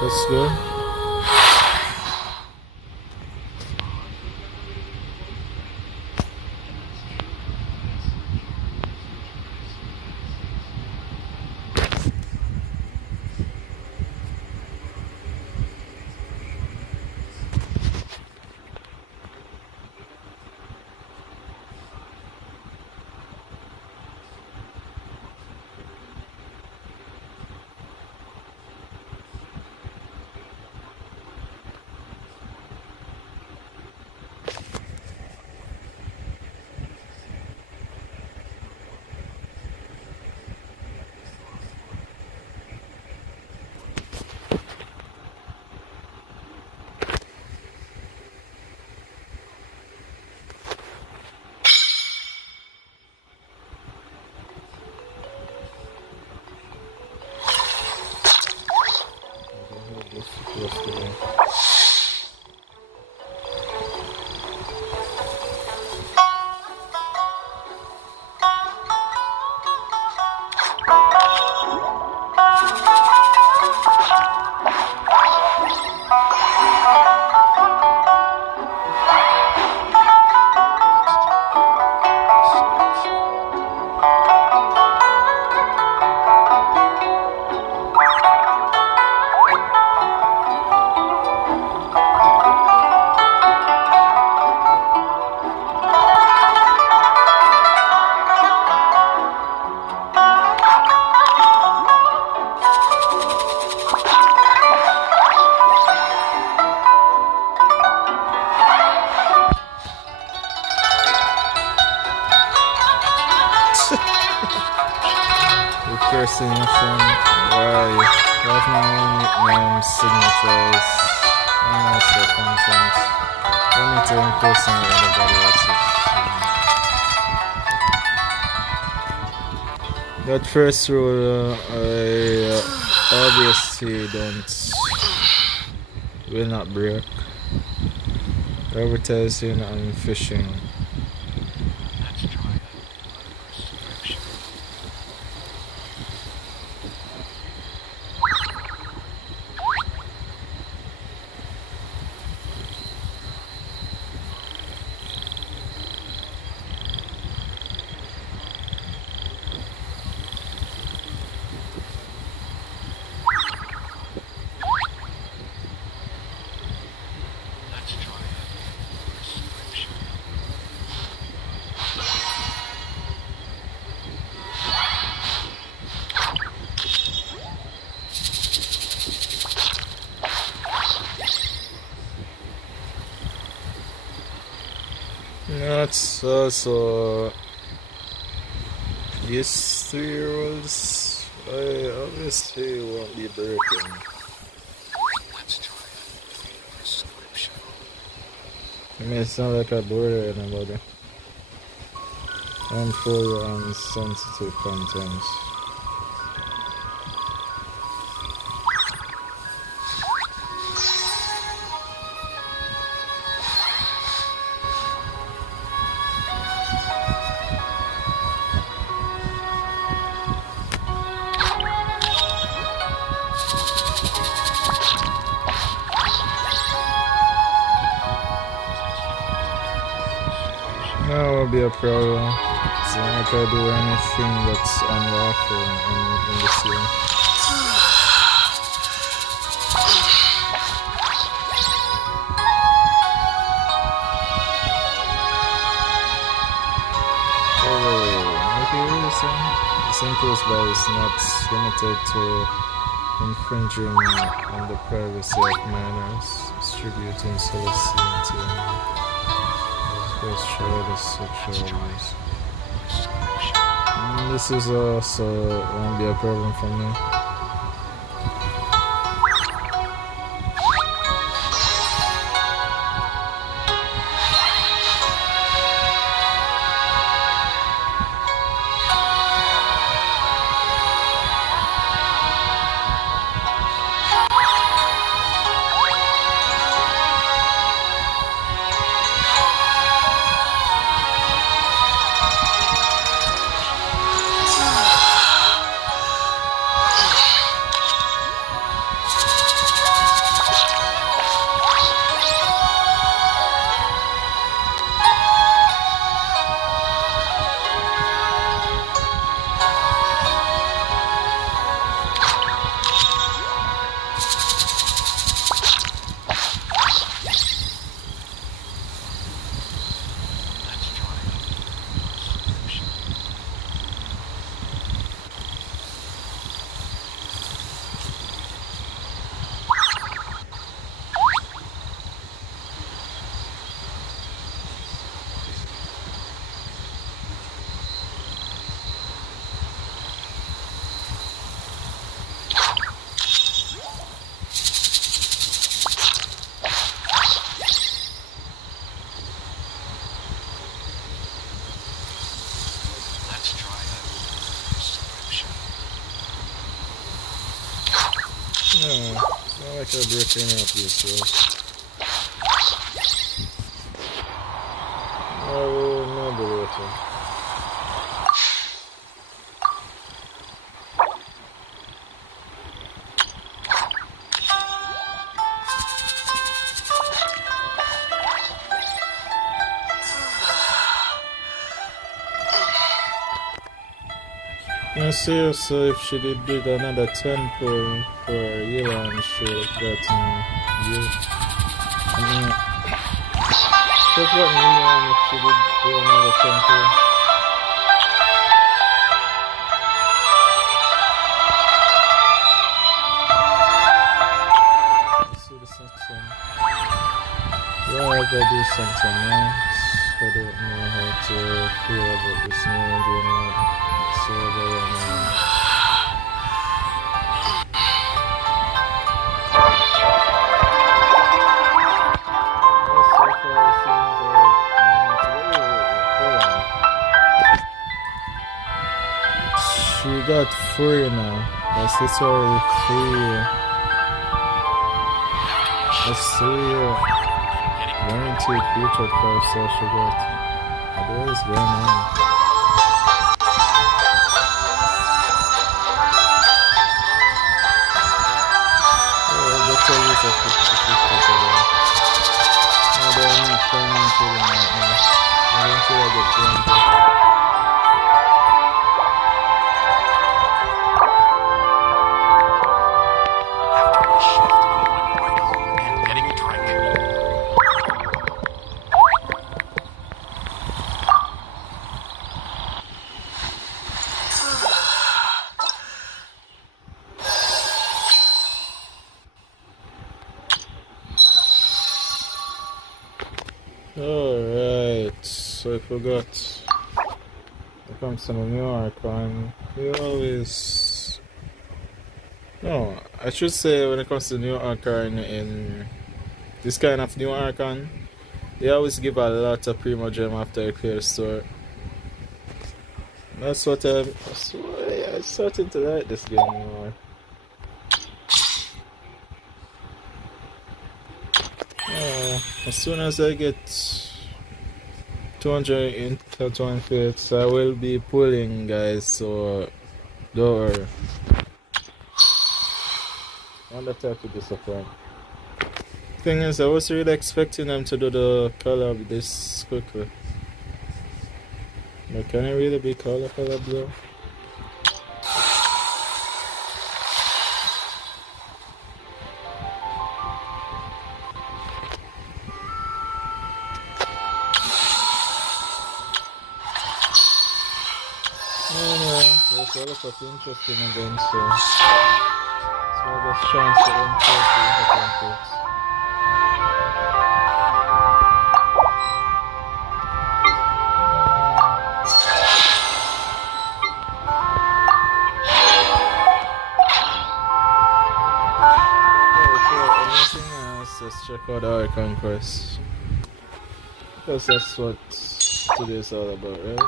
Let's go. Destination. Why? Love name, nicknames, signatures, and also content. Don't need to include some of anybody else's. That first rule, I obviously will not break. Whoever tells you that I'm fishing. That's also these 3-year-olds. I obviously won't be breaking. I mean, it's not like I border anybody. I'm for sensitive content. That will be a problem. It's not like I do anything that's unlawful in this game. This includes by is not limited to infringing on the privacy of minors, distributing soliciting, child sexual abuse. This is also won't be a problem for me. It's not like I'm breaking up yourself. I will remember it. I see also if she did build another temple for Iran, she would have gotten you. I mean, she would have gotten Iran if she did do another temple. Let's see the section. Yeah, I do something else. I don't know how to feel about this new game. So got free now. That's literally free. That's 3 guaranteed future 5-star she got. What is going on? Oh, the total is a 50-50 again. No, they are not playing for them right now. I don't feel like they're playing. Alright, so I forgot. When it comes to the new archon, we always. No, I should say when it comes to new archon in this kind of new archon, they always give a lot of primo gem after you clear the store. That's what I'm starting to like this game more. As soon as I get 200 into 25, I will be pulling, guys, so don't worry. I'm not type to disappoint. Thing is, I was really expecting them to do the collab this quickly. But can it really be collab though? There's a lot of interesting events, so there's a chance to unfold the it. Let's check out our conquest, because that's what today's all about, right?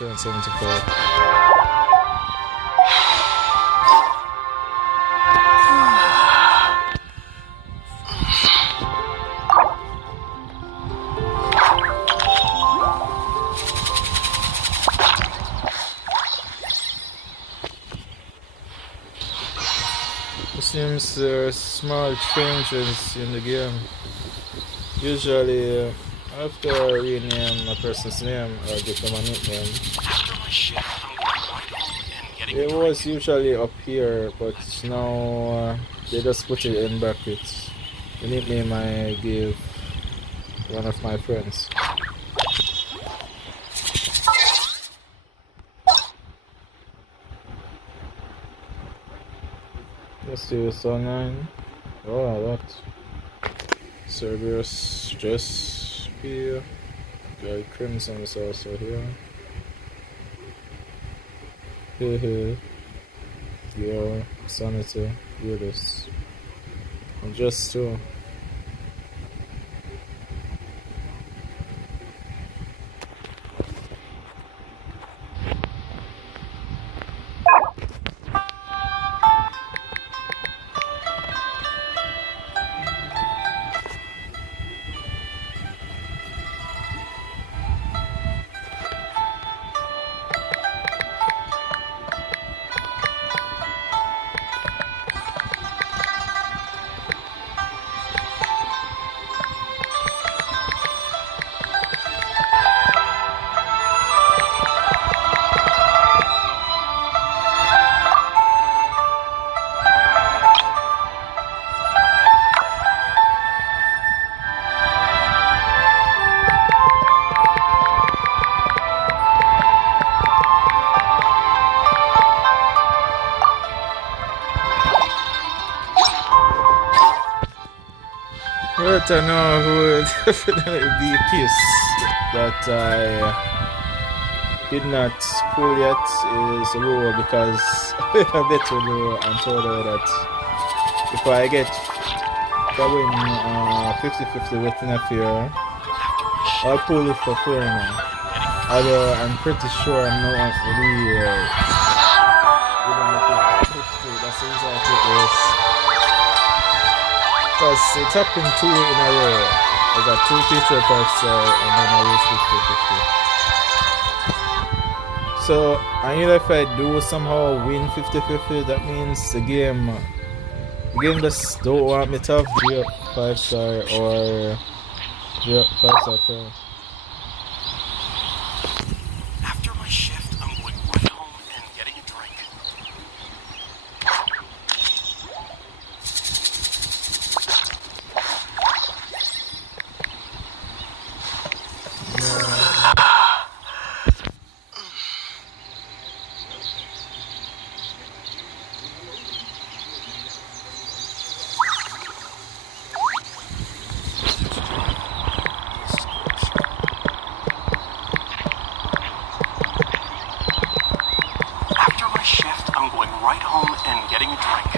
And 74. It seems there are small changes in the game. Usually, after I rename a person's name or give them a nickname, it was usually up here, but now they just put it in brackets. The nickname I gave one of my friends. Let's see what's online. Oh, that. Cerberus just here. Guy Crimson is also here. Hehe. Yeah, Sanity. Hear this. And just two. But I know who would definitely be pissed that I did not pull yet is Lure, because I bet to Lure and told her that if I get going 50-50 with Nafir, I'll pull it for free now. Although I'm pretty sure I'm not really within the 50-50. That's the reason I took this. Because it happened 2 in a row. I got 2 feature 5-star and then I was 50-50. So I know if I do somehow win 50-50, that means the game just don't want me to have 5-star or 5-star pro. After my shift, I'm going right home and getting a drink. After my shift, I'm going right home and getting a drink.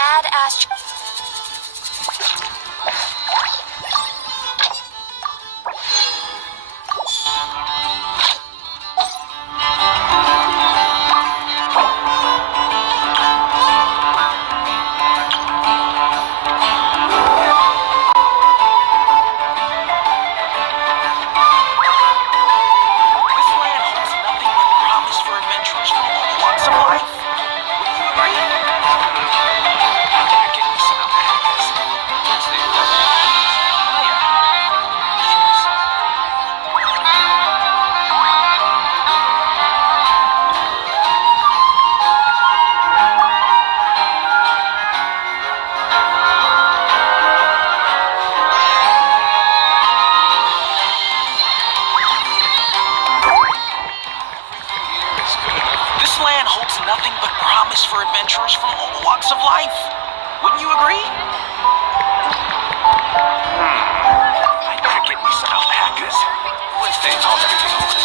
Add Astro. This land holds nothing but promise for adventurers from all walks of life. Would you agree? I better get you some alpacas. Where's the... Oh, yeah. This land holds nothing but promise for adventurers from all walks of life. Wouldn't you agree? I better get me some alpacas. Wednesday's all everything over the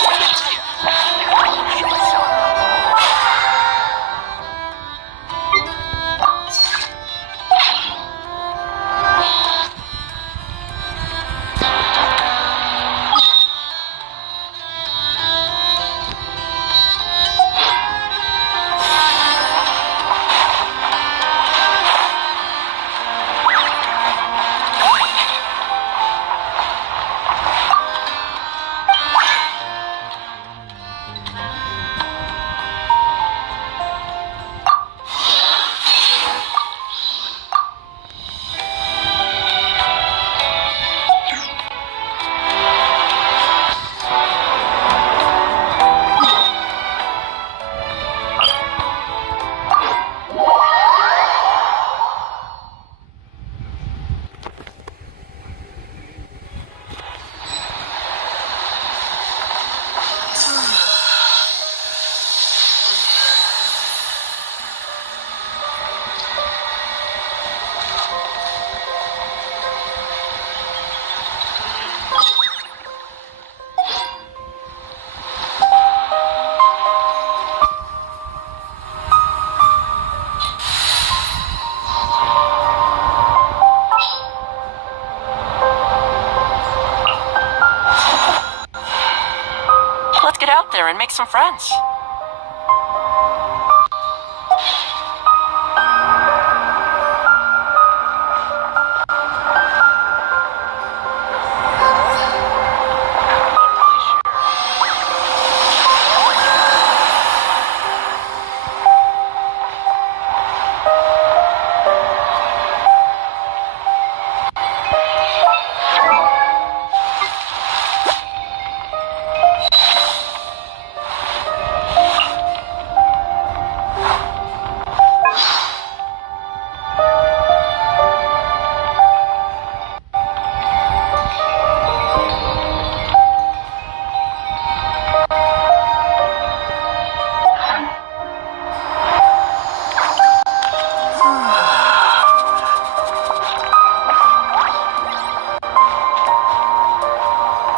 Let's get out there and make some friends.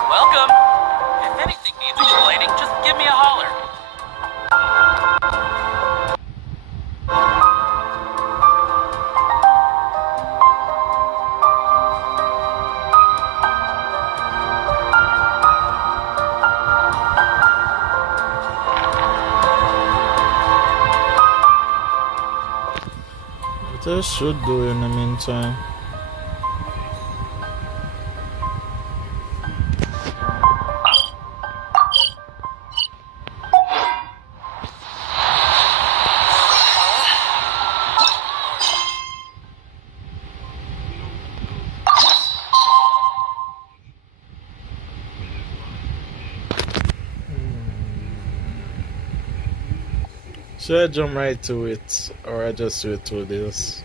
Welcome. If anything needs explaining, just give me a holler. What I should do in the meantime? Should I jump right to it, or I just do it through this?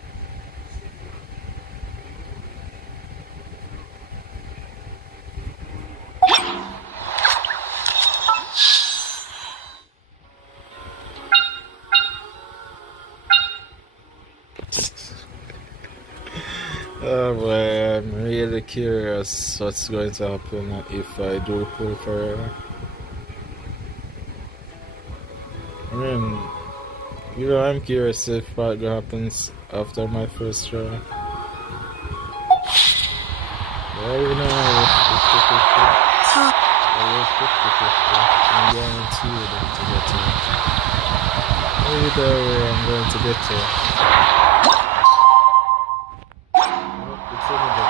Oh boy, I'm really curious what's going to happen if I do pull for her. I mean, I'm curious if what happens after my first try. Well, it's 50-50. I was 50-50. I'm guaranteed to get her. Either way, I'm going to get her. It's another.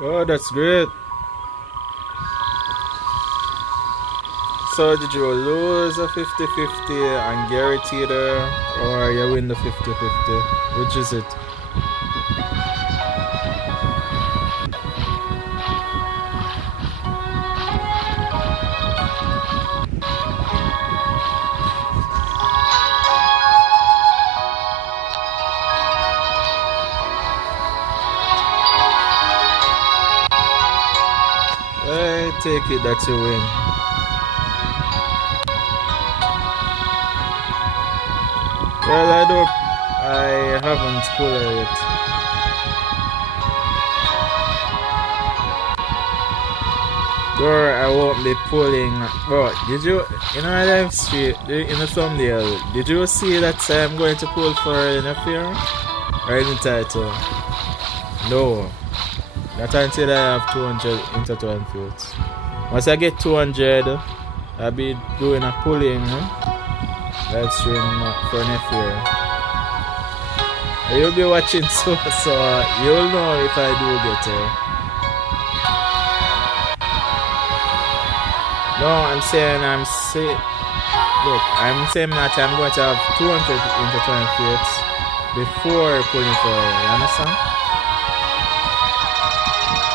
Oh, that's great. So did you lose a 50-50 and guaranteed her, or you win the 50-50? Which is it? I take it that you win. Well, I haven't pulled her yet. Or I won't be pulling. But did you, in our live stream, in the thumbnail, did you see that I'm going to pull for an affair? Or in the title? No. Not until I have 200 into 2 fields. Once I get 200, I'll be doing a pulling live stream for next year. You'll be watching so you'll know if I do get her. No, I'm saying look, I'm saying that I'm going to have 200 intertwined before pulling for her, you understand?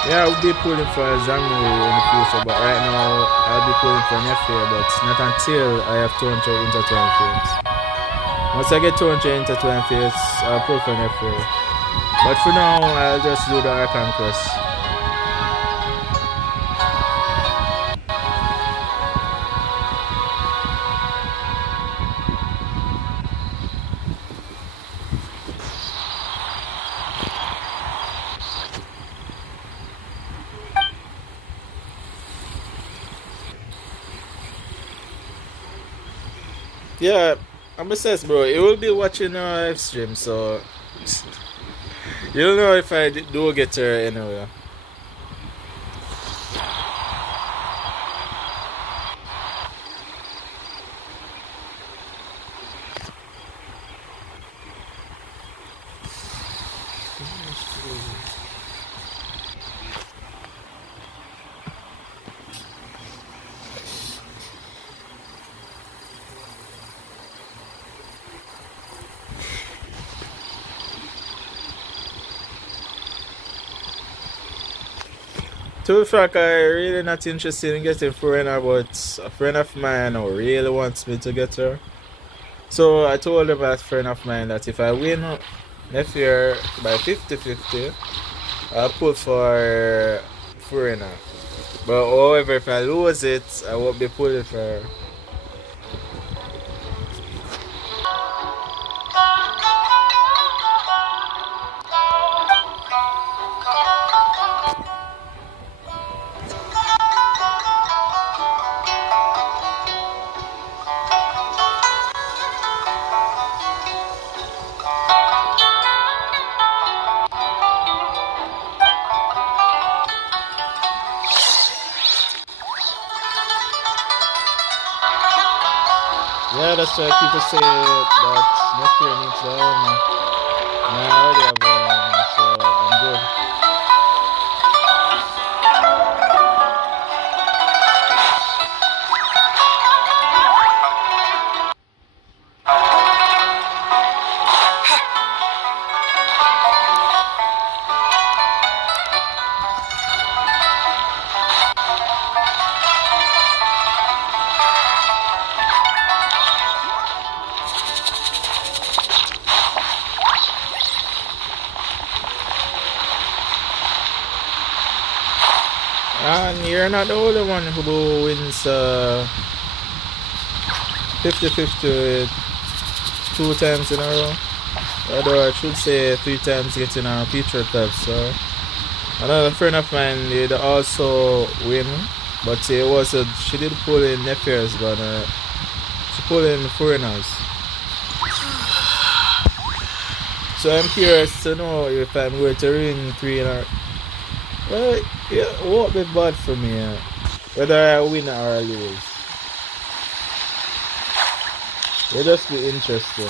Yeah, I'll be pulling for Zangri in the future, but right now I'll be pulling for Nefair, but not until I have 200 intertwined fields. Once I get 200 intertwined fields, I'll pull for Nefair. But for now, I'll just do the Archon quest. Yeah, I'm obsessed, bro. You will be watching our live stream, so you'll know if I do get her anyway. To be frank, I really not interested in getting foreigner, but a friend of mine really wants me to get her. So I told a friend of mine that if I win next year by 50-50, I'll put for foreigner. But however, if I lose it, I won't be pulling for her. Yeah, that's why people say that next year needs the armor. And I already have one, so I'm good. And you're not the only one who wins 50-50 2 times in a row. Although I should say 3 times getting a feature tab. So another friend of mine did also win, but she did pull in Nefiers, but she pulled in foreigners. So I'm curious to know if I'm going to ring 3 in a. Well, it won't be bad for me, whether I win or I lose. It'll just be interesting.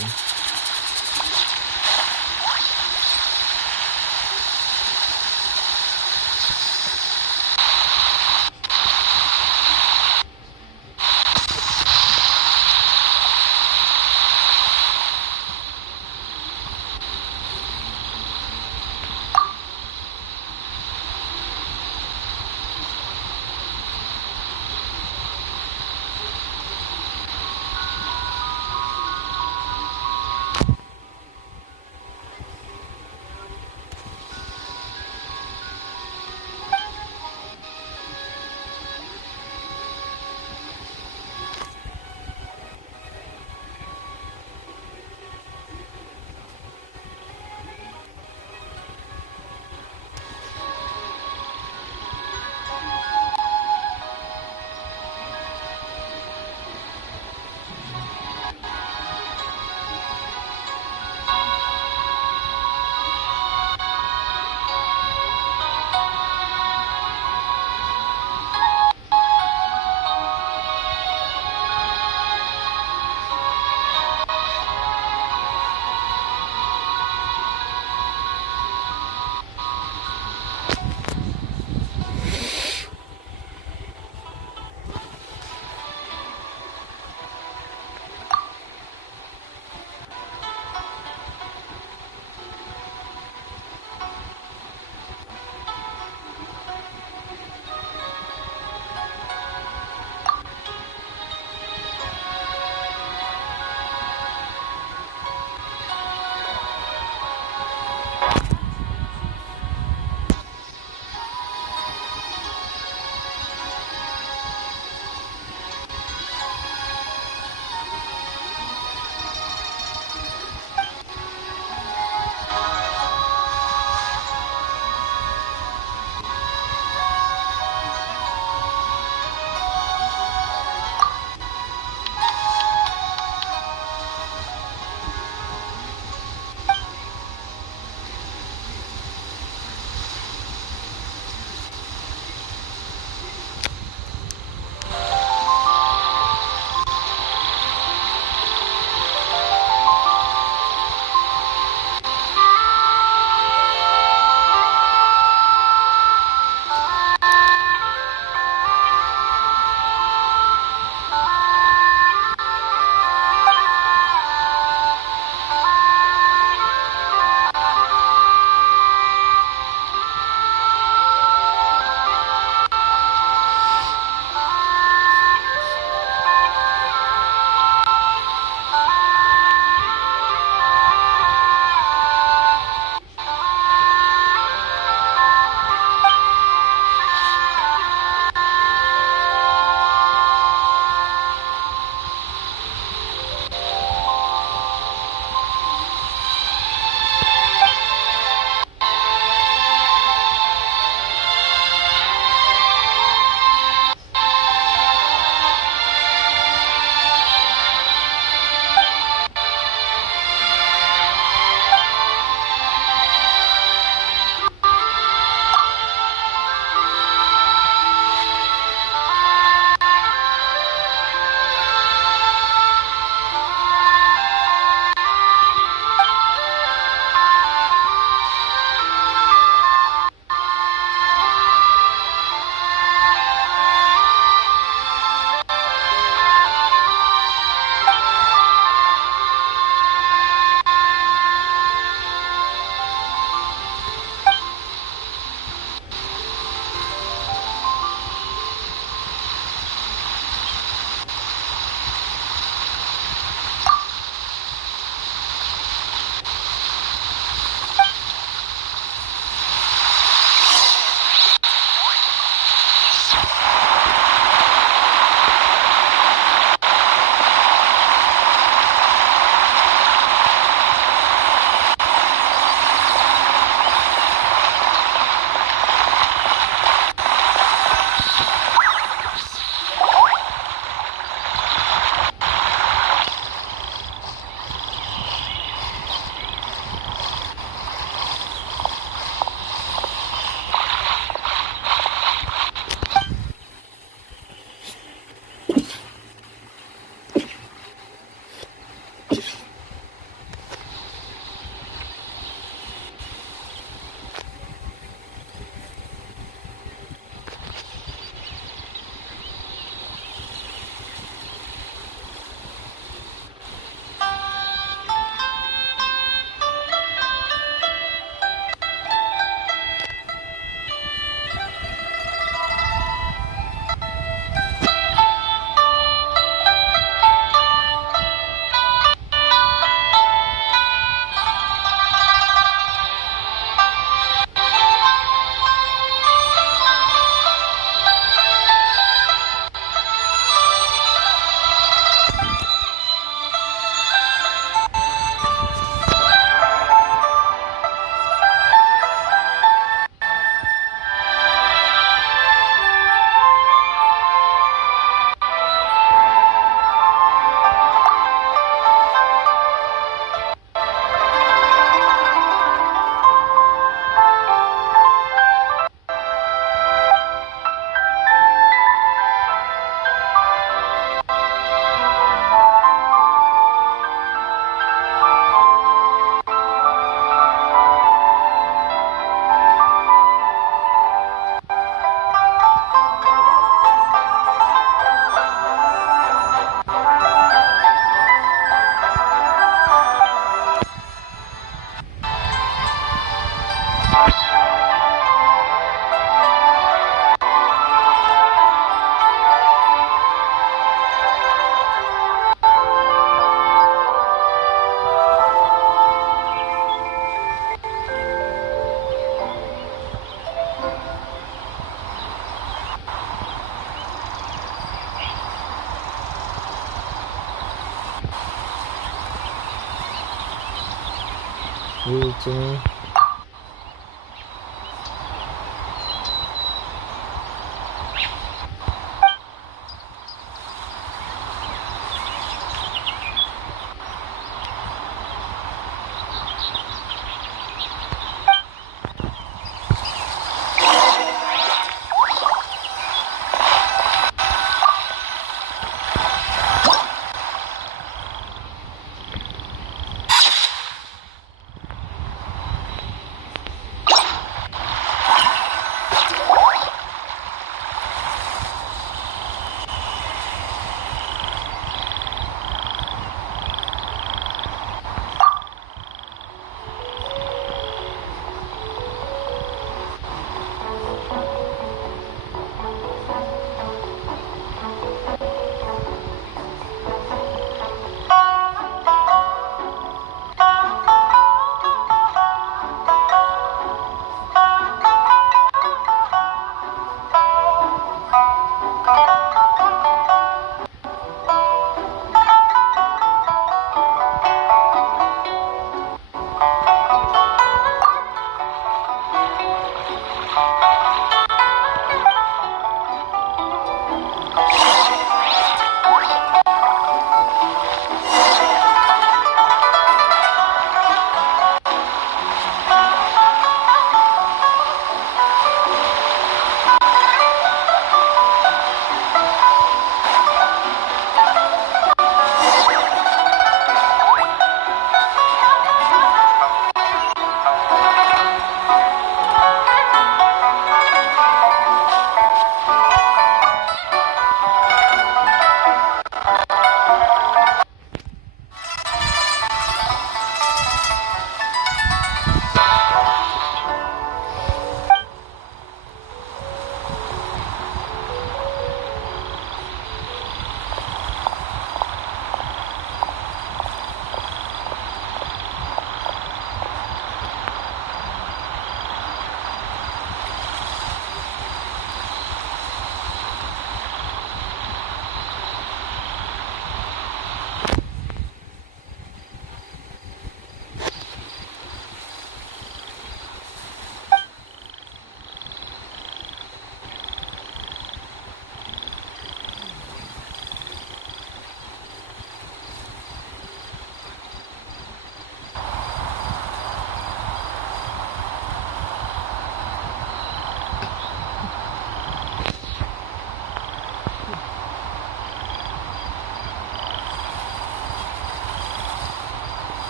Give it to me.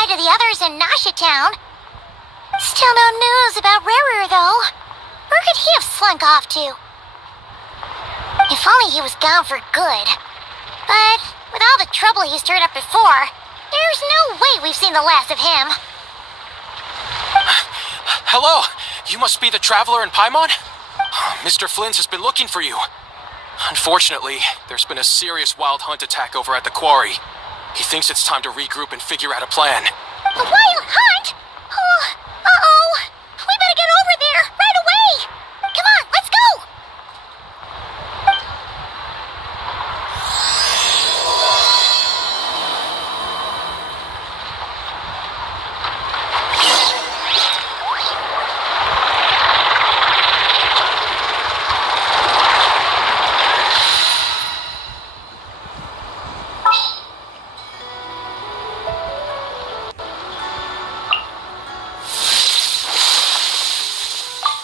bye to the others in Nasha Town. Still no news about Rarer, though. Where could he have slunk off to? If only he was gone for good. But with all the trouble he stirred up before, there's no way we've seen the last of him. Hello, you must be the traveler in Paimon? Mr. Flynn's has been looking for you. Unfortunately, there's been a serious wild hunt attack over at the quarry. He thinks it's time to regroup and figure out a plan. A wild hunt? Oh, uh-oh. We better get over there, right away. Come on, let's go.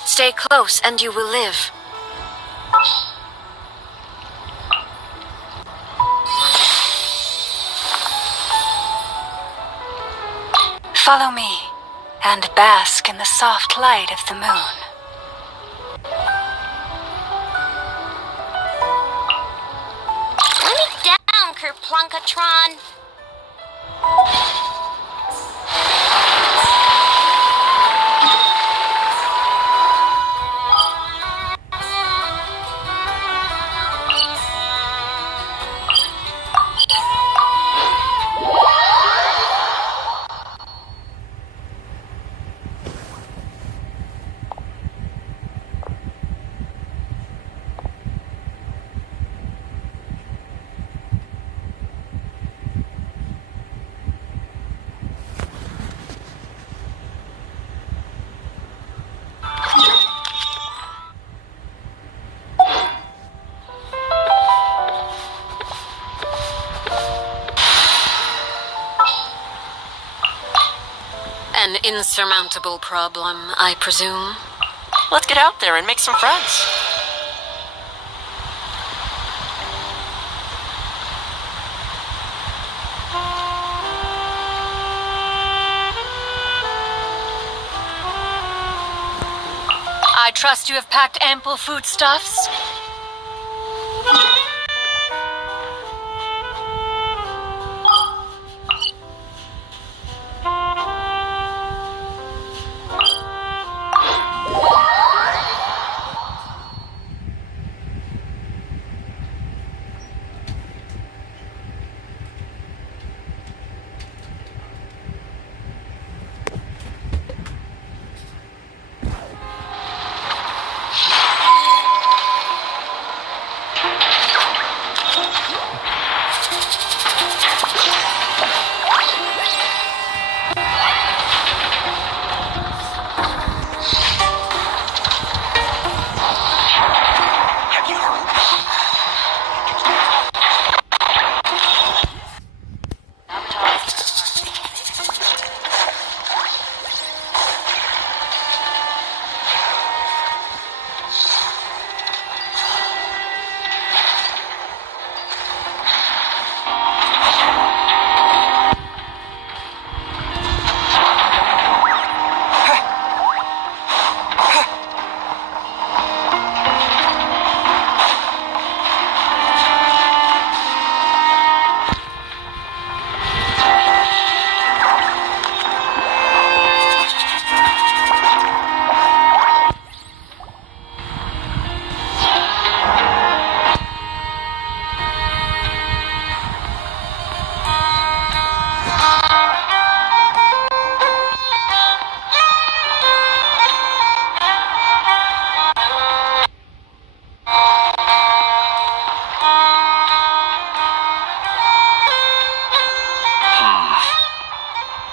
Stay close and you will live. Follow me and bask in the soft light of the moon. Let me down, Kerplunkatron. An insurmountable problem, I presume. Let's get out there and make some friends. I trust you have packed ample foodstuffs.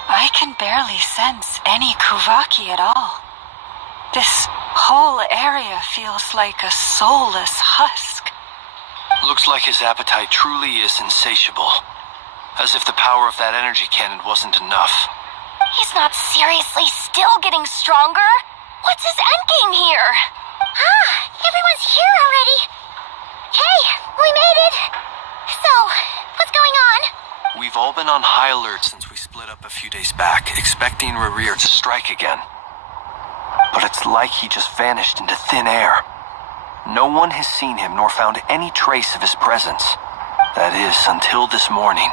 I can barely sense any Kuvaki at all. This whole area feels like a soulless husk. Looks like his appetite truly is insatiable. As if the power of that energy cannon wasn't enough. He's not seriously still getting stronger. What's his endgame here? Ah, everyone's here already. Hey, we made it. So, what's going on? We've all been on high alert since we split up a few days back, expecting Rerir to strike again. But it's like he just vanished into thin air. No one has seen him nor found any trace of his presence. That is, until this morning,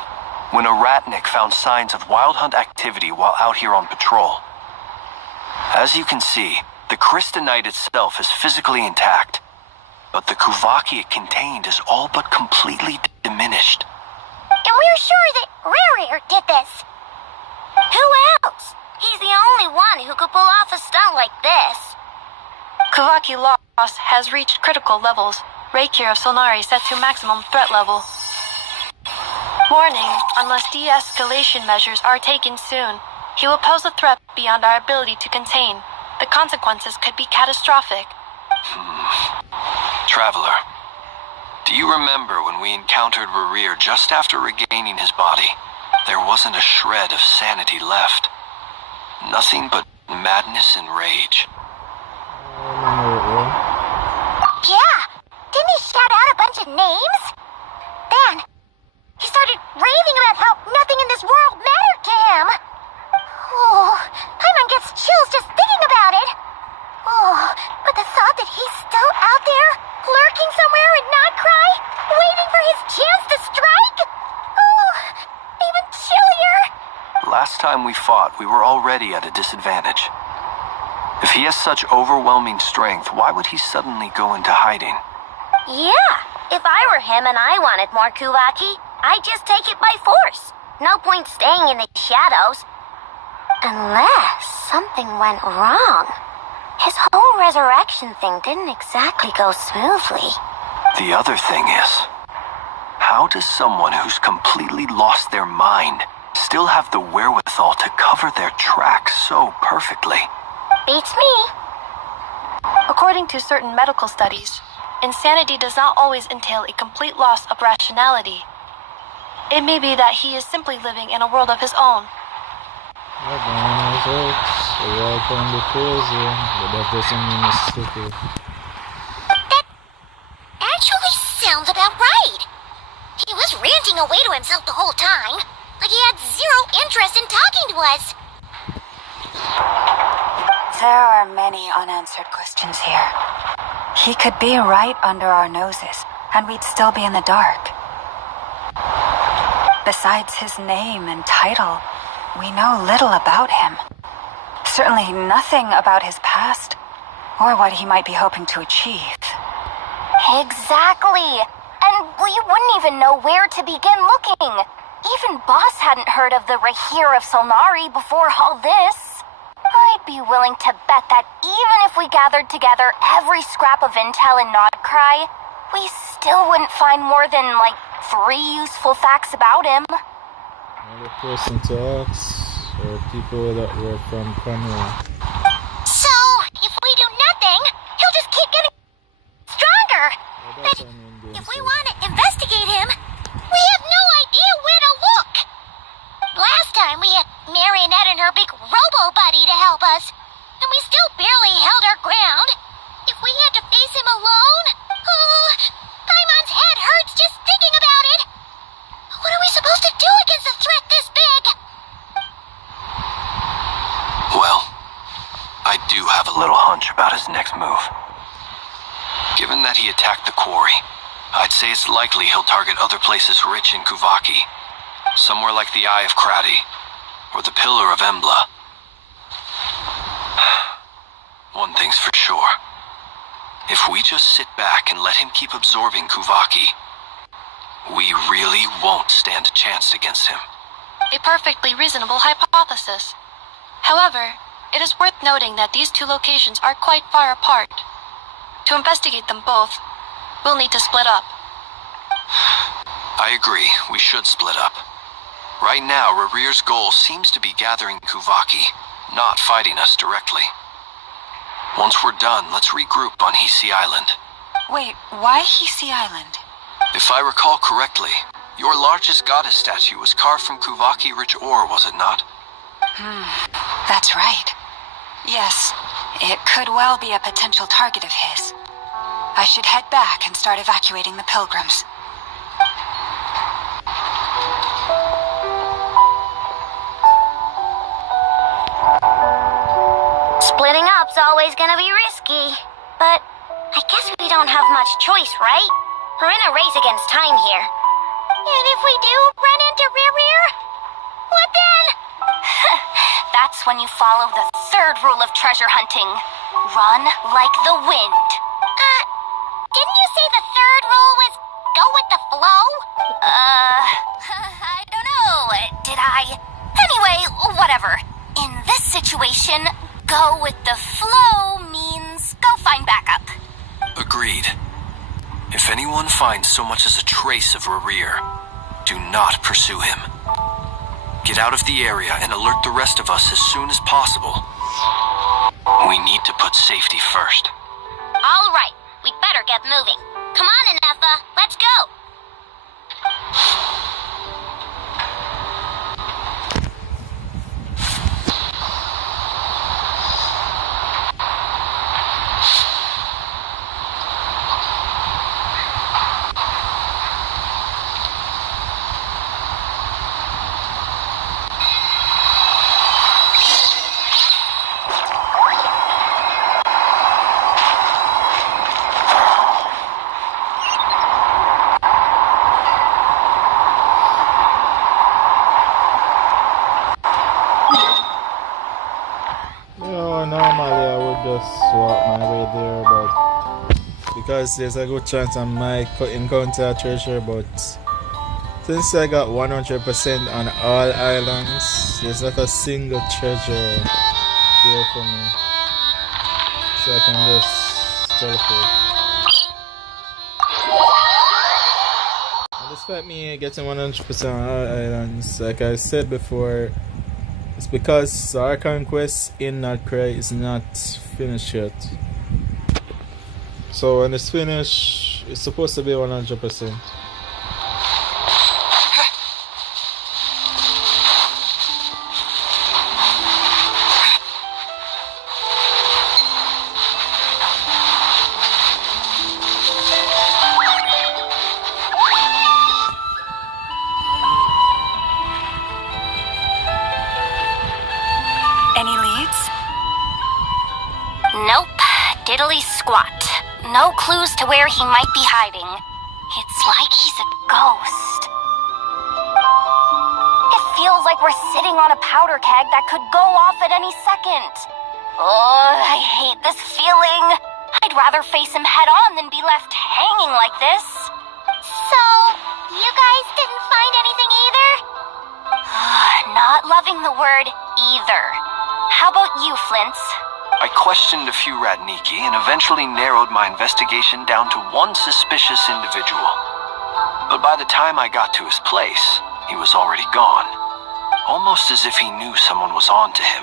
when a ratnik found signs of wild hunt activity while out here on patrol. As you can see, the crystalite itself is physically intact, but the Kuvaki it contained is all but completely diminished. And we're sure that Rerir did this. Who else? He's the only one who could pull off a stunt like this. Kuvaki loss has reached critical levels. Reikir of Solnari set to maximum threat level. Warning, unless de-escalation measures are taken soon, he will pose a threat beyond our ability to contain. The consequences could be catastrophic. Traveler, do you remember when we encountered Rerir just after regaining his body? There wasn't a shred of sanity left. Nothing but madness and rage. Yeah, didn't he shout out a bunch of names? Then, he started raving about how nothing in this world mattered to him. Oh, Paimon gets chills just thinking about it. Oh, but the thought that he's still out there, lurking somewhere in Notcry, waiting for his chance to strike? Oh, even chillier. Last time we fought, we were already at a disadvantage. If he has such overwhelming strength, why would he suddenly go into hiding? Yeah, if I were him and I wanted more Kuvaki, I'd just take it by force. No point staying in the shadows. Unless something went wrong. His whole resurrection thing didn't exactly go smoothly. The other thing is, how does someone who's completely lost their mind still have the wherewithal to cover their tracks so perfectly? Beats me. According to certain medical studies, insanity does not always entail a complete loss of rationality. It may be that he is simply living in a world of his own. Welcome to crazy, but that doesn't mean it's stupid. That actually sounds about right. He was ranting away to himself the whole time, like he had zero interest in talking to us. There are many unanswered questions here. He could be right under our noses, and we'd still be in the dark. Besides his name and title, we know little about him. Certainly nothing about his past, or what he might be hoping to achieve. Exactly. And we wouldn't even know where to begin looking. Even Boss hadn't heard of the Reikir of Solnari before all this. I'd be willing to bet that even if we gathered together every scrap of intel in Notcry, we still wouldn't find more than, 3 useful facts about him. Another person to ask, or people that were from Conway. So, if we do nothing, he'll just keep getting stronger. Well, that's But an Indian if we thing. want to investigate him, we have no idea where to look. Last time we had Marionette and her big robo-buddy to help us, and we still barely held our ground. If we had to face him alone, Paimon's head hurts just thinking about it. What are we supposed to do against a threat this big? Well, I do have a little hunch about his next move. Given that he attacked the quarry, I'd say it's likely he'll target other places rich in Kuvaki. Somewhere like the Eye of Krati, or the Pillar of Embla. One thing's for sure. If we just sit back and let him keep absorbing Kuvaki, we really won't stand a chance against him. A perfectly reasonable hypothesis. However, it is worth noting that these two locations are quite far apart. To investigate them both, we'll need to split up. I agree, we should split up. Right now, Rerir's goal seems to be gathering Kuvaki, not fighting us directly. Once we're done, let's regroup on Hisi Island. Wait, why Hisi Island? If I recall correctly, your largest goddess statue was carved from Kuvaki-rich ore, was it not? That's right. Yes, it could well be a potential target of his. I should head back and start evacuating the pilgrims. It's always gonna be risky. But I guess we don't have much choice, right? We're in a race against time here. And if we do run into Rear, what then? That's when you follow the third rule of treasure hunting. Run like the wind. Didn't you say the third rule was go with the flow? I don't know. Did I? Anyway, whatever. In this situation, go with the flow means go find backup. Agreed. If anyone finds so much as a trace of Rerir, do not pursue him. Get out of the area and alert the rest of us as soon as possible. We need to put safety first. All right, we'd better get moving. Come on, Inefa, let's go. Normally I would just walk my way there, but because there's a good chance I might encounter a treasure, but since I got 100% on all islands, there's not a single treasure here for me, so I can just teleport. And despite me getting 100% on all islands, like I said before, it's because our conquest in Nutcray is not finished yet. So when it's finished, it's supposed to be 100%. Any leads? Nope, diddly squat. No clues to where he might be hiding. It's like he's a ghost. It feels like we're sitting on a powder keg that could go off at any second. Oh, I hate this feeling. I'd rather face him head on than be left hanging like this. So, you guys didn't find anything either? Not loving the word either. How about you, Flint's? I questioned a few Ratniki and eventually narrowed my investigation down to one suspicious individual. But by the time I got to his place, he was already gone. Almost as if he knew someone was on to him.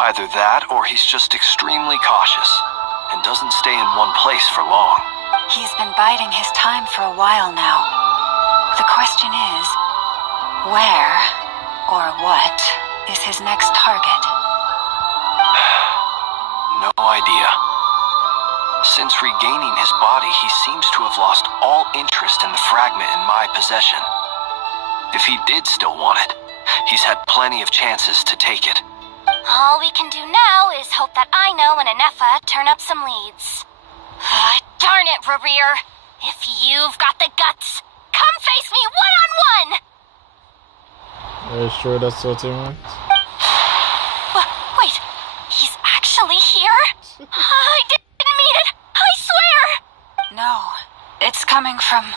Either that or he's just extremely cautious and doesn't stay in one place for long. He's been biding his time for a while now. The question is, where or what is his next target? No idea. Since regaining his body, he seems to have lost all interest in the fragment in my possession. If he did still want it, he's had plenty of chances to take it. All we can do now is hope that Aino and Inefa turn up some leads. Darn it, Rerir! If you've got the guts, come face me one-on-one! Are you sure that's what you want? Wait, he's actually here? I didn't mean it, I swear! No, it's coming from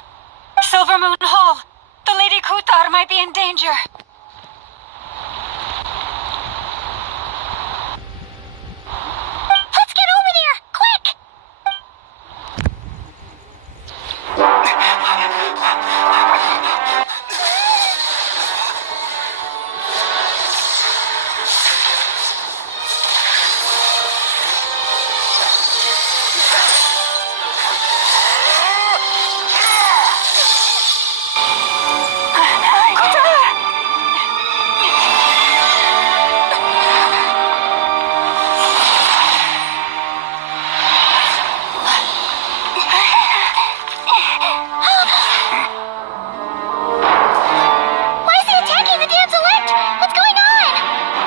Silvermoon Hall. The Lady Kutar might be in danger. Let's get over there, quick!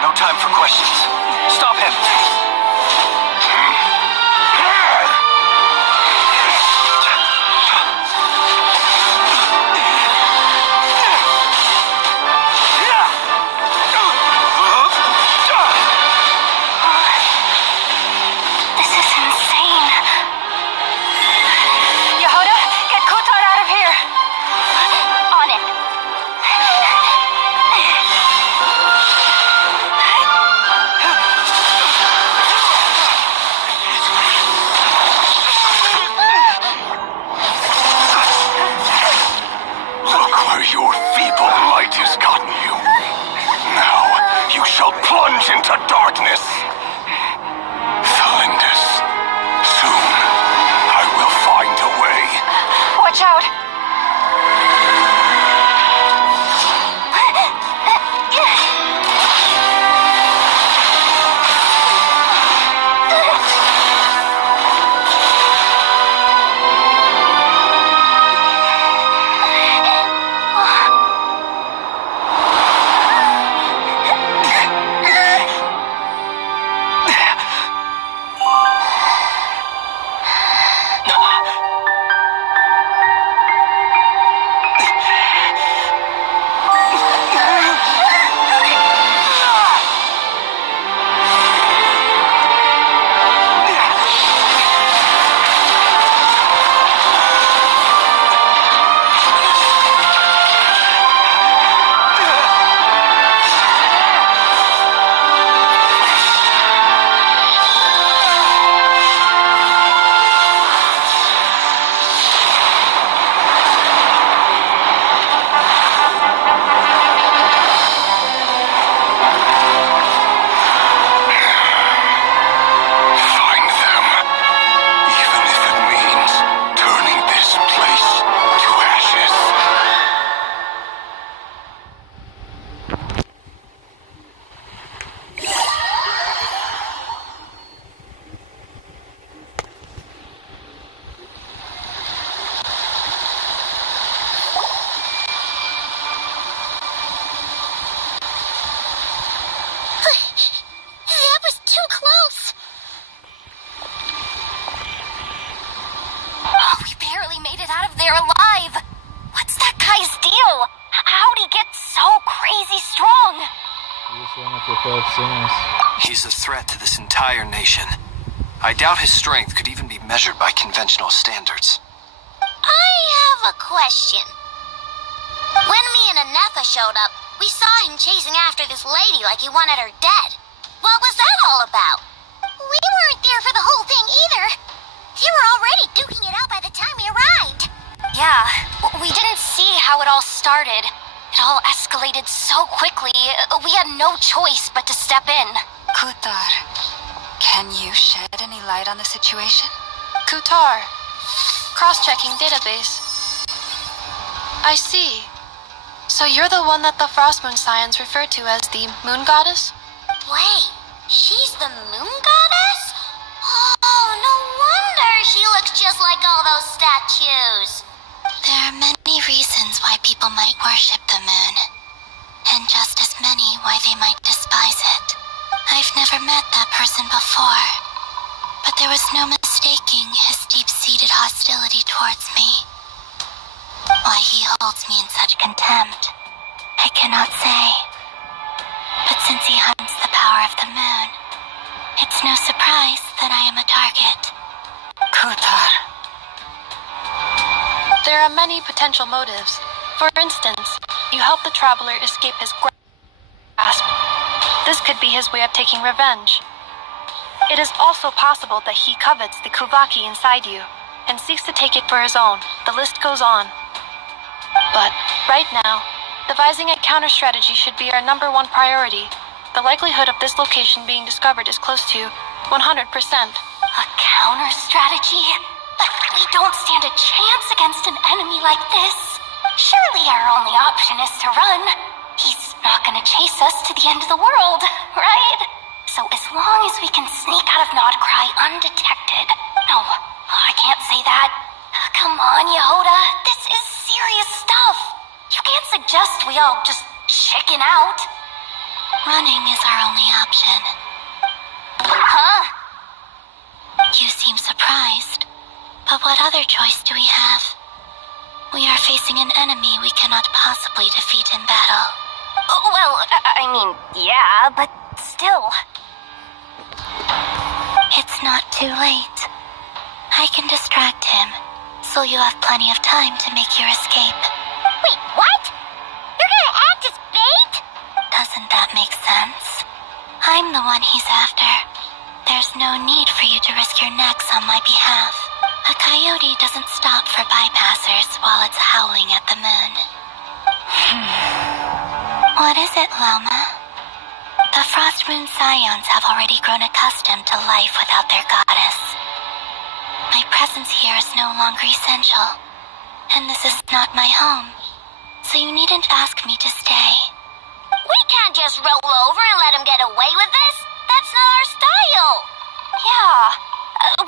No time for questions. Stop him! darkness. Find us. Soon, I will find a way. Watch out! Find them. Even if it means turning this place to ashes. That was too close. Oh, we barely made it out of there alive. What's that guy's deal? How'd he get so crazy strong? He's one of the 12 singers. He's a threat to this entire nation. I doubt his strength could even be measured by conventional standards. I have a question. When me and Anetha showed up, we saw him chasing after this lady like he wanted her dead. What was that all about? We weren't there for the whole thing either. They were already duking it out by the time we arrived. Yeah, we didn't see how it all started. It all escalated so quickly, we had no choice but to step in. Kutar, can you shed any light on the situation? Kutar. Cross-checking database. I see. So you're the one that the Frost Moon Scions refer to as the Moon Goddess? Wait, she's the moon goddess? Oh, no wonder she looks just like all those statues. There are many reasons why people might worship the moon, and just as many why they might despise it. I've never met that person before, but there was no mistaking his deep-seated hostility towards me. Why he holds me in such contempt, I cannot say. But since he hunts the power of the moon, it's no surprise that I am a target. Kutar, There are many potential motives. For instance, you help the traveler escape his grasp. This could be his way of taking revenge. It is also possible that he covets the Kuvaki inside you and seeks to take it for his own. The list goes on. But right now, devising a counter strategy should be our #1 priority. The likelihood of this location being discovered is close to 100%. A counter strategy? But we don't stand a chance against an enemy like this. Surely our only option is to run. He's not gonna chase us to the end of the world, right? So as long as we can sneak out of Nodcry undetected. No, I can't say that. Come on, Yehoda. This is serious stuff. You can't suggest we all just chicken out. Running is our only option. Huh? You seem surprised. But what other choice do we have? We are facing an enemy we cannot possibly defeat in battle. Well, I mean, yeah, but still. It's not too late. I can distract him, so you have plenty of time to make your escape. Wait, what? You're gonna act as bait? Doesn't that make sense? I'm the one he's after. There's no need for you to risk your necks on my behalf. A coyote doesn't stop for bypassers while it's howling at the moon. What is it, Loma? The The Frost Moon Scions have already grown accustomed to life without their goddess. My presence here is no longer essential, and this is not my home, so you needn't ask me to stay. We can't just roll over and let him get away with this. That's not our style. Yeah,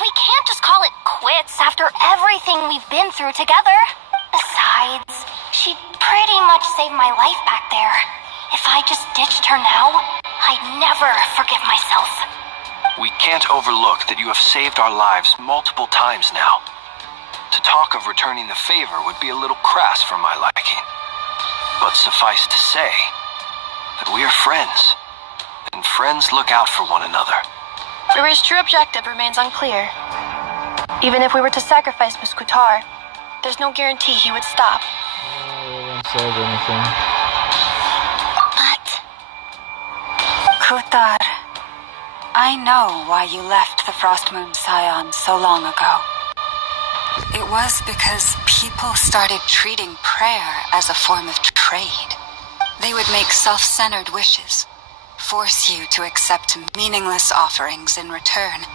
we can't just call it quits after everything we've been through together. Besides, she pretty much saved my life back there. If I just ditched her now, I'd never forgive myself. We can't overlook that you have saved our lives multiple times now. To talk of returning the favor would be a little crass for my liking. But suffice to say that we are friends, and friends look out for one another. Riri's true objective remains unclear. Even if we were to sacrifice Miss Kutar, there's no guarantee he would stop. I won't say anything. But Kutar, I know why you left the Frost Moon Scion so long ago. It was because people started treating prayer as a form of trade. They would make self-centered wishes, force you to accept meaningless offerings in return,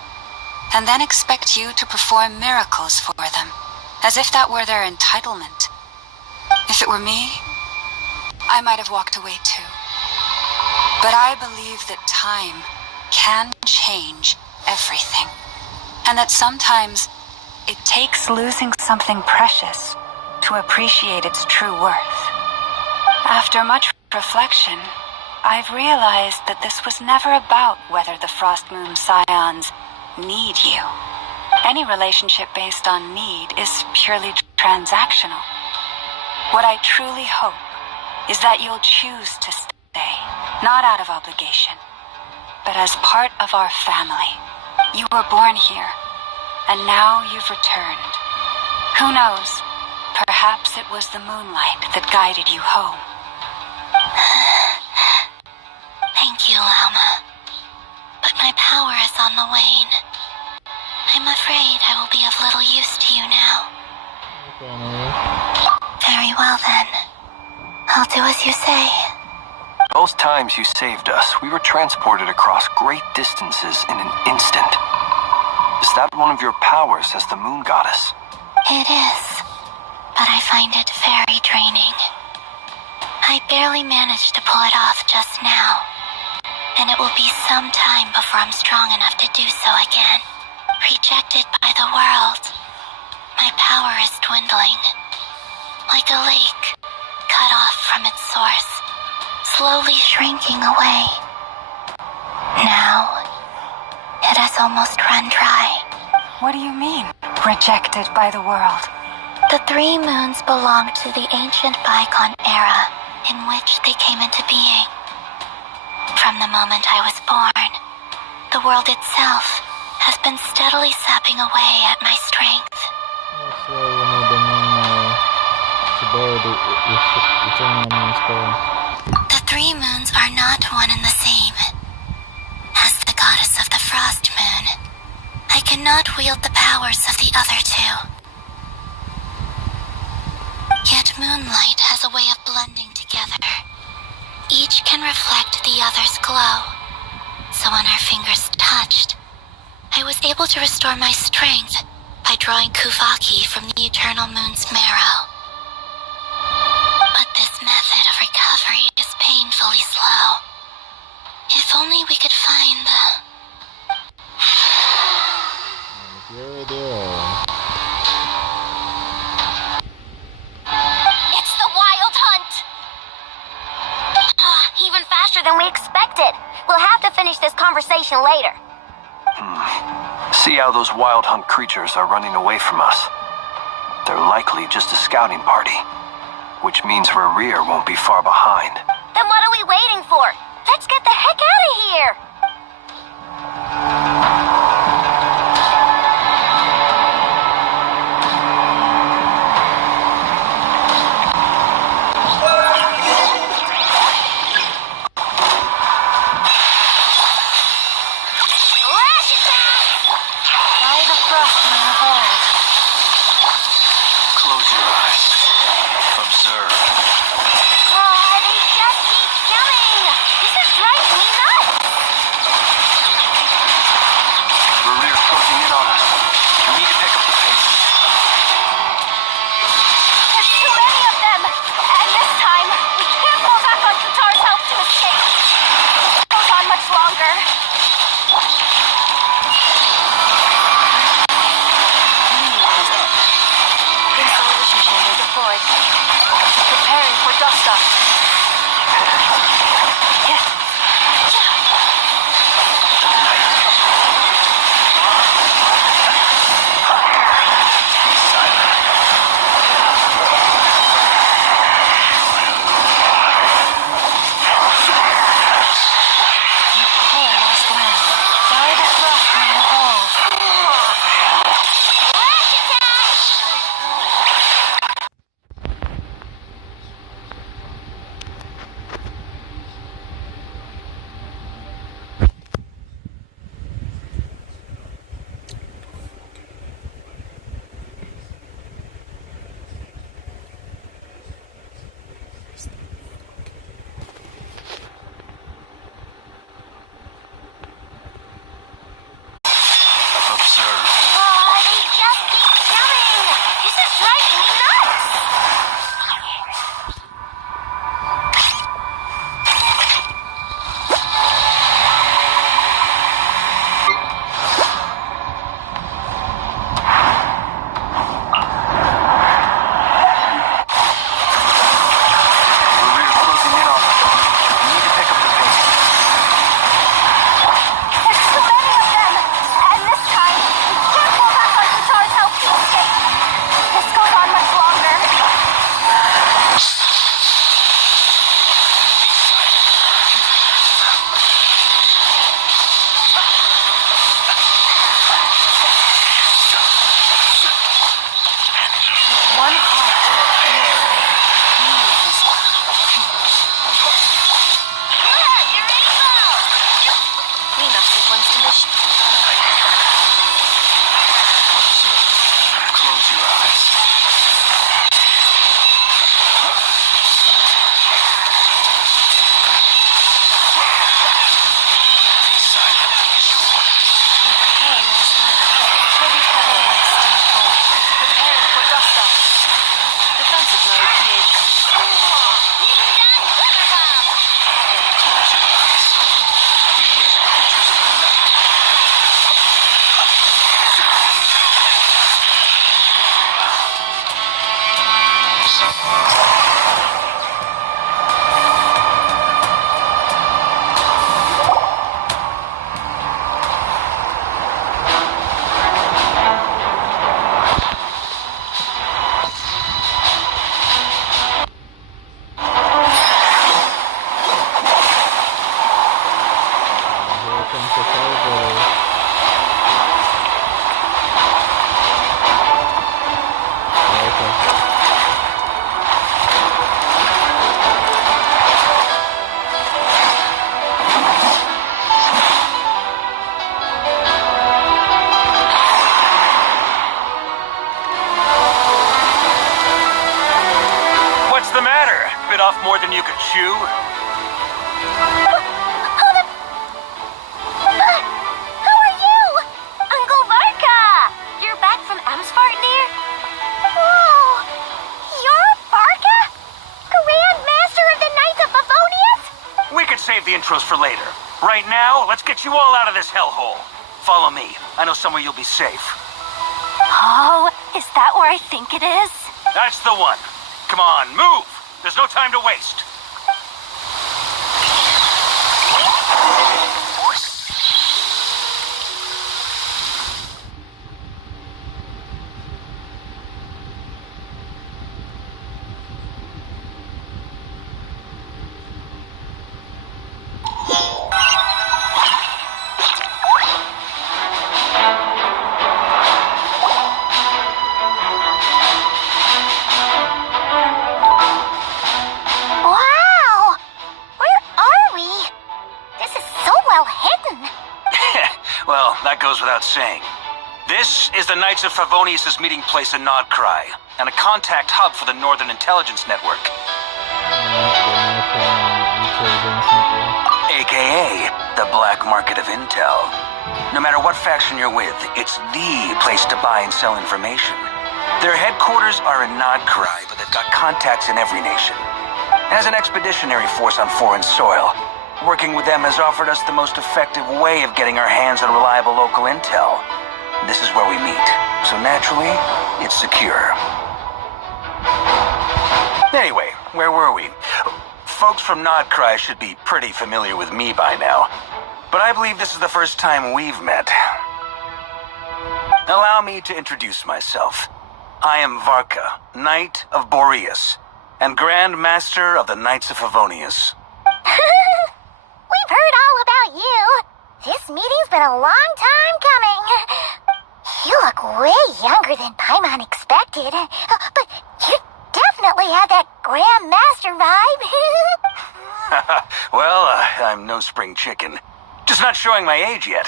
and then expect you to perform miracles for them, as if that were their entitlement. If it were me, I might have walked away too. But I believe that time can change everything, and that sometimes it takes losing something precious to appreciate its true worth. After much reflection, I've realized that this was never about whether the Frost Moon Scions need you. Any relationship based on need is purely transactional. What I truly hope is that you'll choose to stay, not out of obligation, but as part of our family. You were born here, and now you've returned. Who knows? Perhaps it was the moonlight that guided you home. thank you, Lauma. But my power is on the wane. I'm afraid I will be of little use to you now. Okay, no. Very well then. I'll do as you say. Both times you saved us, we were transported across great distances in an instant. Is that one of your powers as the moon goddess? It is, but I find it very draining. I barely managed to pull it off just now, and it will be some time before I'm strong enough to do so again. Rejected by the world, my power is dwindling. Like a lake, cut off from its source, slowly shrinking away. Now, it has almost run dry. What do you mean, rejected by the world? The 3 moons belonged to the ancient bygone era in which they came into being. From the moment I was born, the world itself has been steadily sapping away at my strength. That's why we need the moon to borrow the eternal moon's power. The 3 moons are not one and the same. As the goddess of the Frost Moon, I cannot wield the powers of the other 2. Yet moonlight has a way of blending together. Each can reflect the other's glow. So when our fingers touched, I was able to restore my strength by drawing Kuvaki from the eternal moon's marrow. But this method of recovery is painfully slow. If only we could find the... Here they are. It's the Wild Hunt! Even faster than we expected. We'll have to finish this conversation later. See how those wild hunt creatures are running away from us. They're likely just a scouting party, which means Rerir won't be far behind. Then what are we waiting for? Let's get the heck out of here! Close your eyes. Observe. Oh, they just keep coming! This is driving me nuts! Welcome to Calvary. Okay. What's the matter? Bit off more than you could chew? Who are you? Uncle Varka! You're back from Amsfartnir? Whoa! You're Varka? Grand Master of the Knights of Favonius? We could save the intros for later. Right now, let's get you all out of this hellhole. Follow me. I know somewhere you'll be safe. Oh, is that where I think it is? That's the one. Come on, move! There's no time to waste. Wow! Where are we? This is so well hidden. Well, that goes without saying. This is the Knights of Favonius' meeting place in Nodcry, and a contact hub for the Northern Intelligence Network. AKA the black market of intel. No matter what faction you're with, it's the place to buy and sell information. Their headquarters are in Nodcry, but they've got contacts in every nation. As an expeditionary force on foreign soil, working with them has offered us the most effective way of getting our hands on reliable local intel. This is where we meet, so naturally, it's secure. Anyway, where were we? Folks from Nodcry should be pretty familiar with me by now, but I believe this is the first time we've met. Allow me to introduce myself. I am Varka, Knight of Boreas, and Grand Master of the Knights of Favonius. We've heard all about you. This meeting's been a long time coming. You look way younger than Paimon expected, but you definitely have that Grand Master vibe. Well, I'm no spring chicken. Just not showing my age yet.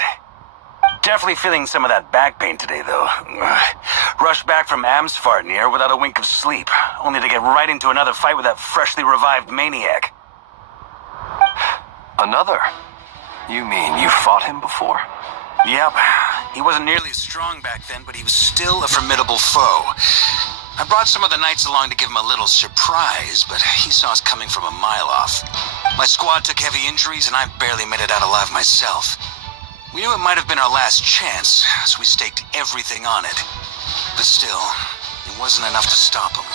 Definitely feeling some of that back pain today, though. Rushed back from Amsfartnir without a wink of sleep, only to get right into another fight with that freshly revived maniac. Another? You mean you fought him before? Yep. He wasn't nearly as strong back then, but he was still a formidable foe. I brought some of the knights along to give him a little surprise, but he saw us coming from a mile off. My squad took heavy injuries, and I barely made it out alive myself. We knew it might have been our last chance, so we staked everything on it. But still, it wasn't enough to stop him.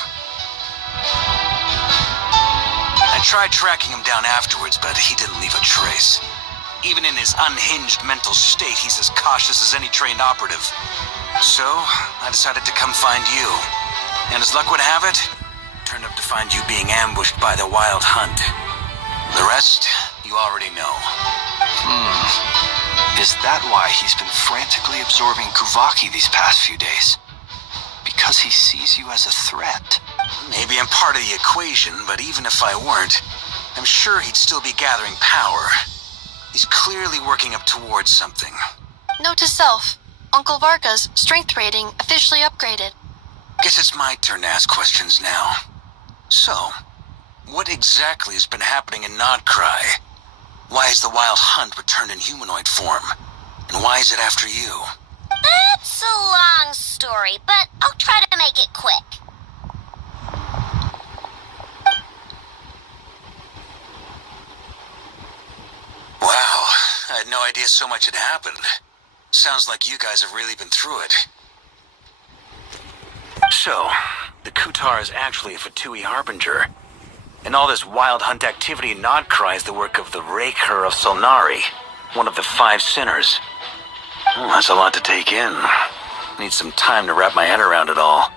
I tried tracking him down afterwards, but he didn't leave a trace. Even in his unhinged mental state, he's as cautious as any trained operative. So, I decided to come find you. And as luck would have it, turned up to find you being ambushed by the Wild Hunt. The rest, you already know. Is that why he's been frantically absorbing Kuvaki these past few days? Because he sees you as a threat? Maybe I'm part of the equation, but even if I weren't, I'm sure he'd still be gathering power. He's clearly working up towards something. Note to self, Uncle Varka's strength rating officially upgraded. Guess it's my turn to ask questions now. So, what exactly has been happening in Nodcry? Why has the Wild Hunt returned in humanoid form? And why is it after you? That's a long story, but I'll try to make it quick. Wow, I had no idea so much had happened. Sounds like you guys have really been through it. So, the Kutar is actually a Fatui Harbinger. And all this Wild Hunt activity in Nodcry is the work of the Raker of Solnari, one of the 5 sinners. Well, that's a lot to take in. Need some time to wrap my head around it all.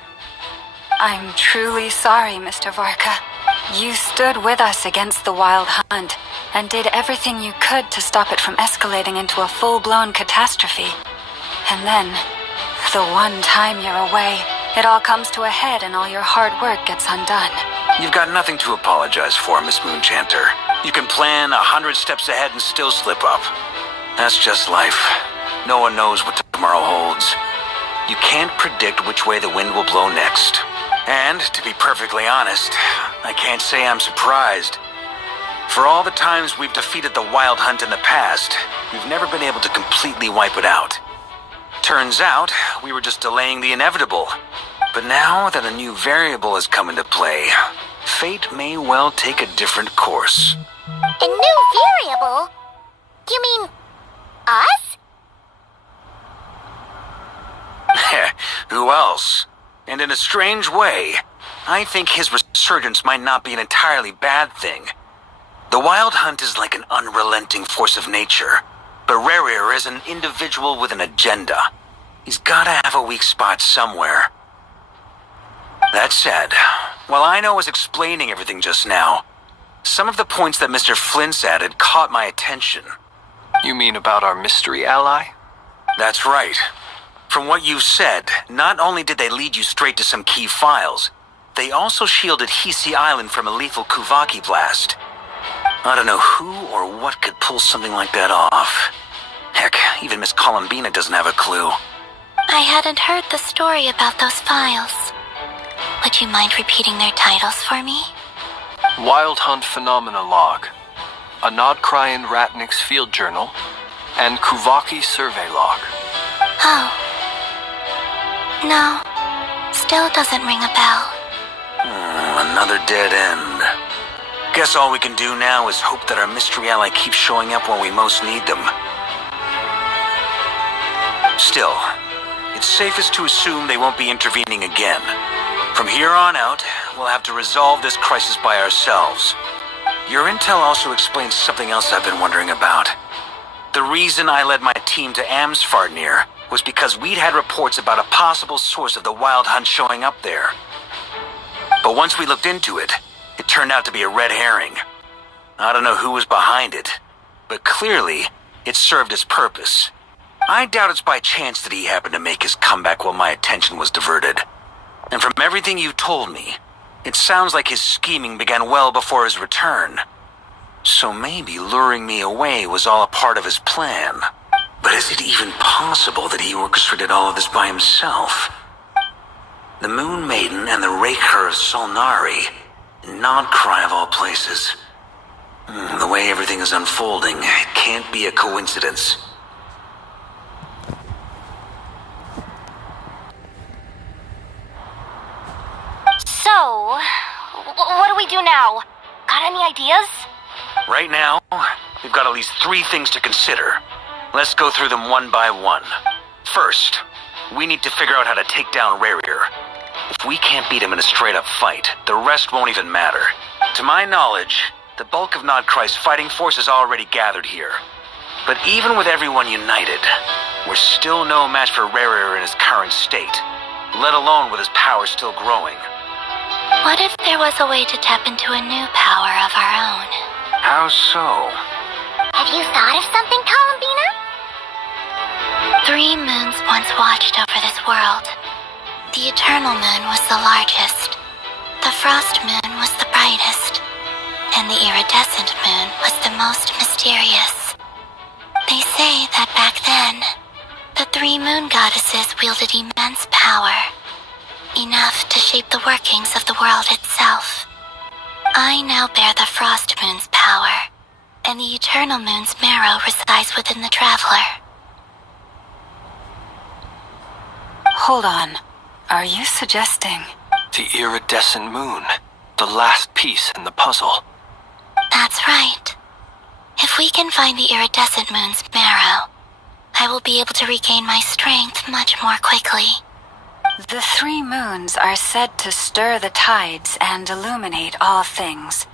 I'm truly sorry, Mr. Varka. You stood with us against the Wild Hunt, and did everything you could to stop it from escalating into a full-blown catastrophe. And then, the one time you're away, it all comes to a head and all your hard work gets undone. You've got nothing to apologize for, Miss Moonchanter. You can plan 100 steps ahead and still slip up. That's just life. No one knows what tomorrow holds. You can't predict which way the wind will blow next. And, to be perfectly honest, I can't say I'm surprised. For all the times we've defeated the Wild Hunt in the past, we've never been able to completely wipe it out. Turns out, we were just delaying the inevitable. But now that a new variable has come into play, fate may well take a different course. A new variable? You mean us? Who else? And in a strange way, I think his resurgence might not be an entirely bad thing. The Wild Hunt is like an unrelenting force of nature, but Rerir is an individual with an agenda. He's gotta have a weak spot somewhere. That said, while Ino was explaining everything just now, some of the points that Mr. Flint's added caught my attention. You mean about our mystery ally? That's right. From what you've said, not only did they lead you straight to some key files, they also shielded Hisi Island from a lethal Kuvaki blast. I don't know who or what could pull something like that off. Heck, even Miss Columbina doesn't have a clue. I hadn't heard the story about those files. Would you mind repeating their titles for me? Wild Hunt Phenomena Log, a Nodcry and Ratnik's Field Journal, and Kuvaki Survey Log. Oh. No. Still doesn't ring a bell. Another dead end. Guess all we can do now is hope that our mystery ally keeps showing up when we most need them. Still, it's safest to assume they won't be intervening again. From here on out, we'll have to resolve this crisis by ourselves. Your intel also explains something else I've been wondering about. The reason I led my team to Amsfarnir was because we'd had reports about a possible source of the Wild Hunt showing up there. But once we looked into it, it turned out to be a red herring. I don't know who was behind it, but clearly, it served its purpose. I doubt it's by chance that he happened to make his comeback while my attention was diverted. And from everything you told me, it sounds like his scheming began well before his return. So maybe luring me away was all a part of his plan. But is it even possible that he orchestrated all of this by himself? The Moon Maiden and the Raker of Solnari, Nodcry of all places. The way everything is unfolding, it can't be a coincidence. So, what do we do now? Got any ideas? Right now, we've got at least 3 things to consider. Let's go through them one by one. First, we need to figure out how to take down Rerir. If we can't beat him in a straight-up fight, the rest won't even matter. To my knowledge, the bulk of Nodcry's fighting force is already gathered here. But even with everyone united, we're still no match for Rerir in his current state, let alone with his power still growing. What if there was a way to tap into a new power of our own? How so? Have you thought of something, Columbina? 3 moons once watched over this world. The Eternal Moon was the largest, the Frost Moon was the brightest, and the Iridescent Moon was the most mysterious. They say that back then, the 3 moon goddesses wielded immense power, enough to shape the workings of the world itself. I now bear the Frost Moon's power, and the Eternal Moon's marrow resides within the Traveler. Hold on. Are you suggesting... The iridescent moon, the last piece in the puzzle. That's right. If we can find the Iridescent Moon's marrow, I will be able to regain my strength much more quickly. The 3 moons are said to stir the tides and illuminate all things.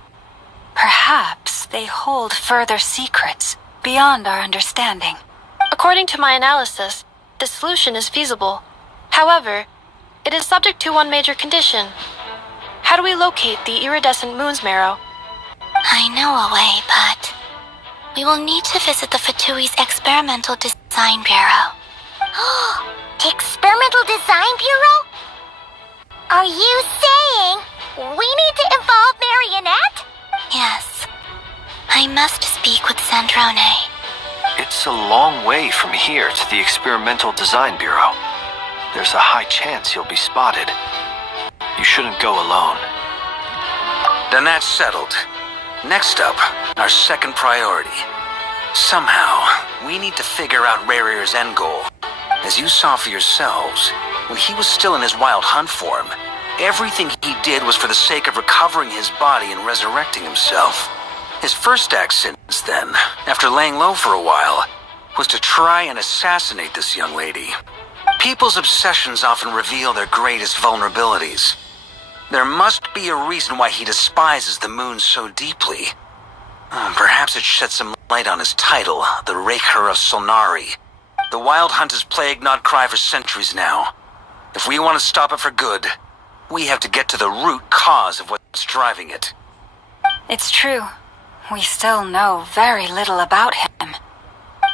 Perhaps they hold further secrets beyond our understanding. According to my analysis, the solution is feasible. However, it is subject to one major condition. How do we locate the iridescent moon's marrow? I know a way, but we will need to visit the Fatui's Experimental Design Bureau. The Experimental Design Bureau? Are you saying we need to involve Marionette? Yes. I must speak with Sandrone. It's a long way from here to the Experimental Design Bureau. There's a high chance you'll be spotted. You shouldn't go alone. Then that's settled. Next up, our second priority. Somehow, we need to figure out Rarear's end goal. As you saw for yourselves, when he was still in his wild hunt form, everything he did was for the sake of recovering his body and resurrecting himself. His first act since then, after laying low for a while, was to try and assassinate this young lady. People's obsessions often reveal their greatest vulnerabilities. There must be a reason why he despises the moon so deeply. Perhaps it sheds some light on his title, the Raker of Solnari. The Wild Hunt has plagued Nodcry for centuries now. If we want to stop it for good, we have to get to the root cause of what's driving it. It's true. We still know very little about him.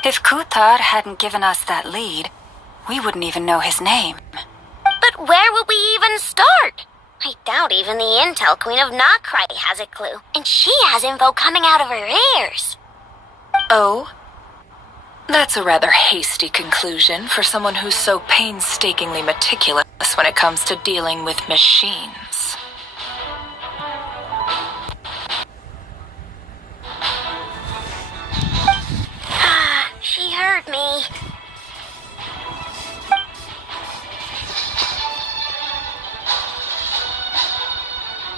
If Kuthar hadn't given us that lead, we wouldn't even know his name. But where would we even start? I doubt even the Intel Queen of Nodcry has a clue, and she has info coming out of her ears. Oh? That's a rather hasty conclusion for someone who's so painstakingly meticulous when it comes to dealing with machines. She heard me.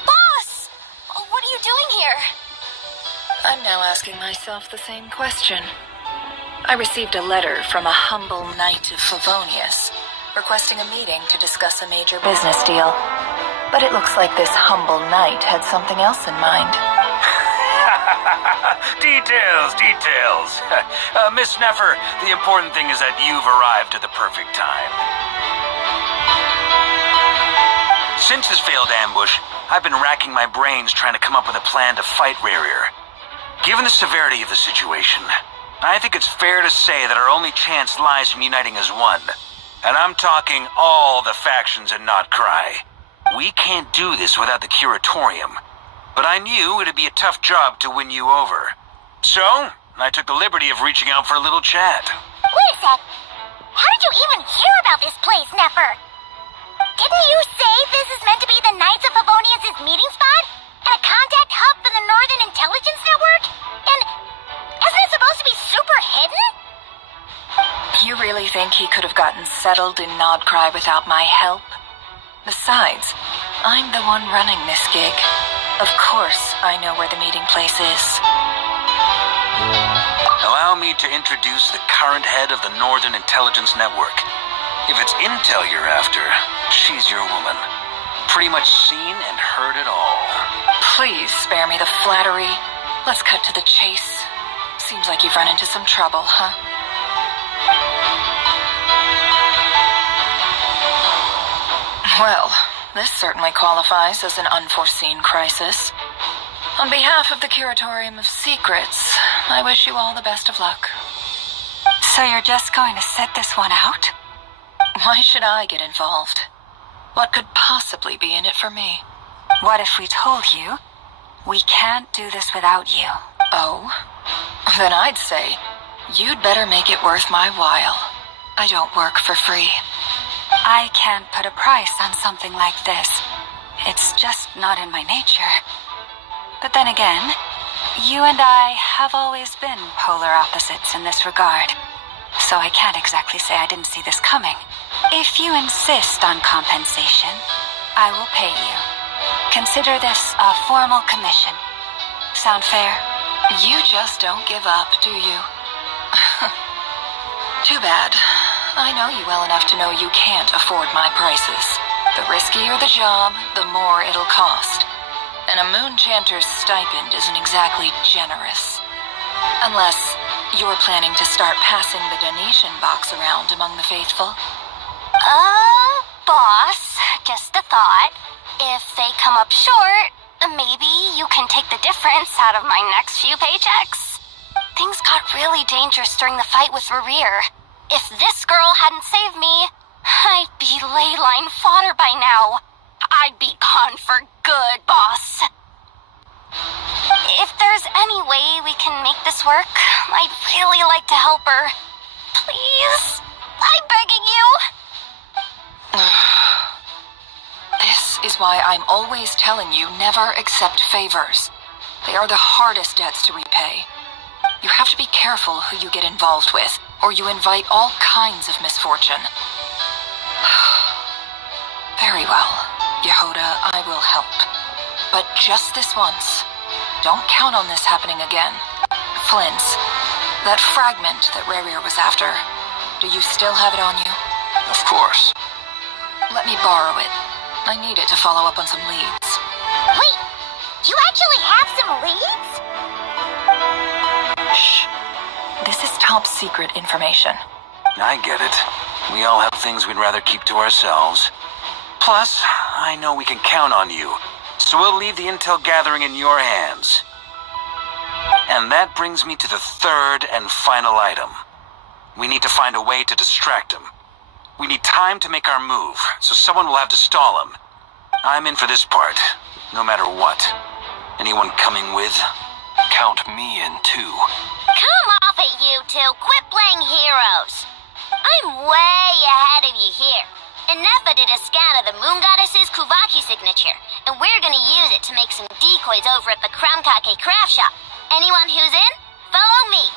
Boss! What are you doing here? I'm now asking myself the same question. I received a letter from a humble knight of Favonius, requesting a meeting to discuss a major business deal. But it looks like this humble knight had something else in mind. Details. Miss Neffer, the important thing is that you've arrived at the perfect time. Since his failed ambush, I've been racking my brains trying to come up with a plan to fight Rarear. Given the severity of the situation, I think it's fair to say that our only chance lies in uniting as one. And I'm talking all the factions in Nodcry. We can't do this without the Curatorium. But I knew it'd be a tough job to win you over. So, I took the liberty of reaching out for a little chat. Wait a sec. How did you even hear about this place, Neffer? Didn't you say this is meant to be the Knights of Favonius' meeting spot? And a contact hub for the Northern Intelligence Network? And isn't it supposed to be super hidden? You really think he could have gotten settled in Nodcry without my help? Besides, I'm the one running this gig. Of course I know where the meeting place is. Allow me to introduce the current head of the Northern Intelligence Network. If it's intel you're after, she's your woman. Pretty much seen and heard it all. Please spare me the flattery. Let's cut to the chase. Seems like you've run into some trouble, huh? Well, this certainly qualifies as an unforeseen crisis. On behalf of the Curatorium of Secrets, I wish you all the best of luck. So you're just going to sit this one out? Why should I get involved? What could possibly be in it for me? What if we told you we can't do this without you? Oh? Then I'd say you'd better make it worth my while. I don't work for free. I can't put a price on something like this. It's just not in my nature. But then again, you and I have always been polar opposites in this regard. So I can't exactly say I didn't see this coming. If you insist on compensation, I will pay you. Consider this a formal commission. Sound fair? You just don't give up, do you? Too bad. I know you well enough to know you can't afford my prices. The riskier the job, the more it'll cost. And a Moonchanter's stipend isn't exactly generous. Unless you're planning to start passing the donation box around among the faithful. Boss, just a thought. If they come up short, maybe you can take the difference out of my next few paychecks. Things got really dangerous during the fight with Rerir. If this girl hadn't saved me, I'd be ley line fodder by now. I'd be gone for good, boss. If there's any way we can make this work, I'd really like to help her. Please? I'm begging you. This is why I'm always telling you never accept favors. They are the hardest debts to repay. You have to be careful who you get involved with, or you invite all kinds of misfortune. Very well, Yehoda, I will help. But just this once. Don't count on this happening again. Flins, that fragment that Rerir was after, do you still have it on you? Of course. Let me borrow it. I need it to follow up on some leads. Wait, you actually have some leads? Shh. This is top secret information. I get it. We all have things we'd rather keep to ourselves. Plus, I know we can count on you. So we'll leave the intel gathering in your hands. And that brings me to the third and final item. We need to find a way to distract him. We need time to make our move, so someone will have to stall him. I'm in for this part, no matter what. Anyone coming with? Count me in too. Come off it, you two. Quit playing heroes. I'm way ahead of you here. Nefa did a scan of the Moon Goddess's Kuvaki signature, and we're gonna use it to make some decoys over at the Kramkake craft shop. Anyone who's in, follow me.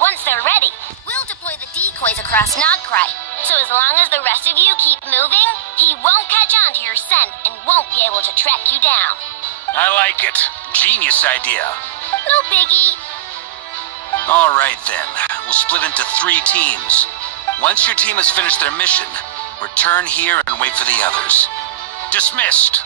Once they're ready, we'll deploy the decoys across Nogcry. So as long as the rest of you keep moving, he won't catch on to your scent and won't be able to track you down. I like it. Genius idea. No biggie. All right then. We'll split into 3 teams. Once your team has finished their mission, return here and wait for the others. Dismissed.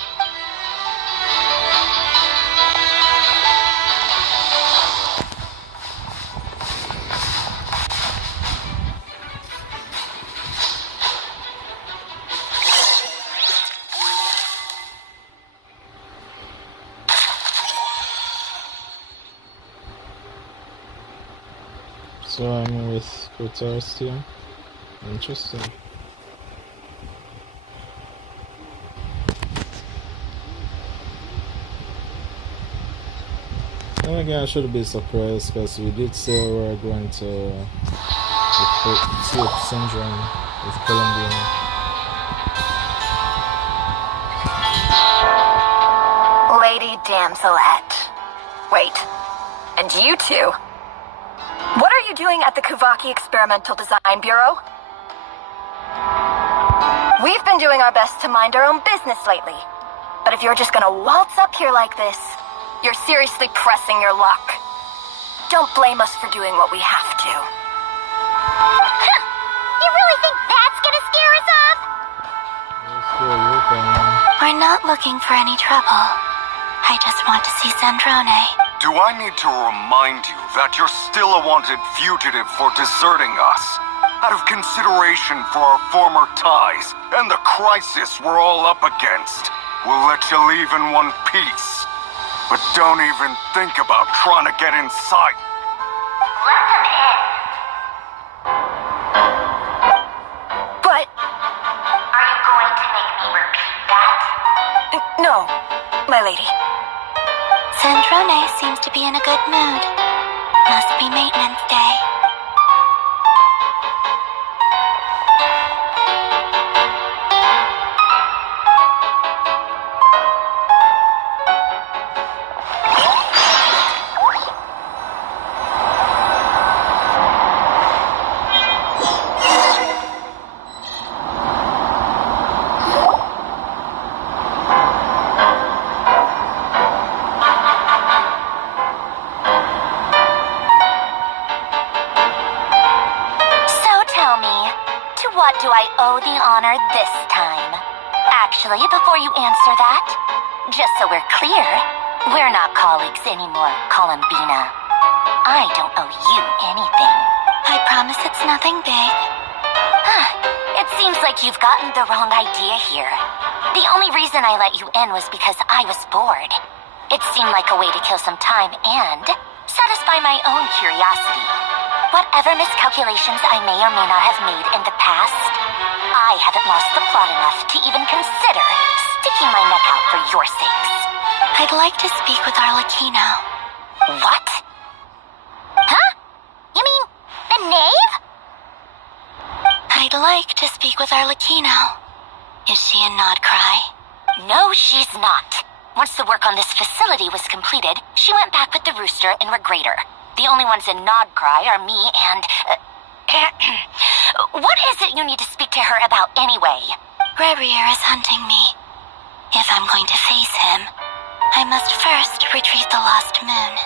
So I'm with Kotar still. Interesting. Then again, I shouldn't be surprised because we did say we were going to the TF syndrome with Colombia. Lady Damselette. Wait, and you two? What are you doing at the Kuvaki Experimental Design Bureau? We've been doing our best to mind our own business lately. But if you're just gonna waltz up here like this, you're seriously pressing your luck. Don't blame us for doing what we have to. You really think that's gonna scare us off? We're not looking for any trouble. I just want to see Sandrone. Do I need to remind you that you're still a wanted fugitive for deserting us? Out of consideration for our former ties and the crisis we're all up against, we'll let you leave in one piece. But don't even think about trying to get inside. Let them in. But... Are you going to make me repeat that? No, my lady. Sandrone seems to be in a good mood. Must be maintenance day. What do I owe the honor this time? Actually, before you answer that, just so we're clear, we're not colleagues anymore, Columbina. I don't owe you anything. I promise it's nothing big. It seems like you've gotten the wrong idea here. The only reason I let you in was because I was bored. It seemed like a way to kill some time and satisfy my own curiosity. Whatever miscalculations I may or may not have made in the past, I haven't lost the plot enough to even consider sticking my neck out for your sakes. I'd like to speak with Arlecchino. What? Huh? You mean the knave? I'd like to speak with Arlecchino. Is she a Nodcry? No, she's not. Once the work on this facility was completed, she went back with the Rooster and Regrator. The only ones in Nodcry are me and... what is it you need to speak to her about anyway? Rerir is hunting me. If I'm going to face him, I must first retrieve the lost moon.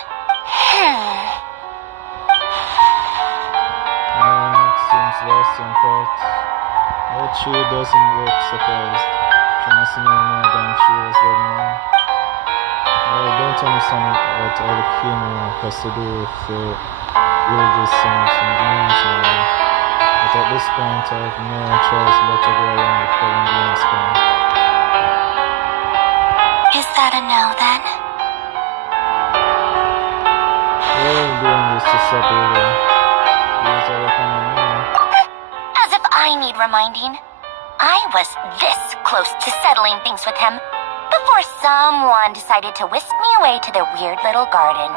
It seems lost in thought. But she doesn't look surprised. She must know more than she was letting on. I don't understand what Arlecchino has to do with all these things and moons now. But at this point, I have no choice but to go along with Columbina's plan. Is that a no, then? All I'm doing is to separate her. Here's Arlecchino now. As if I need reminding. I was this close to settling things with him before someone decided to whisk me away to their weird little garden.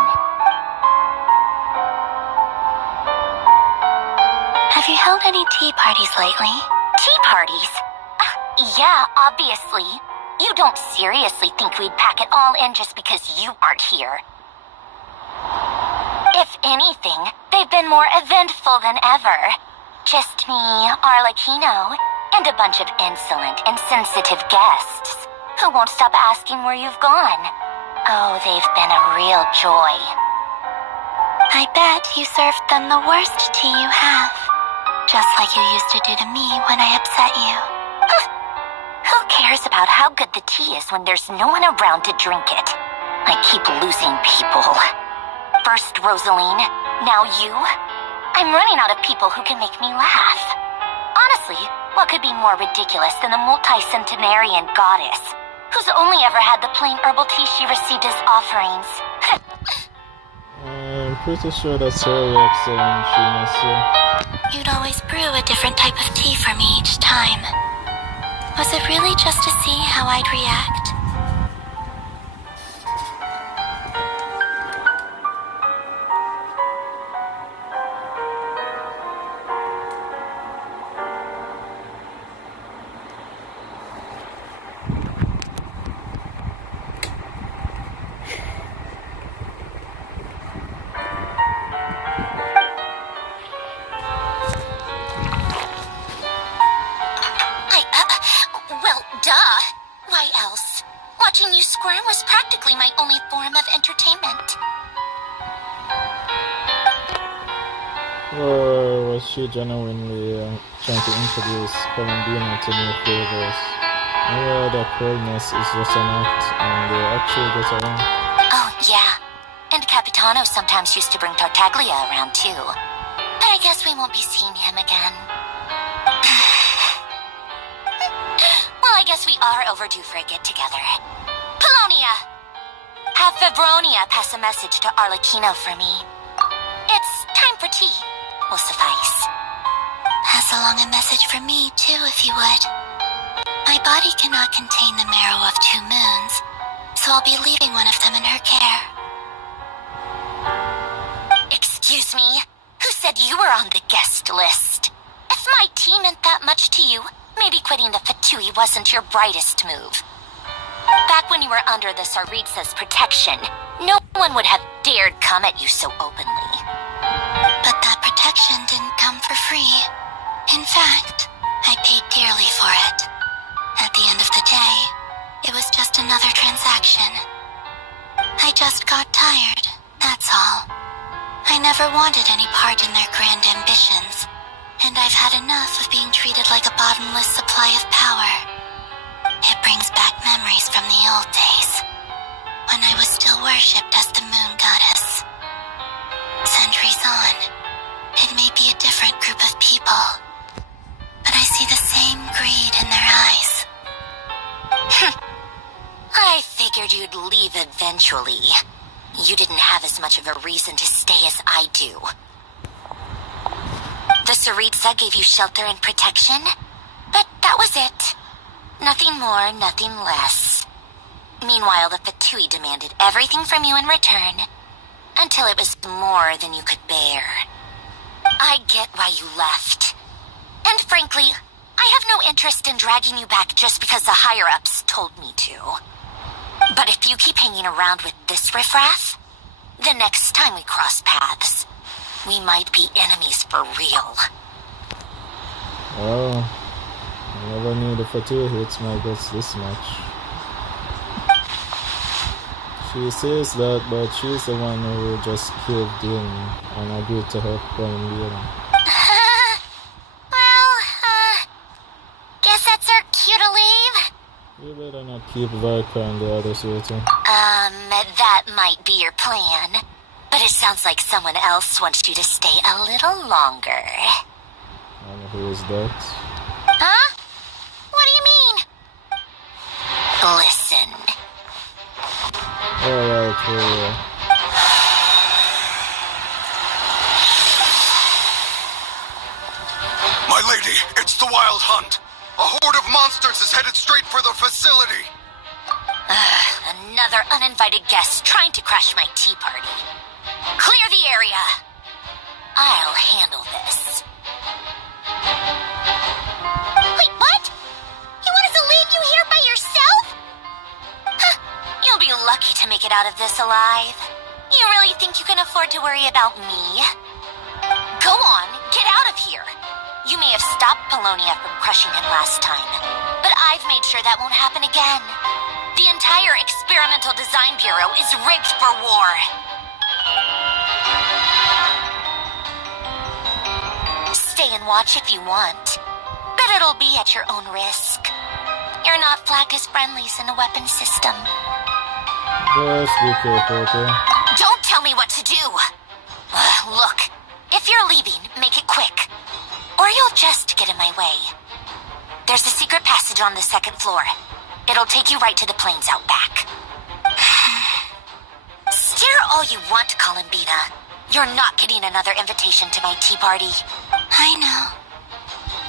Have you held any tea parties lately? Tea parties? Yeah, obviously. You don't seriously think we'd pack it all in just because you aren't here. If anything, they've been more eventful than ever. Just me, Arlecchino, and a bunch of insolent, insensitive guests who won't stop asking where you've gone. Oh, they've been a real joy. I bet you served them the worst tea you have. Just like you used to do to me when I upset you. Who cares about how good the tea is when there's no one around to drink it? I keep losing people. First Rosaline, now you. I'm running out of people who can make me laugh. Honestly, what could be more ridiculous than a multi-centenarian goddess who's only ever had the plain herbal tea she received as offerings? I'm pretty sure that's her way of saying she missed you. You'd always brew a different type of tea for me each time. Was it really just to see how I'd react? Watching you squirm was practically my only form of entertainment. Or was she genuinely trying to introduce Columbina to new flavors? Maybe the coldness is just an act and they actually get along. Oh, yeah. And Capitano sometimes used to bring Tartaglia around too. But I guess we won't be seeing him again. Well, I guess we are overdue for a get-together. Polonia! Have Febronia pass a message to Arlecchino for me. It's time for tea. Will suffice. Pass along a message for me, too, if you would. My body cannot contain the marrow of 2 moons, so I'll be leaving one of them in her care. Excuse me? Who said you were on the guest list? If my tea meant that much to you, maybe quitting the Fatui wasn't your brightest move. Back when you were under the Tsaritsa's protection, no one would have dared come at you so openly. But that protection didn't come for free. In fact, I paid dearly for it. At the end of the day, it was just another transaction. I just got tired, that's all. I never wanted any part in their grand ambitions, and I've had enough of being treated like a bottomless supply of power. It brings back memories from the old days, when I was still worshipped as the moon goddess. Centuries on, it may be a different group of people, but I see the same greed in their eyes. I figured you'd leave eventually. You didn't have as much of a reason to stay as I do. The Tsaritsa gave you shelter and protection, but that was it. Nothing more, nothing less. Meanwhile, the Fatui demanded everything from you in return, until it was more than you could bear. I get why you left. And frankly, I have no interest in dragging you back just because the higher-ups told me to. But if you keep hanging around with this riffraff, the next time we cross paths, we might be enemies for real. Oh, I never knew the Fatui hates my guts this much. She says that, but she's the one who just caved in and agreed to help Colin. Guess that's our cue to leave. You better not keep Vodka and the others waiting. That might be your plan. But it sounds like someone else wants you to stay a little longer. And who is that? Huh? What do you mean? Listen. Alright, well, My lady, it's the Wild Hunt. A horde of monsters is headed straight for the facility. Another uninvited guest trying to crash my tea party. Clear the area. I'll handle this. Wait, what? You want us to leave you here by yourself? Huh, you'll be lucky to make it out of this alive. You really think you can afford to worry about me? Go on, get out of here. You may have stopped Polonia from crushing him last time, but I've made sure that won't happen again. The entire Experimental Design Bureau is rigged for war. Stay and watch if you want, but it'll be at your own risk. You're not flagged as friendlies in the weapons system. just be careful, okay? Don't tell me what to do! Look, if you're leaving, make it quick. Or you'll just get in my way. There's a secret passage on the second floor. It'll take you right to the plains out back. Stare all you want, Columbina. You're not getting another invitation to my tea party. I know.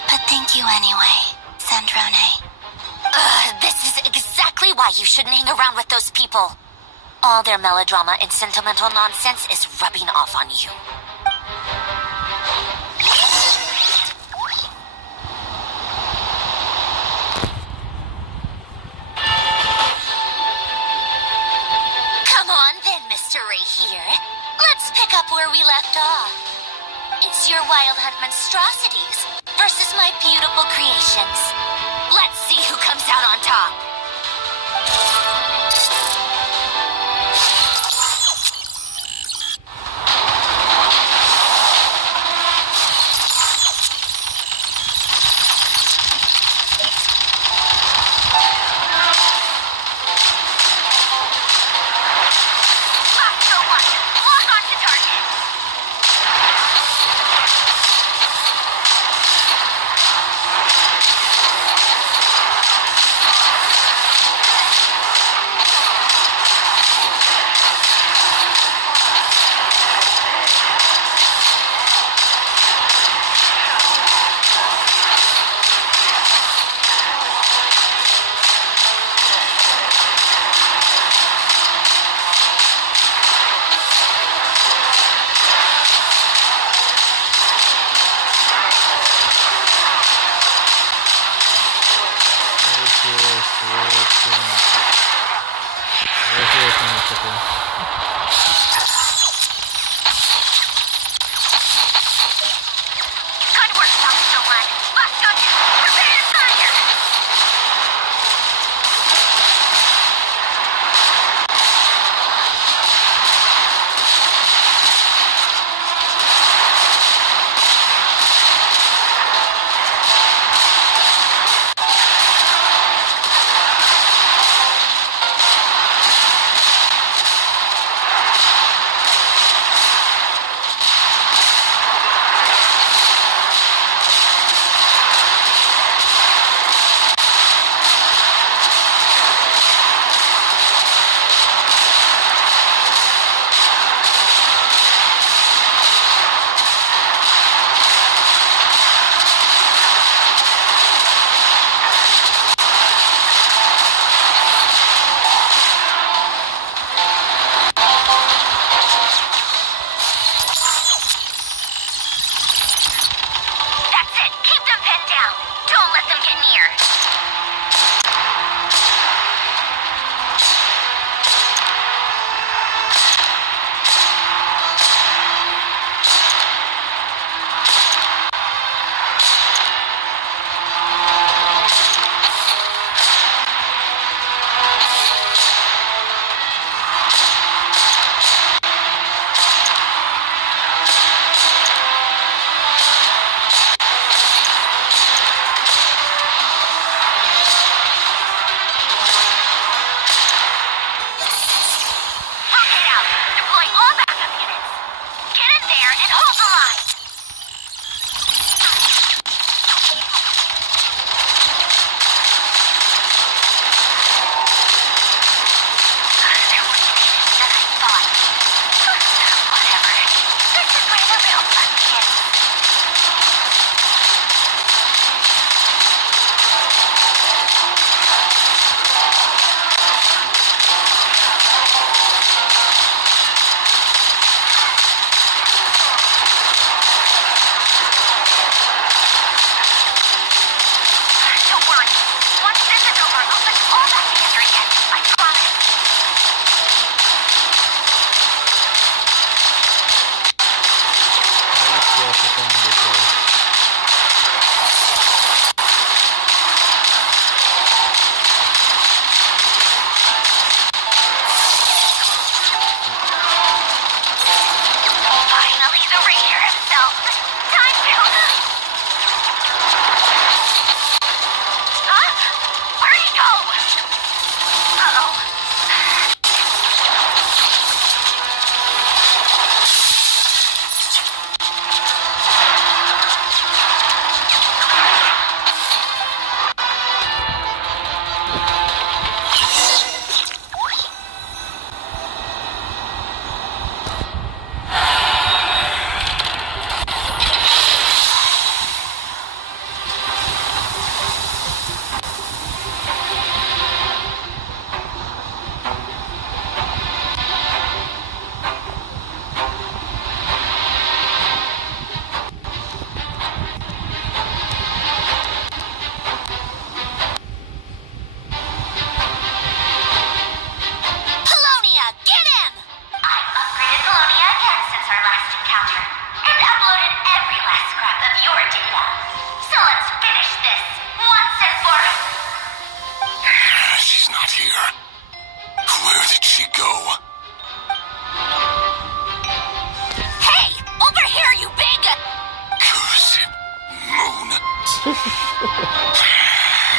But thank you anyway, Sandrone. This is exactly why you shouldn't hang around with those people. All their melodrama and sentimental nonsense is rubbing off on you. Come on then, Mr. Ray here. Let's pick up where we left off. It's your Wild Hunt monstrosities versus my beautiful creations. Let's see who comes out on top. Good work, Celestial One. Let's go. Prepare to fire.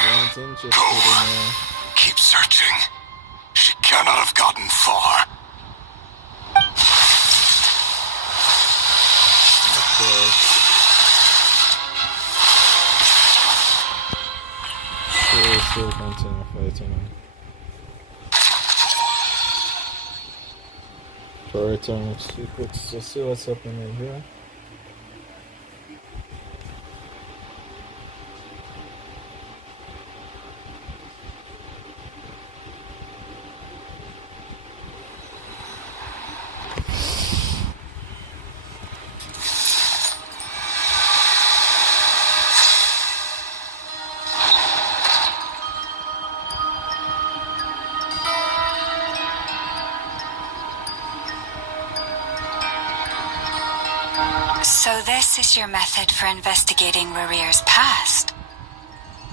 weren't interested in her. Keep searching. She cannot have gotten far. Okay. So we'll still continue fighting her. For return of secrets, so see what's happening here. So this is your method for investigating Rarir's past.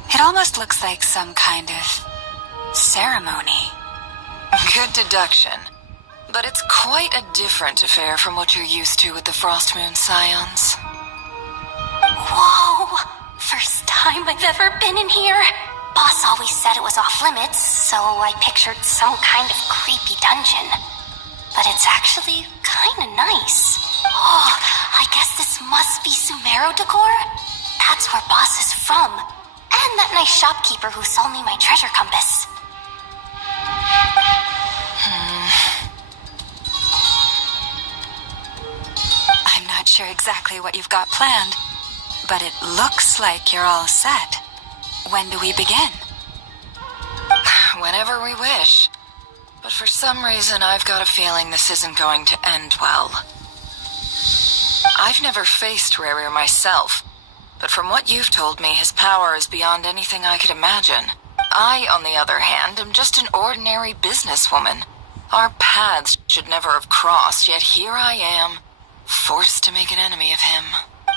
It almost looks like some kind of ceremony. Good deduction. But it's quite a different affair from what you're used to with the Frost Moon Scions. Whoa! First time I've ever been in here. Boss always said it was off limits, so I pictured some kind of creepy dungeon. But it's actually kinda nice. Oh, I guess this must be Sumero decor? That's where Boss is from. And that nice shopkeeper who sold me my treasure compass. I'm not sure exactly what you've got planned, but it looks like you're all set. When do we begin? Whenever we wish. But for some reason, I've got a feeling this isn't going to end well. I've never faced Rarir myself, but from what you've told me, his power is beyond anything I could imagine. I, on the other hand, am just an ordinary businesswoman. Our paths should never have crossed, yet here I am, forced to make an enemy of him.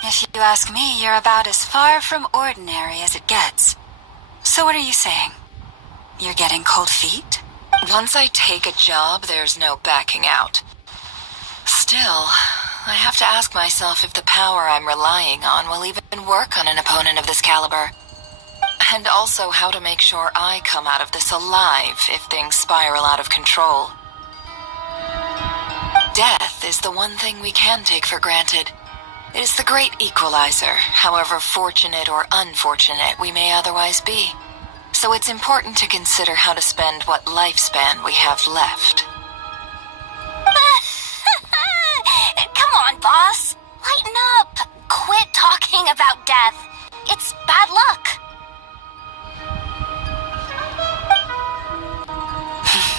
If you ask me, you're about as far from ordinary as it gets. So what are you saying? You're getting cold feet? Once I take a job, there's no backing out. Still, I have to ask myself if the power I'm relying on will even work on an opponent of this caliber. And also how to make sure I come out of this alive if things spiral out of control. Death is the one thing we can take for granted. It is the great equalizer, however fortunate or unfortunate we may otherwise be. So it's important to consider how to spend what lifespan we have left. Come on, boss. Lighten up. Quit talking about death. It's bad luck.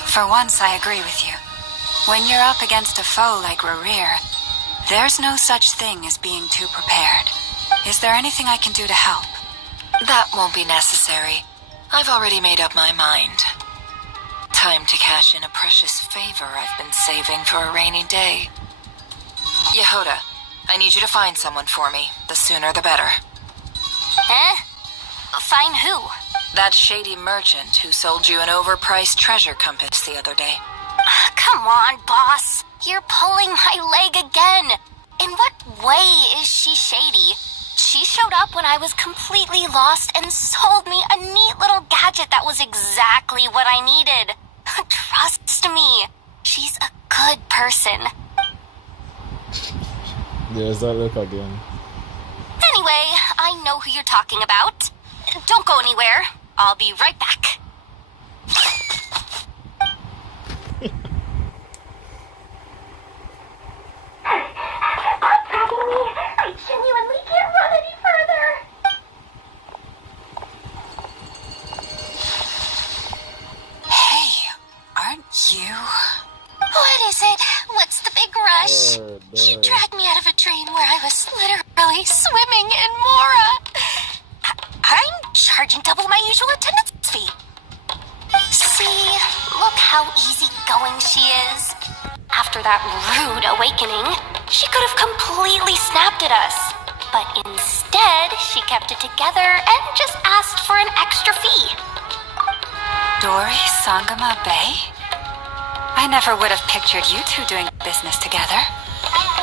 For once, I agree with you. When you're up against a foe like Rarir, there's no such thing as being too prepared. Is there anything I can do to help? That won't be necessary. I've already made up my mind. Time to cash in a precious favor I've been saving for a rainy day. Yehoda, I need you to find someone for me. The sooner the better. Find who? That shady merchant who sold you an overpriced treasure compass the other day. Come on, boss. You're pulling my leg again. In what way is she shady? She showed up when I was completely lost and sold me a neat little gadget that was exactly what I needed. Trust me, she's a good person. There's that look again. Anyway, I know who you're talking about. Don't go anywhere. I'll be right back. I genuinely can't run any further. Hey, aren't you? What is it? What's the big rush? She dragged me out of a drain where I was literally swimming in Mora. I'm charging double my usual attendance fee. See, look how easygoing she is. After that rude awakening, she could have completely snapped at us. But instead, she kept it together and just asked for an extra fee. Dori Sangama Bay? I never would have pictured you two doing business together.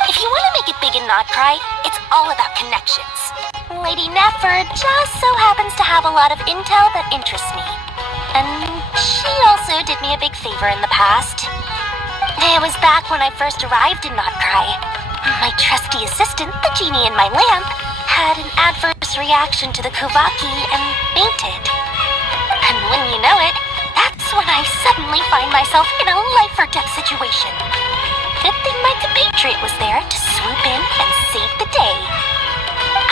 If you want to make it big and not cry, it's all about connections. Lady Nefer just so happens to have a lot of intel that interests me. And she also did me a big favor in the past. It was back when I first arrived in Notcry. My trusty assistant, the genie in my lamp, had an adverse reaction to the Kuvaki and fainted. And when you know it, that's when I suddenly find myself in a life-or-death situation. Good thing my compatriot was there to swoop in and save the day.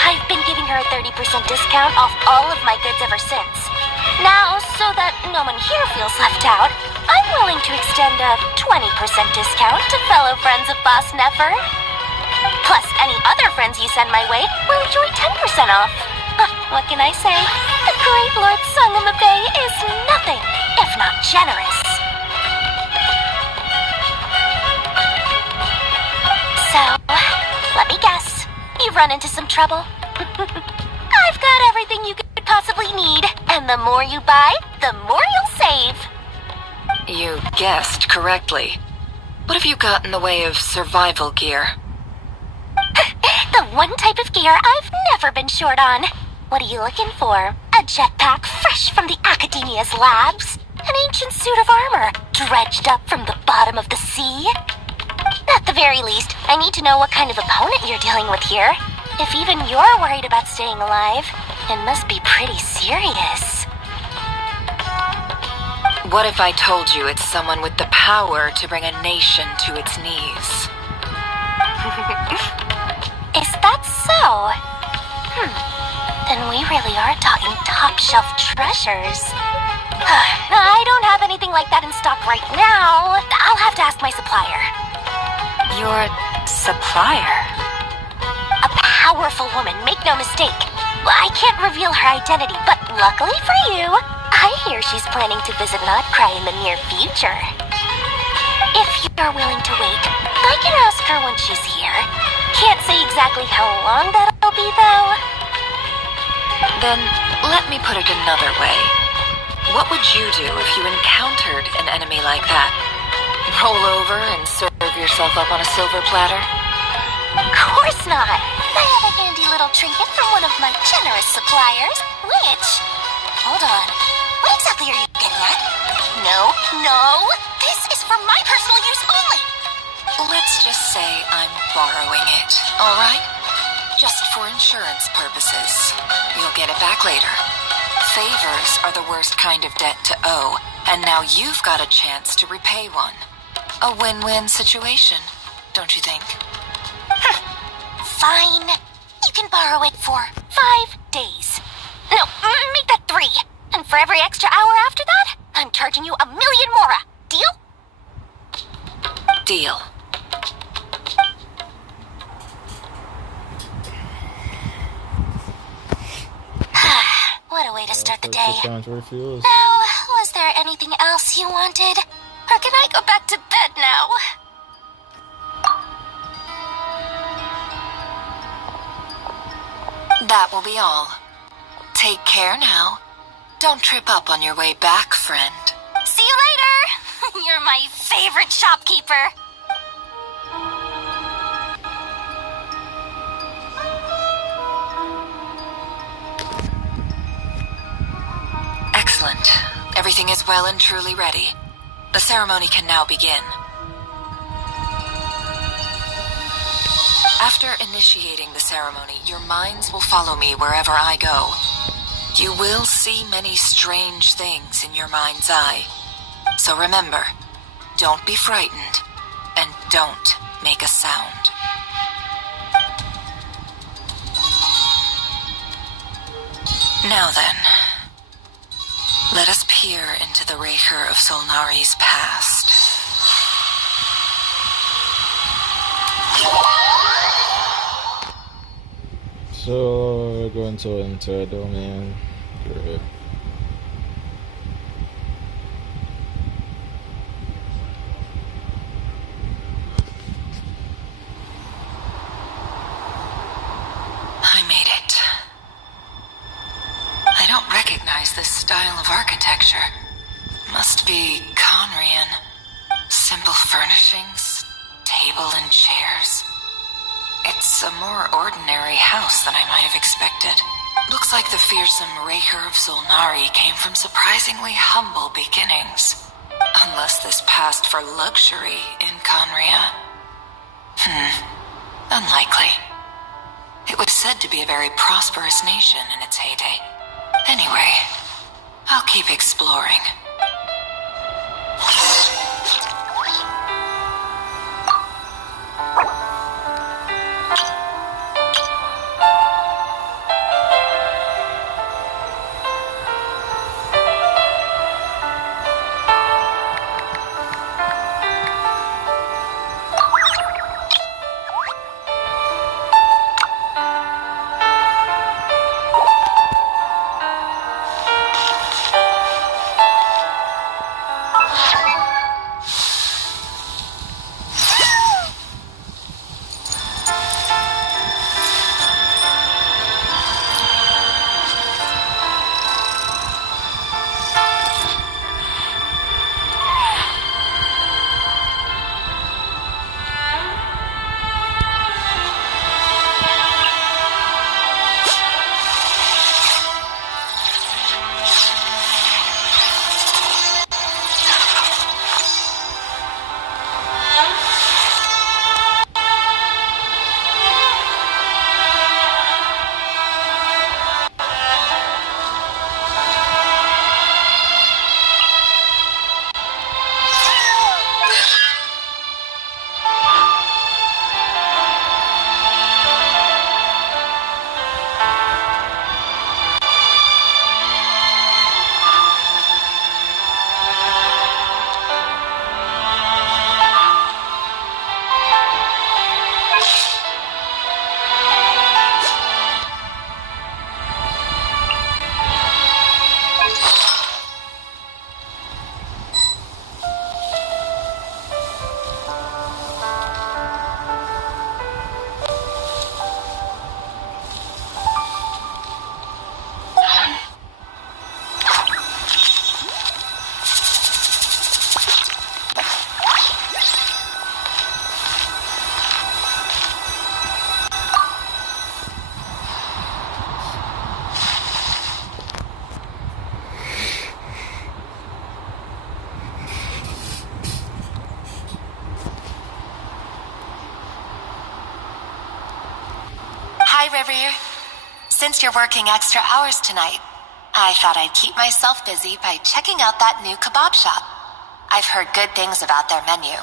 I've been giving her a 30% discount off all of my goods ever since. Now, so that no one here feels left out, I'm willing to extend a 20% discount to fellow friends of Boss Nefer. Plus, any other friends you send my way will enjoy 10% off. What can I say? The great Lord Sangamabe is nothing if not generous. So, let me guess. You've run into some trouble? I've got everything you could possibly need. And the more you buy, the more you'll save. You guessed correctly. What have you got in the way of survival gear? The one type of gear I've never been short on. What are you looking for? A jetpack fresh from the Academia's labs? An ancient suit of armor dredged up from the bottom of the sea? At the very least, I need to know what kind of opponent you're dealing with here. If even you're worried about staying alive, it must be pretty serious. What if I told you it's someone with the power to bring a nation to its knees? Is that so? Then we really are talking top-shelf treasures. I don't have anything like that in stock right now. I'll have to ask my supplier. Your supplier? A powerful woman, make no mistake. I can't reveal her identity, but luckily for you, I hear she's planning to visit Notcry in the near future. If you're willing to wait, I can ask her when she's here. Can't say exactly how long that'll be, though. Then, let me put it another way. What would you do if you encountered an enemy like that? Roll over and serve yourself up on a silver platter? Of course not. I have a handy little trinket from one of my generous suppliers, which... Hold on. What exactly are you getting at? No. This is for my personal use only. Let's just say I'm borrowing it, all right? Just for insurance purposes. You'll get it back later. Favors are the worst kind of debt to owe, and now you've got a chance to repay one. A win-win situation, don't you think? Fine. You can borrow it for 5 days. No, make that 3. And for every extra hour after that, I'm charging you 1,000,000 mora. Deal? Deal. What a way to start the day. Now, Refuse. was there anything else you wanted? Or can I go back to bed now? That will be all. Take care now. Don't trip up on your way back, friend. See you later! You're my favorite shopkeeper. Excellent. Everything is well and truly ready. The ceremony can now begin. After initiating the ceremony, your minds will follow me wherever I go. You will see many strange things in your mind's eye. So remember, don't be frightened, and don't make a sound. Now then, let us peer into the Raker of Solnari's past. So we're going to enter a domain. Great. I made it. I don't recognize this style of architecture. Must be Conrian. Simple furnishings, table and chairs. It's a more ordinary house than I might have expected. Looks like the fearsome Raker of Zulnari came from surprisingly humble beginnings. Unless this passed for luxury in Conria. Unlikely. It was said to be a very prosperous nation in its heyday. Anyway, I'll keep exploring. Hi, River. Since you're working extra hours tonight, I thought I'd keep myself busy by checking out that new kebab shop. I've heard good things about their menu.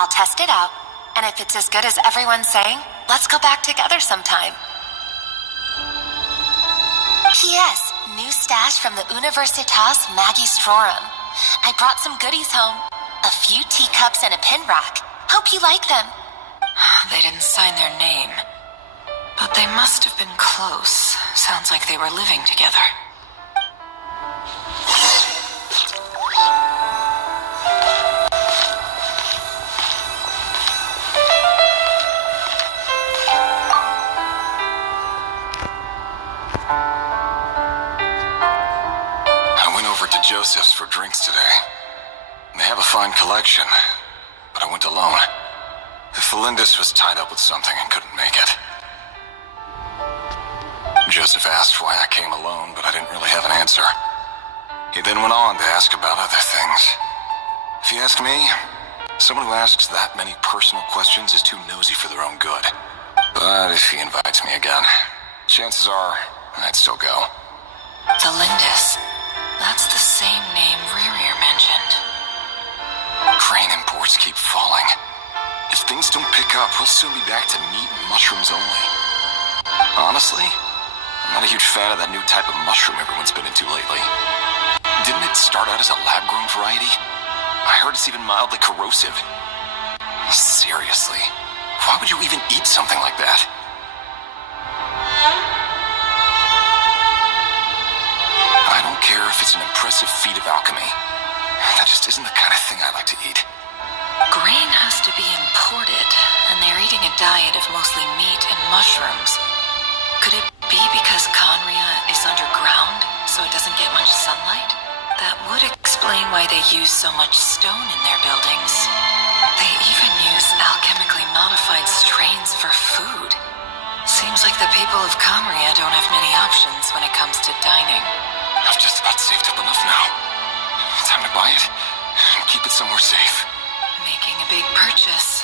I'll test it out, and if it's as good as everyone's saying, let's go back together sometime. P.S. New stash from the Universitas Magistrorum. I brought some goodies home. A few teacups and a pin rack. Hope you like them. They didn't sign their name. But they must have been close. Sounds like they were living together. I went over to Joseph's for drinks today. They have a fine collection, but I went alone. Felindus was tied up with something and couldn't make it. Joseph asked why I came alone, but I didn't really have an answer. He then went on to ask about other things. If you ask me, someone who asks that many personal questions is too nosy for their own good. But if he invites me again, chances are I'd still go. Felindus. That's the same name Rerir mentioned. Crane imports keep falling. If things don't pick up, we'll soon be back to meat and mushrooms only. Honestly, I'm not a huge fan of that new type of mushroom everyone's been into lately. Didn't it start out as a lab-grown variety? I heard it's even mildly corrosive. Seriously, why would you even eat something like that? I don't care if it's an impressive feat of alchemy. That just isn't the kind of thing I like to eat. Grain has to be imported, and they're eating a diet of mostly meat and mushrooms. Could it be because Conria is underground, so it doesn't get much sunlight? That would explain why they use so much stone in their buildings. They even use alchemically modified strains for food. Seems like the people of Comria don't have many options when it comes to dining. I've just about saved up enough now. Time to buy it and keep it somewhere safe. Making a big purchase.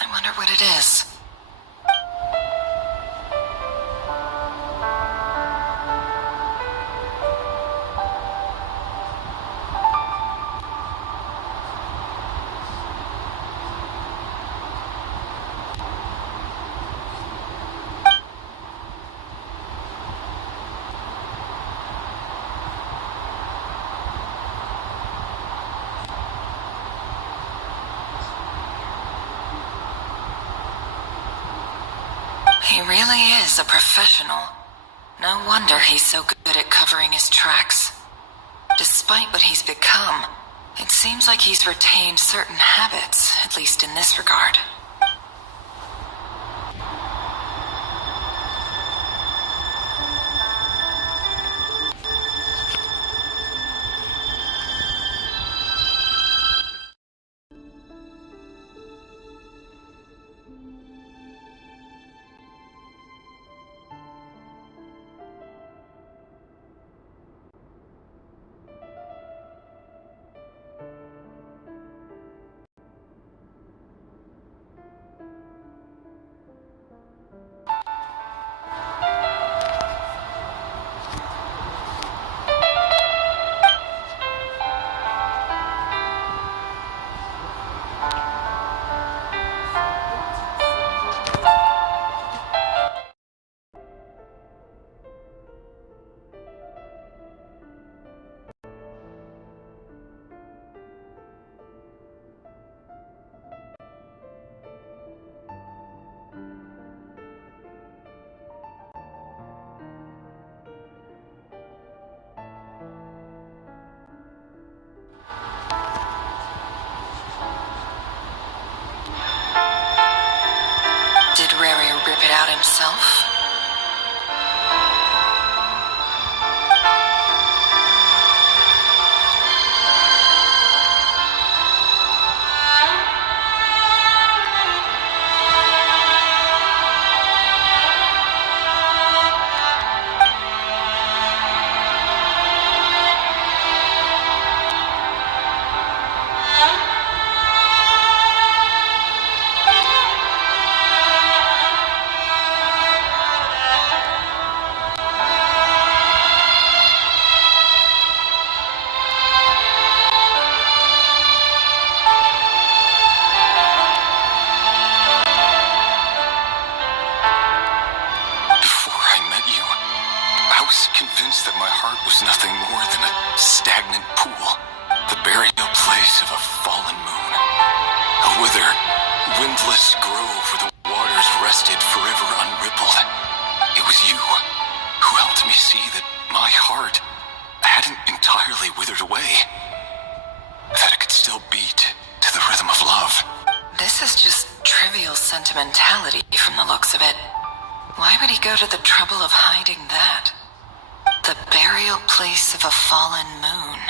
I wonder what it is. He really is a professional. No wonder he's so good at covering his tracks. Despite what he's become, it seems like he's retained certain habits, at least in this regard. Did Rary rip it out himself? Was nothing more than a stagnant pool, the burial place of a fallen moon. A withered, windless grove where the waters rested forever unrippled. It was you who helped me see that my heart hadn't entirely withered away, that it could still beat to the rhythm of love. This is just trivial sentimentality from the looks of it. Why would he go to the trouble of hiding that? The burial place of a fallen moon.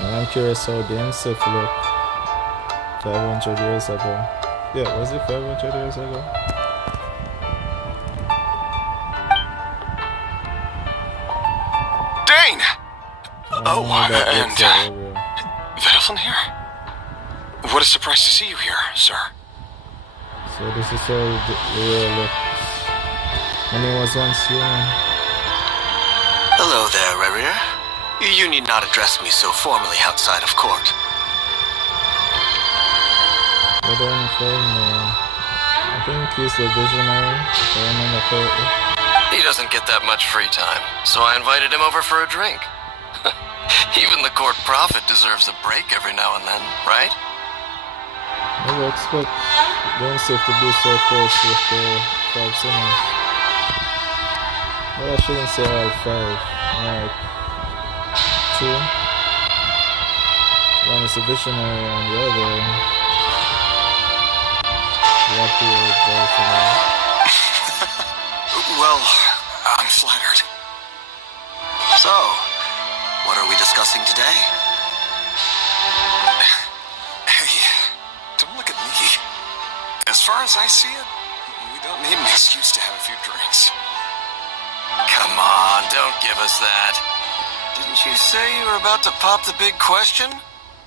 And I'm curious how the Ensif look 500 years ago. Yeah, was it 500 years ago? Dane! Oh, and and Vedelfin here? What a surprise to see you here, sir. so this is how the real looks when he was once human. Hello there, Rerir. You need not address me so formally outside of court. What do I find now? I think he's the visionary, if I remember correctly. He doesn't get that much free time, so I invited him over for a drink. Even the court prophet deserves a break every now and then, right? I would expect the Ensif to be so close with the 5 sinners. Well, I shouldn't say all 5. Alright. 2. One is a visionary and the other Well, I'm flattered. So, what are we discussing today? Hey, don't look at me. As far as I see it, we don't need an excuse to have a few drinks. Come on, don't give us that. Didn't you say you were about to pop the big question?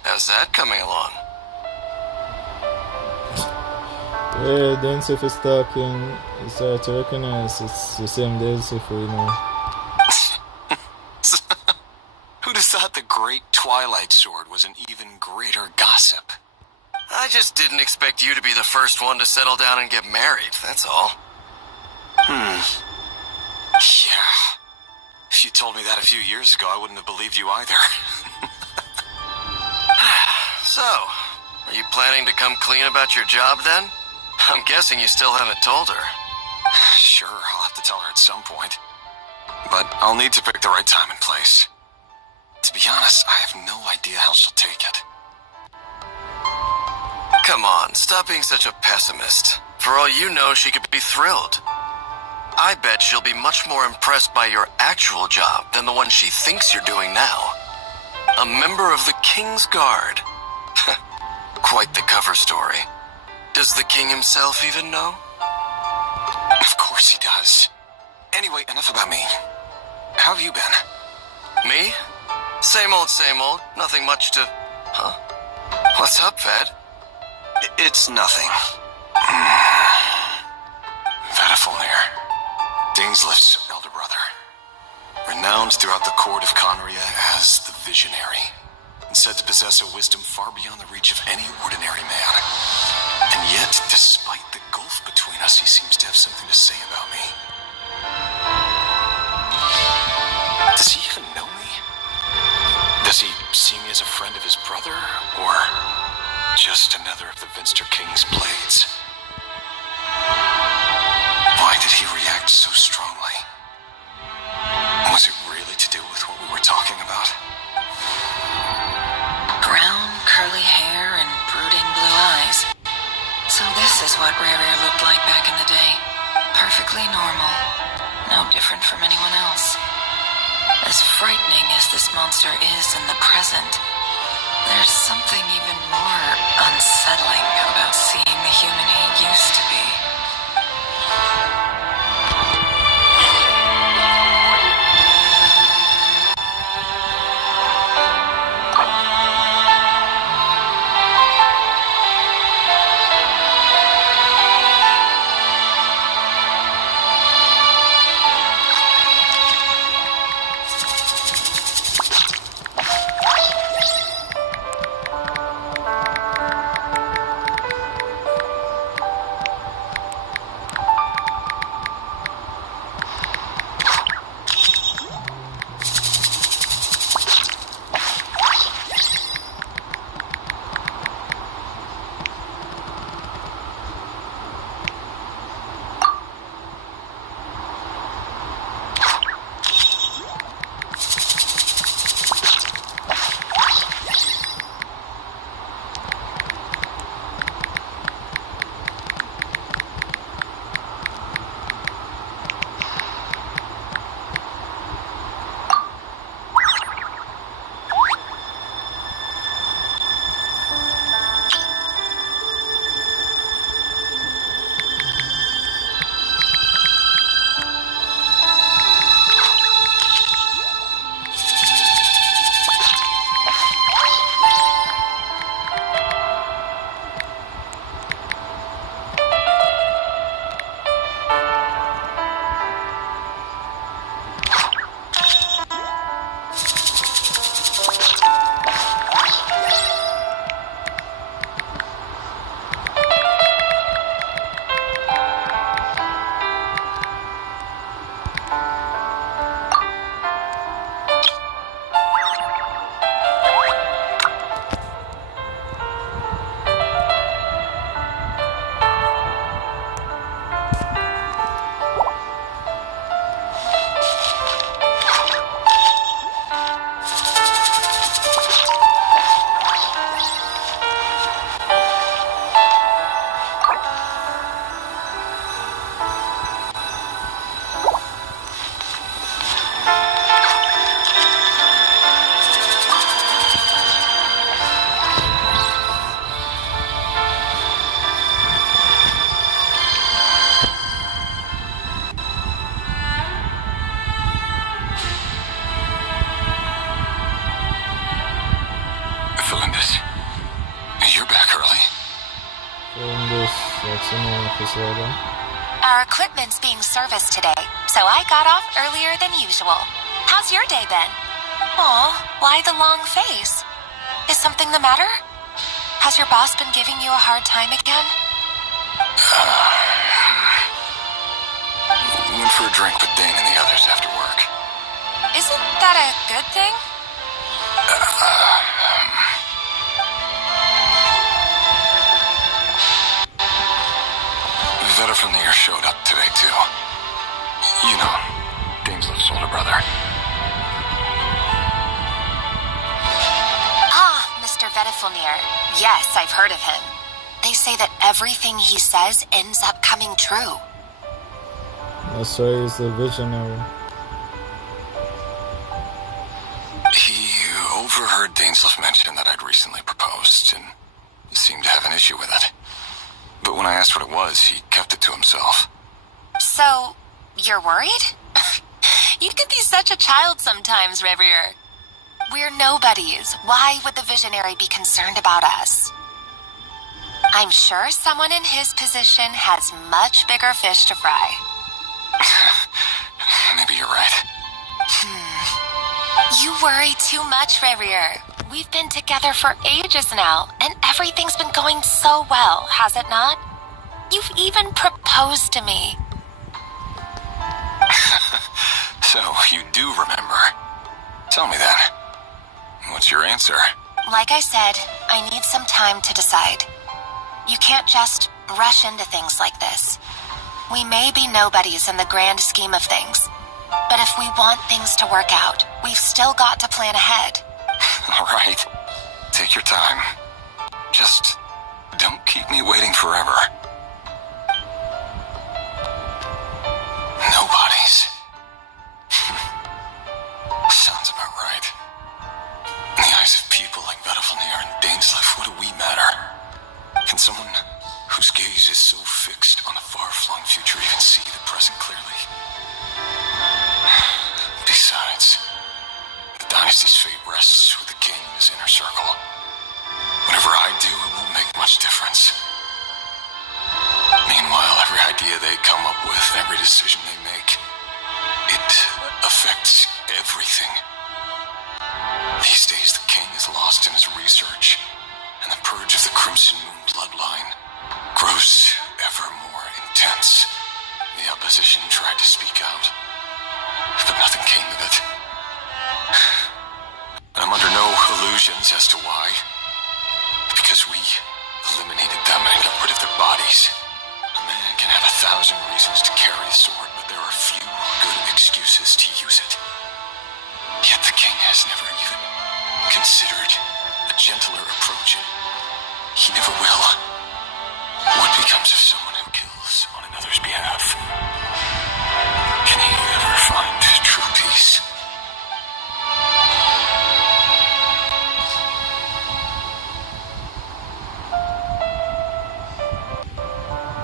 How's that coming along? Yeah, the Ensif is talking. You start to recognize it's the same Ensif we know. Who'd have thought the Great Twilight Sword was an even greater gossip? I just didn't expect you to be the first one to settle down and get married, that's all. Yeah. If you told me that a few years ago, I wouldn't have believed you either. So, are you planning to come clean about your job then? I'm guessing you still haven't told her. Sure, I'll have to tell her at some point. But I'll need to pick the right time and place. To be honest, I have no idea how she'll take it. Come on, stop being such a pessimist. For all you know, she could be thrilled. I bet she'll be much more impressed by your actual job than the one she thinks you're doing now. A member of the King's Guard. Quite the cover story. Does the king himself even know? Of course he does. Anyway, enough about me. How have you been? Me? Same old, nothing much to... Huh? What's up, Ved? It's nothing. Vedafilnir, Dainslift's elder brother. Renowned throughout the court of Conria as the Visionary, and said to possess a wisdom far beyond the reach of any ordinary man. And yet, despite the gulf between us, he seems to have something to say about me. Does he even know me? Does he see me as a friend of his brother, or just another of the Vinster King's blades? Why did he react so strongly? Was it really to do with what we were talking about? Brown, curly hair and brooding blue eyes. So this is what Rerir looked like back in the day. Perfectly normal. No different from anyone else. As frightening as this monster is in the present, there's something even more unsettling about seeing the human he used to be. Felindis, you're back early. Felindis, that's in the office later. Our equipment's being serviced today, so I got off earlier than usual. How's your day been? Aw, why the long face? Is something the matter? Has your boss been giving you a hard time again? Went for a drink with Dane and the others after work. Isn't that a good thing? Veta from the air showed up today, too. You know, Dainsleif's older brother. Mr. Vedifilnir. Yes, I've heard of him. They say that everything he says ends up coming true. That's why he's the visionary. He overheard Dainsleif mention that I'd recently proposed and seemed to have an issue with it. But when I asked what it was, he kept it to himself. So, you're worried? You could be such a child sometimes, Revier. We're nobodies. Why would the visionary be concerned about us? I'm sure someone in his position has much bigger fish to fry. Maybe you're right. You worry too much, Revier. We've been together for ages now, and everything's been going so well, has it not? You've even proposed to me. So, you do remember. Tell me then. What's your answer? Like I said, I need some time to decide. You can't just rush into things like this. We may be nobodies in the grand scheme of things, but if we want things to work out, we've still got to plan ahead. All right. Take your time. Just don't keep me waiting forever. Nobodies. Sounds about right. In the eyes of people like Vedifilnir and Dainsleif, what do we matter? Can someone whose gaze is so fixed on a far-flung future even see the present clearly? Besides, the dynasty's fate rests with the king and his inner circle. Whatever I do, it won't make much difference. Meanwhile, every idea they come up with, every decision they make, it affects everything. These days, the king is lost in his research, and the purge of the Crimson Moon bloodline grows ever more intense. The opposition tried to speak out, but nothing came of it. I'm under no illusions as to why. Because we eliminated them and got rid of their bodies. A man can have 1,000 reasons to carry a sword, but there are few good excuses to use it. Yet the king has never even considered a gentler approach. He never will. What becomes of someone who kills on another's behalf? Can he ever find true peace?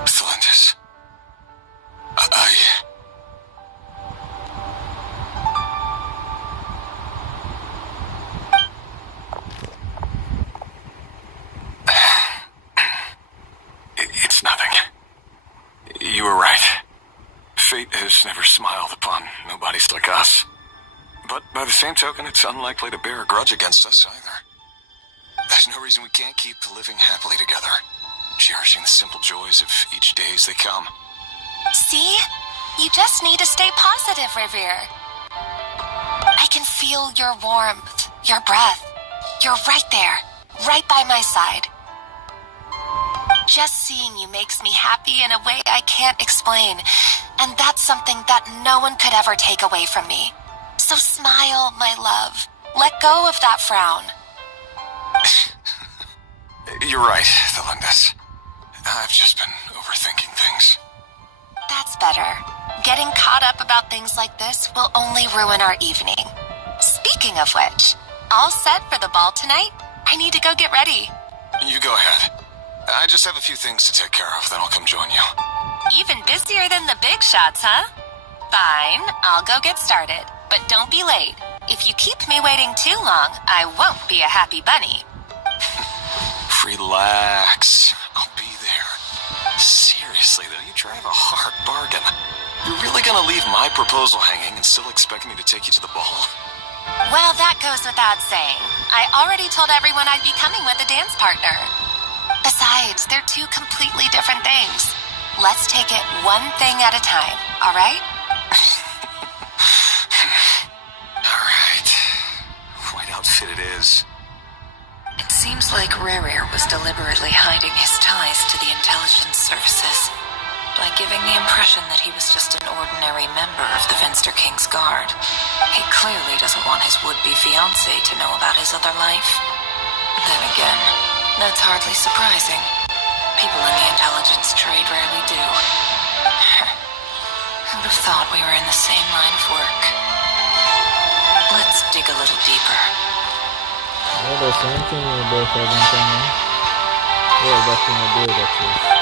Felindis. It's nothing. You were right. Fate has never smiled upon nobodies like us. But by the same token, it's unlikely to bear a grudge against us either. There's no reason we can't keep living happily together, cherishing the simple joys of each day as they come. See? You just need to stay positive, Revier. I can feel your warmth, your breath. You're right there, right by my side. Just seeing you makes me happy in a way I can't explain, and that's something that no one could ever take away from me. So smile, my love. Let go of that frown. You're right, Felindis. I've just been overthinking things. That's better. Getting caught up about things like this will only ruin our evening. Speaking of which, all set for the ball tonight? I need to go get ready. You go ahead. I just have a few things to take care of, then I'll come join you. Even busier than the big shots, huh? Fine, I'll go get started. But don't be late. If you keep me waiting too long, I won't be a happy bunny. Relax. I'll be there. Seriously, though, you drive a hard bargain. You're really gonna leave my proposal hanging and still expect me to take you to the ball? Well, that goes without saying. I already told everyone I'd be coming with a dance partner. Besides, they're two completely different things. Let's take it one thing at a time, all right? All right. White outfit it is. It seems like Rerir was deliberately hiding his ties to the intelligence services by giving the impression that he was just an ordinary member of the Finster King's Guard. He clearly doesn't want his would-be fiancée to know about his other life. Then again, that's hardly surprising. People in the intelligence trade rarely do. Who'd have thought we were in the same line of work? Let's dig a little deeper. Well, there's something we both have in common. Well, back in the day, that is.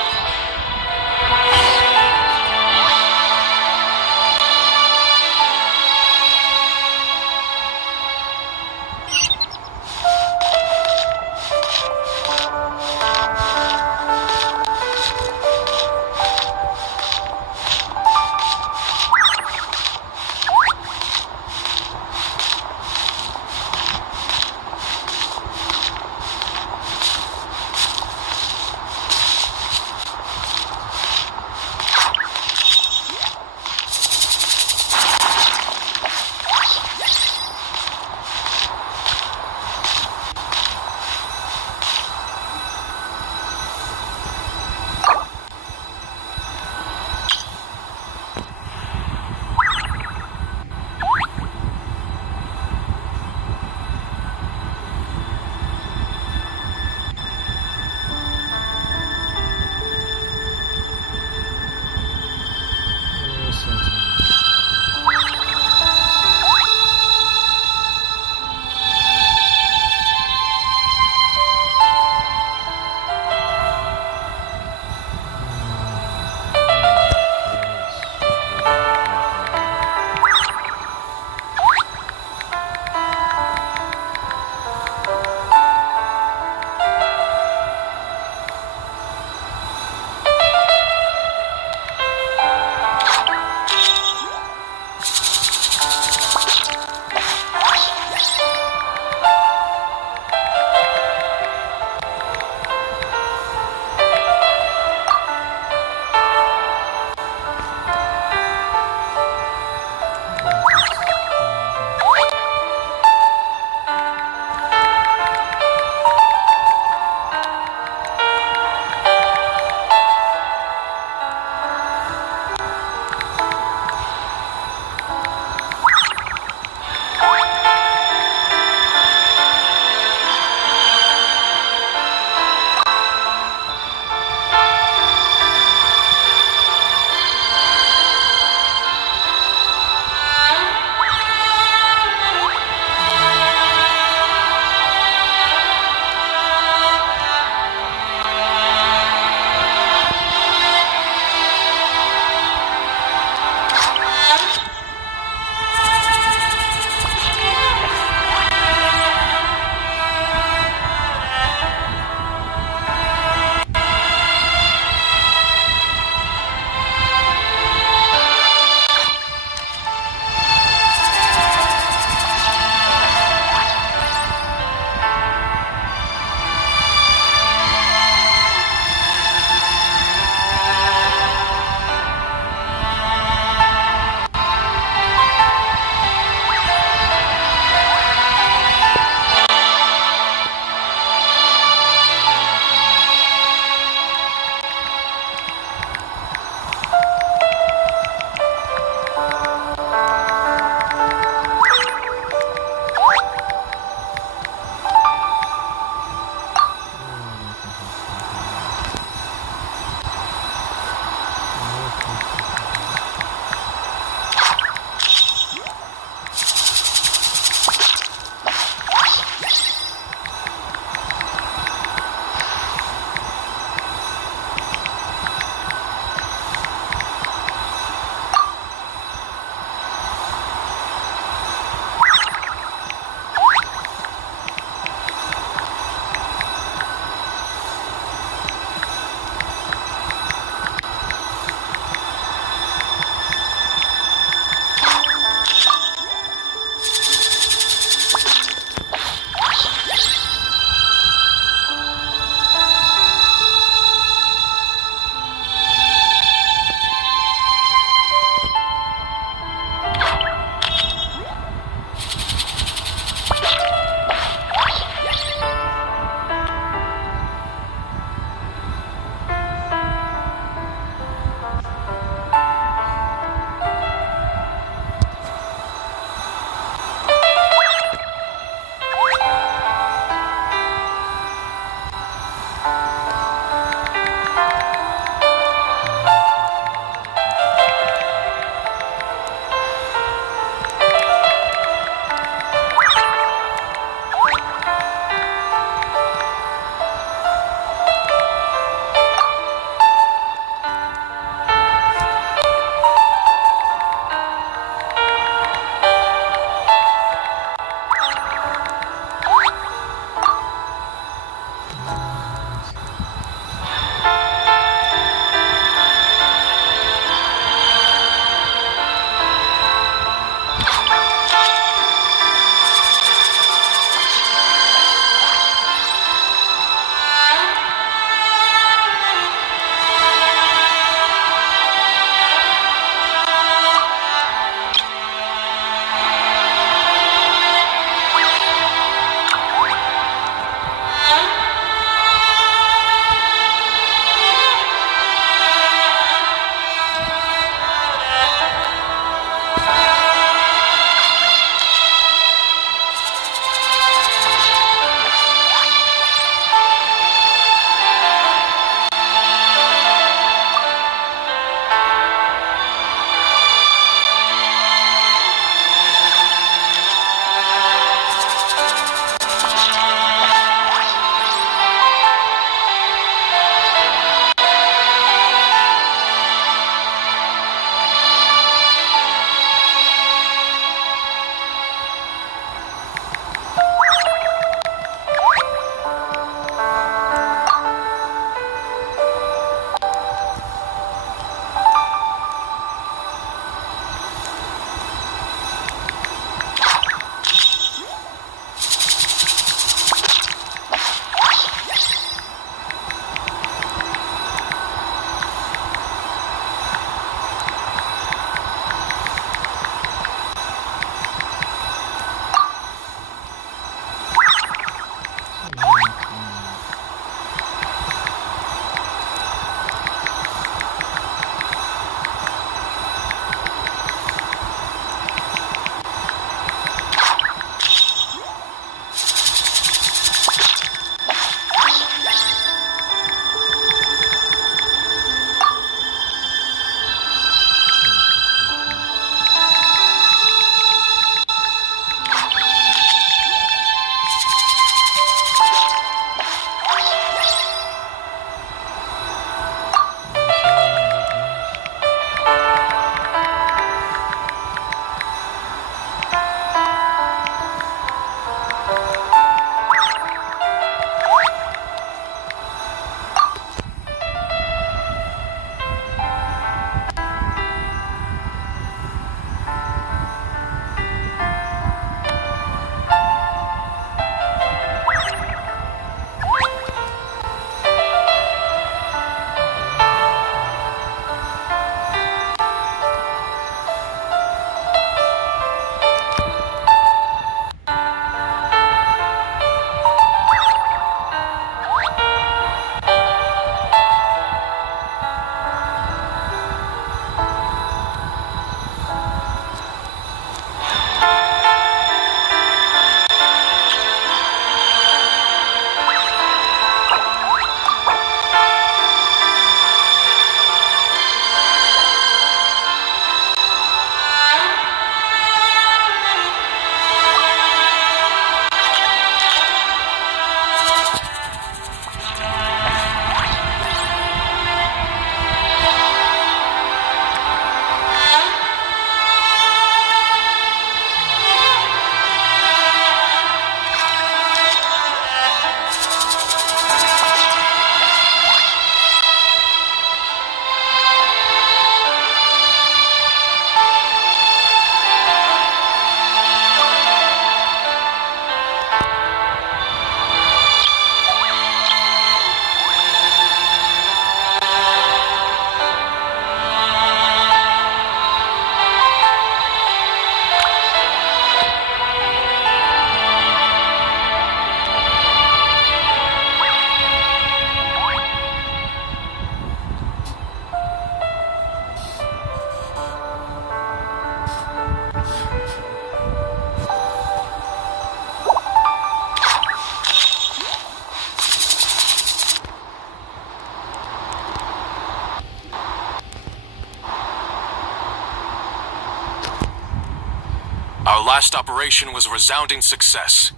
Our last operation was a resounding success,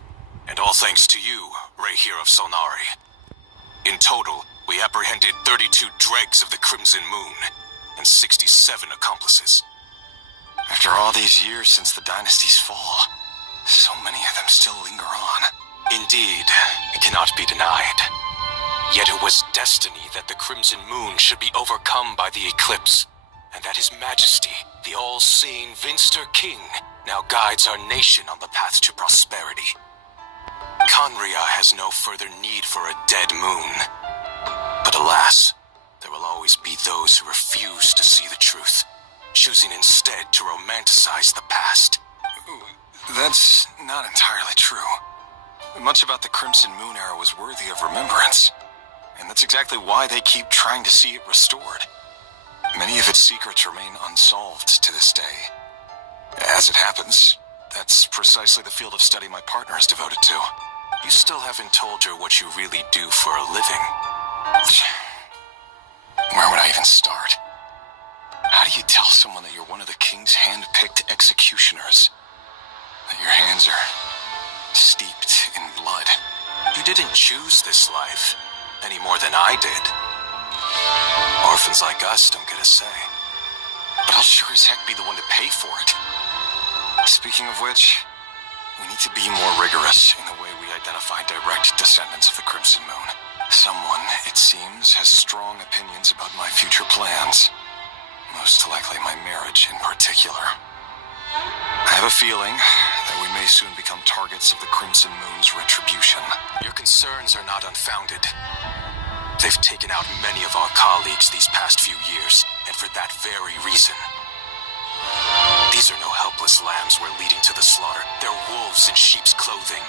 and all thanks to you, Ray here of Solnari. In total, we apprehended 32 dregs of the Crimson Moon, and 67 accomplices. After all these years since the dynasty's fall, so many of them still linger on. Indeed, it cannot be denied. Yet it was destiny that the Crimson Moon should be overcome by the eclipse, and that His Majesty, the all-seeing Vinster King, now guides our nation on the path to prosperity. Conria has no further need for a dead moon. But alas, there will always be those who refuse to see the truth, choosing instead to romanticize the past. That's not entirely true. Much about the Crimson Moon era was worthy of remembrance, and that's exactly why they keep trying to see it restored. Many of its secrets remain unsolved to this day. As it happens, that's precisely the field of study my partner is devoted to. You still haven't told her what you really do for a living. Where would I even start? How do you tell someone that you're one of the King's hand-picked executioners? That your hands are steeped in blood? You didn't choose this life, any more than I did. Orphans like us don't get a say. But I'll sure as heck be the one to pay for it. Speaking of which, we need to be more rigorous in the way we identify direct descendants of the Crimson Moon. Someone, it seems, has strong opinions about my future plans. Most likely my marriage in particular. I have a feeling that we may soon become targets of the Crimson Moon's retribution. Your concerns are not unfounded. They've taken out many of our colleagues these past few years, and for that very reason. These are no helpless lambs we're leading to the slaughter. They're wolves in sheep's clothing.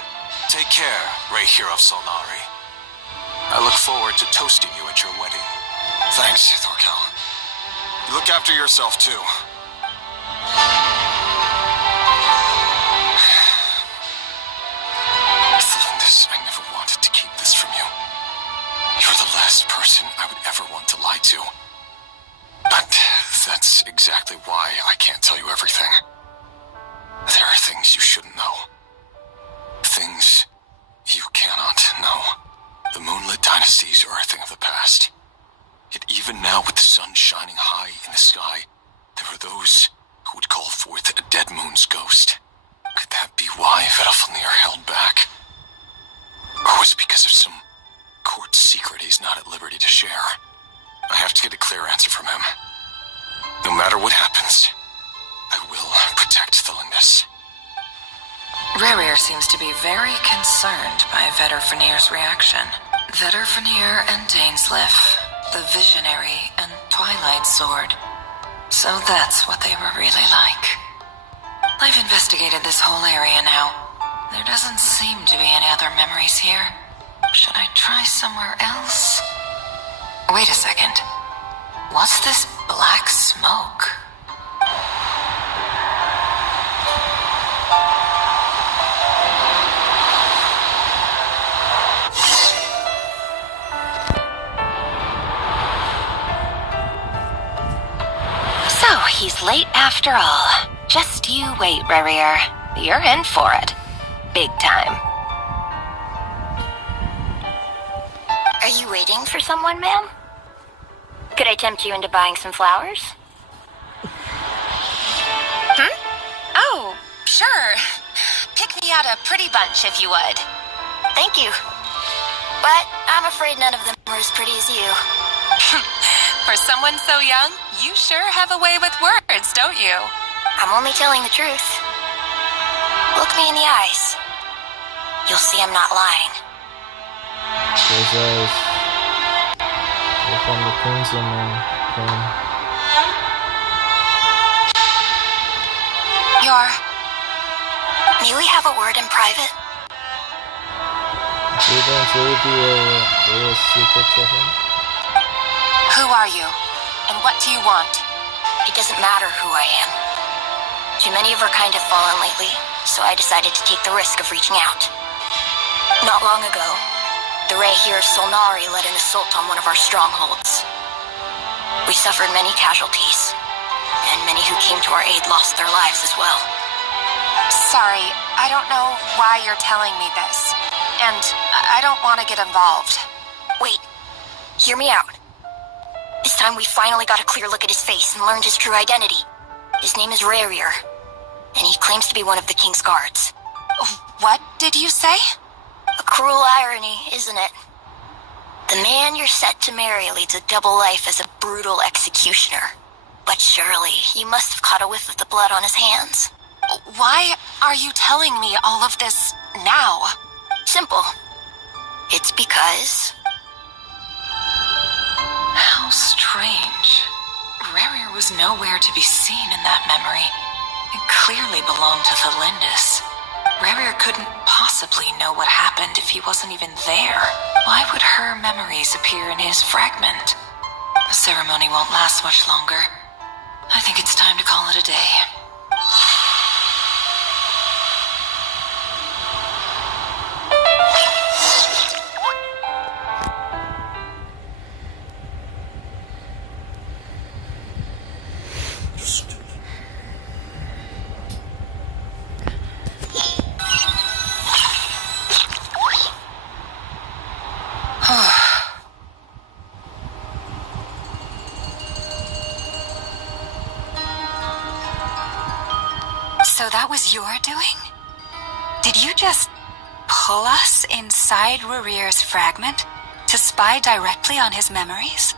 Take care, Ray here of Solnari. I look forward to toasting you at your wedding. Thanks, Thorkel. You look after yourself, too. Celindus, I never wanted to keep this from you. You're the last person I would ever want to lie to. But that's exactly why I can't tell you everything. There are things you shouldn't know. Things you cannot know. The moonlit dynasties are a thing of the past. Yet even now, with the sun shining high in the sky, there are those who would call forth a dead moon's ghost. Could that be why Vedalfnir held back? Or was it because of some court secret he's not at liberty to share? I have to get a clear answer from him. No matter what happens, I will protect Celindus. Rerir seems to be very concerned by Vedalfnir's reaction. Vedalfnir and Dainsleif, the Visionary and Twilight Sword. So that's what they were really like. I've investigated this whole area now. There doesn't seem to be any other memories here. Should I try somewhere else? Wait a second. What's this black smoke? So, he's late after all. Just you wait, Rerir. You're in for it. Big time. Are you waiting for someone, ma'am? Could I tempt you into buying some flowers? Oh, sure. Pick me out a pretty bunch if you would. Thank you. But I'm afraid none of them are as pretty as you. For someone so young, you sure have a way with words, don't you? I'm only telling the truth. Look me in the eyes. You'll see I'm not lying. Those eyes. They're from the Crimson Moon. May we have a word in private? You're going to reveal a little secret to him? Who are you? And what do you want? It doesn't matter who I am. Too many of our kind have fallen lately, so I decided to take the risk of reaching out. Not long ago, the Ray here of Solnari led an assault on one of our strongholds. We suffered many casualties, and many who came to our aid lost their lives as well. Sorry, I don't know why you're telling me this. And I don't want to get involved. Wait, hear me out. This time we finally got a clear look at his face and learned his true identity. His name is Rarier, and he claims to be one of the King's guards. What did you say? A cruel irony, isn't it? The man you're set to marry leads a double life as a brutal executioner. But surely, you must have caught a whiff of the blood on his hands. Why are you telling me all of this now? Simple. It's because... How strange. Rarier was nowhere to be seen in that memory. It clearly belonged to the Lindis. Rarier couldn't possibly know what happened if he wasn't even there. Why would her memories appear in his fragment? The ceremony won't last much longer. I think it's time to call it a day. So that was your doing? Did you just pull us inside Rarier's fragment to spy directly on his memories?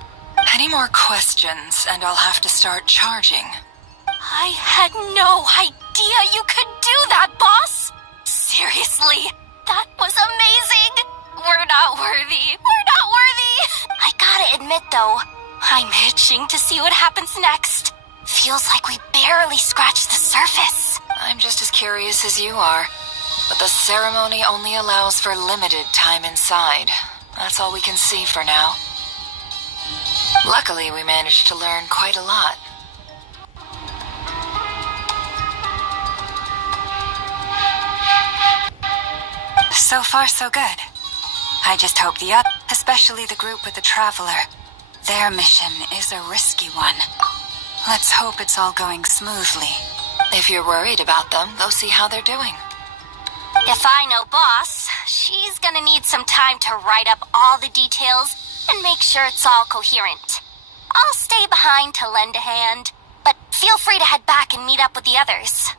Any more questions and I'll have to start charging. I had no idea you could do that, boss! Seriously, that was amazing! We're not worthy. We're not worthy! I gotta admit, though, I'm itching to see what happens next. Feels like we barely scratched the surface. I'm just as curious as you are. But the ceremony only allows for limited time inside. That's all we can see for now. Luckily, we managed to learn quite a lot. So far, so good. I just hope the others, especially the group with the Traveler, their mission is a risky one. Let's hope it's all going smoothly. If you're worried about them, go see how they're doing. If I know boss, she's gonna need some time to write up all the details and make sure it's all coherent. I'll stay behind to lend a hand, but feel free to head back and meet up with the others.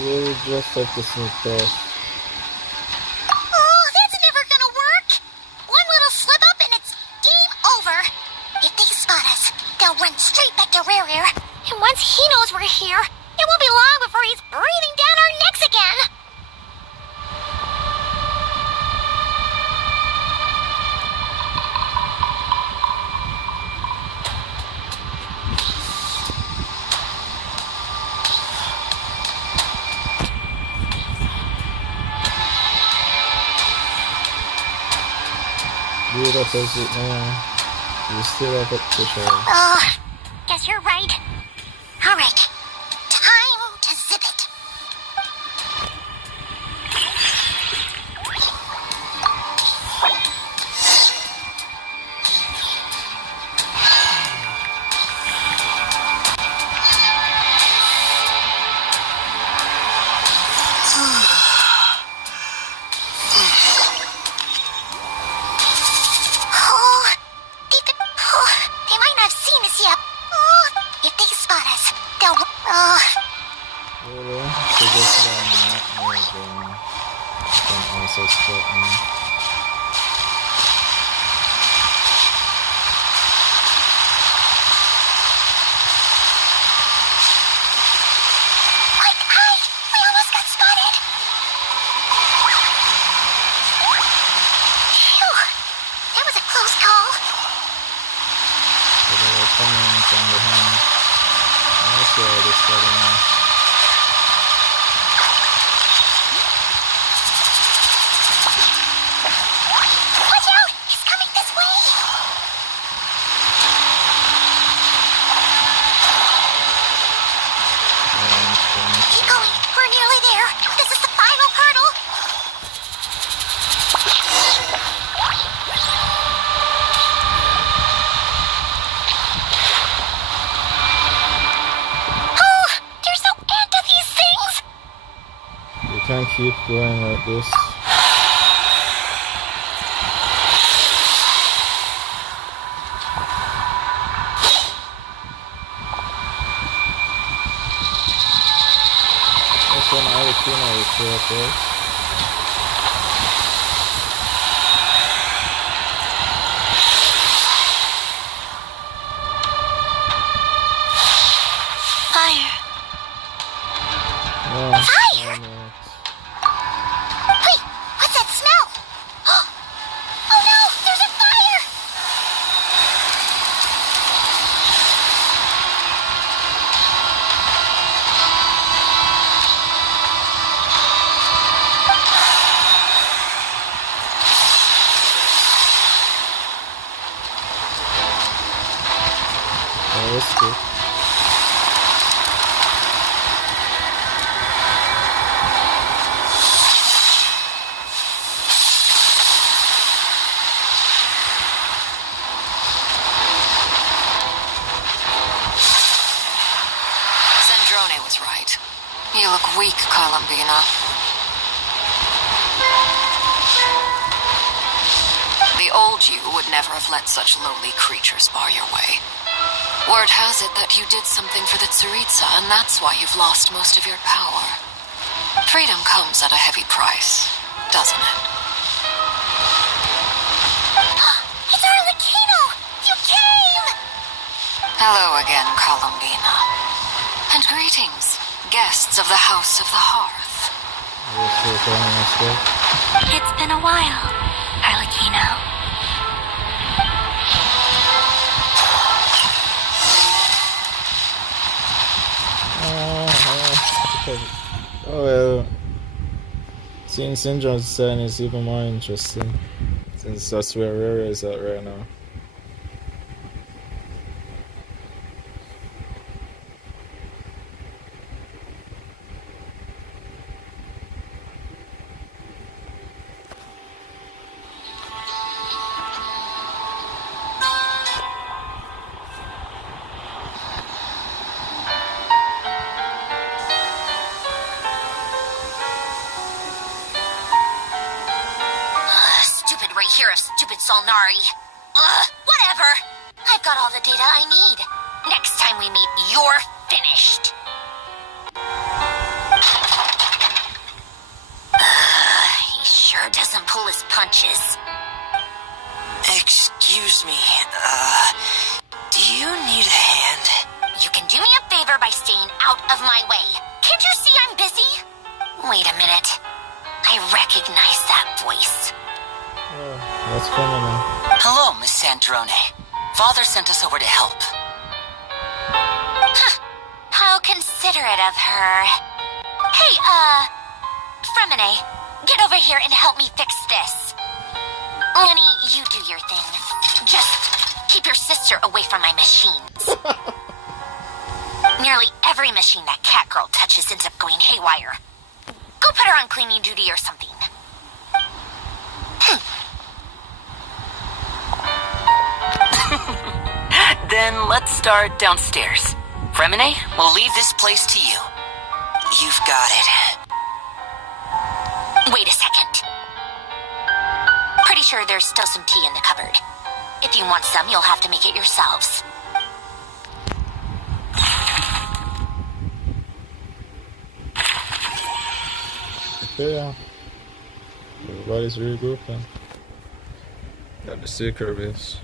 We'll just have to sneak past. Oh, that's never gonna work! One little slip up and it's game over. If they spot us, they'll run straight back to Rarier. And once he knows we're here, it won't be long before he's breathing down our necks again. Do it opposite now. You still have it to show. Oh, guess you're right. Alright, time to zip it. Yep. If they spot us, they'll. Really? So this guy not more than also spot me. We almost got spotted. Phew. That was a close call. So they were coming from behind. I see all this stuff in there. Watch out! He's coming this way! Keep going. We're nearly there. This is the final hurdle. Oh, there's no end to these things. You can't keep going like this. That's when I would show up there. Fire. No, Fire! no, no. Wait, what's that smell? Oh no, there's a fire! Oh, that's good. Zendrone was right. You look weak, Columbina. The old you would never have let such lowly creatures bar your way. Word has it that you did something for the Tsaritsa, and that's why you've lost most of your power. Freedom comes at a heavy price, doesn't it? It's Arlecchino! You came! Hello again, Columbina. And greetings, guests of the House of the Hearth. It's been a while, Arlecchino. Oh well, seeing Syndrome's design is even more interesting, since that's where Rara is at right now. Stupid Rahira, stupid Solnari. Whatever. I've got all the data I need. Next time we meet, you're finished. He sure doesn't pull his punches. Excuse me, do you need a hand? You can do me a favor by staying out of my way. Can't you see I'm busy? Wait a minute. I recognize that voice. Oh, that's criminal. Hello, Miss Sandrone. Father sent us over to help. How considerate of her. Hey, Fremine, get over here and help me fix this. Lenny, you do your thing. Just keep your sister away from my machines. Nearly every machine that cat girl touches ends up going haywire. Go put her on cleaning duty or something. Then let's start downstairs. Fremine, we'll leave this place to you. You've got it. Wait a second. Pretty sure there's still some tea in the cupboard. If you want some, you'll have to make it yourselves. Okay, yeah. Everybody's regrouping. Got the secret base.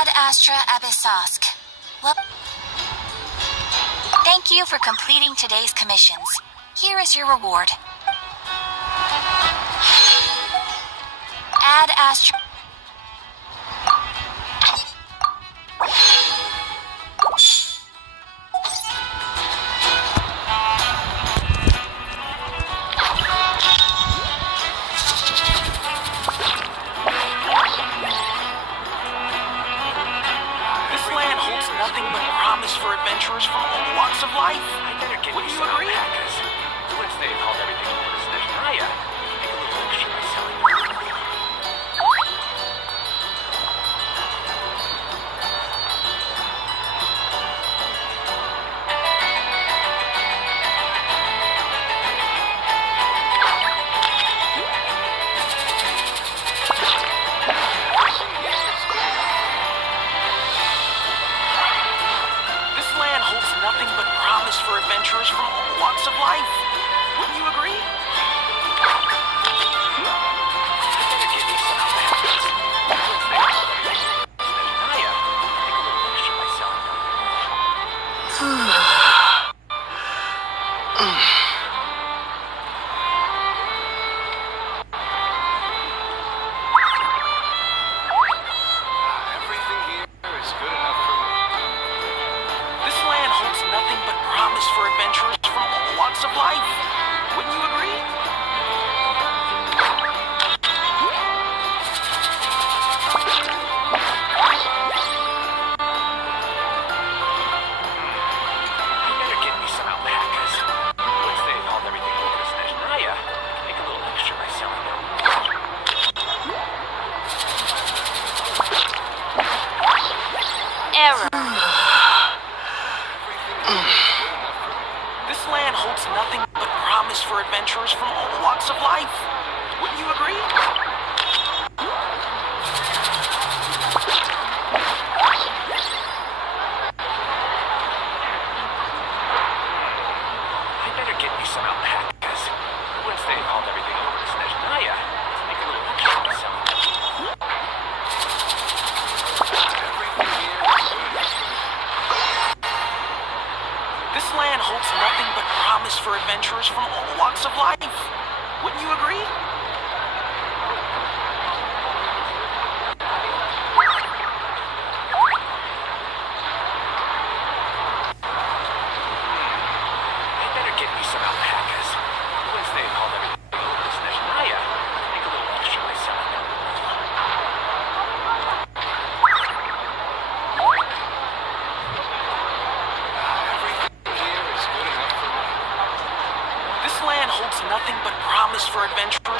Ad Astra Abyssosk. Well, thank you for completing today's commissions. Here is your reward. Ad Astra. Nothing but promise for adventurers from all walks of life. Would you agree? Once they've hauled everything over to Snezhnaya, make a little extra by selling them. Nothing but promise for adventurers from all walks of life. Wouldn't you agree? I better give you some of that. Snezhnaya, make a little extra by selling them. Everything here is good enough for me. This land holds nothing but promise for adventurers from all walks of life. Wouldn't you agree? I better get me some alpacas. Once they've hauled everything over to Snezhnaya, I can make a little extra by selling them. Error. This land holds nothing but promise for adventurers from all walks of life. Wouldn't you agree? I better get me some alpacas. Once they've hauled everything over to Snezhnaya, make a little extra by selling them. This land holds nothing but promise for adventurers from all walks of life. Wouldn't you agree? I better get me some alpacas. Once they've hauled everything over to Snezhnaya, make a little extra by selling them. This land holds nothing but promise for adventurers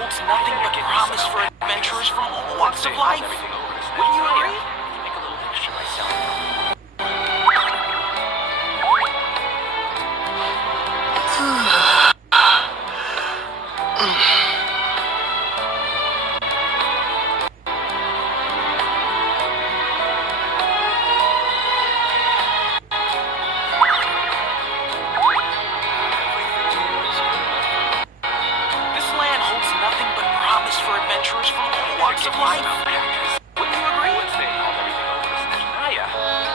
holds nothing but promise for adventurers from all walks of life. Wouldn't you agree? Make a little picture myself. This land holds nothing but promise for adventurers from all walks of life. Wouldn't you agree? Once they called everything over to Snezhnaya,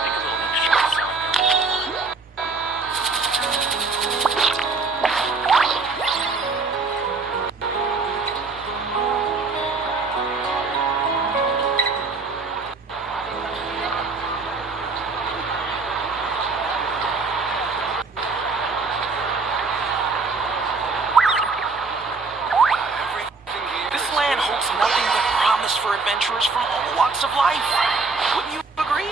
make a little picture myself. This land holds nothing but promise for adventurers from all walks of life. Wouldn't you agree?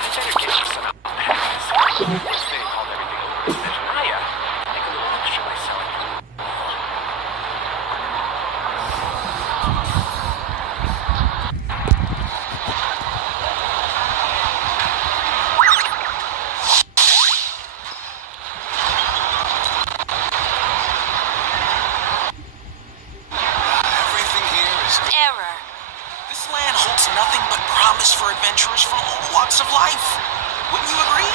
I better get you some alpacas. Once they called everything over to Snezhnaya, make a little picture myself. Everything here is Error. This land holds nothing but promise for adventurers from all walks of life. Wouldn't you agree?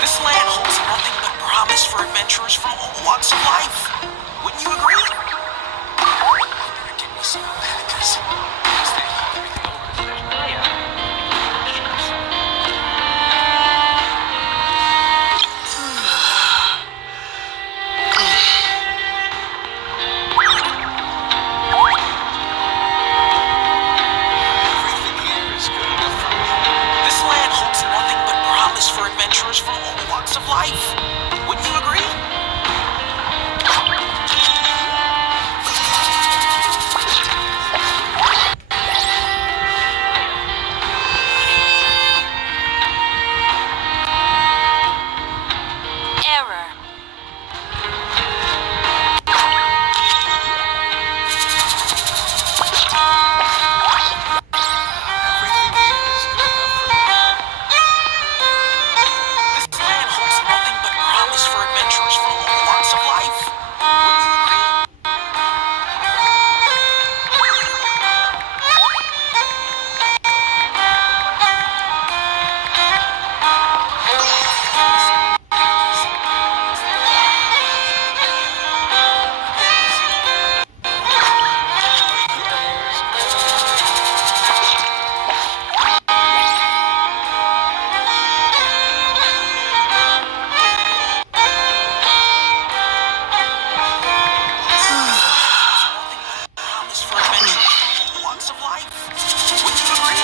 This land holds nothing but promise for adventurers from all walks of life. Wouldn't you agree? Give me some alpacas. Once they called everything over to Snezhnaya, make a little picture myself. Everything here is good enough for me. This land holds nothing but promise for adventurers from all walks of life. Wouldn't you agree? Error. Everything here is good enough for me. This land holds nothing but promise for adventurers from all walks of life. Wouldn't you agree? Promise for adventurers from all walks of life. Wouldn't you agree?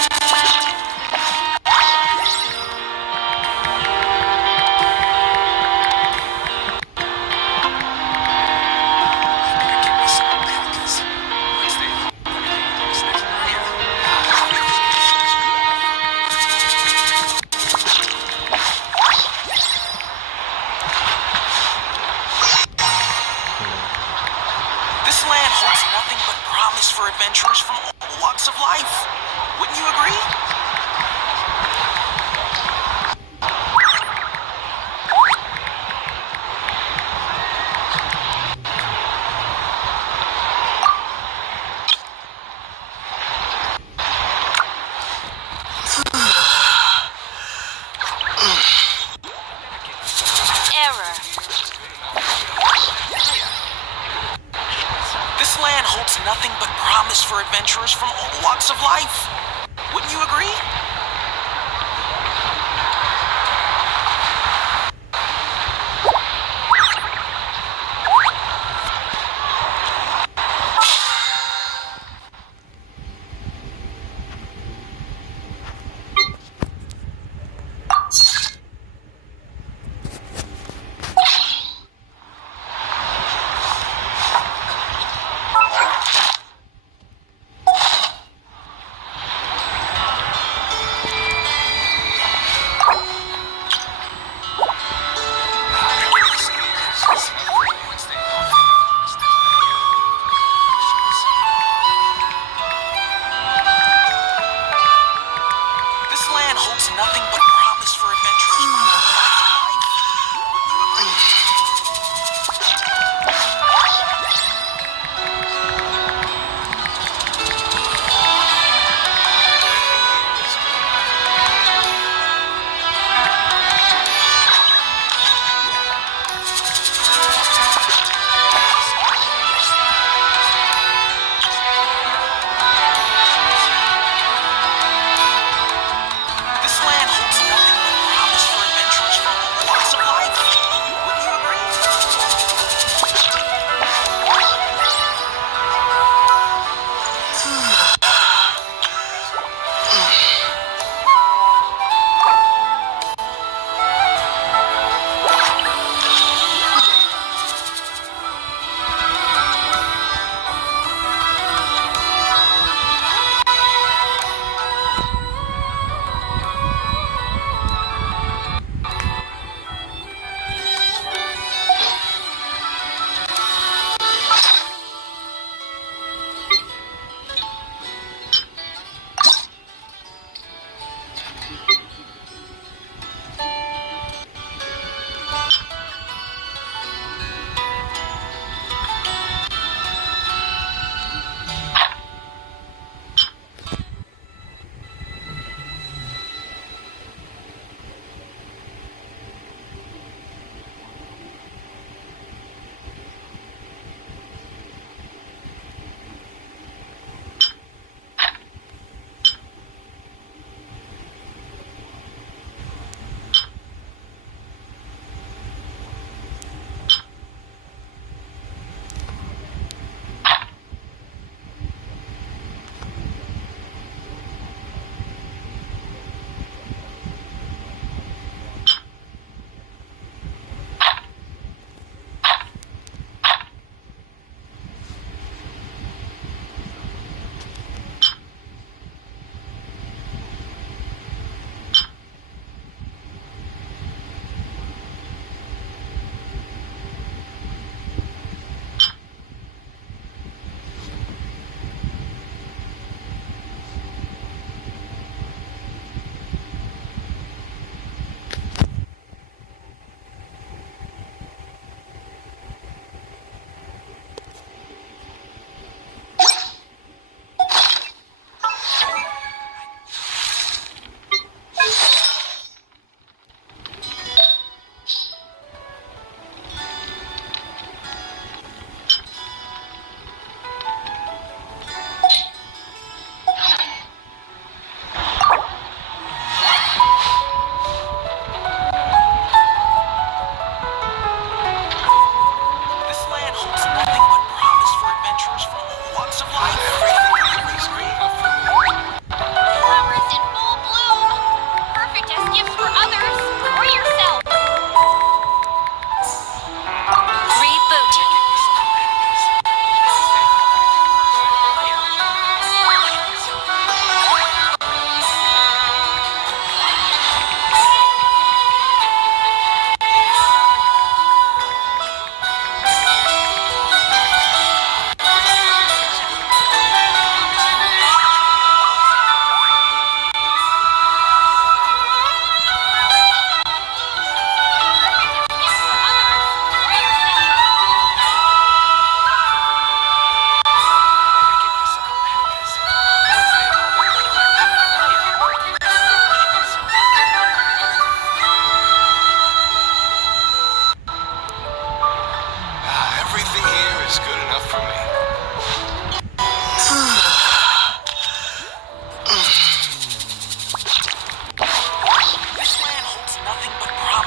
Give me some alpacas. Once they called everything over to Snezhnaya, everything is This land holds nothing but promise for adventurers from all walks of life. Wouldn't you agree? Error. This land holds nothing but promise for adventurers from all walks of life. Wouldn't you agree?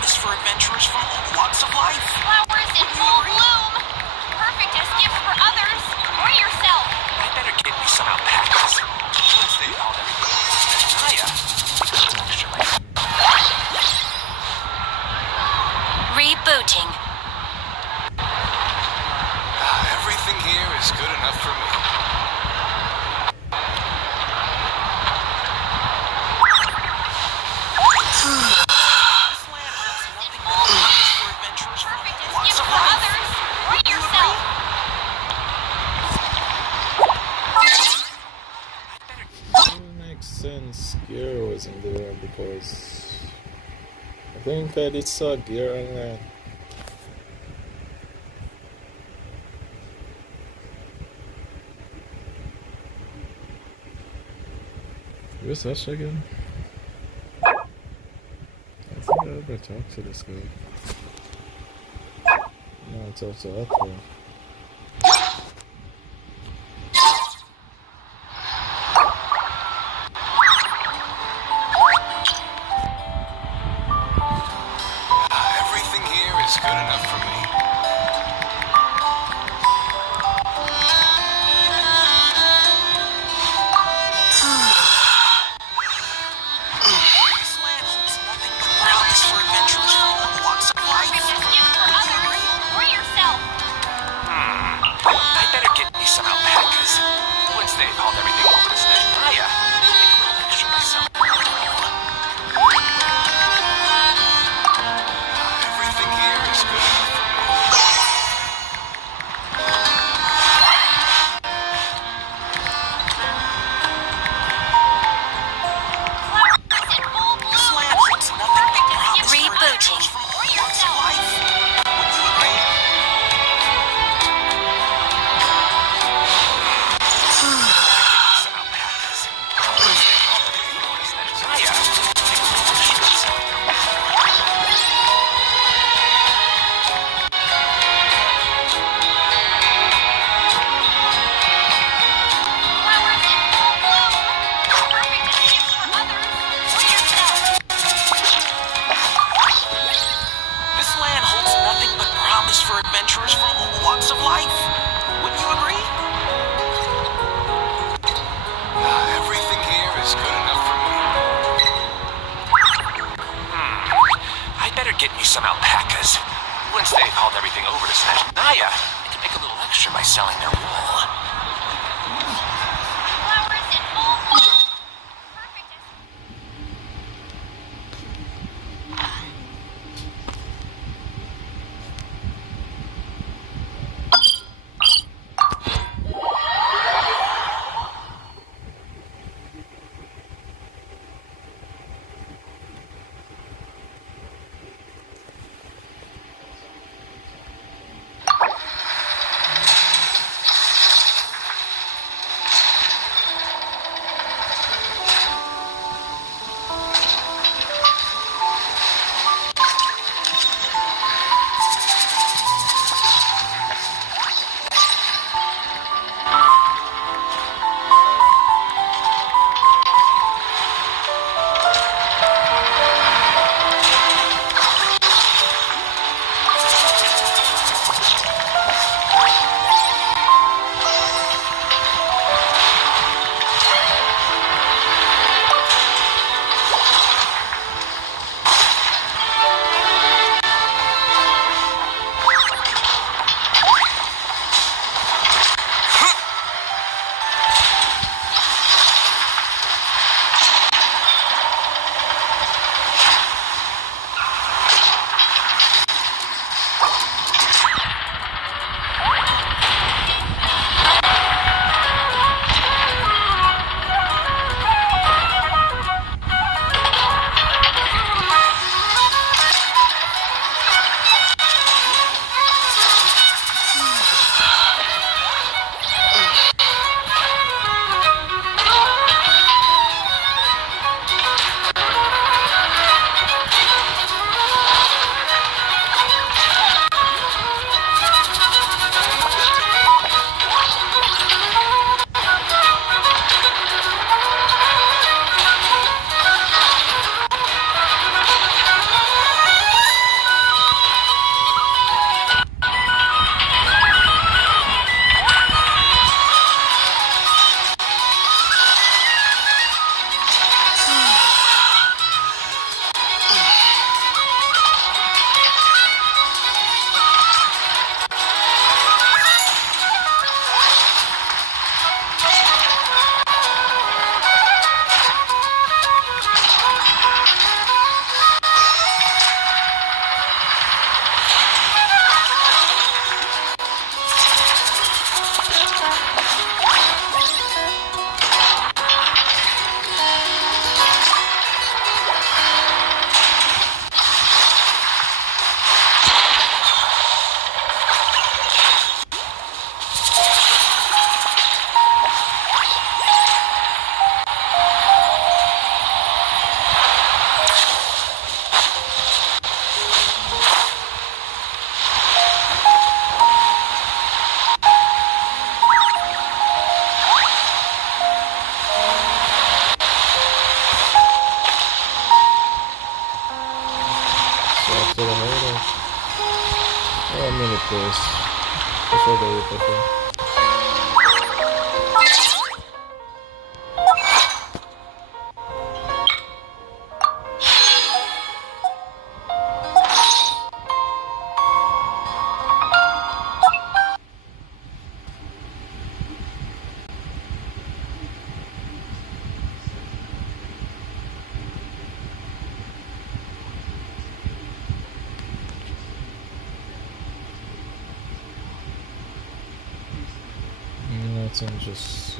promise for adventurers from all walks of life. Flowers in full bloom. Perfect as gifts for others or yourself. I better get me some alpacas. Once they found everything over this Naya, take a little extra myself. Rebooting. Everything here is good enough for me. Since gear wasn't there because I think I did saw gear online. Where's that again? I think I better talk to this guy. No, it's also up there. Get me some alpacas. Once they've hauled everything over to Naya, I can make a little extra by selling their wool. Flowers in full bloom. to the hideout. Oh, a mini place. Whichever you prefer. Nothing, just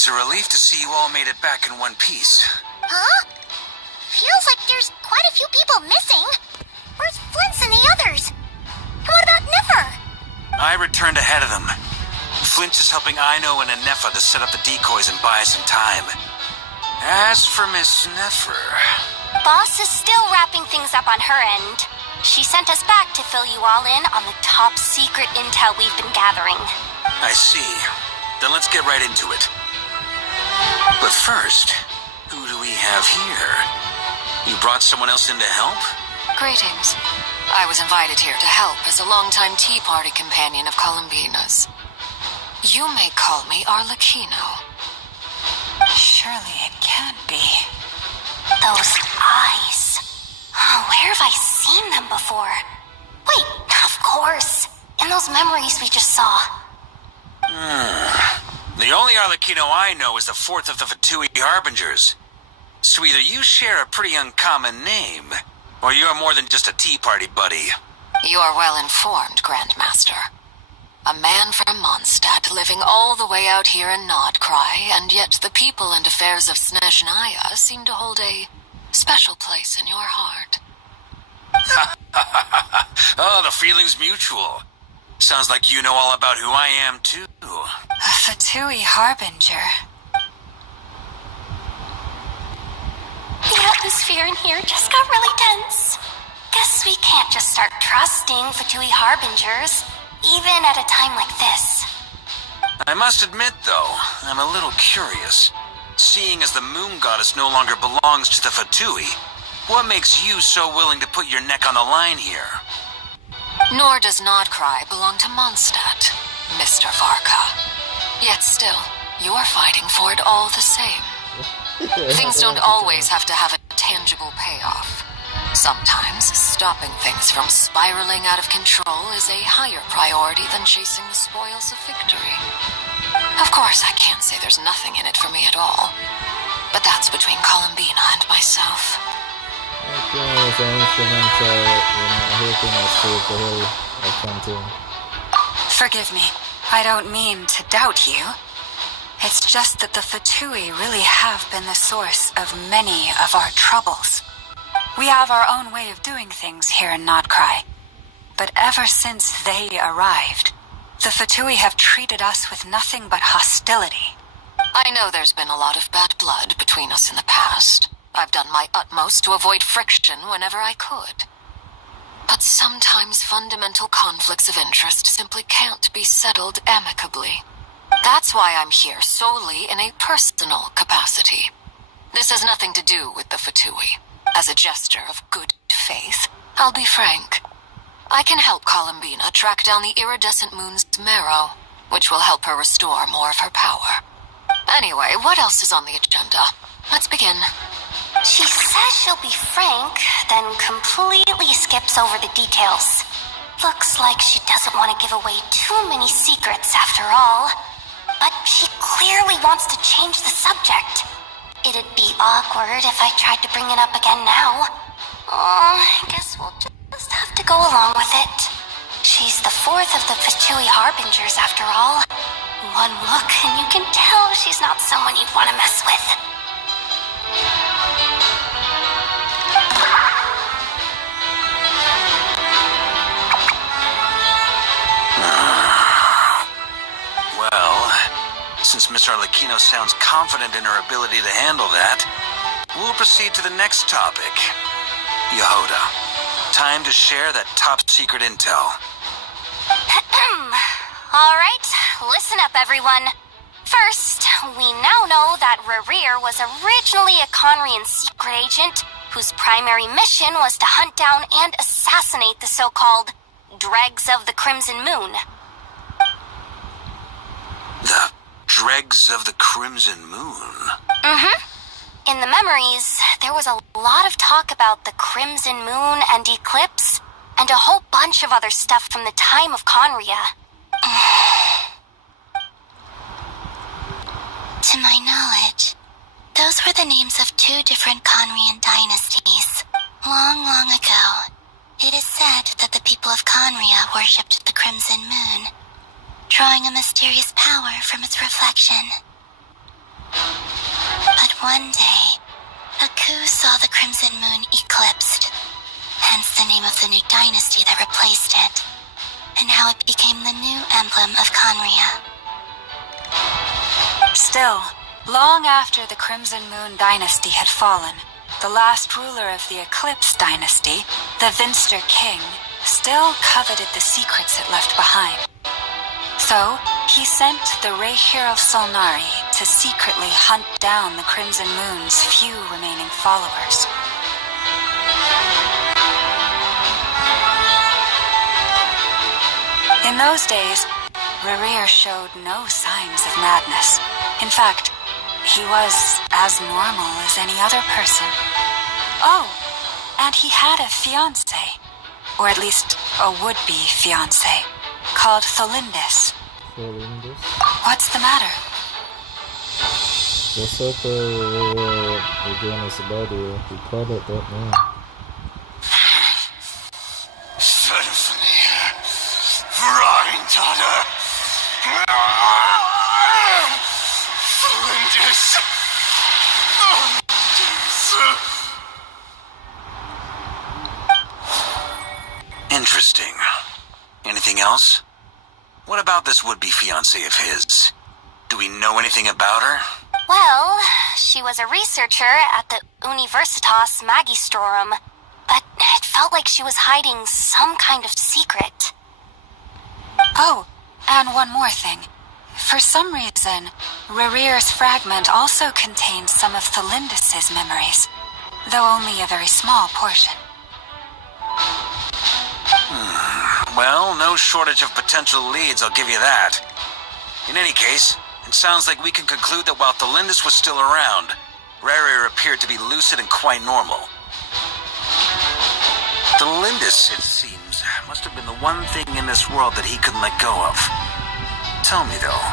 It's a relief to see you all made it back in one piece. Huh? Feels like there's quite a few people missing. Where's Flint's and the others? And what about Niffer? I returned ahead of them. Flint is helping Aino and Anefa to set up the decoys and buy some time. As for Miss Neffer... Boss is still wrapping things up on her end. She sent us back to fill you all in on the top secret intel we've been gathering. I see. Then let's get right into it. But first, who do we have here? You brought someone else in to help? Greetings. I was invited here to help as a longtime Tea Party companion of Columbina's. You may call me Arlecchino. Surely it can't be. Those eyes. Oh, where have I seen them before? Wait, of course. In those memories we just saw. The only Arlecchino I know is the fourth of the Fatui Harbingers. So either you share a pretty uncommon name, or you're more than just a Tea Party buddy. You are well informed, Grandmaster. A man from Mondstadt living all the way out here in Nodcry, and yet the people and affairs of Snezhnaya seem to hold a special place in your heart. Oh, the feeling's mutual. Sounds like you know all about who I am, too. A Fatui Harbinger. The atmosphere in here just got really tense. Guess we can't just start trusting Fatui Harbingers, even at a time like this. I must admit, though, I'm a little curious. Seeing as the moon goddess no longer belongs to the Fatui, what makes you so willing to put your neck on the line here? Nor does Nodcry belong to Mondstadt, Mr. Varka. Yet still, you're fighting for it all the same. Things don't always have to have a tangible payoff. Sometimes, stopping things from spiraling out of control is a higher priority than chasing the spoils of victory. Of course, I can't say there's nothing in it for me at all. But that's between Columbina and myself. Forgive me, I don't mean to doubt you. It's just that the Fatui really have been the source of many of our troubles. We have our own way of doing things here in Nodcry. But ever since they arrived, the Fatui have treated us with nothing but hostility. I know there's been a lot of bad blood between us in the past. I've done my utmost to avoid friction whenever I could. But sometimes fundamental conflicts of interest simply can't be settled amicably. That's why I'm here solely in a personal capacity. This has nothing to do with the Fatui. As a gesture of good faith, I'll be frank. I can help Columbina track down the iridescent moon's marrow, which will help her restore more of her power. Anyway, what else is on the agenda? Let's begin. She says she'll be frank, then completely skips over the details. Looks like she doesn't want to give away too many secrets after all. But she clearly wants to change the subject. It'd be awkward if I tried to bring it up again now. I guess we'll just have to go along with it. She's the fourth of the Fatui Harbingers after all. One look and you can tell she's not someone you'd want to mess with. Well, since Miss Arlecchino sounds confident in her ability to handle that, we'll proceed to the next topic. Yehoda, time to share that top secret intel. Alright, listen up everyone. First, we now know that Rerir was originally a Conrian secret agent whose primary mission was to hunt down and assassinate the so-called Dregs of the Crimson Moon. The Dregs of the Crimson Moon? In the memories, there was a lot of talk about the Crimson Moon and Eclipse, and a whole bunch of other stuff from the time of Conria. To my knowledge, those were the names of two different Conrian dynasties. Long, long ago, it is said that the people of Conria worshipped the Crimson Moon, drawing a mysterious power from its reflection. But one day, a coup saw the Crimson Moon eclipsed, hence the name of the new dynasty that replaced it, and how it became the new emblem of Conria. Still, long after the Crimson Moon dynasty had fallen, the last ruler of the Eclipse dynasty, the Vinster King, still coveted the secrets it left behind. So, he sent the Rehir of Solnari to secretly hunt down the Crimson Moon's few remaining followers. In those days, Rerir showed no signs of madness. In fact, he was as normal as any other person. Oh, and he had a fiancé, or at least a would-be fiancé, called Tholindis. Tholindis? What's the matter? Just thought we're doing this about you. We called it that name. Daughter. Interesting. Anything else? What about this would-be fiancé of his? Do we know anything about her? Well, she was a researcher at the Universitas Magistrorum, but it felt like she was hiding some kind of secret. Oh, and one more thing. For some reason, Rerir's fragment also contains some of Tholindis' memories, though only a very small portion. Well, no shortage of potential leads, I'll give you that. In any case, it sounds like we can conclude that while Tholindis was still around, Rerir appeared to be lucid and quite normal. Tholindis, it seems, must have been the one thing in this world that he couldn't let go of. Tell me, though,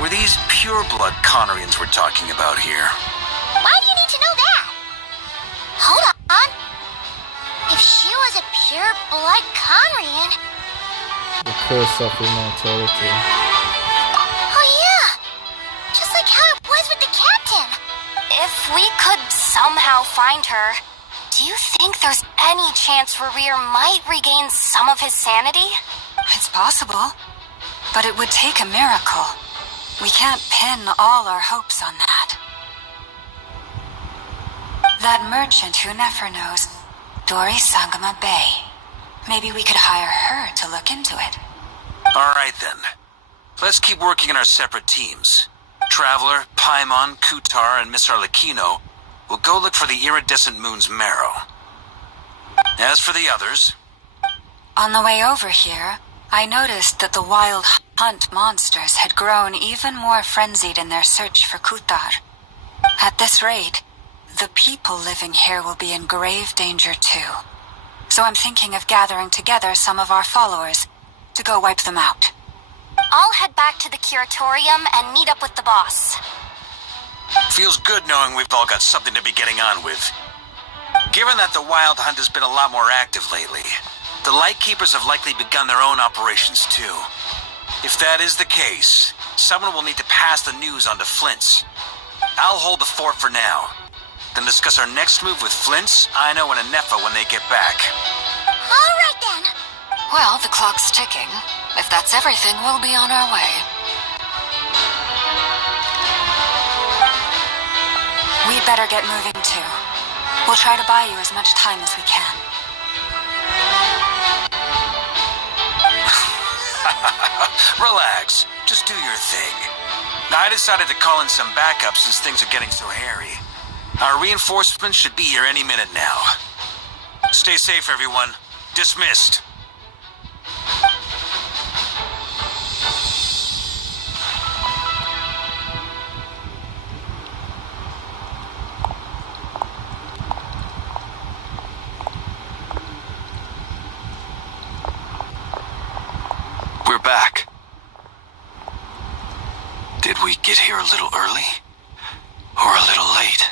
were these pure-blood Conrians we're talking about here? Why do you need to know that? Hold on. If she was a pure-blood Conrian... The curse of immortality. Oh yeah! Just like how it was with the captain. If we could somehow find her, do you think there's any chance Rerir might regain some of his sanity? It's possible, but it would take a miracle. We can't pin all our hopes on that. That merchant who never knows, Dori Sangama Bay. Maybe we could hire her to look into it. All right, then. Let's keep working in our separate teams. Traveler, Paimon, Kutar, and Miss Arlecchino will go look for the iridescent moon's marrow. As for the others... On the way over here, I noticed that the wild hunt monsters had grown even more frenzied in their search for Kutar. At this rate, the people living here will be in grave danger too. So I'm thinking of gathering together some of our followers to go wipe them out. I'll head back to the curatorium and meet up with the boss. Feels good knowing we've all got something to be getting on with. Given that the Wild Hunt has been a lot more active lately, the Lightkeepers have likely begun their own operations too. If that is the case, someone will need to pass the news on to Flint's. I'll hold the fort for now, then discuss our next move with Flint's, Aino, and Anefa when they get back. All right then. Well, the clock's ticking. If that's everything, we'll be on our way. We'd better get moving too. We'll try to buy you as much time as we can. Relax. Just do your thing. I decided to call in some backup since things are getting so hairy. Our reinforcements should be here any minute now. Stay safe, everyone. Dismissed. We're back. Did we get here a little early? Or a little late?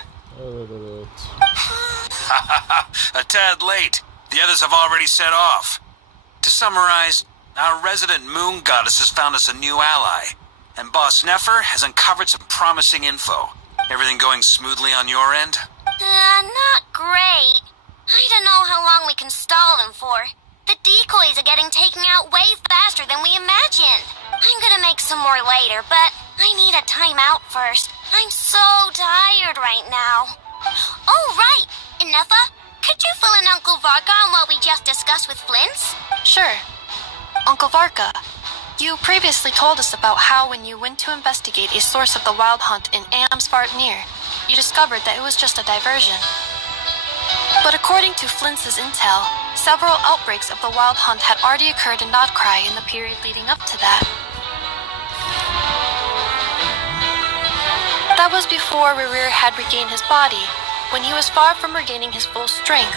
A tad late. The others have already set off. To summarize, our resident moon goddess has found us a new ally, and Boss Nefer has uncovered some promising info. Everything going smoothly on your end? Not great. I don't know how long we can stall them for. The decoys are getting taken out way faster than we imagined. I'm gonna make some more later, but I need a timeout first. I'm so tired right now. Oh, right! Inefa, could you fill in Uncle Varka on what we just discussed with Flint's? Sure. Uncle Varka, you previously told us about how when you went to investigate a source of the Wild Hunt in Amsvartnir, you discovered that it was just a diversion. But according to Flint's intel, several outbreaks of the Wild Hunt had already occurred in Nodcry in the period leading up to that. That was before Rerir had regained his body, when he was far from regaining his full strength.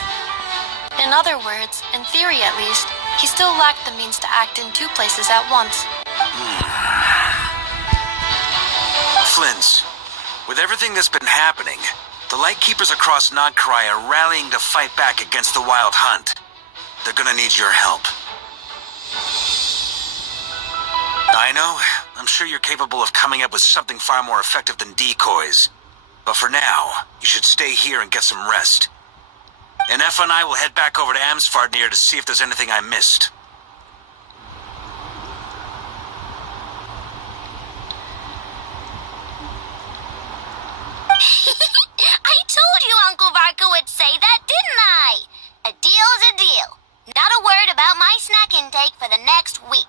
In other words, in theory at least, he still lacked the means to act in two places at once. Flint's, with everything that's been happening, the Lightkeepers across Nodcry are rallying to fight back against the Wild Hunt. They're gonna need your help. I know, I'm sure you're capable of coming up with something far more effective than decoys. But for now, you should stay here and get some rest. And Efa and I will head back over to Amsvartnir to see if there's anything I missed. I told you Uncle Varka would say that, didn't I? A deal's a deal. Not a word about my snack intake for the next week.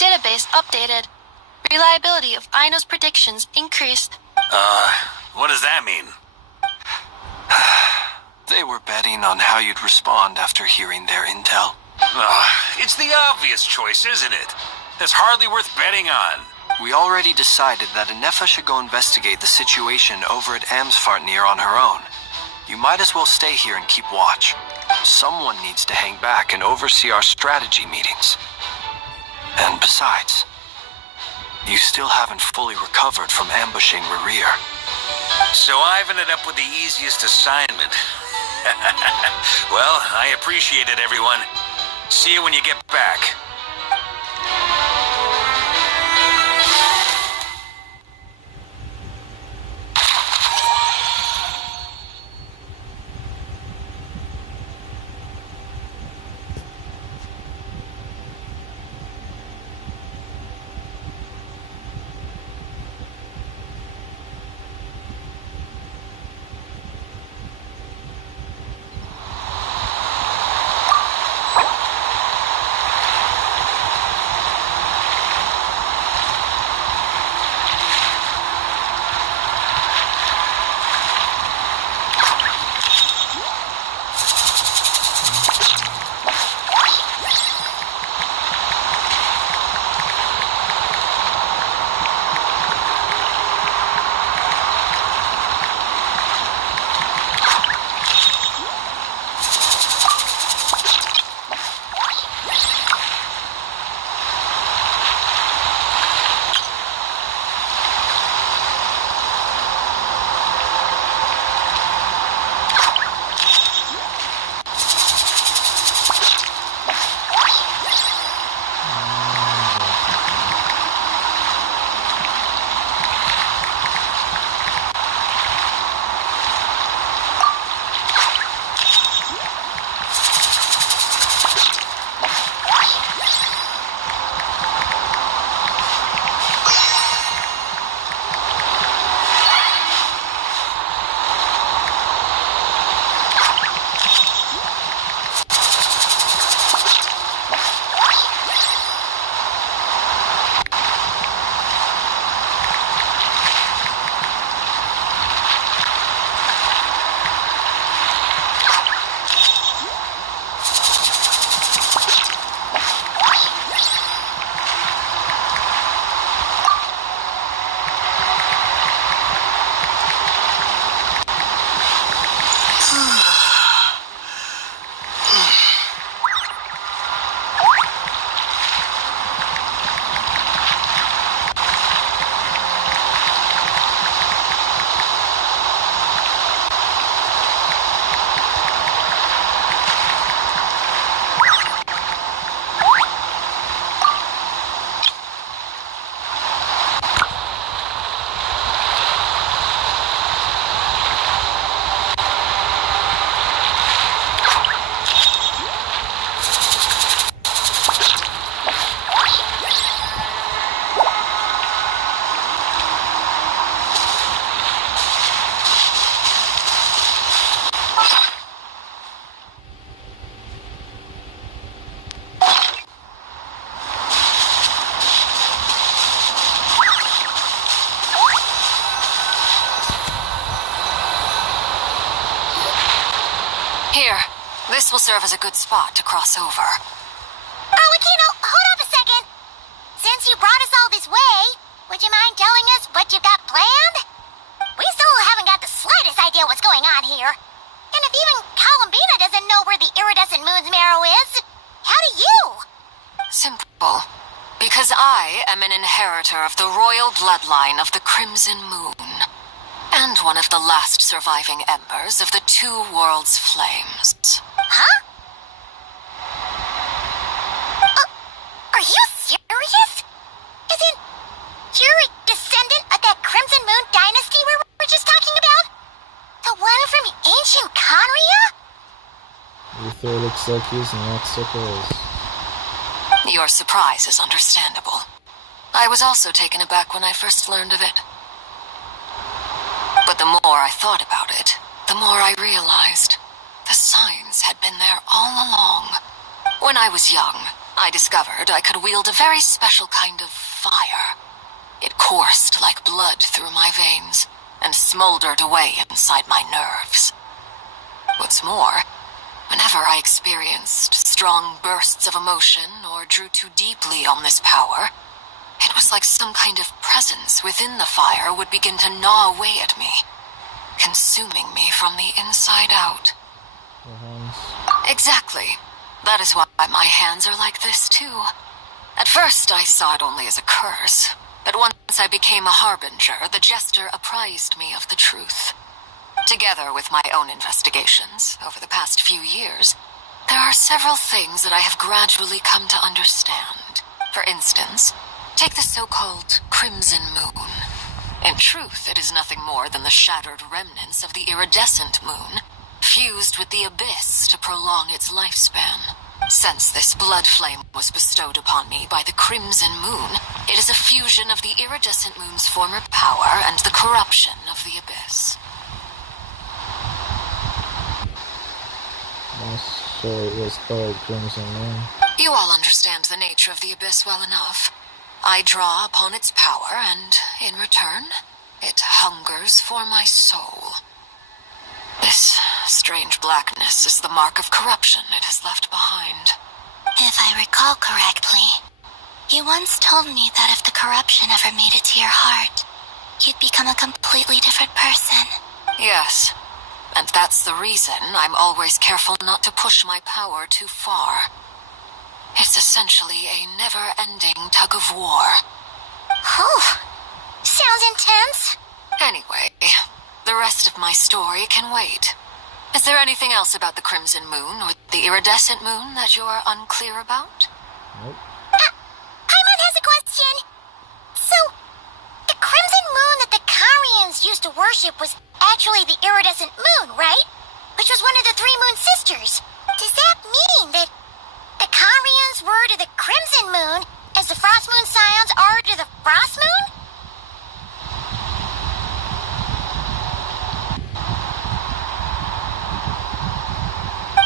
Database updated. Reliability of Aino's predictions increased. What does that mean? They were betting on how you'd respond after hearing their intel. It's the obvious choice, isn't it? That's hardly worth betting on. We already decided that Anefa should go investigate the situation over at Amsvartnir on her own. You might as well stay here and keep watch. Someone needs to hang back and oversee our strategy meetings. And besides, you still haven't fully recovered from ambushing Rerir. So I've ended up with the easiest assignment. Well, I appreciate it, everyone. See you when you get back. serve as a good spot to cross over. Arlecchino, hold up a second. Since you brought us all this way, would you mind telling us what you've got planned? We still haven't got the slightest idea what's going on here. And if even Columbina doesn't know where the iridescent moon's marrow is, how do you? Simple. Because I am an inheritor of the royal bloodline of the Crimson Moon, and one of the last surviving embers of the Two Worlds' flames. Huh? Are you serious? Isn't you're a descendant of that Crimson Moon dynasty we were just talking about? The one from ancient Conria? Ether looks like he's not surprised. Your surprise is understandable. I was also taken aback when I first learned of it. But the more I thought about it, the more I realized the signs had been there all along. When I was young, I discovered I could wield a very special kind of fire. It coursed like blood through my veins and smoldered away inside my nerves. What's more, whenever I experienced strong bursts of emotion or drew too deeply on this power, it was like some kind of presence within the fire would begin to gnaw away at me, consuming me from the inside out. Exactly. That is why my hands are like this too. At first I saw it only as a curse, but once I became a harbinger, the jester apprised me of the truth. Together with my own investigations over the past few years, there are several things that I have gradually come to understand. For instance, take the so-called Crimson Moon. In truth, it is nothing more than the shattered remnants of the iridescent moon, fused with the abyss to prolong its lifespan. Since this blood flame was bestowed upon me by the Crimson Moon, it is a fusion of the iridescent moon's former power and the corruption of the abyss. So it was called Crimson Moon. You all understand the nature of the abyss well enough. I draw upon its power, and in return, it hungers for my soul. This strange blackness is the mark of corruption it has left behind. If I recall correctly, you once told me that if the corruption ever made it to your heart, you'd become a completely different person. Yes, and that's the reason I'm always careful not to push my power too far. It's essentially a never-ending tug of war. Oh, sounds intense. Anyway, the rest of my story can wait. Is there anything else about the Crimson Moon or the Iridescent Moon that you're unclear about? Nope. Paimon has a question. So, the Crimson Moon that the Carians used to worship was actually the Iridescent Moon, right? Which was one of the three Moon Sisters. Does that mean that the Carians were to the Crimson Moon as the Frost Moon Scions are to the Frost Moon?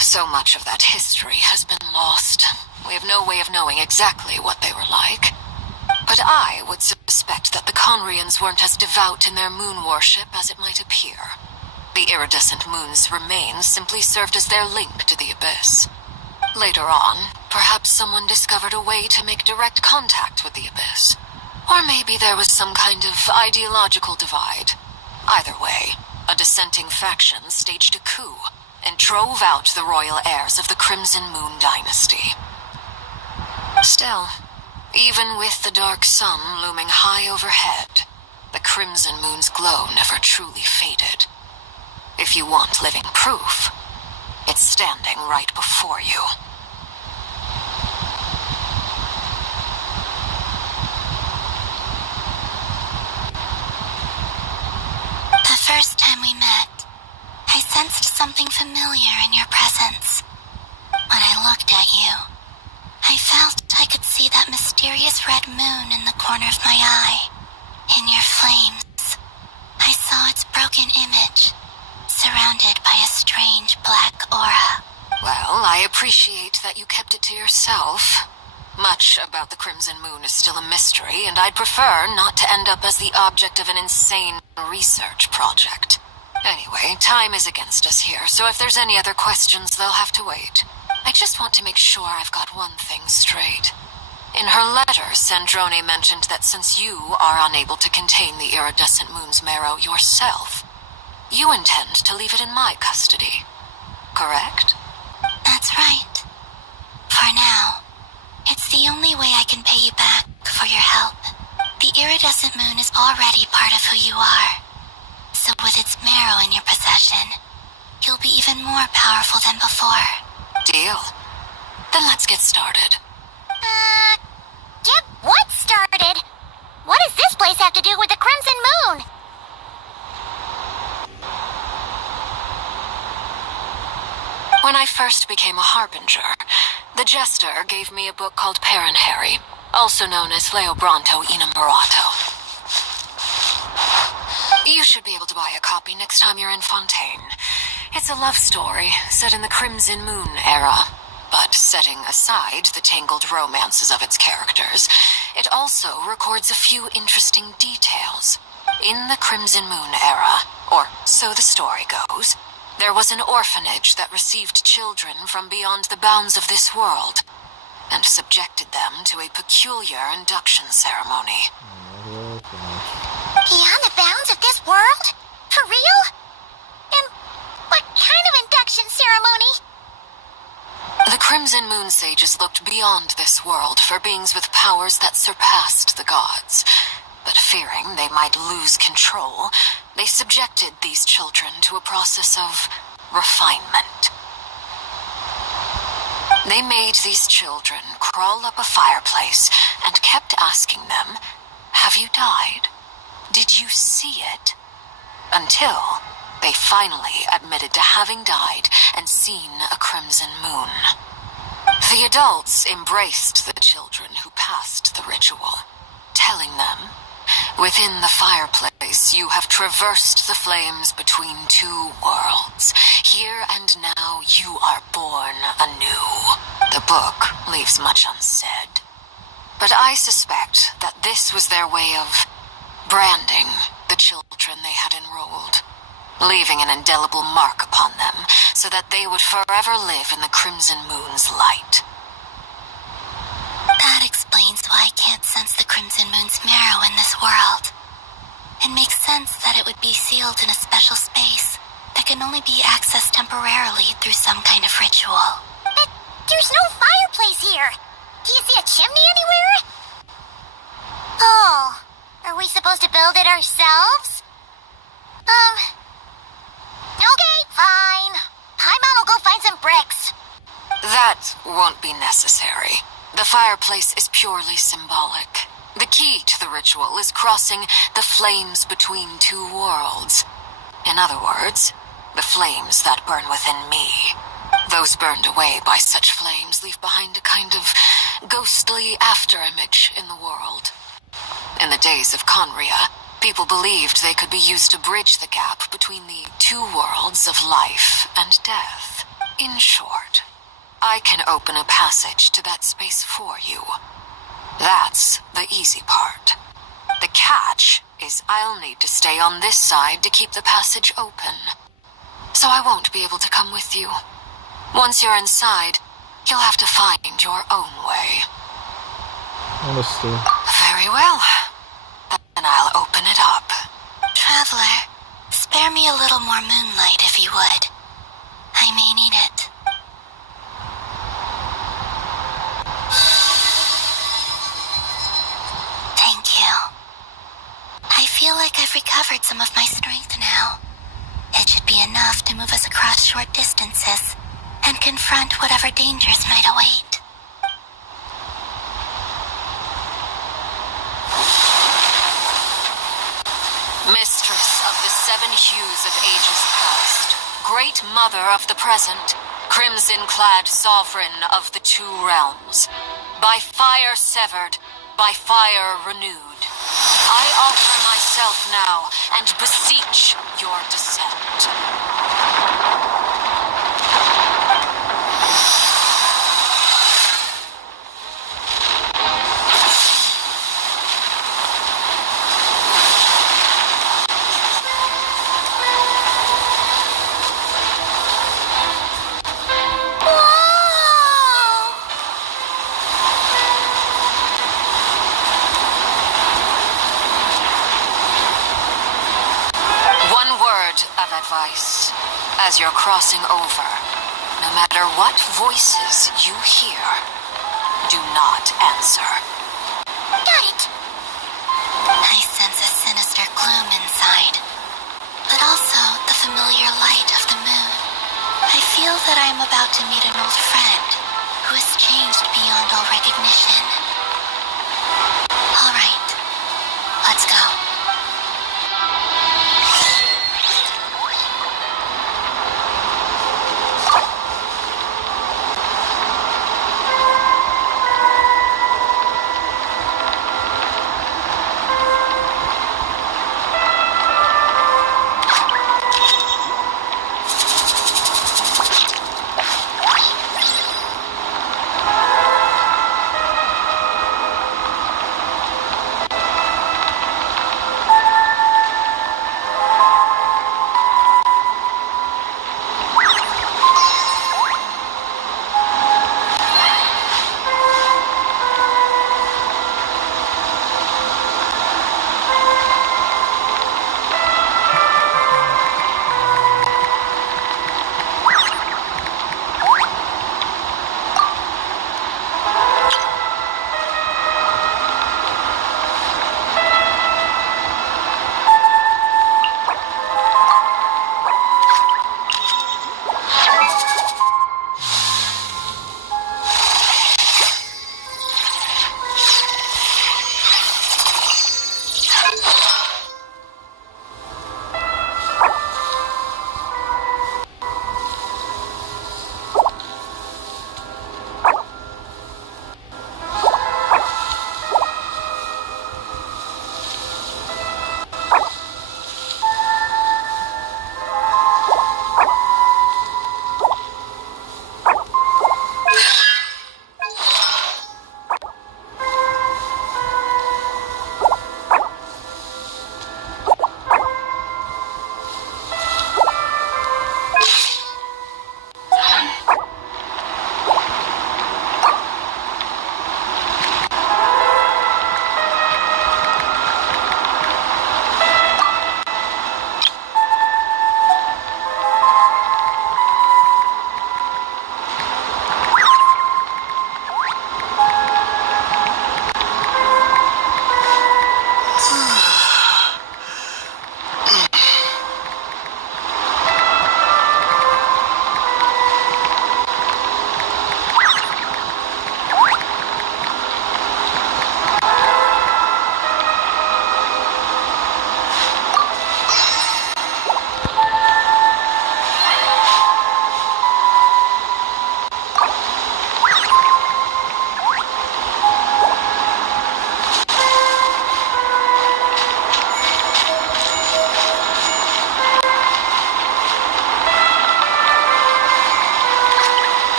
So much of that history has been lost. We have no way of knowing exactly what they were like. But I would suspect that the Conrians weren't as devout in their moon worship as it might appear. The iridescent moon's remains simply served as their link to the abyss. Later on, perhaps someone discovered a way to make direct contact with the abyss. Or maybe there was some kind of ideological divide. Either way, a dissenting faction staged a coup and drove out the royal heirs of the Crimson Moon dynasty. Still, even with the dark sun looming high overhead, the Crimson Moon's glow never truly faded. If you want living proof, it's standing right before you. The first time we met, I sensed something familiar in your presence. When I looked at you, I felt I could see that mysterious red moon in the corner of my eye. In your flames, I saw its broken image, surrounded by a strange black aura. Well, I appreciate that you kept it to yourself. Much about the Crimson Moon is still a mystery, and I'd prefer not to end up as the object of an insane research project. Anyway, time is against us here, so if there's any other questions, they'll have to wait. I just want to make sure I've got one thing straight. In her letter, Sandrone mentioned that since you are unable to contain the iridescent moon's marrow yourself, you intend to leave it in my custody. Correct? That's right. For now. It's the only way I can pay you back for your help. The iridescent moon is already part of who you are. So with its marrow in your possession, you'll be even more powerful than before. Deal. Then let's get started. Get what started? What does this place have to do with the Crimson Moon? When I first became a harbinger, the Jester gave me a book called Harry, also known as Leobranto Innamorato. You should be able to buy a copy next time you're in Fontaine. It's a love story set in the Crimson Moon era, but setting aside the tangled romances of its characters, it also records a few interesting details. In the Crimson Moon era, or so the story goes, there was an orphanage that received children from beyond the bounds of this world, and subjected them to a peculiar induction ceremony. Beyond the bounds of this world? For real? And what kind of induction ceremony? The Crimson Moon Sages looked beyond this world for beings with powers that surpassed the gods. But fearing they might lose control, they subjected these children to a process of refinement. They made these children crawl up a fireplace and kept asking them, "Have you died? Did you see it?" Until they finally admitted to having died and seen a crimson moon. The adults embraced the children who passed the ritual, telling them, "Within the fireplace, you have traversed the flames between two worlds. Here and now, you are born anew." The book leaves much unsaid, but I suspect that this was their way of branding the children they had enrolled, leaving an indelible mark upon them so that they would forever live in the Crimson Moon's light. That explains why I can't sense the Crimson Moon's marrow in this world. It makes sense that it would be sealed in a special space that can only be accessed temporarily through some kind of ritual. But there's no fireplace here. Do you see a chimney anywhere? Oh, are we supposed to build it ourselves? Okay, fine. Paimon will go find some bricks. That won't be necessary. The fireplace is purely symbolic. The key to the ritual is crossing the flames between two worlds. In other words, the flames that burn within me. Those burned away by such flames leave behind a kind of ghostly afterimage in the world. In the days of Conria, people believed they could be used to bridge the gap between the two worlds of life and death. In short, I can open a passage to that space for you. That's the easy part. The catch is I'll need to stay on this side to keep the passage open. So I won't be able to come with you. Once you're inside, you'll have to find your own way. Understood. Very well. Then I'll open it up. Traveler, spare me a little more moonlight if you would. I may need it. Thank you. I feel like I've recovered some of my strength now. It should be enough to move us across short distances and confront whatever dangers might await. Mistress of the seven hues of ages past, great mother of the present, crimson-clad sovereign of the two realms, by fire severed, by fire renewed, I offer myself now and beseech your descent. advice. As you're crossing over, no matter what voices you hear, do not answer. Got it. I sense a sinister gloom inside, but also the familiar light of the moon. I feel that I am about to meet an old friend who has changed beyond all recognition. All right, let's go.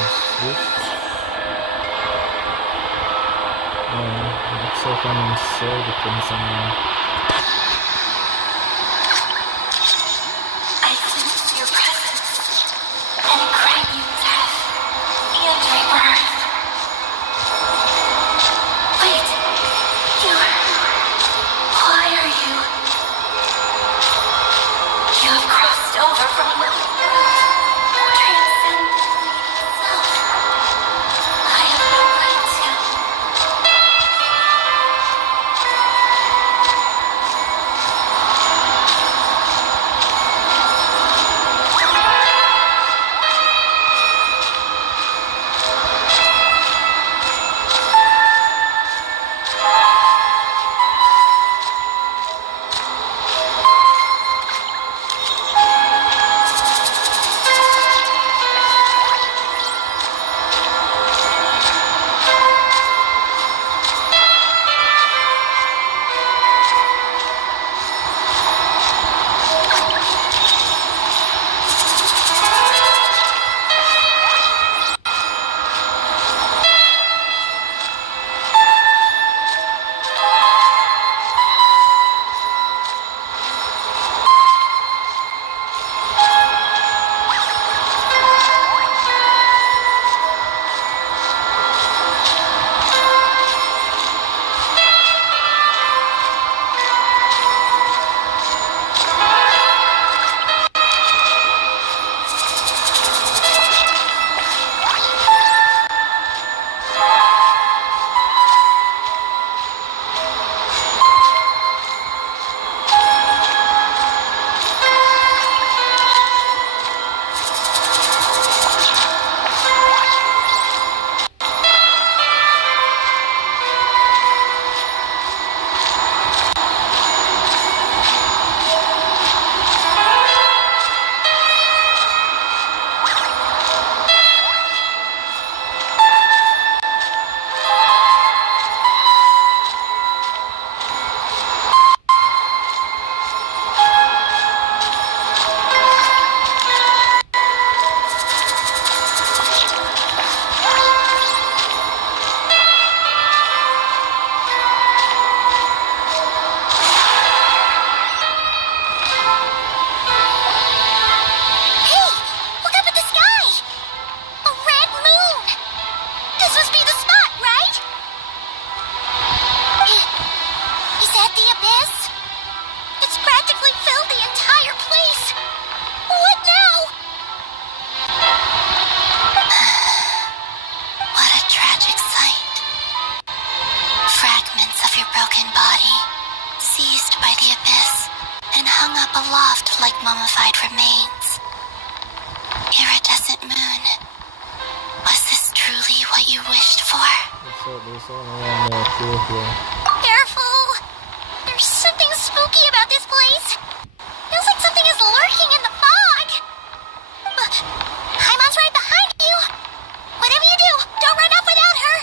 this? Looks like I'm inside the thing somewhere. I sense your presence and grant you death and rebirth. Wait, why are you? You have crossed over from another world, transcended self. I have no right to. Like mummified remains. Iridescent moon. Was this truly what you wished for? Careful! There's something spooky about this place. Feels like something is lurking in the fog. Haimon's right behind you. Whatever you do, don't run off without her.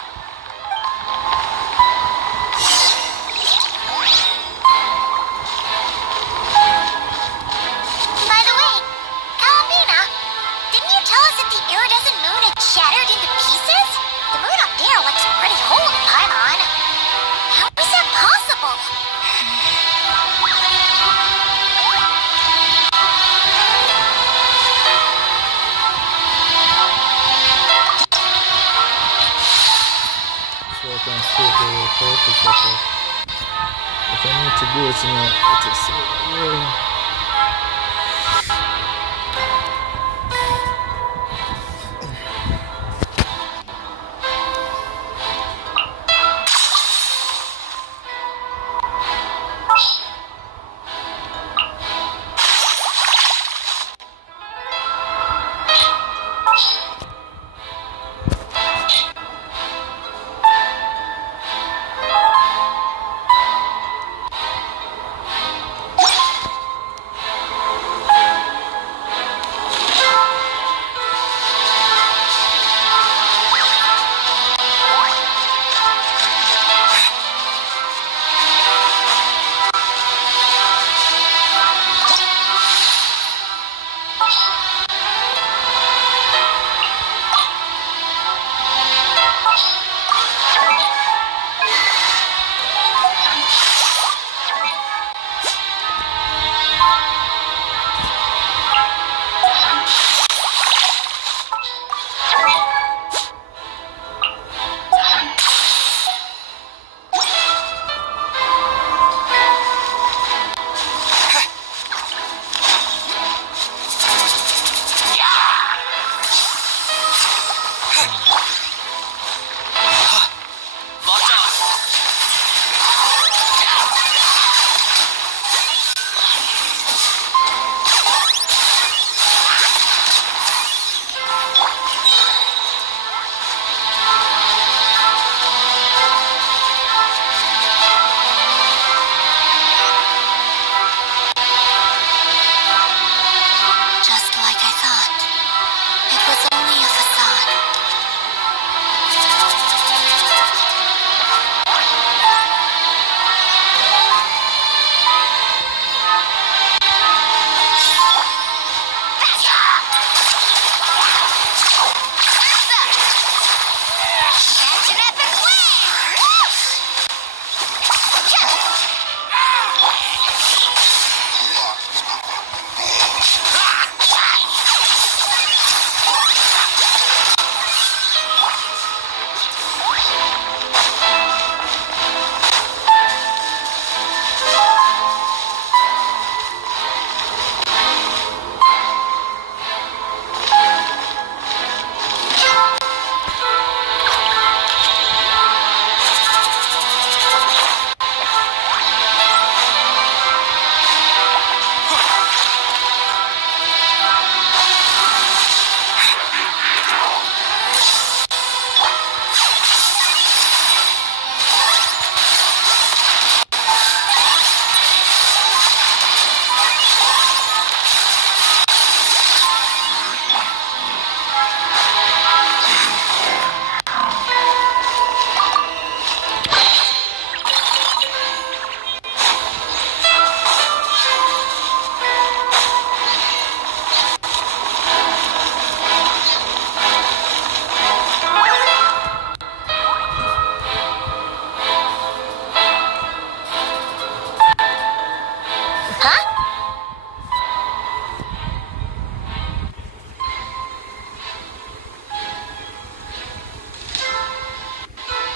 By the way, Kalamina, didn't you tell us that the iridescent moon had shattered into pieces? The moon up there looks pretty holy, Paimon. How is that possible? So I can see the purpose of it. If I need to do it, you know, it is yeah.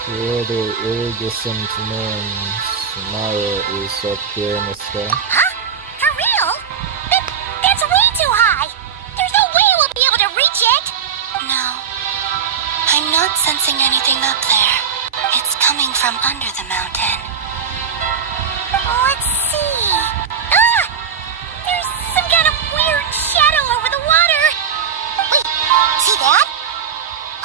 The iridescent moon tomorrow is up here in the sky. Huh? For real? That's way too high! There's no way we'll be able to reach it! No. I'm not sensing anything up there. It's coming from under the mountain. Let's see. Ah! There's some kind of weird shadow over the water. Wait, see that?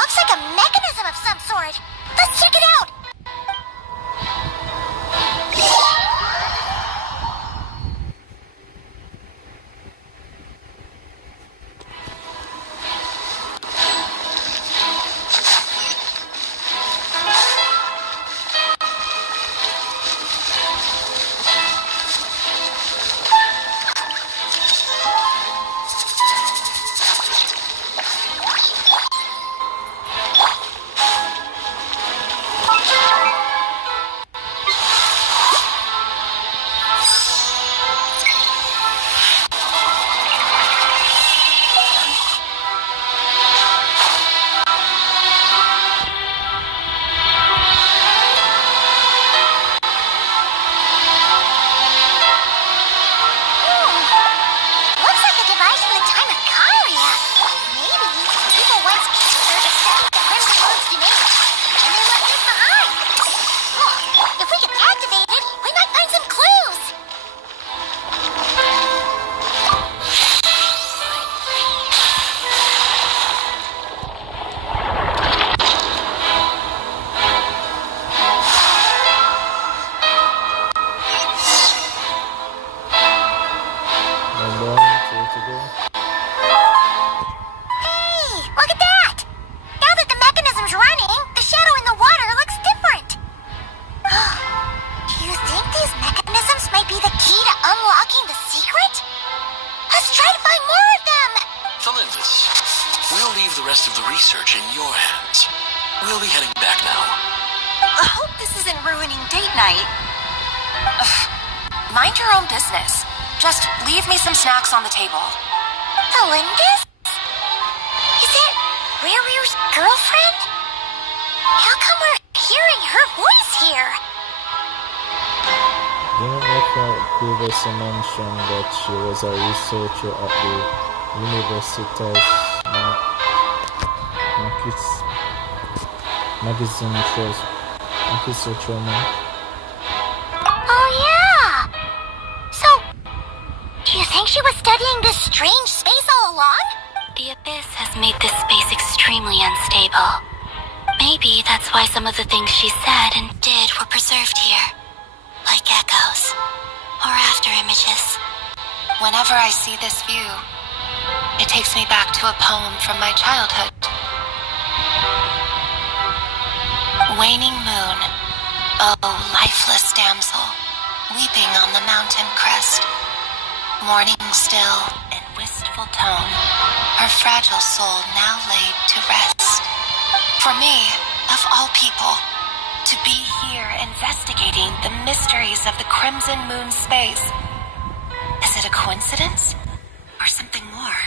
Looks like a mechanism of some sort. Let's check it out. rest of the research in your hands. We'll be heading back now. I hope this isn't ruining date night. Ugh. Mind your own business. Just leave me some snacks on the table. Melinda's? Is that Rear's girlfriend? How come we're hearing her voice here? Didn't Ethel previously mention that she was a researcher at the Universitas magazine shows researcher month? Oh yeah! So, do you think she was studying this strange space all along? The Abyss has made this space extremely unstable. Maybe that's why some of the things she said and did were preserved here. Like echoes. Or after images. Whenever I see this view, it takes me back to a poem from my childhood. Waning moon, oh lifeless damsel, weeping on the mountain crest. Mourning still in wistful tone, her fragile soul now laid to rest. For me, of all people, to be here investigating the mysteries of the Crimson Moon space. Is it a coincidence? Or something more?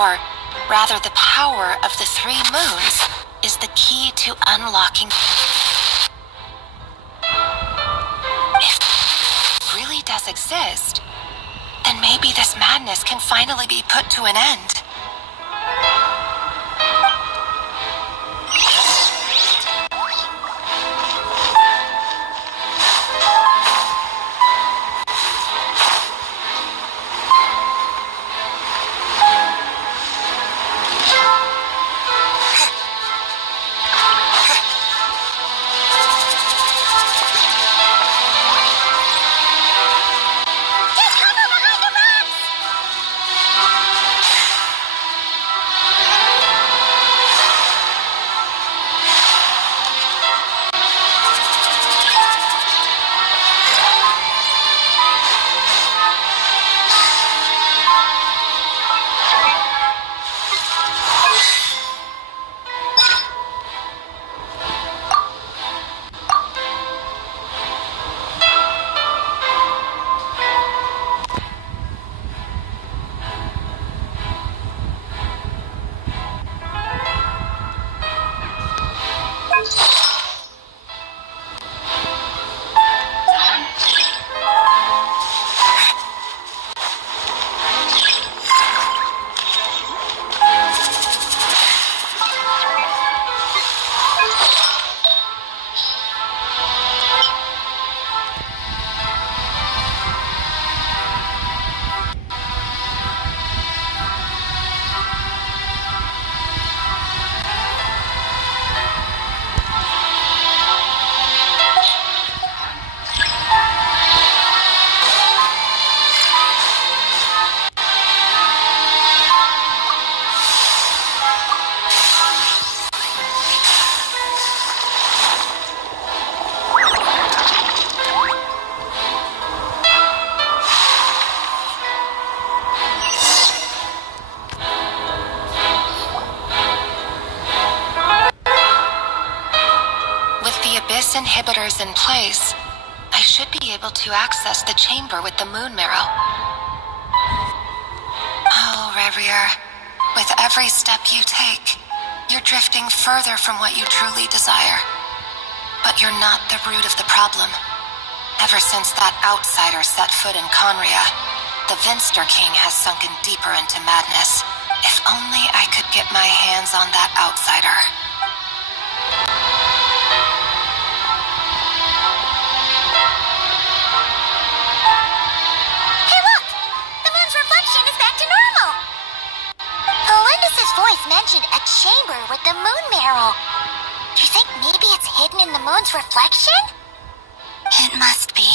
or rather the power of the 3 moons, is the key to unlocking. If it really does exist, then maybe this madness can finally be put to an end. Inhibitors in place, I should be able to access the chamber with the moon marrow. Oh, Rarier, with every step you take, you're drifting further from what you truly desire. But you're not the root of the problem. Ever since that outsider set foot in Conria, the Vinster King has sunken deeper into madness. If only I could get my hands on that outsider. Voice mentioned a chamber with the moon marrow. Do you think maybe it's hidden in the moon's reflection? It must be.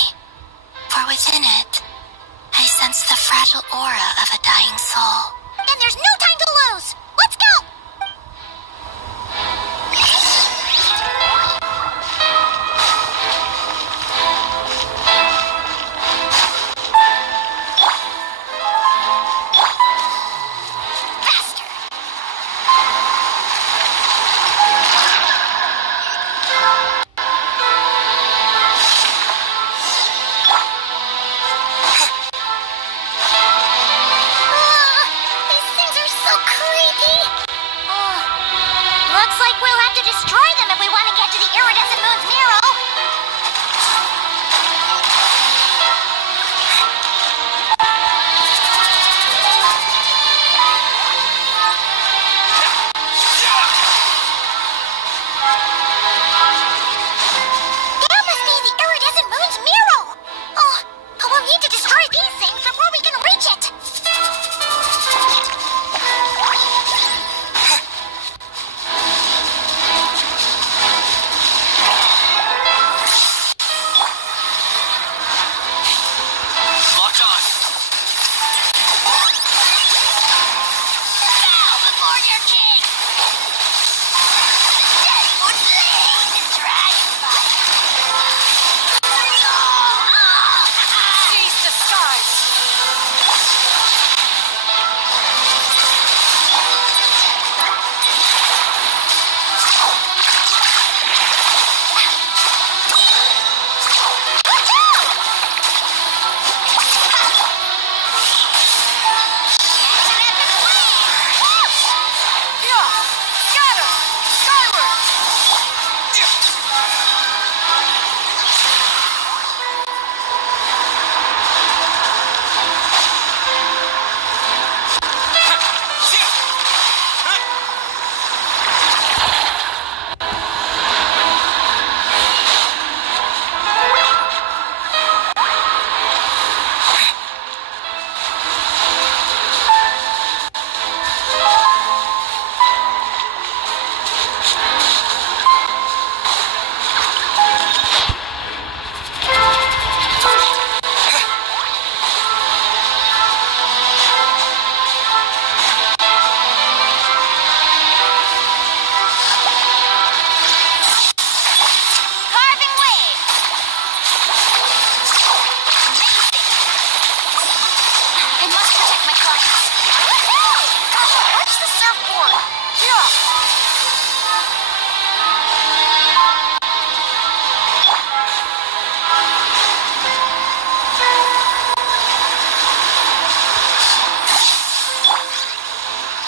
For within it, I sense the fragile aura of a dying soul. Then there's no time to lose! Let's go!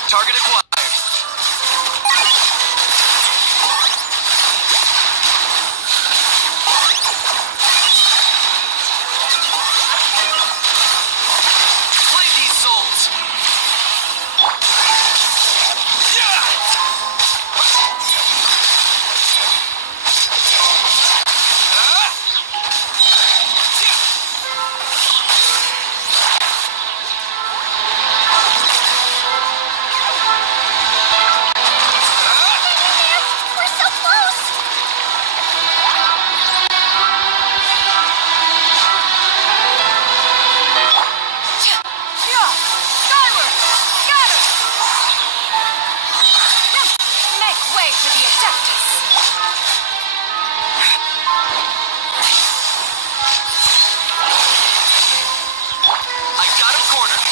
Target acquired. Slay these souls. We're so close! Skyward! Got him! Make way for the Adeptus! I got him cornered.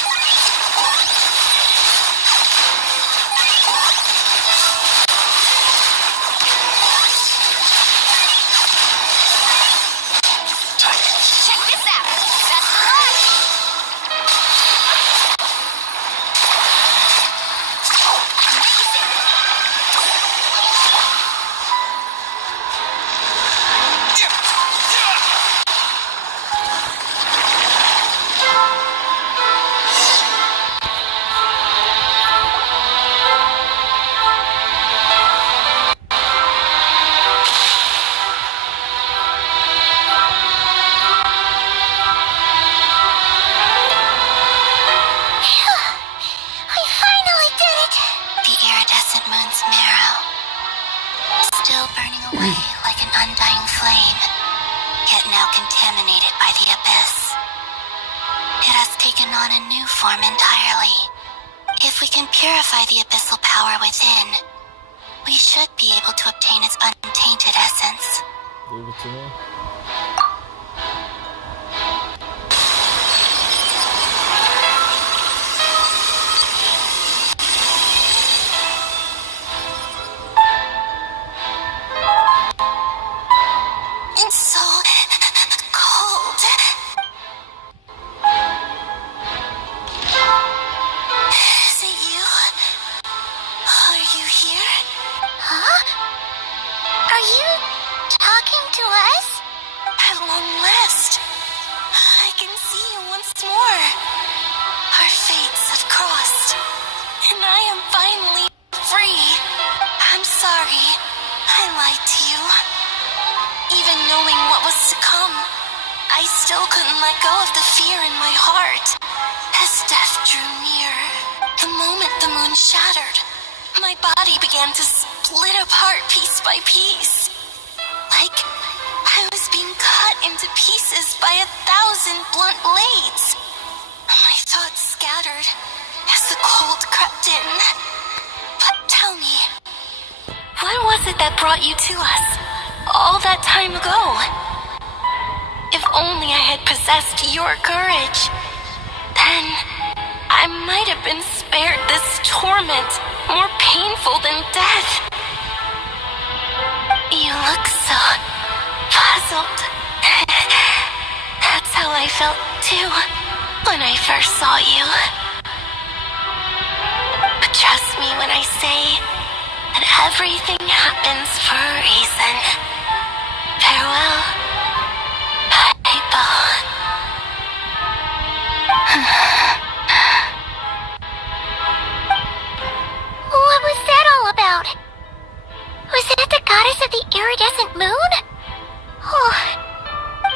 Check this out! That's right! I finally did it! The iridescent moon's marrow, still burning away like an undying flame, yet now contaminated by the abyss. It has taken on a new form entirely. If we can purify the abyssal power within, we should be able to obtain its untainted essence. Leave it to me. It's so cold. Is it you? Are you here? Huh? Are you talking to us? At long last, I can see you once more. Our fates have crossed, and I am finally free. I'm sorry, I lied to you. Even knowing what was to come, I still couldn't let go of the fear in my heart. As death drew near, the moment the moon shattered, my body began to split apart piece by piece. Like I was being cut into pieces by 1,000 blunt blades. My thoughts scattered as the cold crept in. But tell me, what was it that brought you to us all that time ago? If only I had possessed your courage, then I might have been spared this torment more painful than death. You look so puzzled. That's how I felt too when I first saw you. But trust me when I say that everything happens for a reason. Farewell, people. What was that all about? Was that the goddess of the iridescent moon? Oh,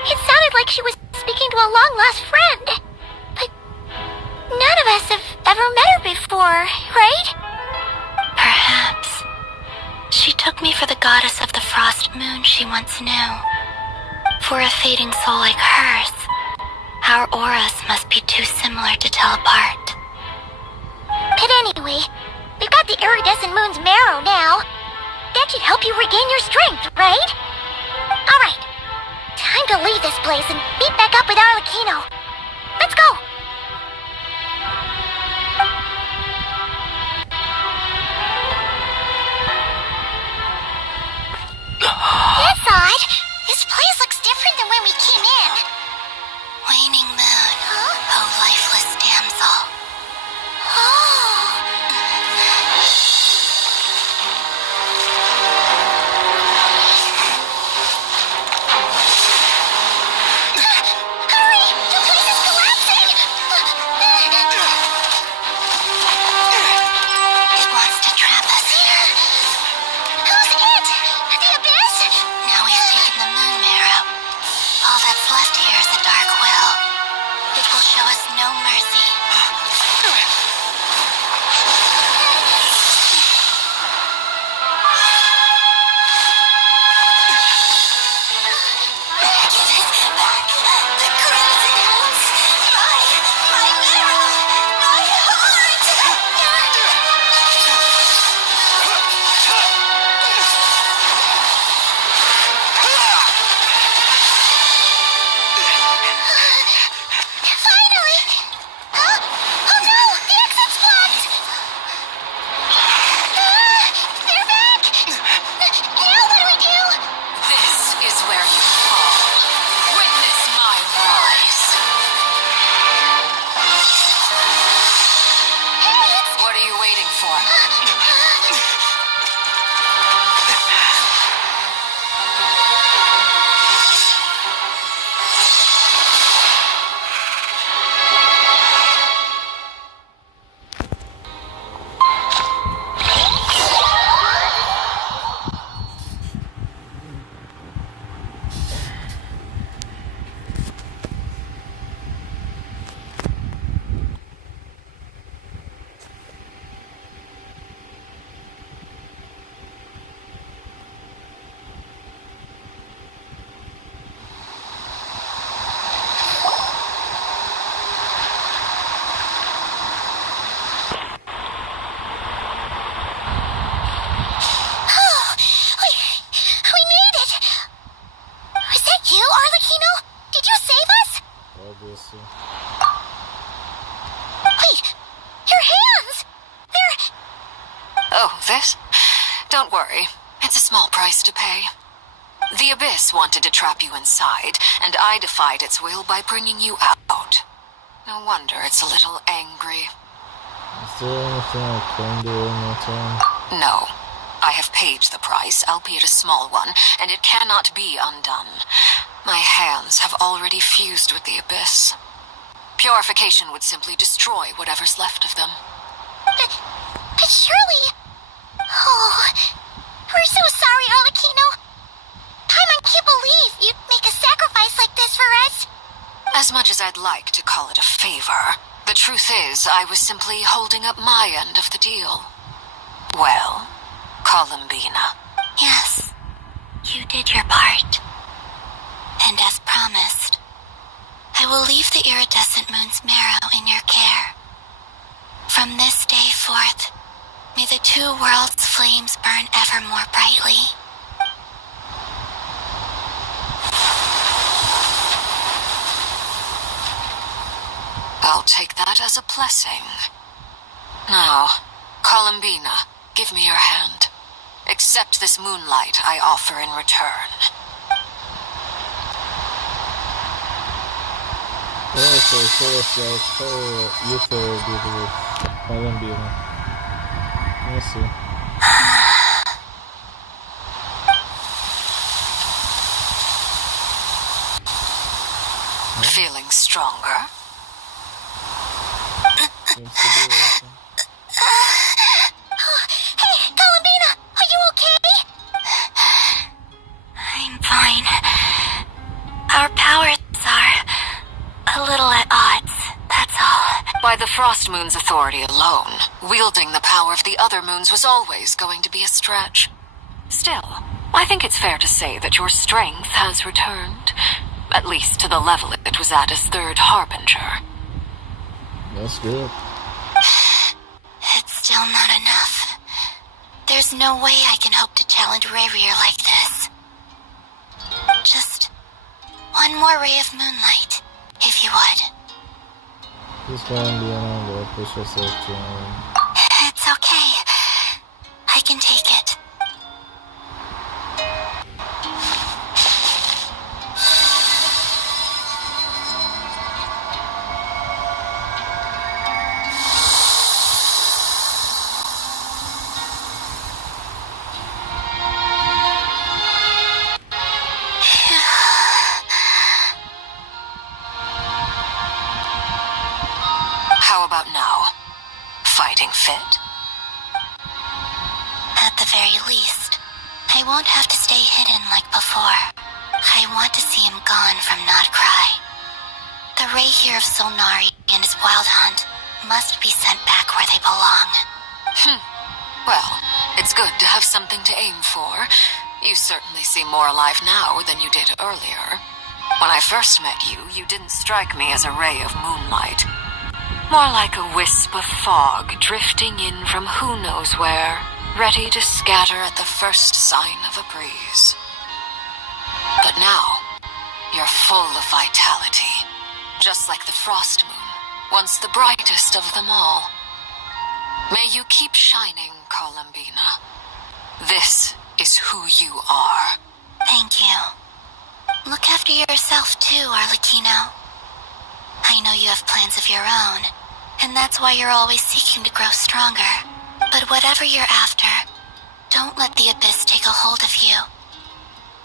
it sounded like she was speaking to a long-lost friend. But none of us have ever met her before, right? Perhaps she took me for the goddess of the frost moon she once knew. For a fading soul like hers, our auras must be too similar to tell apart. But anyway, we've got the iridescent moon's marrow now. That should help you regain your strength, right? Alright, time to leave this place and meet back up with Arlecchino. Let's go! That's odd. This place looks different than when we came in. Waning moon, oh lifeless damsel. Oh. Oh, this? Don't worry. It's a small price to pay. The Abyss wanted to trap you inside, and I defied its will by bringing you out. No wonder it's a little angry. Is there anything I can do in my turn? No. I have paid the price, albeit a small one, and it cannot be undone. My hands have already fused with the Abyss. Purification would simply destroy whatever's left of them. But surely... Oh, we're so sorry, Arlecchino. Paimon can't believe you'd make a sacrifice like this for us. As much as I'd like to call it a favor, the truth is I was simply holding up my end of the deal. Well, Columbina. Yes, you did your part. And as promised, I will leave the iridescent moon's marrow in your care. From this day forth, may the two worlds' flames burn ever more brightly. I'll take that as a blessing. Now, Columbina, give me your hand. Accept this moonlight I offer in return. Eso yo fue Columbina. I see. Feeling stronger? Hey, Columbina, are you okay? I'm fine. Our powers are a little at odds, that's all. By the Frost Moon's authority alone, wielding the power of the other moons was always going to be a stretch. Still, I think it's fair to say that your strength has returned, at least to the level it was at as Third Harbinger. That's good. It's still not enough. There's no way I can hope to challenge Rayrear like this. Just one more ray of moonlight, if you would. This one, Diana, push yourself to... It's okay. I can take it. How about now? Fighting fit? At the very least, I won't have to stay hidden like before. I want to see him gone from Not Cry. The Ray here of Solnari and his wild hunt must be sent back where they belong. Well, it's good to have something to aim for. You certainly seem more alive now than you did earlier. When I first met you, you didn't strike me as a ray of moonlight. More like a wisp of fog drifting in from who knows where, ready to scatter at the first sign of a breeze. But now, you're full of vitality, just like the Frost Moon, once the brightest of them all. May you keep shining, Columbina. This is who you are. Thank you. Look after yourself too, Arlecchino. I know you have plans of your own, and that's why you're always seeking to grow stronger. But whatever you're after, don't let the Abyss take a hold of you.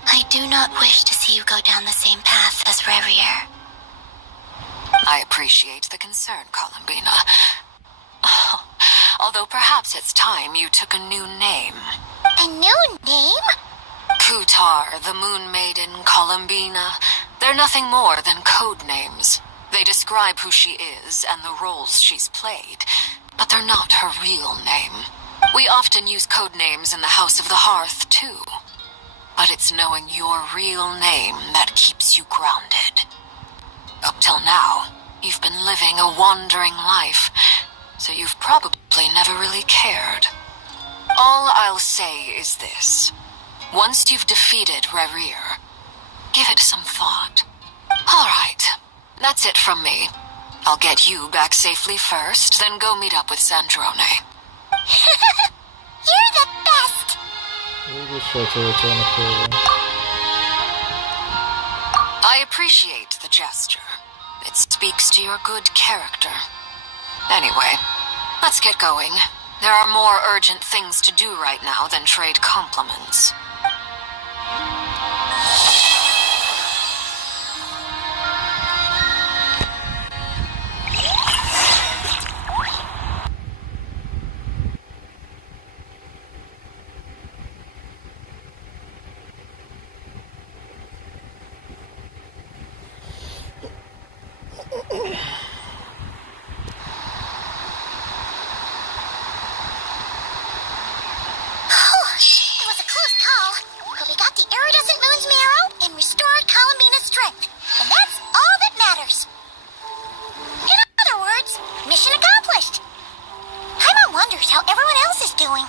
I do not wish to see you go down the same path as Rayrear. I appreciate the concern, Columbina. Although perhaps it's time you took a new name. A new name? Kutar, the Moon Maiden, Columbina. They're nothing more than code names. They describe who she is and the roles she's played, but they're not her real name. We often use code names in the House of the Hearth, too. But it's knowing your real name that keeps you grounded. Up till now, you've been living a wandering life, so you've probably never really cared. All I'll say is this. Once you've defeated Rayrear, give it some thought. All right, that's it from me. I'll get you back safely first, then go meet up with Sandrone. You sure to return a favor. I appreciate the gesture. It speaks to your good character. Anyway, let's get going. There are more urgent things to do right now than trade compliments. It was a close call, but we got the iridescent moon's marrow and restored Columbina's strength, and that's all that matters. In other words, mission accomplished. Paimon wonders how everyone else is doing.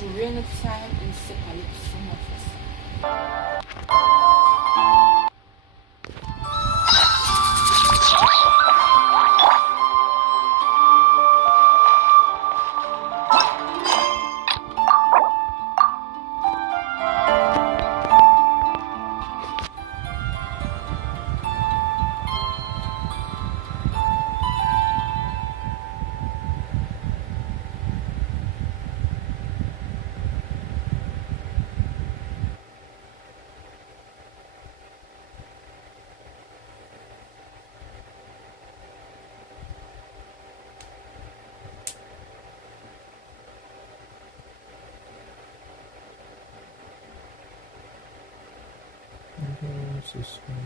During the time in September. What's this one?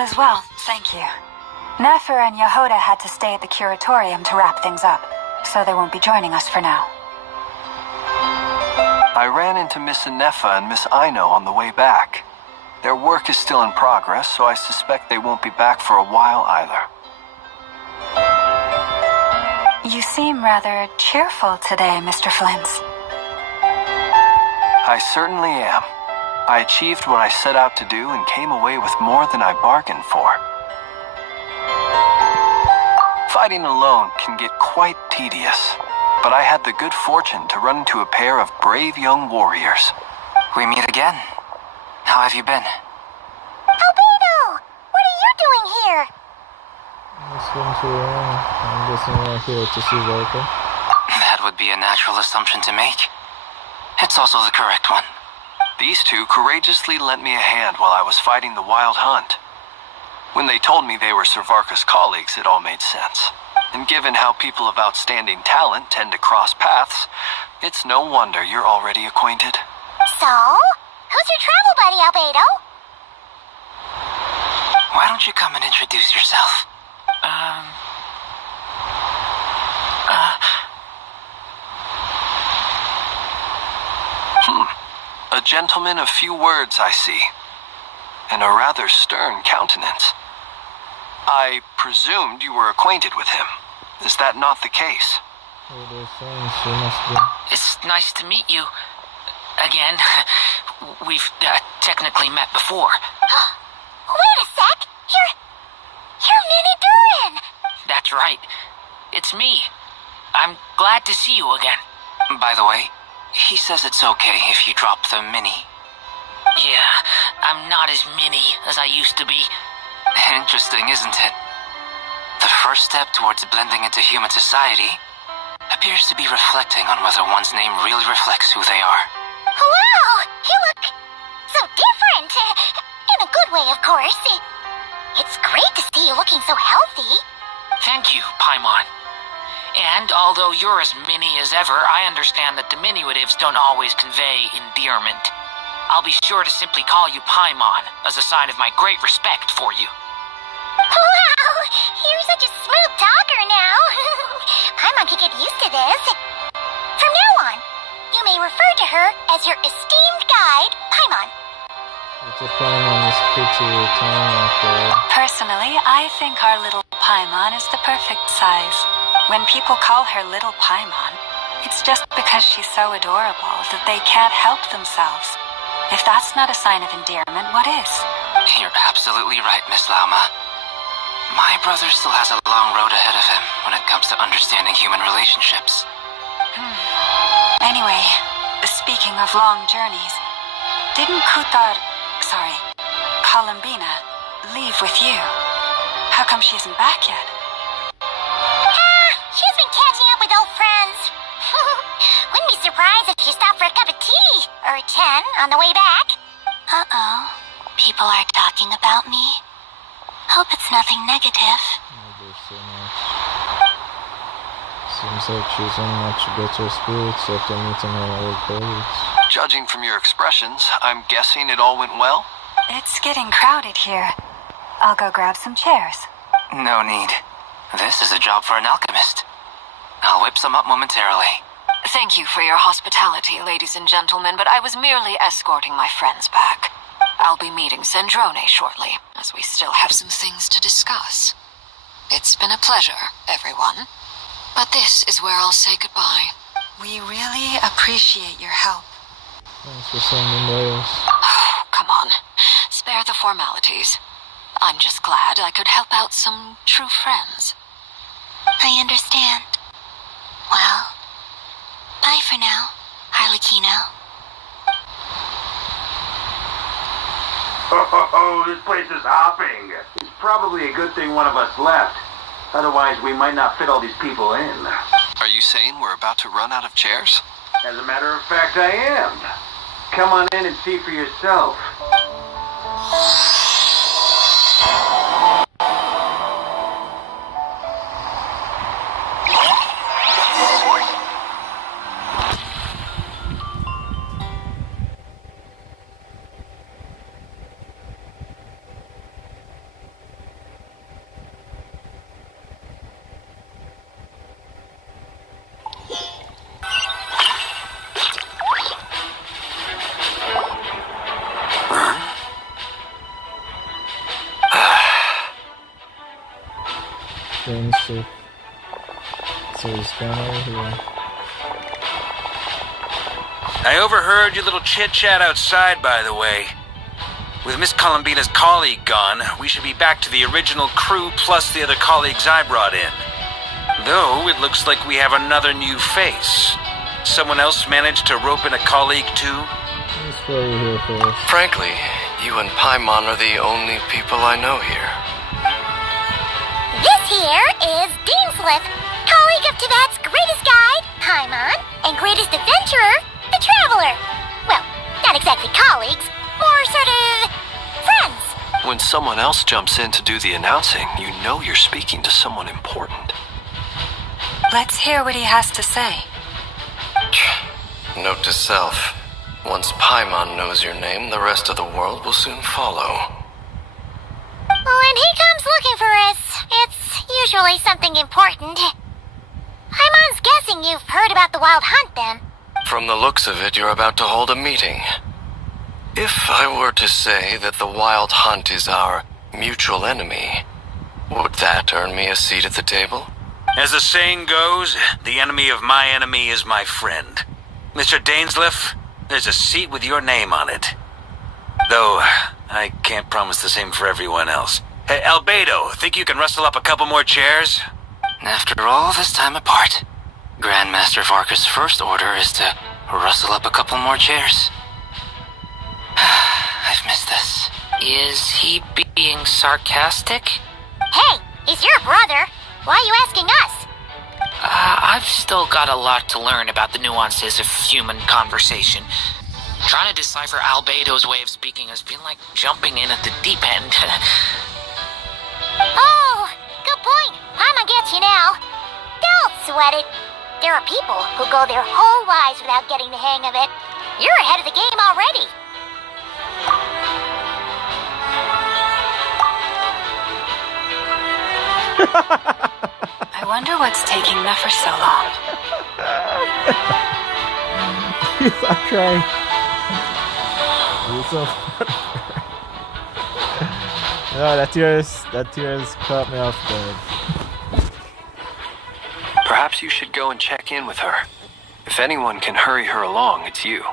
All is well, thank you. Nefer and Yehoda had to stay at the curatorium to wrap things up, so they won't be joining us for now. I ran into Miss Nefa and Miss Aino on the way back. Their work is still in progress, so I suspect they won't be back for a while either. You seem rather cheerful today, Mr. Flins. I certainly am. I achieved what I set out to do and came away with more than I bargained for. Fighting alone can get quite tedious, but I had the good fortune to run into a pair of brave young warriors. We meet again. How have you been? Albedo! What are you doing here? I'm guessing we're here to see Welkin. That would be a natural assumption to make. It's also the correct one. These two courageously lent me a hand while I was fighting the wild hunt. When they told me they were Servarka's colleagues, it all made sense. And given how people of outstanding talent tend to cross paths, it's no wonder you're already acquainted. So? Who's your travel buddy, Albedo? Why don't you come and introduce yourself? A gentleman of few words, I see. And a rather stern countenance. I presumed you were acquainted with him. Is that not the case? It's nice to meet you. Again, we've technically met before. Wait a sec! You're Nini Durin! That's right. It's me. I'm glad to see you again. By the way, he says it's okay if you drop the mini. Yeah, I'm not as mini as I used to be. Interesting, isn't it? The first step towards blending into human society appears to be reflecting on whether one's name really reflects who they are. Wow! You look so different! In a good way, of course. It's great to see you looking so healthy. Thank you, Paimon. And although you're as mini as ever, I understand that diminutives don't always convey endearment. I'll be sure to simply call you Paimon as a sign of my great respect for you. Wow! You're such a smooth talker now. Paimon can get used to this. From now on, you may refer to her as your esteemed guide, Paimon. It's a Paimon is pretty tiny after all. Personally, I think our little Paimon is the perfect size. When people call her Little Paimon, it's just because she's so adorable that they can't help themselves. If that's not a sign of endearment, what is? You're absolutely right, Miss Lauma. My brother still has a long road ahead of him when it comes to understanding human relationships. Anyway, speaking of long journeys, didn't Columbina, leave with you? How come she isn't back yet? She's been catching up with old friends. Wouldn't be surprised if she stopped for a cup of tea or 10 on the way back. Uh-oh. People are talking about me. Hope it's nothing negative. Seems like she's in much better spirits after meeting her old colleagues. Judging from your expressions, I'm guessing it all went well? It's getting crowded here. I'll go grab some chairs. No need. This is a job for an alchemist. I'll whip some up momentarily. Thank you for your hospitality, ladies and gentlemen, but I was merely escorting my friends back. I'll be meeting Sandrone shortly, as we still have some things to discuss. It's been a pleasure, everyone. But this is where I'll say goodbye. We really appreciate your help. Thanks for sending those. Oh, come on. Spare the formalities. I'm just glad I could help out some true friends. I understand. Well, bye for now, Harlequino. Oh, this place is hopping. It's probably a good thing one of us left. Otherwise, we might not fit all these people in. Are you saying we're about to run out of chairs? As a matter of fact, I am. Come on in and see for yourself. friendship. So he's gone over here. I overheard your little chit-chat outside, by the way. With Miss Columbina's colleague gone, we should be back to the original crew plus the other colleagues I brought in. Though, it looks like we have another new face. Someone else managed to rope in a colleague, too? That's what we're here for. Frankly, you and Paimon are the only people I know here. This here is Deansliff, colleague of Tibet's greatest guide, Paimon, and greatest adventurer, the Traveler. Well, not exactly colleagues, more sort of friends. When someone else jumps in to do the announcing, you know you're speaking to someone important. Let's hear what he has to say. Note to self. Once Paimon knows your name, the rest of the world will soon follow. When he comes looking for us, it's usually something important. Paimon's guessing you've heard about the Wild Hunt, then. From the looks of it, you're about to hold a meeting. If I were to say that the Wild Hunt is our mutual enemy, would that earn me a seat at the table? As the saying goes, the enemy of my enemy is my friend. Mr. Dainsliff, there's a seat with your name on it. Though, I can't promise the same for everyone else. Hey, Albedo, think you can rustle up a couple more chairs? After all this time apart, Grandmaster Varka's first order is to rustle up a couple more chairs. I've missed this. Is he being sarcastic? Hey, he's your brother. Why are you asking us? I've still got a lot to learn about the nuances of human conversation. Trying to decipher Albedo's way of speaking has been like jumping in at the deep end. Oh, good point. Paimon gets you now. Don't sweat it. There are people who go their whole lives without getting the hang of it. You're ahead of the game already. I wonder what's taking Nefer so long. I cry. You're so funny. Oh, that tears caught me off guard. Perhaps you should go and check in with her. If anyone can hurry her along, it's you.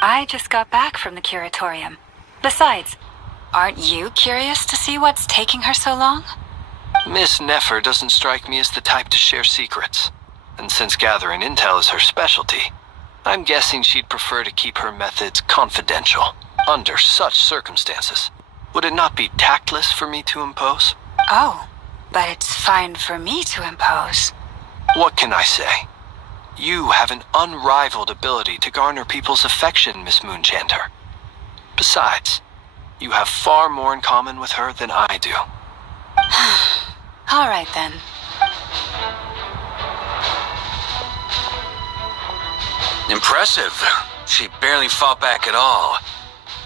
I just got back from the curatorium. Besides, aren't you curious to see what's taking her so long? Miss Nefer doesn't strike me as the type to share secrets. And since gathering intel is her specialty, I'm guessing she'd prefer to keep her methods confidential. Under such circumstances, would it not be tactless for me to impose? Oh, but it's fine for me to impose. What can I say? You have an unrivaled ability to garner people's affection, Miss Moonchanter. Besides, you have far more in common with her than I do. All right, then. Impressive. She barely fought back at all.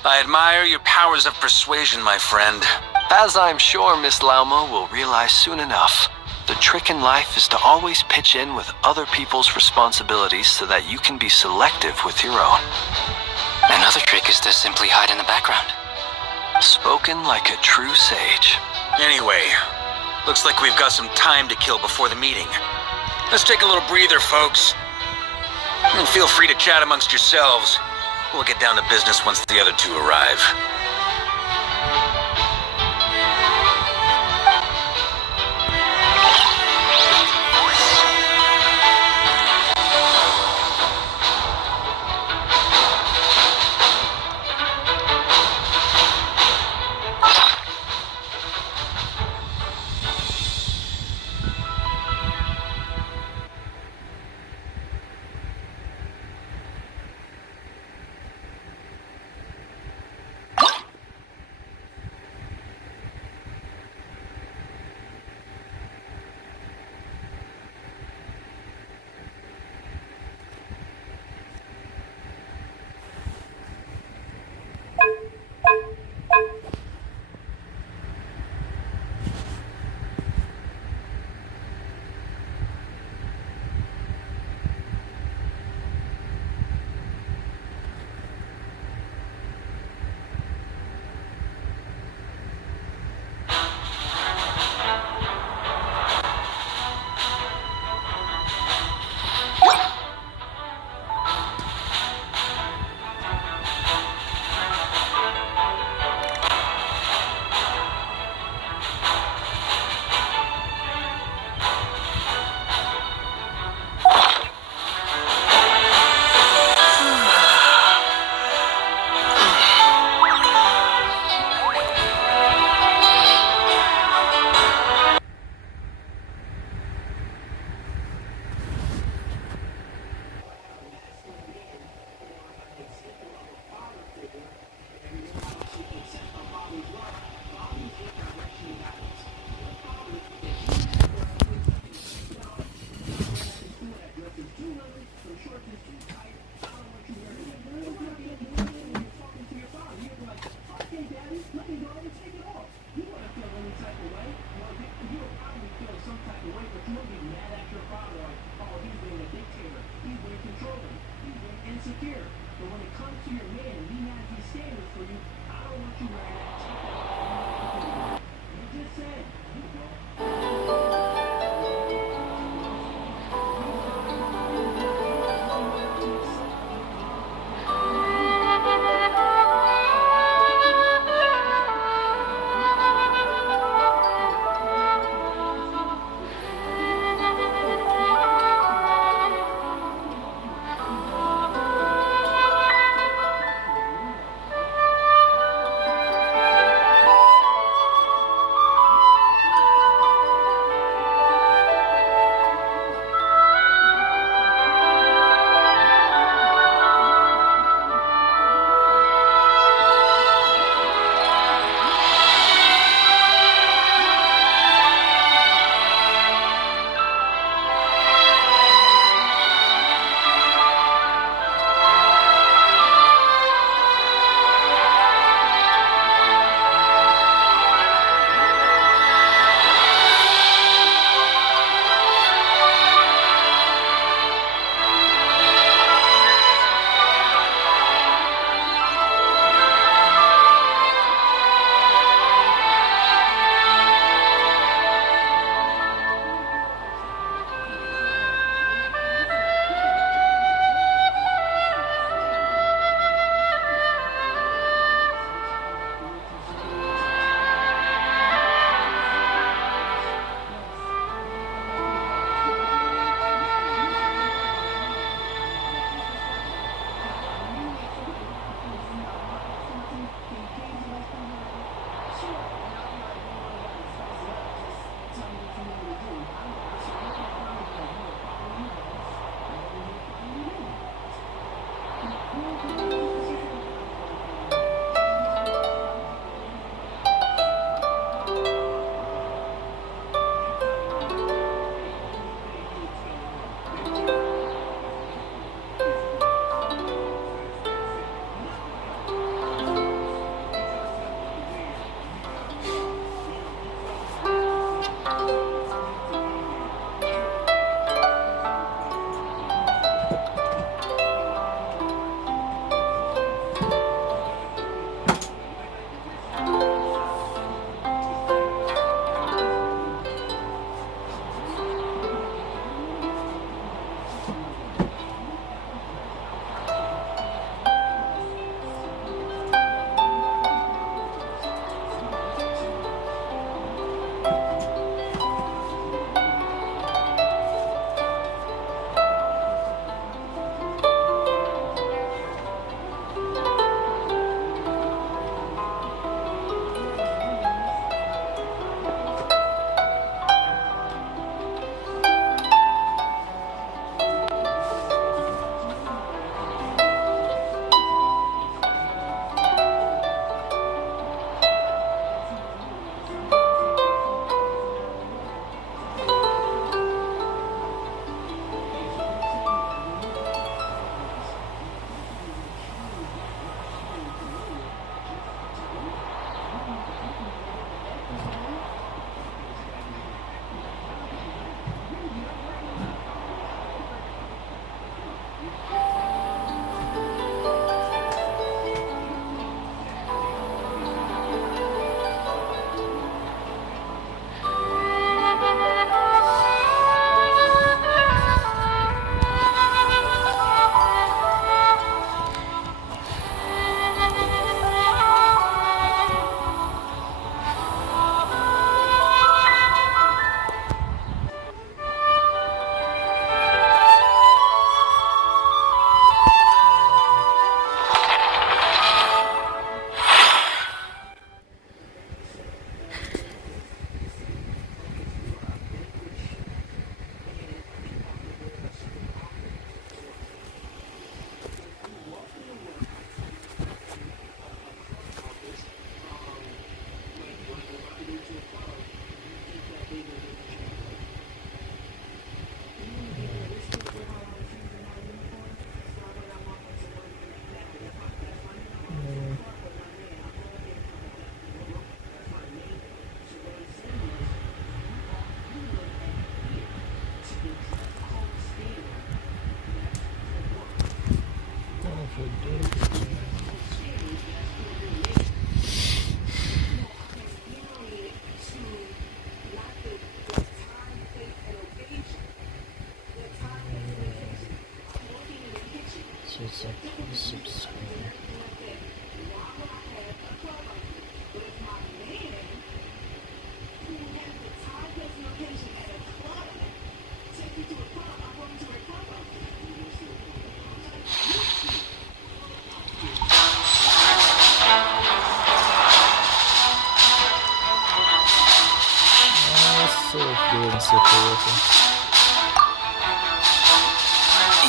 I admire your powers of persuasion, my friend. As I'm sure Miss Lauma will realize soon enough, the trick in life is to always pitch in with other people's responsibilities so that you can be selective with your own. Another trick is to simply hide in the background. Spoken like a true sage. Anyway, looks like we've got some time to kill before the meeting. Let's take a little breather, folks. And feel free to chat amongst yourselves. We'll get down to business once the other two arrive.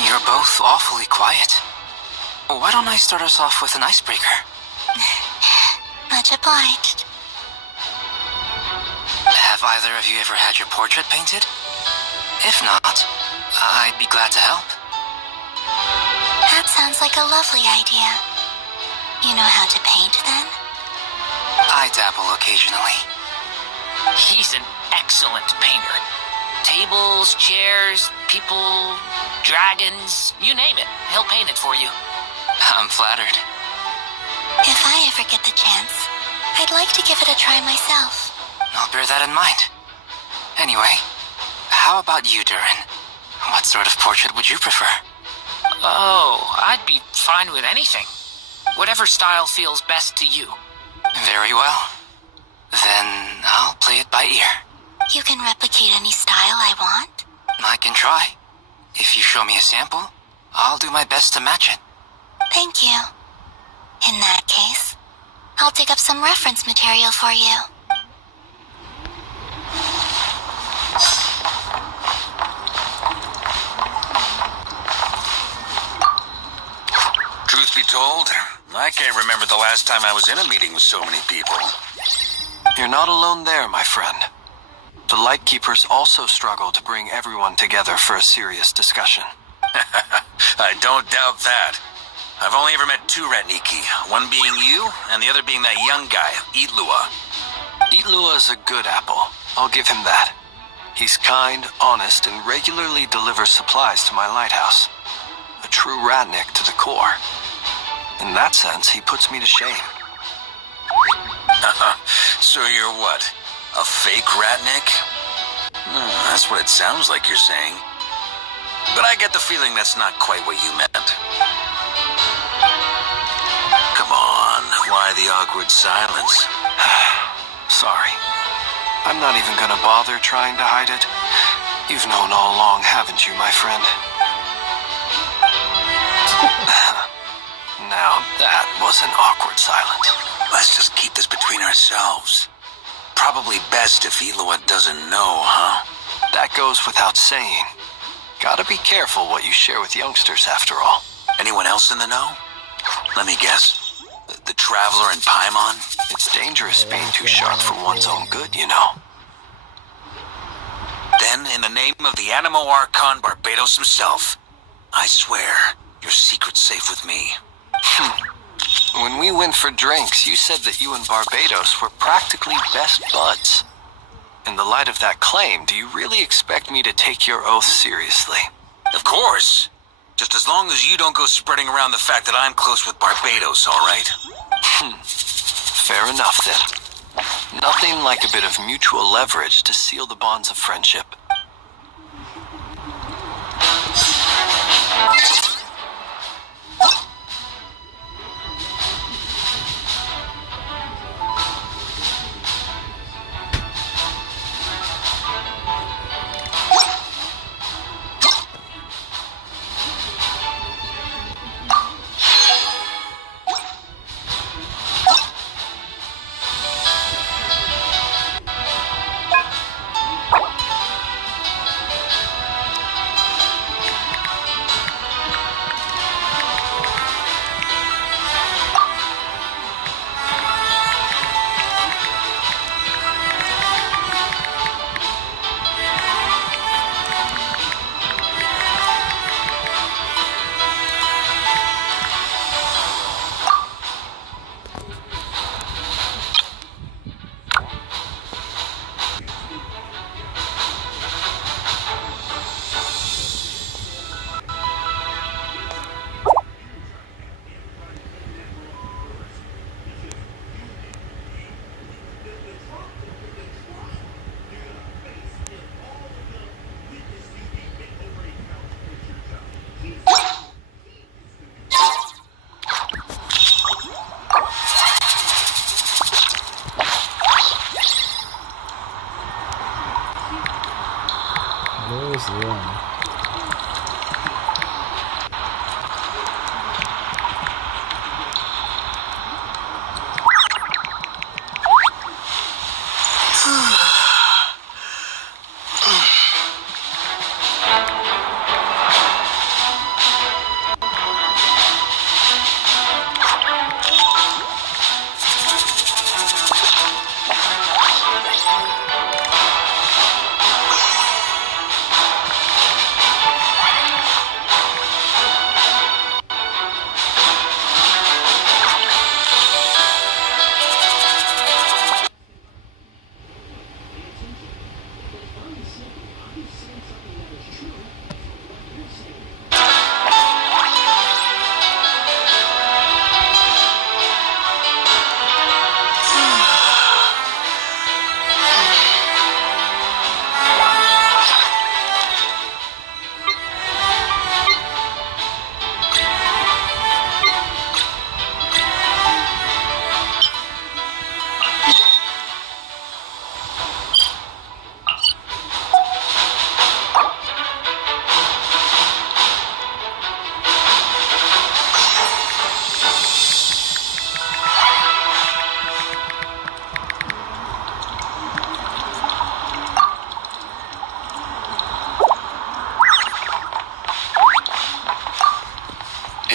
You're both awfully quiet. Why don't I start us off with an icebreaker? Much obliged. Have either of you ever had your portrait painted? If not, I'd be glad to help. That sounds like a lovely idea. You know how to paint, then? I dabble occasionally. He's an excellent painter. Tables, chairs, people, dragons, you name it. He'll paint it for you. I'm flattered. If I ever get the chance, I'd like to give it a try myself. I'll bear that in mind. Anyway, how about you, Durin? What sort of portrait would you prefer? Oh, I'd be fine with anything. Whatever style feels best to you. Very well. Then I'll play it by ear. You can replicate any style I want? I can try. If you show me a sample, I'll do my best to match it. Thank you. In that case, I'll dig up some reference material for you. Truth be told, I can't remember the last time I was in a meeting with so many people. You're not alone there, my friend. The Lightkeepers also struggle to bring everyone together for a serious discussion. I don't doubt that. I've only ever met two Ratniki, one being you, and the other being that young guy, Itlua. Itlua is a good apple. I'll give him that. He's kind, honest, and regularly delivers supplies to my lighthouse. A true Ratnik to the core. In that sense, he puts me to shame. So you're what? A fake Ratnik? That's what it sounds like you're saying. But I get the feeling that's not quite what you meant. Come on, why the awkward silence? Sorry. I'm not even gonna bother trying to hide it. You've known all along, haven't you, my friend? Now, that was an awkward silence. Let's just keep this between ourselves. Probably best if Itlua doesn't know, huh? That goes without saying. Gotta be careful what you share with youngsters, after all. Anyone else in the know? Let me guess. The Traveler and Paimon? It's dangerous being too sharp for one's own good, you know. Then, in the name of the Animo Archon Barbados himself, I swear, your secret's safe with me. When we went for drinks, you said that you and Barbados were practically best buds. In the light of that claim, do you really expect me to take your oath seriously? Of course. Just as long as you don't go spreading around the fact that I'm close with Barbados, all right? Fair enough, then. Nothing like a bit of mutual leverage to seal the bonds of friendship.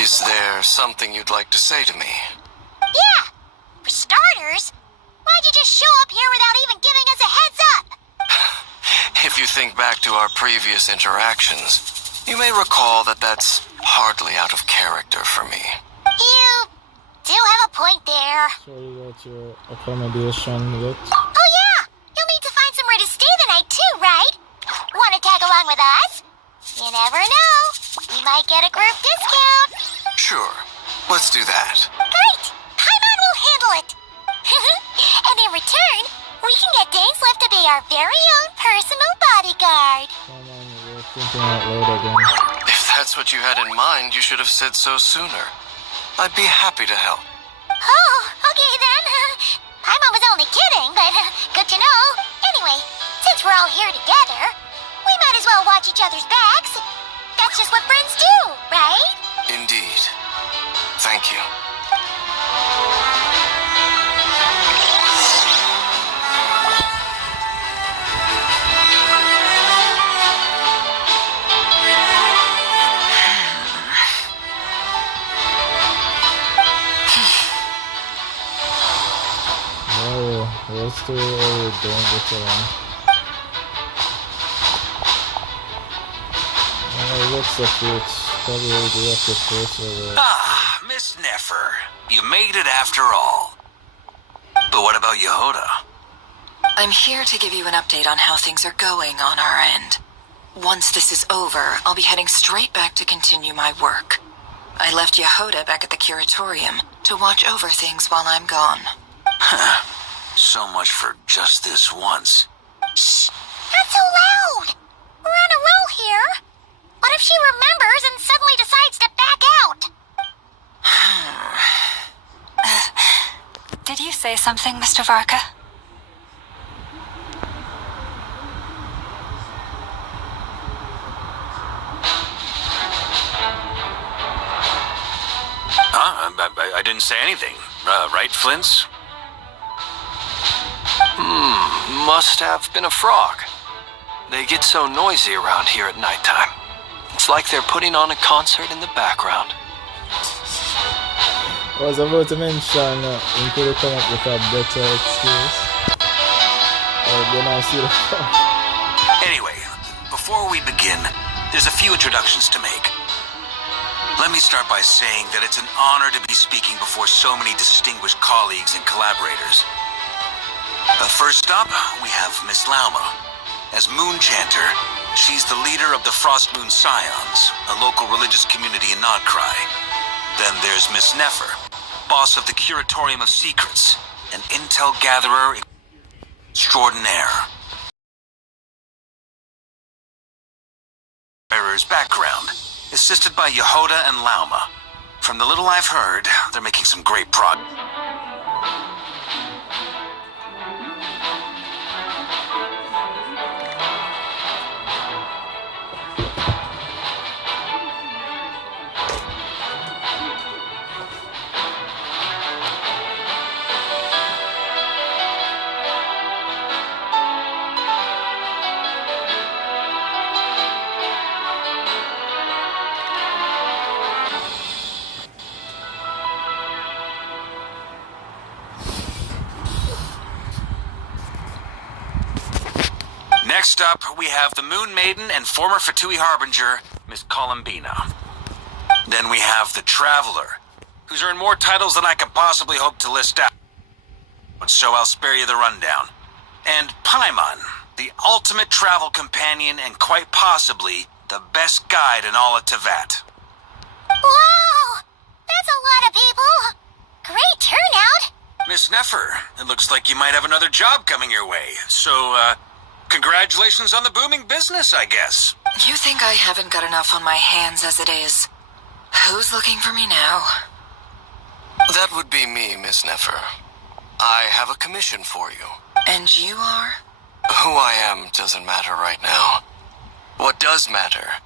Is there something you'd like to say to me? Yeah! For starters, why'd you just show up here without even giving us a heads up? If you think back to our previous interactions, you may recall that that's hardly out of character for me. You do have a point there. So you got your accommodation yet? Oh yeah! You'll need to find somewhere to stay the night too, right? Wanna tag along with us? You never know. We might get a group discount. Sure, let's do that. Great! Paimon will handle it. And in return, we can get Dainslift to be our very own personal bodyguard. Come on, we're thinking out loud again. If that's what you had in mind, you should have said so sooner. I'd be happy to help. Oh, okay then. Paimon was only kidding, but good to know. Anyway, since we're all here together, we might as well watch each other's backs. That's just what friends do, right? Indeed. Thank you. What's the don't get along? Looks like it's probably the after first over. Ah, Miss Nefer. You made it after all. But what about Yehoda? I'm here to give you an update on how things are going on our end. Once this is over, I'll be heading straight back to continue my work. I left Yehoda back at the curatorium to watch over things while I'm gone. So much for just this once. Shh! Not so loud! We're on a roll here. What if she remembers and suddenly decides to back out? Did you say something, Mr. Varka? I didn't say anything. Right, Flints? Must have been a frog. They get so noisy around here at nighttime. It's like they're putting on a concert in the background. I was about to mention you could have come up with a better excuse. Then I see the frog. Anyway, before we begin, there's a few introductions to make. Let me start by saying that it's an honor to be speaking before so many distinguished colleagues and collaborators. First up, we have Miss Lauma. As Moon Chanter, she's the leader of the Frost Moon Scions, a local religious community in Nodcry. Then there's Miss Nefer, boss of the Curatorium of Secrets, an intel gatherer extraordinaire. Bearer's background, assisted by Yehoda and Lauma. From the little I've heard, they're making some great progress. Next up, we have the Moon Maiden and former Fatui Harbinger, Miss Columbina. Then we have the Traveler, who's earned more titles than I could possibly hope to list out, so I'll spare you the rundown. And Paimon, the ultimate travel companion and quite possibly the best guide in all of Tevat. Wow! That's a lot of people! Great turnout! Miss Nefer, it looks like you might have another job coming your way, so, congratulations on the booming business, I guess. You think I haven't got enough on my hands as it is? Who's looking for me now? That would be me, Miss Nefer. I have a commission for you. And you are? Who I am doesn't matter right now. What does matter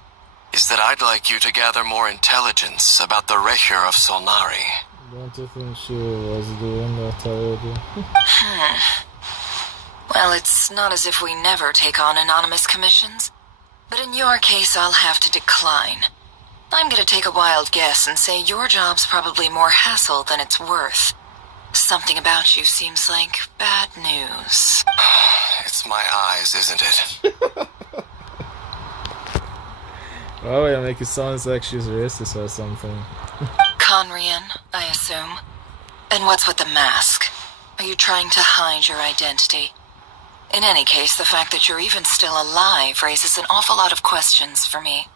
is that I'd like you to gather more intelligence about the Recher of Solnari. Don't you think she was doing that already? Well, it's not as if we never take on anonymous commissions. But in your case, I'll have to decline. I'm gonna take a wild guess and say your job's probably more hassle than it's worth. Something about you seems like bad news. It's my eyes, isn't it? Oh, yeah, make it sound like she's racist or something. Conrian, I assume. And what's with the mask? Are you trying to hide your identity? In any case, the fact that you're even still alive raises an awful lot of questions for me.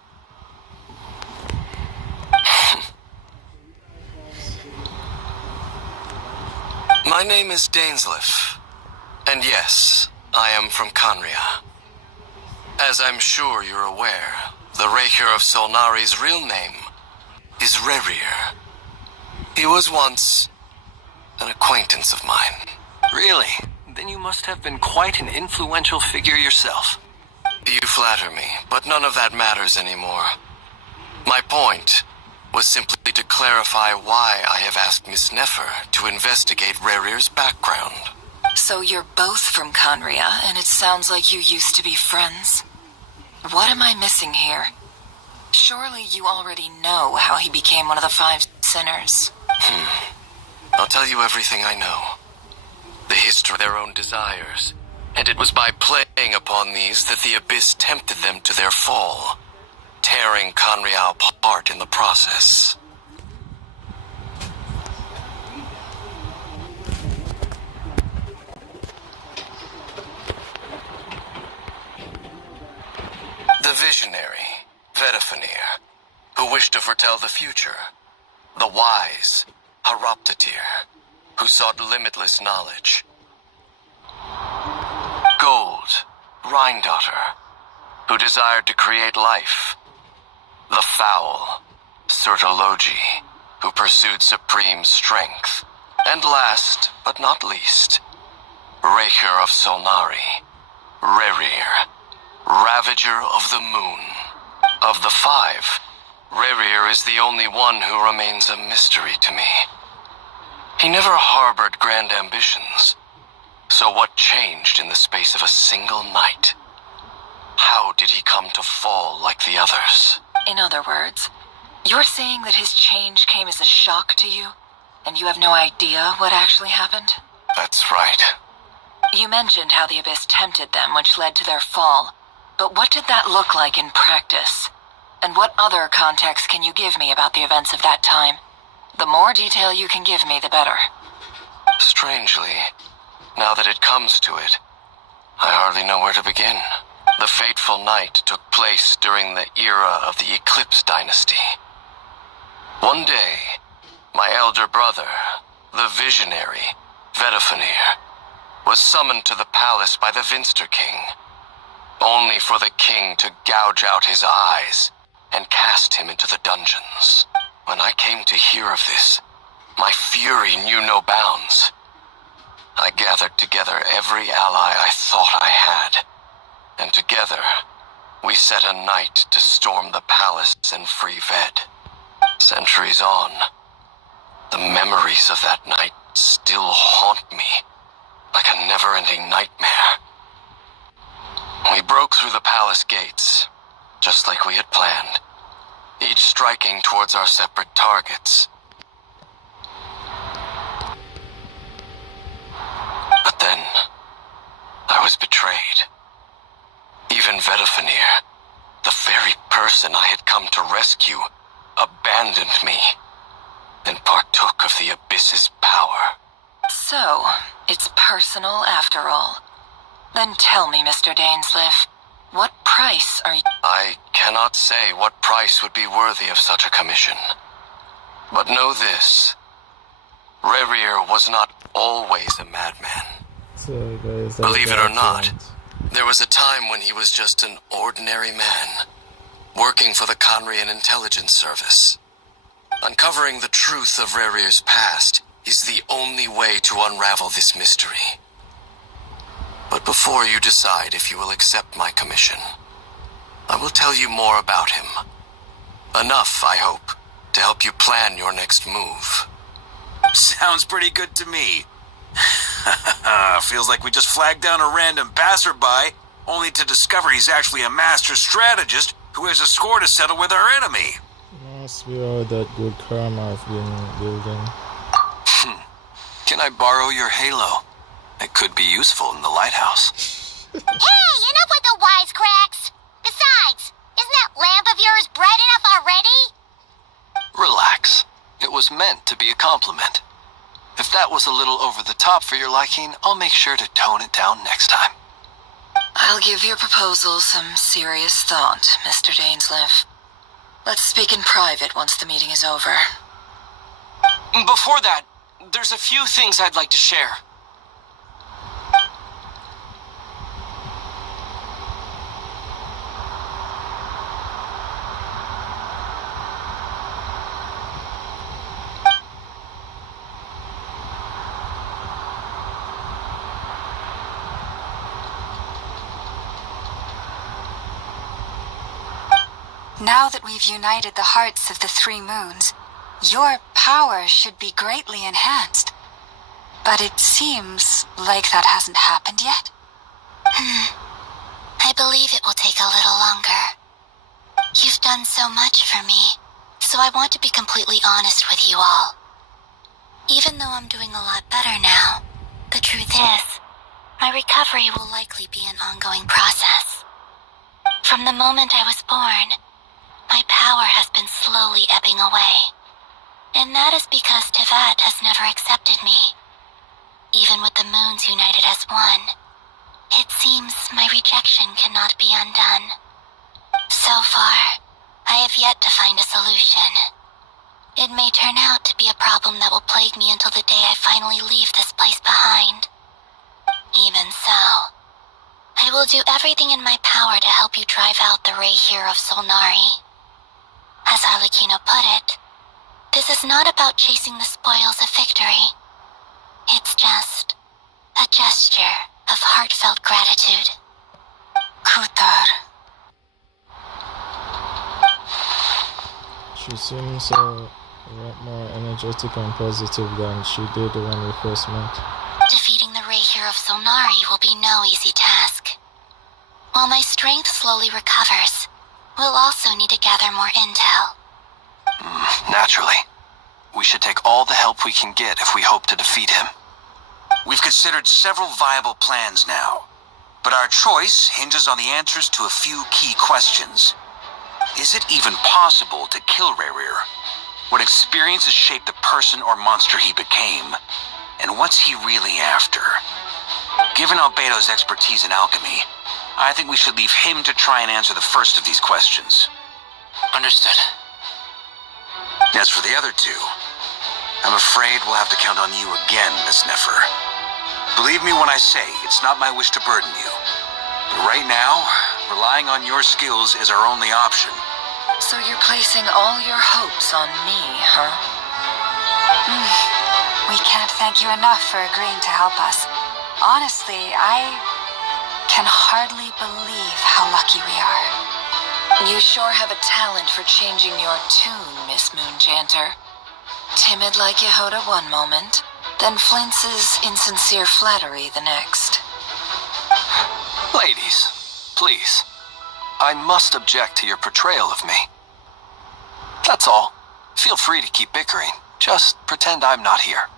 My name is Dainsleif. And yes, I am from Conria. As I'm sure you're aware, the Raker of Solnari's real name is Rerir. He was once an acquaintance of mine. Really? Then you must have been quite an influential figure yourself. You flatter me, but none of that matters anymore. My point was simply to clarify why I have asked Miss Nefer to investigate Rerir's background. So you're both from Conria, and it sounds like you used to be friends. What am I missing here? Surely you already know how he became one of the 5 sinners. I'll tell you everything I know. The history of their own desires, and it was by playing upon these that the Abyss tempted them to their fall, tearing Conria apart in the process. The visionary, Vedafenir, who wished to foretell the future. The wise, Haroptatir, who sought limitless knowledge. Gold, Rhindaughter, who desired to create life. The foul, Sertologi, who pursued supreme strength. And last, but not least, Raker of Solnari, Rerir, Ravager of the Moon. Of the 5, Rerir is the only one who remains a mystery to me. He never harbored grand ambitions. So what changed in the space of a single night? How did he come to fall like the others? In other words, you're saying that his change came as a shock to you, and you have no idea what actually happened? That's right. You mentioned how the Abyss tempted them, which led to their fall. But what did that look like in practice? And what other context can you give me about the events of that time? The more detail you can give me, the better. Strangely, now that it comes to it, I hardly know where to begin. The fateful night took place during the era of the Eclipse Dynasty. One day, my elder brother, the visionary, Vedafenir, was summoned to the palace by the Vinster King, only for the king to gouge out his eyes and cast him into the dungeons. When I came to hear of this, my fury knew no bounds. I gathered together every ally I thought I had, and together we set a night to storm the palace and free Ved. Centuries on, the memories of that night still haunt me like a never-ending nightmare. We broke through the palace gates, just like we had planned, each striking towards our separate targets. But then, I was betrayed. Even Vedafenir, the very person I had come to rescue, abandoned me and partook of the Abyss's power. So, it's personal after all. Then tell me, Mr. Dainsleif, what price are you... I cannot say what price would be worthy of such a commission. But know this. Rerir was not always a madman. So guys, Believe it or not, there was a time when he was just an ordinary man, working for the Conrian Intelligence Service. Uncovering the truth of Rerir's past is the only way to unravel this mystery. But before you decide if you will accept my commission, I will tell you more about him. Enough, I hope, to help you plan your next move. Sounds pretty good to me. Feels like we just flagged down a random passerby, only to discover he's actually a master strategist who has a score to settle with our enemy. Must be all that good karma I've been building. Can I borrow your halo? It could be useful in the lighthouse. Hey, enough with the wisecracks! Besides, isn't that lamp of yours bright enough already? Relax. It was meant to be a compliment. If that was a little over the top for your liking, I'll make sure to tone it down next time. I'll give your proposal some serious thought, Mr. Dainsleif. Let's speak in private once the meeting is over. Before that, there's a few things I'd like to share. Now that we've united the hearts of the three moons, your power should be greatly enhanced. But it seems like that hasn't happened yet. I believe it will take a little longer. You've done so much for me, so I want to be completely honest with you all. Even though I'm doing a lot better now, the truth is, my recovery will likely be an ongoing process. From the moment I was born, my power has been slowly ebbing away. And that is because Tevat has never accepted me. Even with the moons united as one, it seems my rejection cannot be undone. So far, I have yet to find a solution. It may turn out to be a problem that will plague me until the day I finally leave this place behind. Even so, I will do everything in my power to help you drive out the Ray here of Solnari. As Arlecchino put it, this is not about chasing the spoils of victory. It's just a gesture of heartfelt gratitude. Kutar. She seems a lot more energetic and positive than she did when we first met. Defeating the Ray here of Solnari will be no easy task. While my strength slowly recovers, we'll also need to gather more intel. Naturally. We should take all the help we can get if we hope to defeat him. We've considered several viable plans now, but our choice hinges on the answers to a few key questions. Is it even possible to kill Rerir? What experiences shaped the person or monster he became? And what's he really after? Given Albedo's expertise in alchemy, I think we should leave him to try and answer the first of these questions. Understood. As for the other two, I'm afraid we'll have to count on you again, Miss Nefer. Believe me when I say it's not my wish to burden you. But right now, relying on your skills is our only option. So you're placing all your hopes on me, huh? We can't thank you enough for agreeing to help us. Honestly, I can hardly believe how lucky we are. You sure have a talent for changing your tune, Miss Moonchanter. Timid like Yehoda one moment, then flinches insincere flattery the next. Ladies, please. I must object to your portrayal of me. That's all. Feel free to keep bickering. Just pretend I'm not here.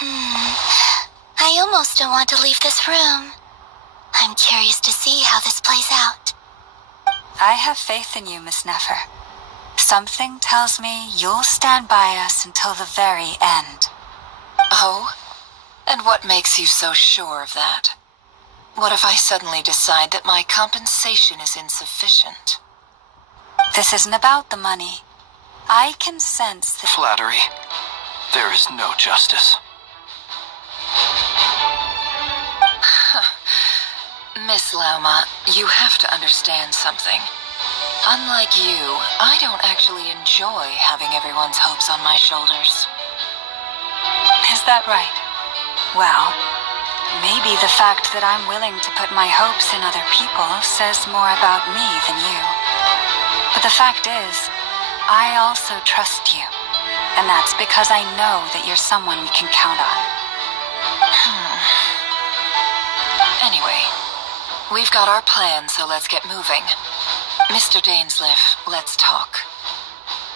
I almost don't want to leave this room. I'm curious to see how this plays out. I have faith in you, Miss Nefer. Something tells me you'll stand by us until the very end. Oh? And what makes you so sure of that? What if I suddenly decide that my compensation is insufficient? This isn't about the money. I can sense that... Flattery. There is no justice. Miss Lauma, you have to understand something. Unlike you, I don't actually enjoy having everyone's hopes on my shoulders. Is that right? Well, maybe the fact that I'm willing to put my hopes in other people says more about me than you. But the fact is, I also trust you. And that's because I know that you're someone we can count on. Anyway, we've got our plan, so let's get moving. Mr. Dainsleif, let's talk.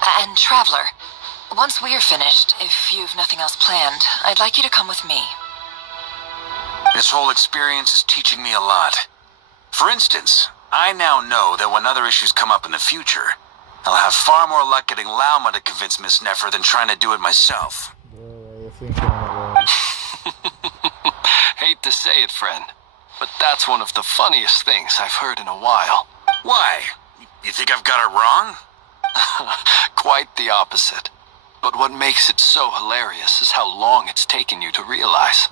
And Traveler, once we're finished, if you've nothing else planned, I'd like you to come with me. This whole experience is teaching me a lot. For instance, I now know that when other issues come up in the future, I'll have far more luck getting Lauma to convince Miss Nefer than trying to do it myself. Bro, you're thinking out loud. Hate to say it, friend, but that's one of the funniest things I've heard in a while. Why? You think I've got it wrong? Quite the opposite. But what makes it so hilarious is how long it's taken you to realize.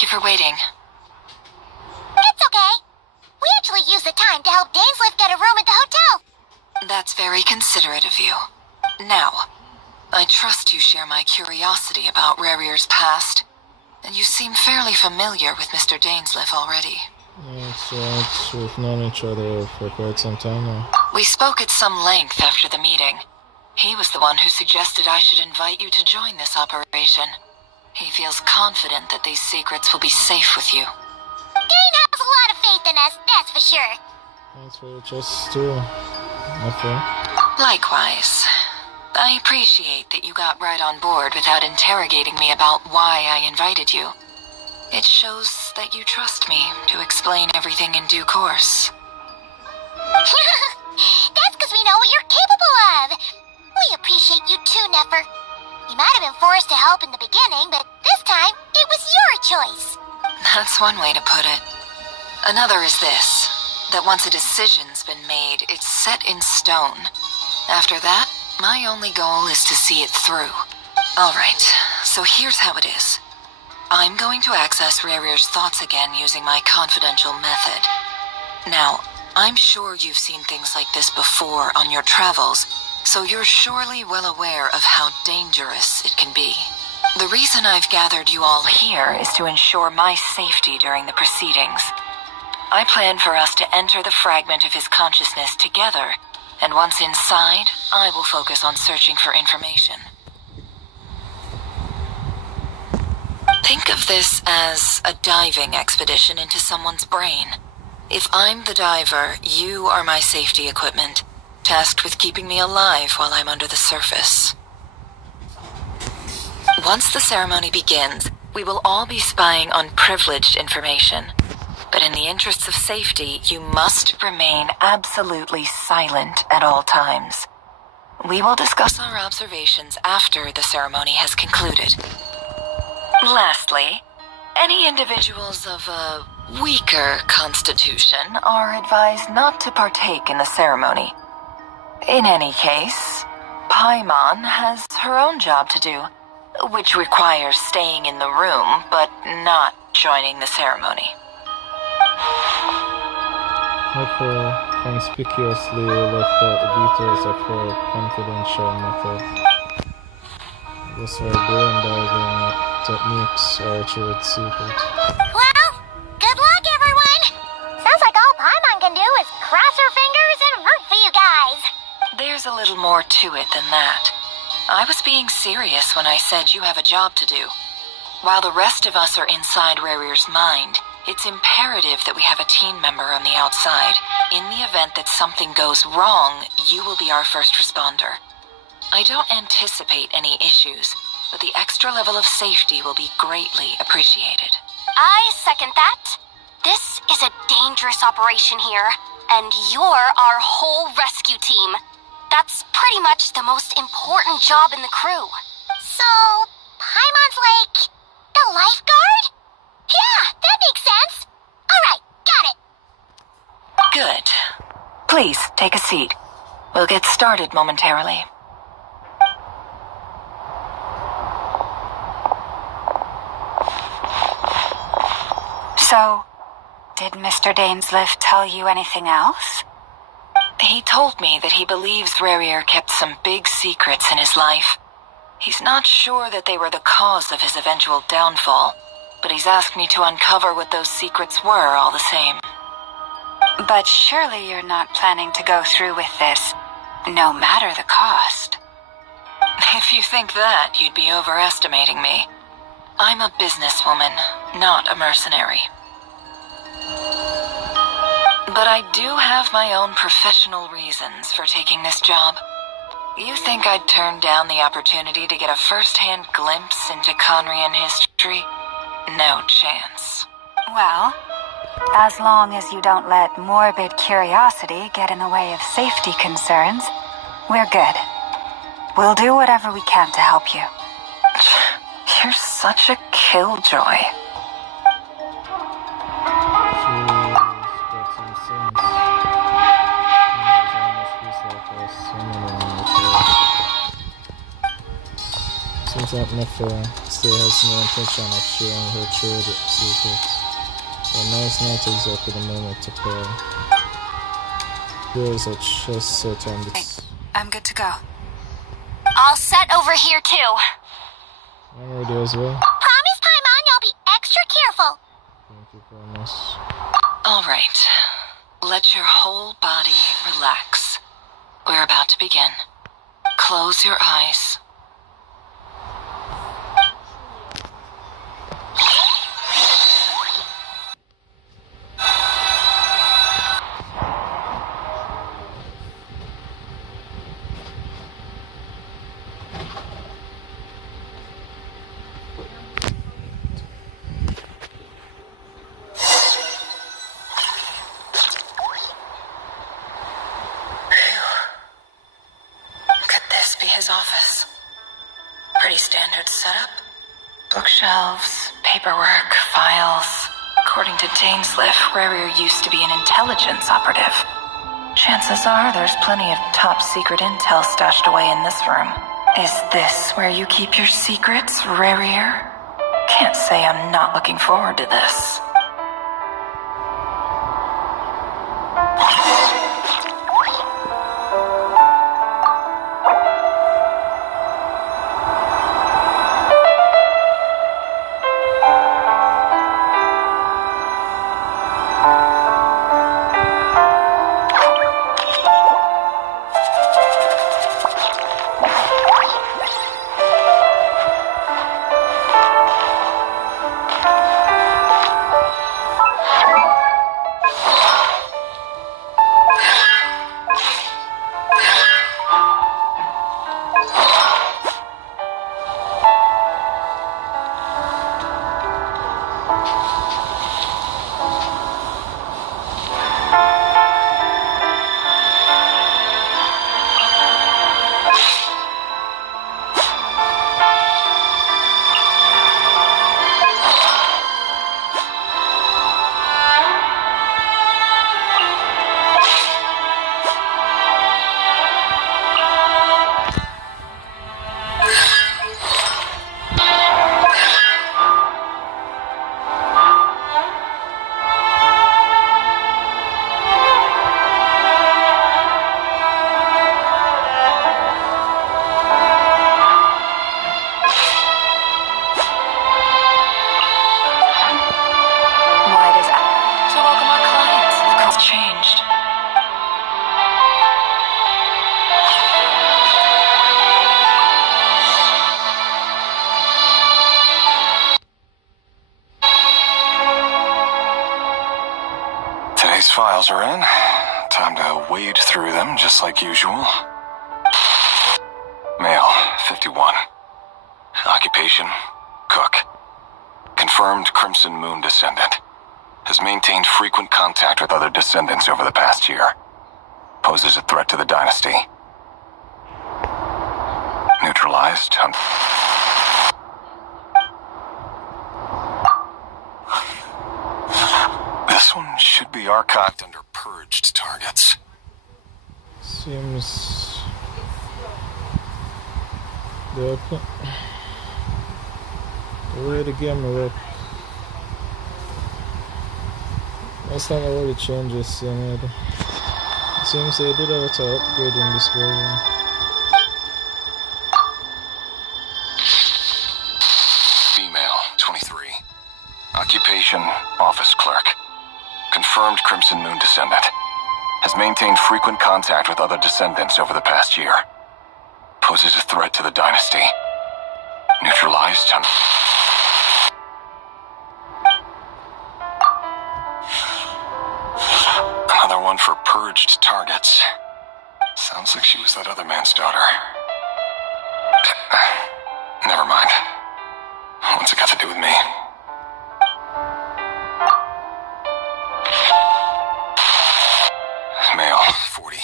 Thank you for waiting. It's okay. We actually used the time to help Dainsliff get a room at the hotel. That's very considerate of you. Now, I trust you share my curiosity about Rerir's past, and you seem fairly familiar with Mr. Dainsliff already. That's right. We've known each other for quite some time now. We spoke at some length after the meeting. He was the one who suggested I should invite you to join this operation. He feels confident that these secrets will be safe with you. Dane has a lot of faith in us, that's for sure. Thanks for your trust too, my friend. Likewise. I appreciate that you got right on board without interrogating me about why I invited you. It shows that you trust me to explain everything in due course. That's because we know what you're capable of. We appreciate you too, Nefer. You might have been forced to help in the beginning, but this time, it was your choice. That's one way to put it. Another is this, that once a decision's been made, it's set in stone. After that, my only goal is to see it through. All right, So here's how it is. I'm going to access Rerir's thoughts again using my confidential method. Now, I'm sure you've seen things like this before on your travels, so you're surely well aware of how dangerous it can be. The reason I've gathered you all here is to ensure my safety during the proceedings. I plan for us to enter the fragment of his consciousness together, and once inside, I will focus on searching for information. Think of this as a diving expedition into someone's brain. If I'm the diver, you are my safety equipment, tasked with keeping me alive while I'm under the surface. Once the ceremony begins, we will all be spying on privileged information. But in the interests of safety, you must remain absolutely silent at all times. We will discuss our observations after the ceremony has concluded. Lastly, any individuals of a weaker constitution are advised not to partake in the ceremony. In any case, Paimon has her own job to do, which requires staying in the room but not joining the ceremony. Hyper conspicuously left out the details of her confidential method. I guess her brain diving techniques are trade secret. Well, good luck, everyone! Sounds like all Paimon can do is cross her fingers and root for you guys. There's a little more to it than that. I was being serious when I said you have a job to do. While the rest of us are inside Rerir's mind, it's imperative that we have a team member on the outside. In the event that something goes wrong, you will be our first responder. I don't anticipate any issues, but the extra level of safety will be greatly appreciated. I second that. This is a dangerous operation here, and you're our whole rescue team. That's pretty much the most important job in the crew. So, Paimon's like the lifeguard? Yeah, that makes sense. Alright, got it. Good. Please, take a seat. We'll get started momentarily. So, did Mr. Dainsliff tell you anything else? He told me that he believes Rerir kept some big secrets in his life. He's not sure that they were the cause of his eventual downfall, but he's asked me to uncover what those secrets were all the same. But surely you're not planning to go through with this, no matter the cost. If you think that, you'd be overestimating me. I'm a businesswoman, not a mercenary. But I do have my own professional reasons for taking this job. You think I'd turn down the opportunity to get a first-hand glimpse into Conrian history? No chance. Well, as long as you don't let morbid curiosity get in the way of safety concerns, we're good. We'll do whatever we can to help you. You're such a killjoy. Seems like Nefer still has no intention of sharing her trade secrets. But now it's not exactly the moment to play. There's a chest set on this. I'm good to go. All set over here, too. I'm ready as well. Promise, Paimon, you'll be extra careful. Thank you, promise. All right. Let your whole body relax. We're about to begin. Close your eyes. Office. Pretty standard setup. Bookshelves, paperwork, files. According to Dainsliff, Rerir used to be an intelligence operative. Chances are there's plenty of top secret intel stashed away in this room. Is this where you keep your secrets, Rarier? Can't say I'm not looking forward to this. Today's files are in. Time to wade through them, just like usual. Male, 51. Occupation, cook. Confirmed Crimson Moon descendant. Has maintained frequent contact with other descendants over the past year. Poses a threat to the dynasty. Neutralized. This one should be archived under purged targets. Seems... The way the game works. That's not all the changes in it. It seems they did have to upgrade in this version. Female, 23. Occupation, office clerk. Confirmed Crimson Moon descendant. Has maintained frequent contact with other descendants over the past year. Poses a threat to the dynasty. Neutralized. Another one for purged targets. Sounds like she was that other man's daughter. Never mind. What's it got to do with me? Male, 40.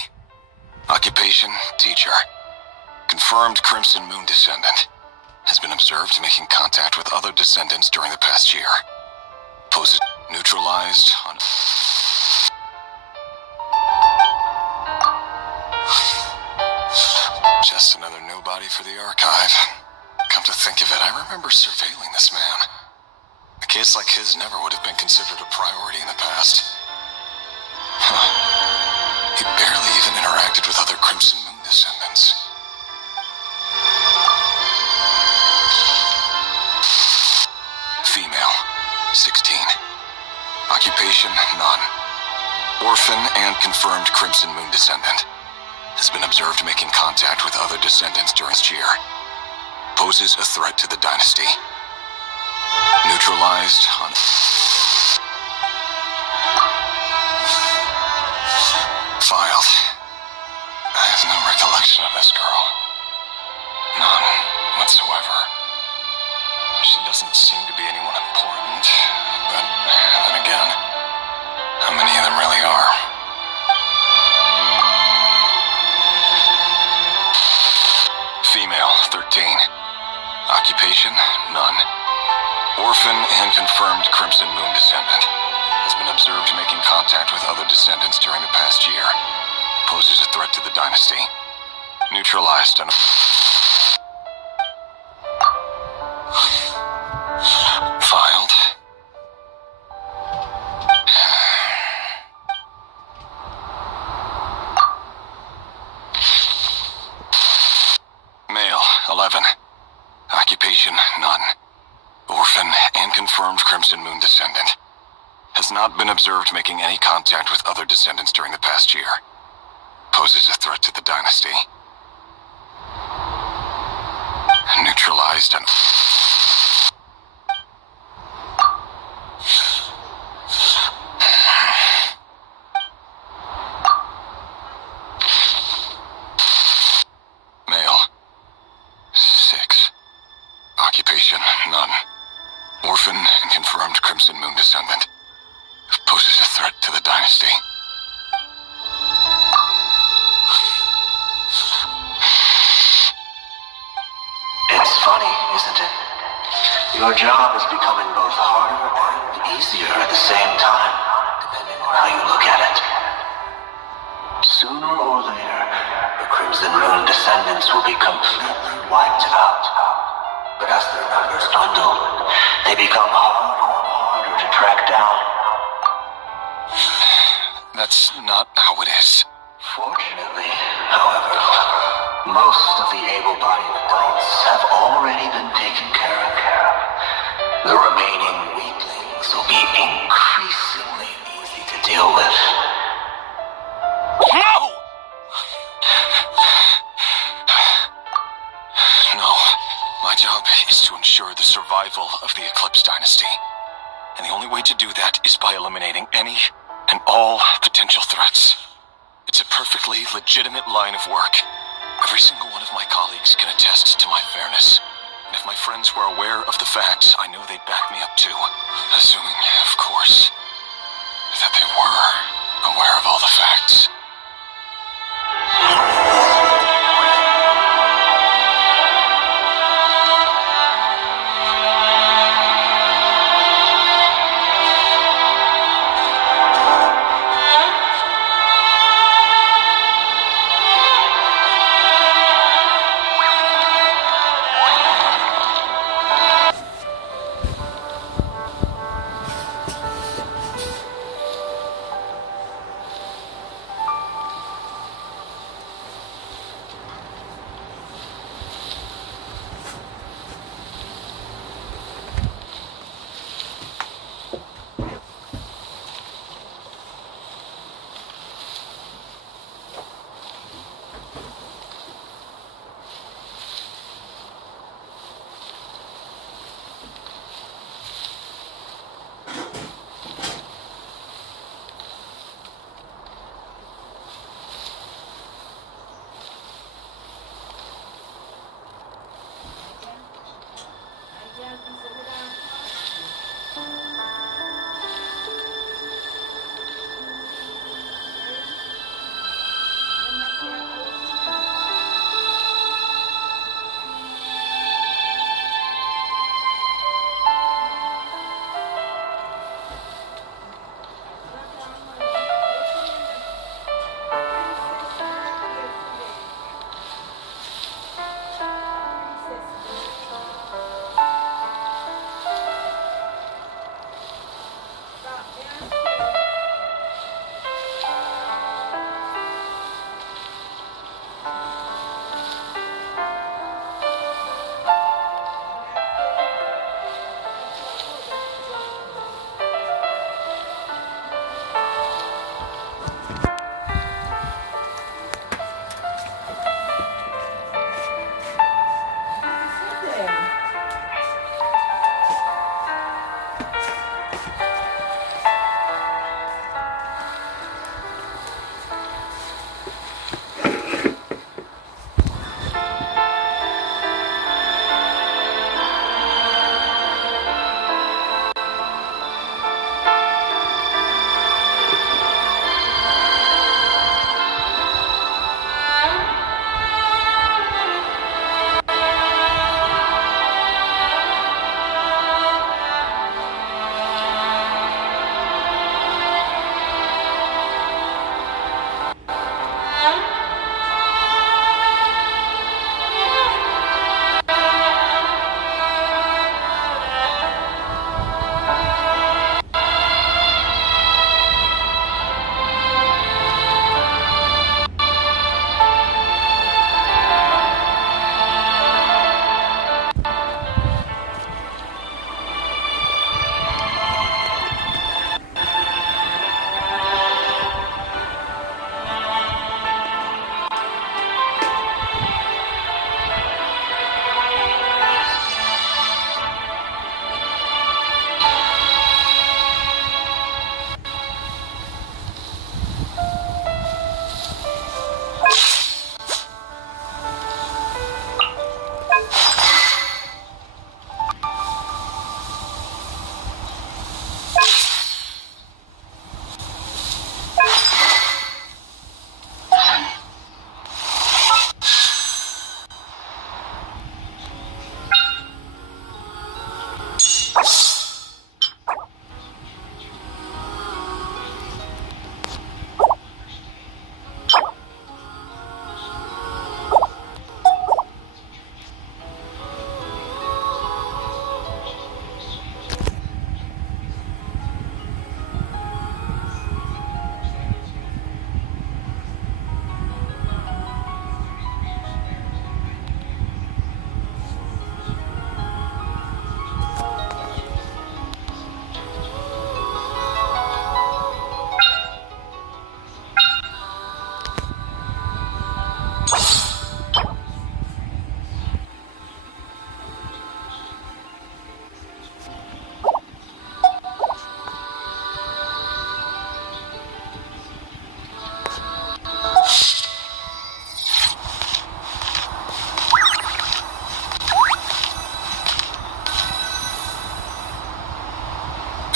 Occupation, teacher. Confirmed Crimson Moon descendant. Has been observed making contact with other descendants during the past year. Poses neutralized on... Just another nobody for the archive. Come to think of it, I remember surveilling this man. A case like his never would have been considered a priority in the past. Huh. He barely even interacted with other Crimson Moon descendants. Female, 16. Occupation, none. Orphan and confirmed Crimson Moon descendant. Has been observed making contact with other descendants during this year. Poses a threat to the dynasty. Neutralized on... Filed. I have no recollection of this girl. None whatsoever. She doesn't seem to be anyone important, but then again, how many of them really are? Female, 13. Occupation, none. Orphan and confirmed Crimson Moon descendant. Has been observed making contact with other descendants during the past year. Poses a threat to the dynasty. Neutralized on... descendant. Has not been observed making any contact with other descendants during the past year. Poses a threat to the dynasty. Neutralized and... Male. 6. Occupation, none. Orphan and confirmed Crimson Moon descendant. Poses a threat to the dynasty. It's funny, isn't it? Your job is becoming both harder and easier at the same time, depending on how you look at it. Sooner or later, the Crimson Moon descendants will be completely wiped out. But as their numbers dwindle, they become harder and harder to track down. That's not how it is. Fortunately, however, most of the able-bodied adults have already been taken care of. The remaining weaklings will be increasingly easy to deal with. No! No. My job is to ensure the survival of the Eclipse Dynasty. And the only way to do that is by eliminating any and all potential threats. It's a perfectly legitimate line of work. Every single one of my colleagues can attest to my fairness. And if my friends were aware of the facts, I know they'd back me up too. Assuming, of course, that they were aware of all the facts.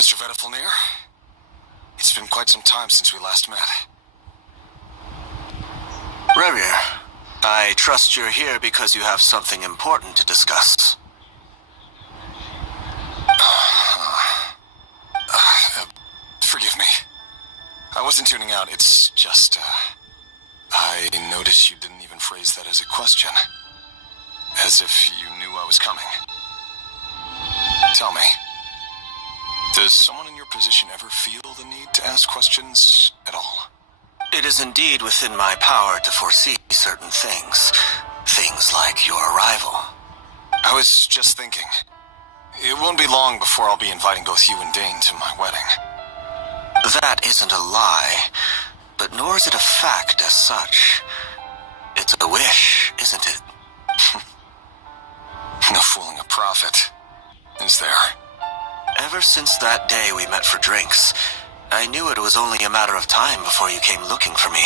Mr. Vedafilnir? It's been quite some time since we last met. Rerir, I trust you're here because you have something important to discuss. Forgive me. I wasn't tuning out, it's just, I noticed you didn't even phrase that as a question. As if you knew I was coming. Tell me, does someone in your position ever feel the need to ask questions at all? It is indeed within my power to foresee certain things. Things like your arrival. I was just thinking. It won't be long before I'll be inviting both you and Dane to my wedding. That isn't a lie, but nor is it a fact as such. It's a wish, isn't it? No fooling a prophet, is there? Ever since that day we met for drinks, I knew it was only a matter of time before you came looking for me.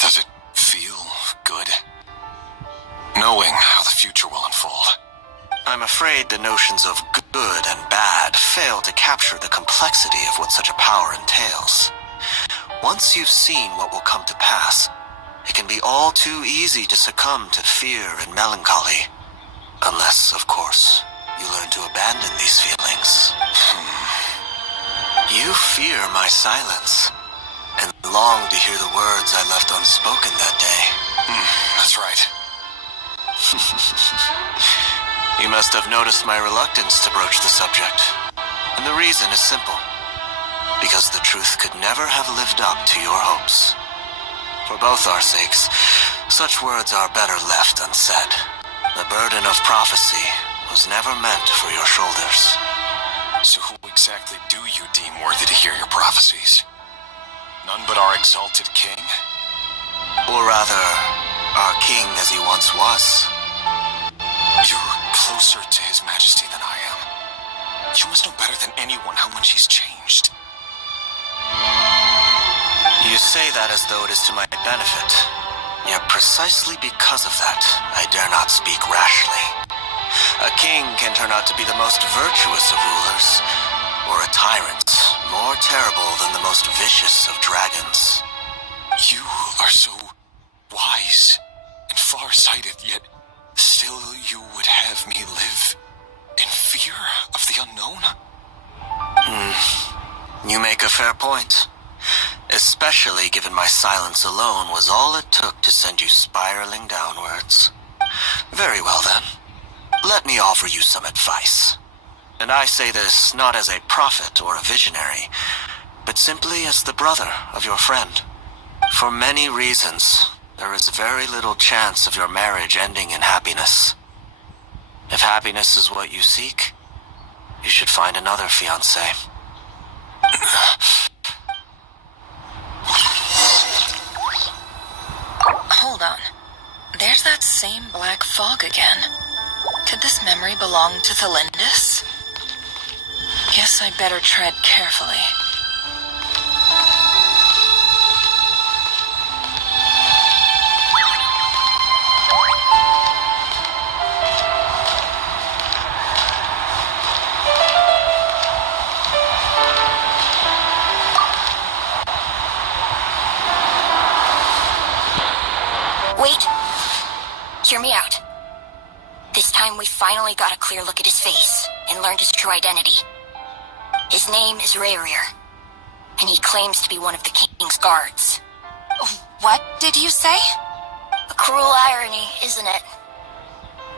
Does it feel good? Knowing how the future will unfold. I'm afraid the notions of good and bad fail to capture the complexity of what such a power entails. Once you've seen what will come to pass, it can be all too easy to succumb to fear and melancholy. Unless, of course, you learn to abandon these feelings. You fear my silence, and long to hear the words I left unspoken that day. That's right. You must have noticed my reluctance to broach the subject. And the reason is simple. Because the truth could never have lived up to your hopes. For both our sakes, such words are better left unsaid. The burden of prophecy was never meant for your shoulders. So who exactly do you deem worthy to hear your prophecies? None but our exalted king? Or rather, our king as he once was. You're closer to his majesty than I am. You must know better than anyone how much he's changed. You say that as though it is to my benefit. Yet precisely because of that, I dare not speak rashly. A king can turn out to be the most virtuous of rulers, or a tyrant more terrible than the most vicious of dragons. You are so wise and far-sighted, yet still you would have me live in fear of the unknown? You make a fair point. Especially given my silence alone was all it took to send you spiraling downwards. Very well then. Let me offer you some advice. And I say this not as a prophet or a visionary, but simply as the brother of your friend. For many reasons, there is very little chance of your marriage ending in happiness. If happiness is what you seek, you should find another fiancé. Hold on. There's that same black fog again. Could this memory belong to Thelindis? Guess I better tread carefully. Wait. Hear me out. This time we finally got a clear look at his face and learned his true identity. His name is Rerir, and he claims to be one of the king's guards. What did you say? A cruel irony, isn't it?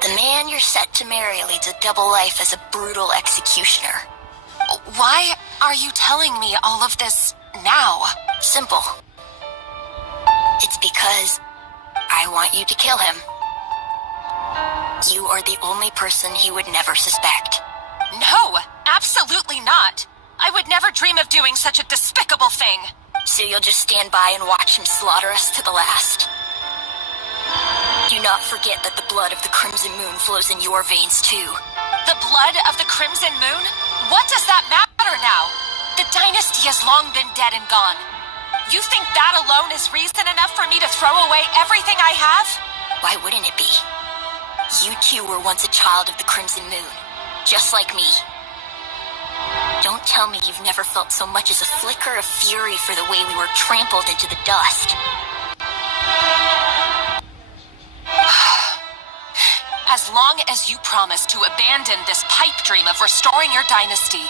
The man you're set to marry leads a double life as a brutal executioner. Why are you telling me all of this now? Simple. It's because I want you to kill him. You are the only person he would never suspect. No, absolutely not. I would never dream of doing such a despicable thing. So you'll just stand by and watch him slaughter us to the last? Do not forget that the blood of the Crimson Moon flows in your veins too. The blood of the Crimson Moon? What does that matter now? The dynasty has long been dead and gone. You think that alone is reason enough for me to throw away everything I have? Why wouldn't it be? You too were once a child of the Crimson Moon, just like me. Don't tell me you've never felt so much as a flicker of fury for the way we were trampled into the dust. As long as you promise to abandon this pipe dream of restoring your dynasty,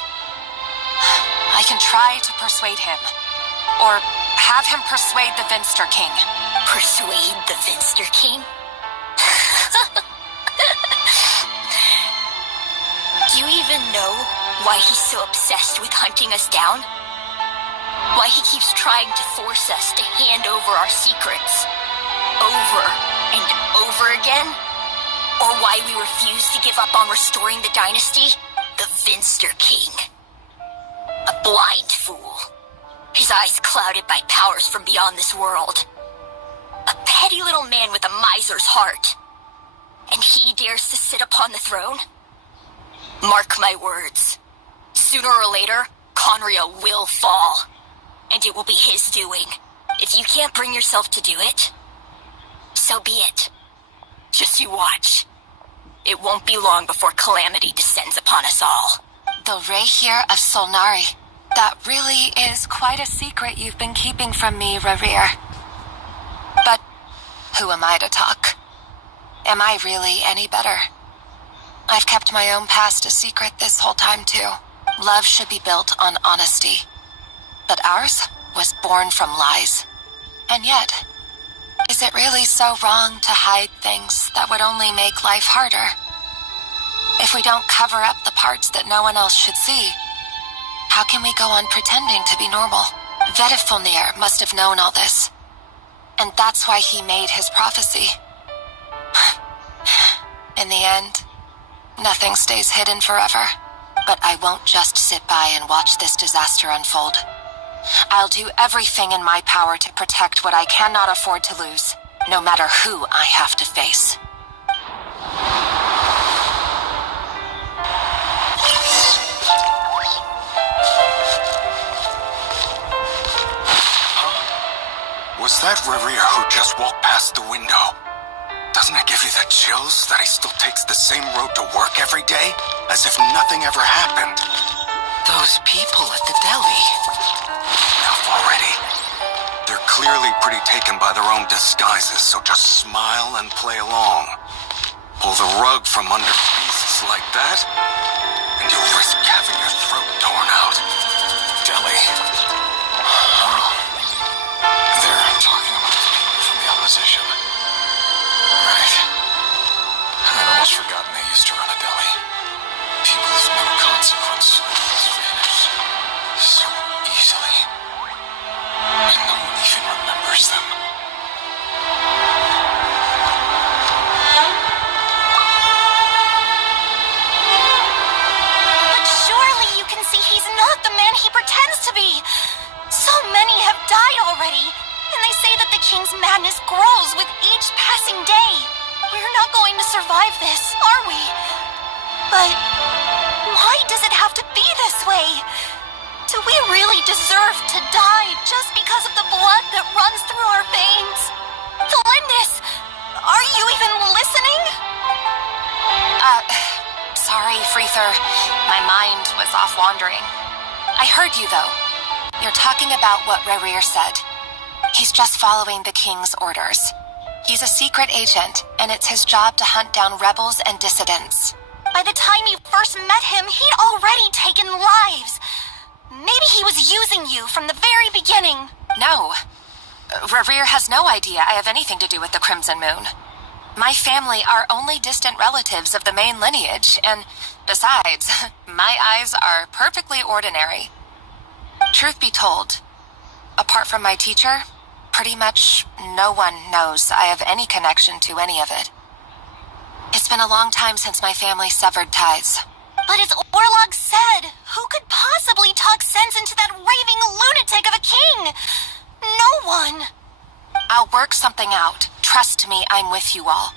I can try to persuade him. Or have him persuade the Vinster King. Persuade the Vinster King? Do you even know why he's so obsessed with hunting us down? Why he keeps trying to force us to hand over our secrets over and over again? Or why we refuse to give up on restoring the dynasty? The Vinster King. A blind fool. His eyes clouded by powers from beyond this world. A petty little man with a miser's heart. And he dares to sit upon the throne? Mark my words. Sooner or later, Conria will fall. And it will be his doing. If you can't bring yourself to do it, so be it. Just you watch. It won't be long before calamity descends upon us all. The Rehir of Solnari. That really is quite a secret you've been keeping from me, Rerir. But who am I to talk? Am I really any better? I've kept my own past a secret this whole time, too. Love should be built on honesty. But ours was born from lies. And yet, is it really so wrong to hide things that would only make life harder? If we don't cover up the parts that no one else should see, how can we go on pretending to be normal? Vedifulnir must have known all this. And that's why he made his prophecy. In the end, nothing stays hidden forever. But I won't just sit by and watch this disaster unfold. I'll do everything in my power to protect what I cannot afford to lose, no matter who I have to face. Was that Rerir who just walked past the window? Doesn't it give you the chills that he still takes the same road to work every day? As if nothing ever happened. Those people at the deli. Enough already. They're clearly pretty taken by their own disguises, so just smile and play along. Pull the rug from under beasts like that, and you'll risk having your throat torn out. Deli. They're talking about the people from the opposition. Right. I'd almost forgotten they used to run a deli. People of no consequence vanish so easily. And no one even remembers them. But surely you can see he's not the man he pretends to be. So many have died already. And they say that the king's madness grows with each passing day. We're not going to survive this, are we? But why does it have to be this way? Do we really deserve to die just because of the blood that runs through our veins? Delindis, are you even listening? Sorry, Freether. My mind was off wandering. I heard you, though. You're talking about what Rerir said. He's just following the king's orders. He's a secret agent, and it's his job to hunt down rebels and dissidents. By the time you first met him, he'd already taken lives. Maybe he was using you from the very beginning. No. Rerir has no idea I have anything to do with the Crimson Moon. My family are only distant relatives of the main lineage, and besides, my eyes are perfectly ordinary. Truth be told, apart from my teacher, pretty much no one knows I have any connection to any of it. It's been a long time since my family severed ties. But as Orlog said, who could possibly talk sense into that raving lunatic of a king? No one. I'll work something out. Trust me, I'm with you all.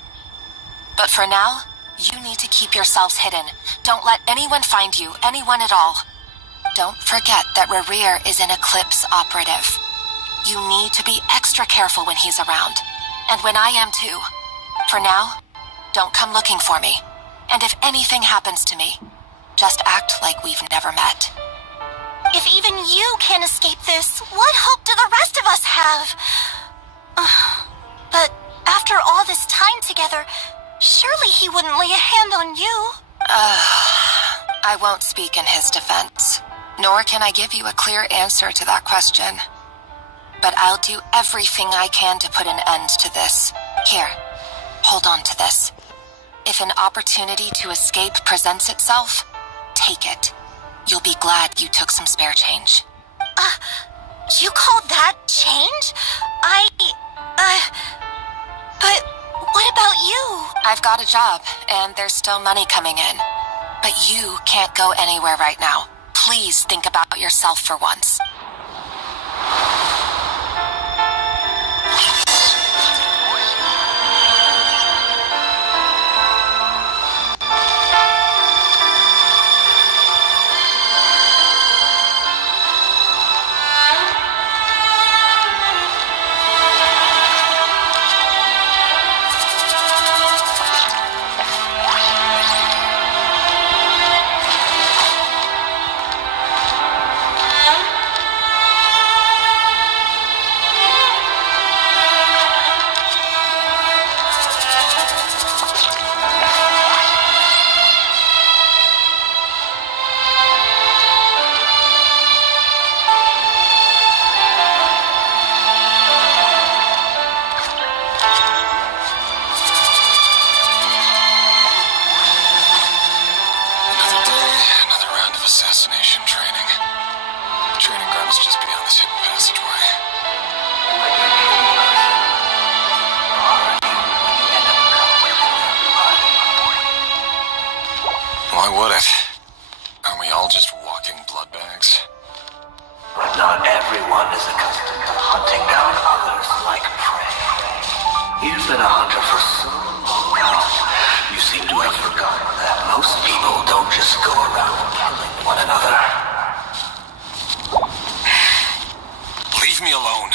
But for now, you need to keep yourselves hidden. Don't let anyone find you, anyone at all. Don't forget that Rerir is an Eclipse operative. You need to be extra careful when he's around. And when I am too. For now, don't come looking for me. And if anything happens to me, just act like we've never met. even you can't escape this, what hope do the rest of us have? But after all this time together, surely he wouldn't lay a hand on you. I won't speak in his defense, nor can I give you a clear answer to that question. But I'll do everything I can to put an end to this. Here, hold on to this. If an opportunity to escape presents itself, take it. You'll be glad you took some spare change. You call that change? But what about you? I've got a job, and there's still money coming in. But you can't go anywhere right now. Please think about yourself for once. Assassination training. The training ground is just beyond this hidden passageway. Why would it? Aren't we all just walking blood bags? But not everyone is accustomed to hunting down others like prey. You've been a hunter for so long now. You seem to have forgotten that most people don't just go around killing one another. Leave me alone.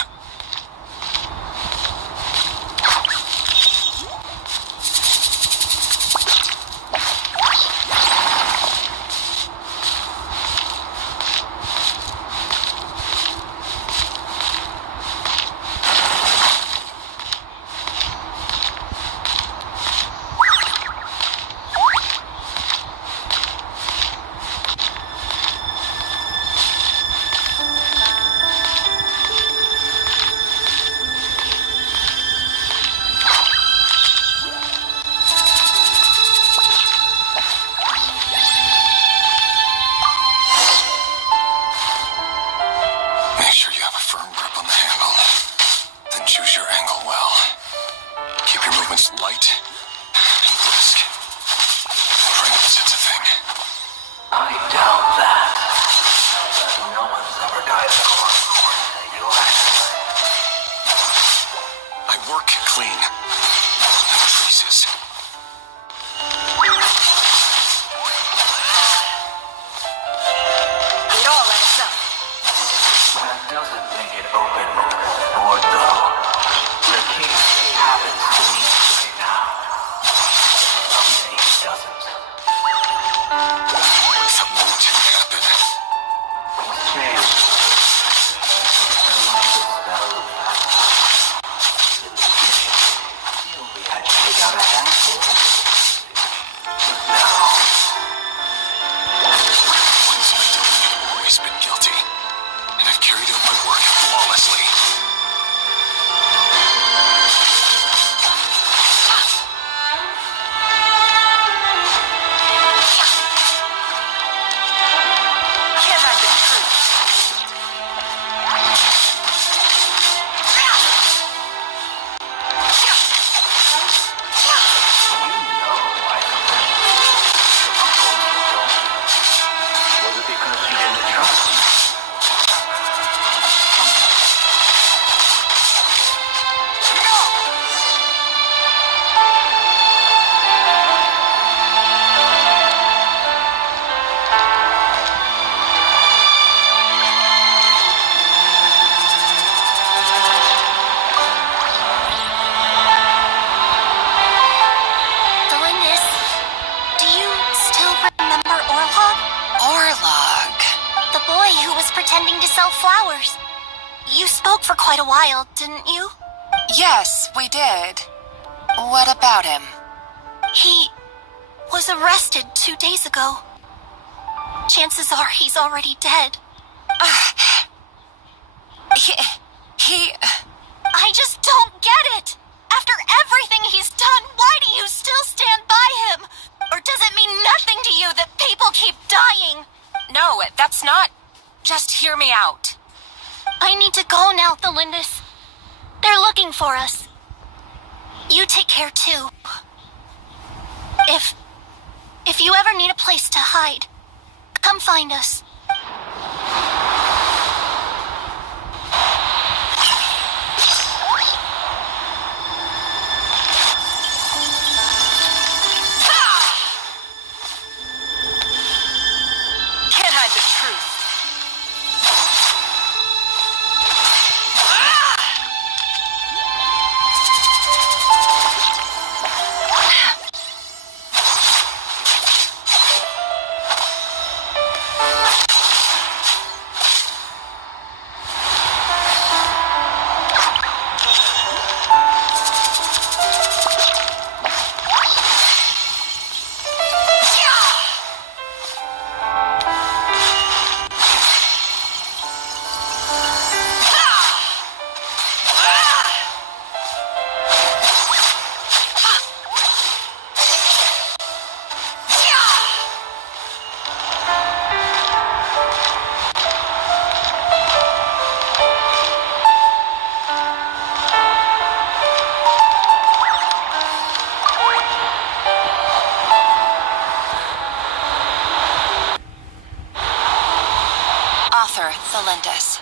pretending to sell flowers. You spoke for quite a while, didn't you? Yes, we did. What about him? He was arrested 2 days ago. Chances are he's already dead. He... I just don't get it! After everything he's done, why do you still stand by him? Or does it mean nothing to you that people keep dying? No, that's not... Just hear me out. I need to go now, Thelindis. They're looking for us. You take care too. If you ever need a place to hide, come find us. Can't hide the truth. Thelindis.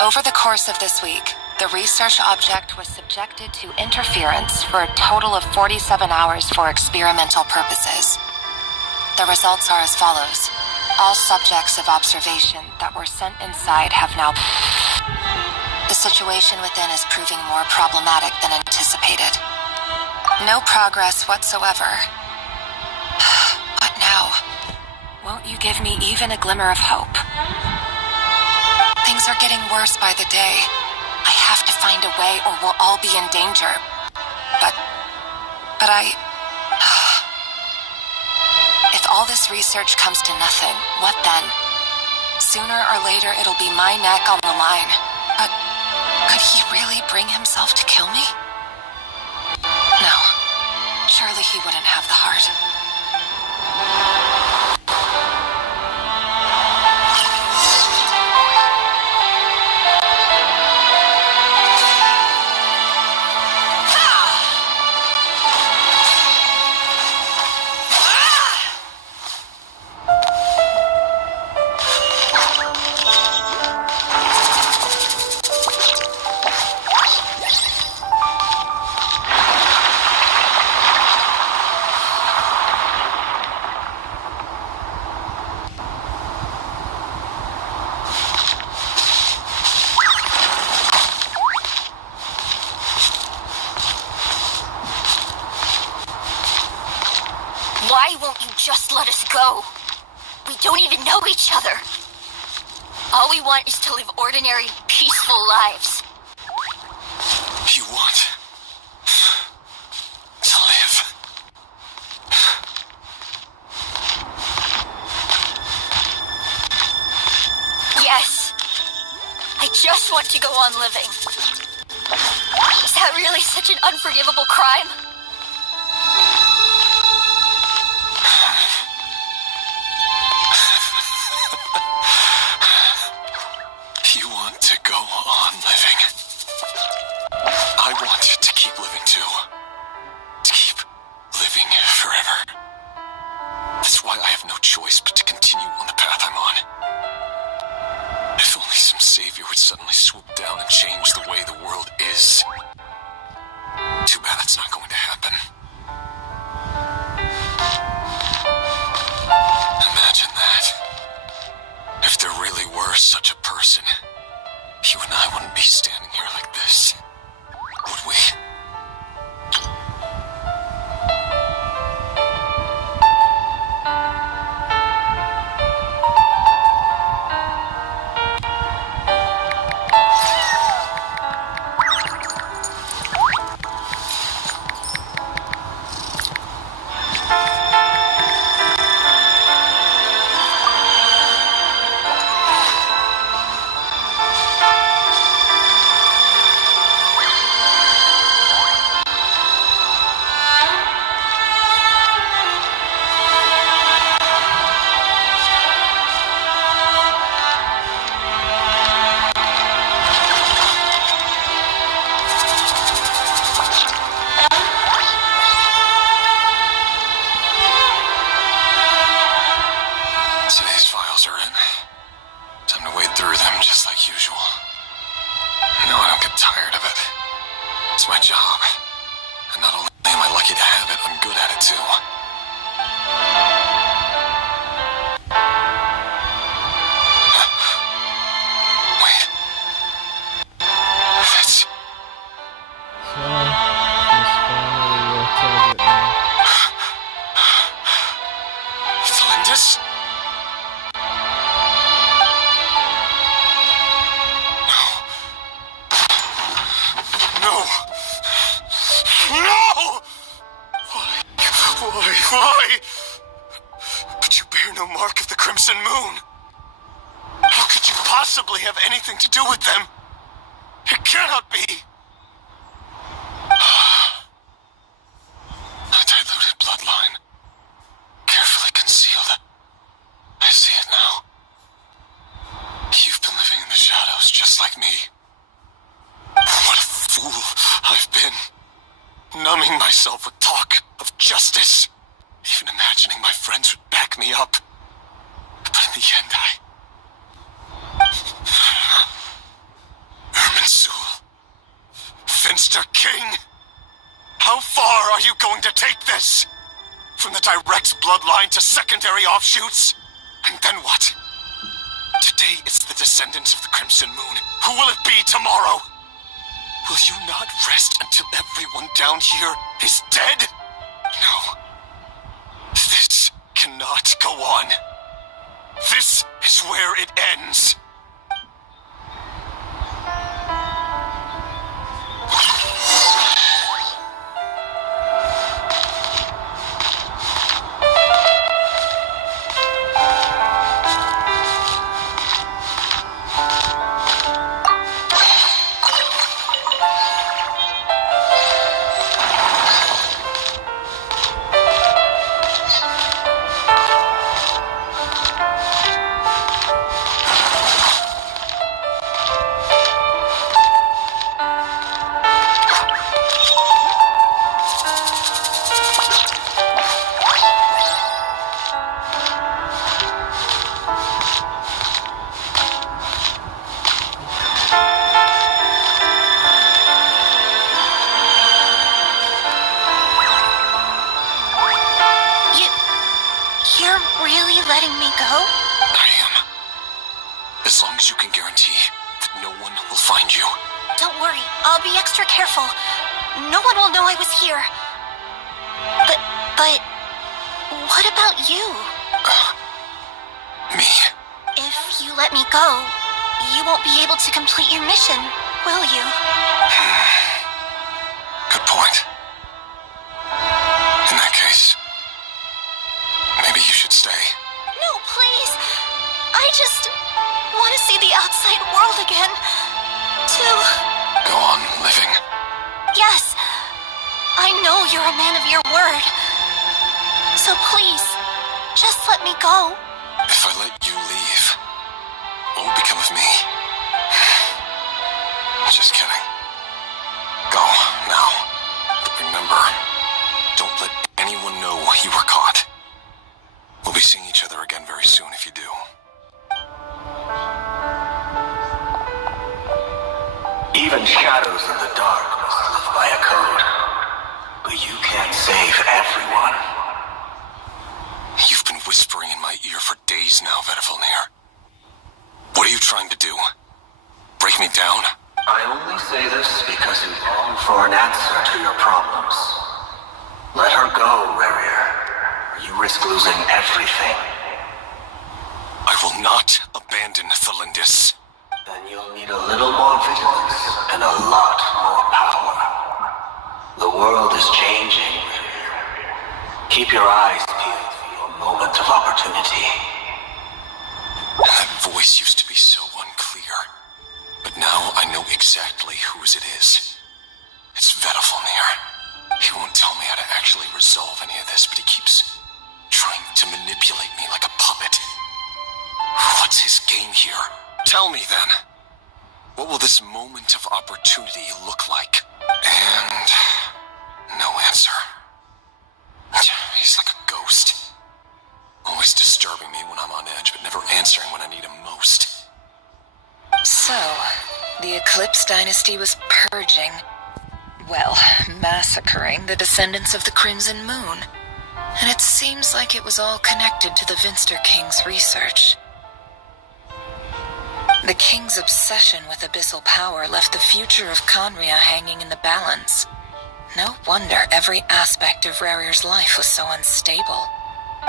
Over the course of this week, the research object was subjected to interference for a total of 47 hours for experimental purposes. The results are as follows. All subjects of observation that were sent inside have now... The situation within is proving more problematic than anticipated. No progress whatsoever. What now? Won't you give me even a glimmer of hope? Things are getting worse by the day. I have to find a way or we'll all be in danger. But I... If all this research comes to nothing, what then? Sooner or later it'll be my neck on the line. But could he really bring himself to kill me? No. Surely he wouldn't have the heart. Why won't you just let us go? We don't even know each other. All we want is to live ordinary, peaceful lives. You want to live? Yes. I just want to go on living. Is that really such an unforgivable crime? You want to go on living. I want to keep living too. To keep living forever. That's why I have no choice but to continue on the path I'm on. If only some savior would suddenly swoop down and change the way the world is. Too bad that's not going to happen. Imagine that. If there really were such a person, you and I wouldn't be standing here like this, would we? through them just like usual. No, I don't get tired of it. It's my job. And not only am I lucky to have it, I'm good at it too. Wait. That's... So, he's finally your target now. Lindis? No. No! Why? But you bear no mark of the Crimson Moon. How could you possibly have anything to do with them? It cannot be. A diluted bloodline. Carefully concealed. I see it now. You've been living in the shadows just like me. What a fool I've been. Numbing myself with talk of justice. Even imagining my friends would back me up. But in the end, Erminsul. Finster King. How far are you going to take this? From the direct bloodline to secondary offshoots? And then what? Today it's the descendants of the Crimson Moon. Who will it be tomorrow? Will you not rest until everyone down here is dead? No. This cannot go on. This is where it ends. You're really letting me go? I am. As long as you can guarantee that no one will find you. Don't worry, I'll be extra careful. No one will know I was here. But what about you? Me? If you let me go, you won't be able to complete your mission, will you? Good point. In that case, maybe you should stay. No, please. I just want to see the outside world again. Go on living. Yes. I know you're a man of your word. So please, just let me go. If I let you leave, what will become of me? Just kidding. Go, now. But remember, don't let anyone know you were caught. We'll be seeing each other again very soon if you do. Even shadows in the dark must live by a code. But you can't save everyone. You've been whispering in my ear for days now, Vedifalnir. What are you trying to do? Break me down? I only say this because you long for an answer to your problems. Let her go, Rerir, or you risk losing everything. I will not abandon Thalindis. Then you'll need a little more vigilance and a lot more power. The world is changing, Rerir. Keep your eyes peeled for your moment of opportunity. That voice used to be so unclear. But now I know exactly whose it is. It's Vedifalnir. He won't tell me how to actually resolve any of this, but he keeps trying to manipulate me like a puppet. What's his game here? Tell me then. What will this moment of opportunity look like? And no answer. He's like a ghost. Always disturbing me when I'm on edge, but never answering when I need him most. So, the Eclipse Dynasty was purging, well, massacring the descendants of the Crimson Moon. And it seems like it was all connected to the Vinster King's research. The King's obsession with abyssal power left the future of Conria hanging in the balance. No wonder every aspect of Rarir's life was so unstable.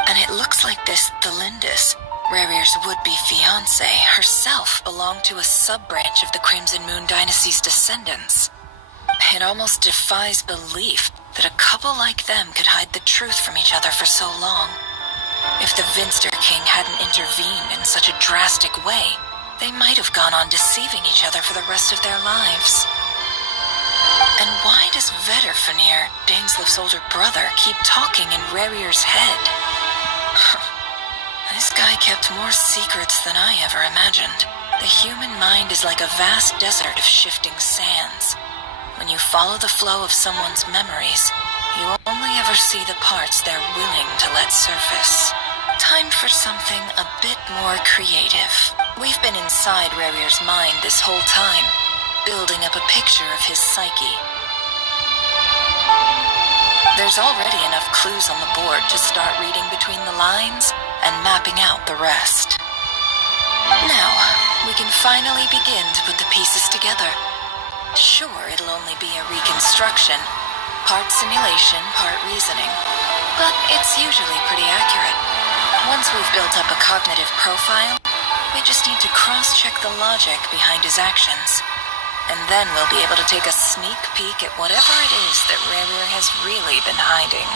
And it looks like this Thelindis, Rarir's would-be fiancé, herself belonged to a sub-branch of the Crimson Moon Dynasty's descendants. It almost defies belief that a couple like them could hide the truth from each other for so long. If the Vinster King hadn't intervened in such a drastic way, they might have gone on deceiving each other for the rest of their lives. And why does Vedderfanir, Daneslif's older brother, keep talking in Rarir's head? This guy kept more secrets than I ever imagined. The human mind is like a vast desert of shifting sands. When you follow the flow of someone's memories, you only ever see the parts they're willing to let surface. Time for something a bit more creative. We've been inside Rarir's mind this whole time, building up a picture of his psyche. There's already enough clues on the board to start reading between the lines and mapping out the rest. Now, we can finally begin to put the pieces together. Sure, it'll only be a reconstruction, part simulation, part reasoning, but it's usually pretty accurate. Once we've built up a cognitive profile, we just need to cross-check the logic behind his actions. And then we'll be able to take a sneak peek at whatever it is that Rarir has really been hiding.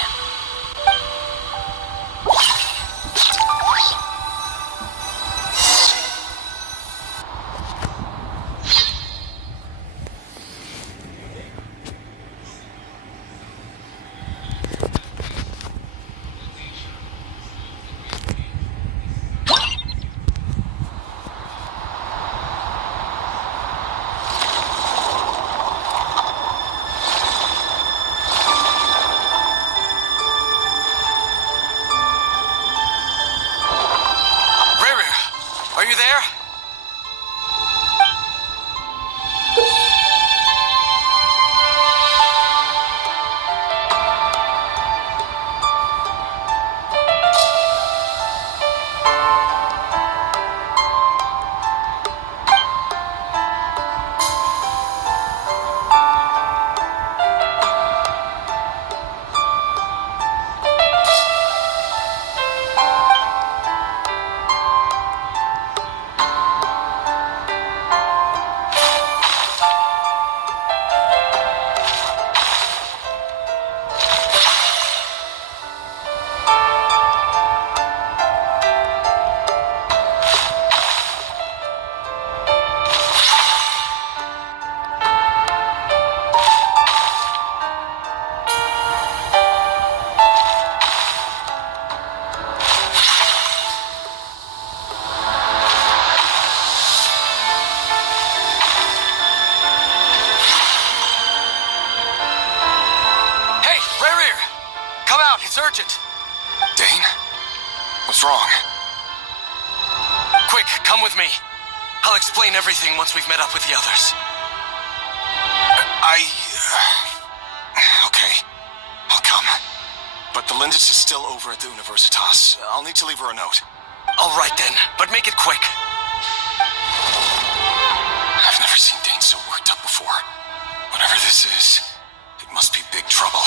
It's urgent. Dane? What's wrong? Quick, come with me. I'll explain everything once we've met up with the others. Okay. I'll come. But the Lindis is still over at the Universitas. I'll need to leave her a note. All right then, but make it quick. I've never seen Dane so worked up before. Whatever this is, it must be big trouble.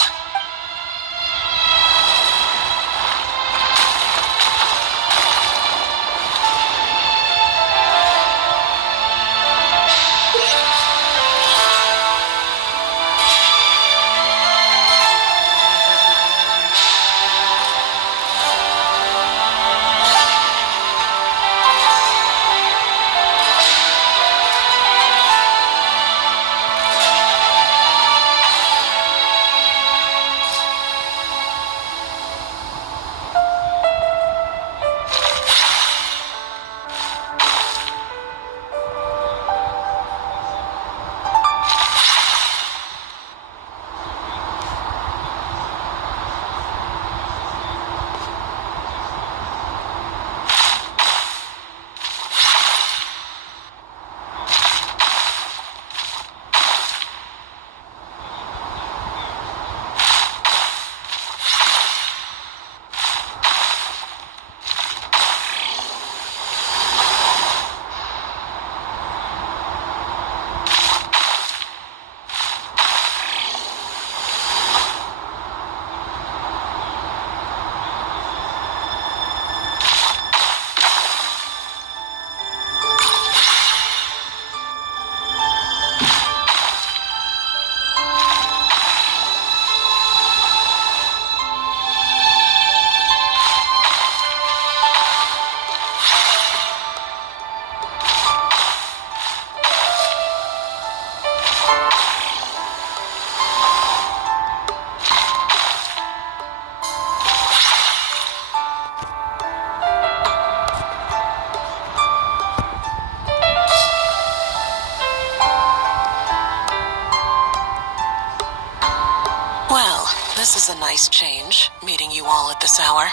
is a nice change, meeting you all at this hour.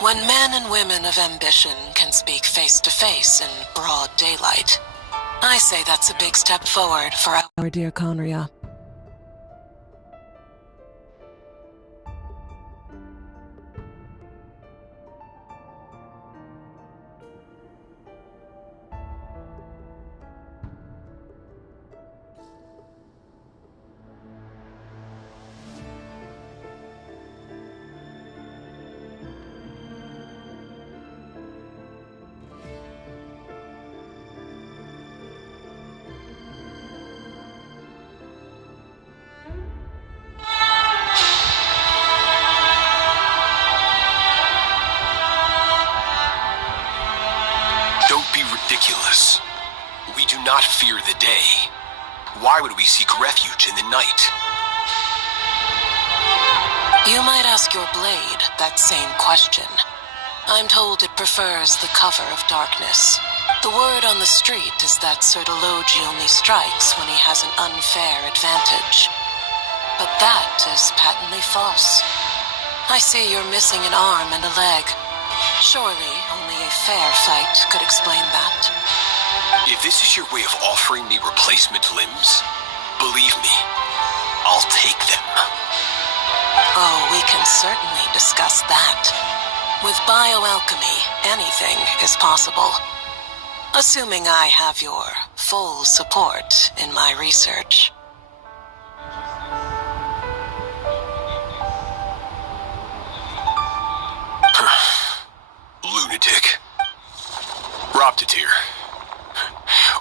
When men and women of ambition can speak face to face in broad daylight, I say that's a big step forward for our dear Conria. Ridiculous. We do not fear the day. Why would we seek refuge in the night? You might ask your blade that same question. I'm told it prefers the cover of darkness. The word on the street is that Sir Delogi only strikes when he has an unfair advantage. But that is patently false. I see you're missing an arm and a leg. Surely only a fair fight could explain that. If this is your way of offering me replacement limbs, believe me, I'll take them. Oh, we can certainly discuss that. With bioalchemy, anything is possible. Assuming I have your full support in my research. Lunatic. Robtatir.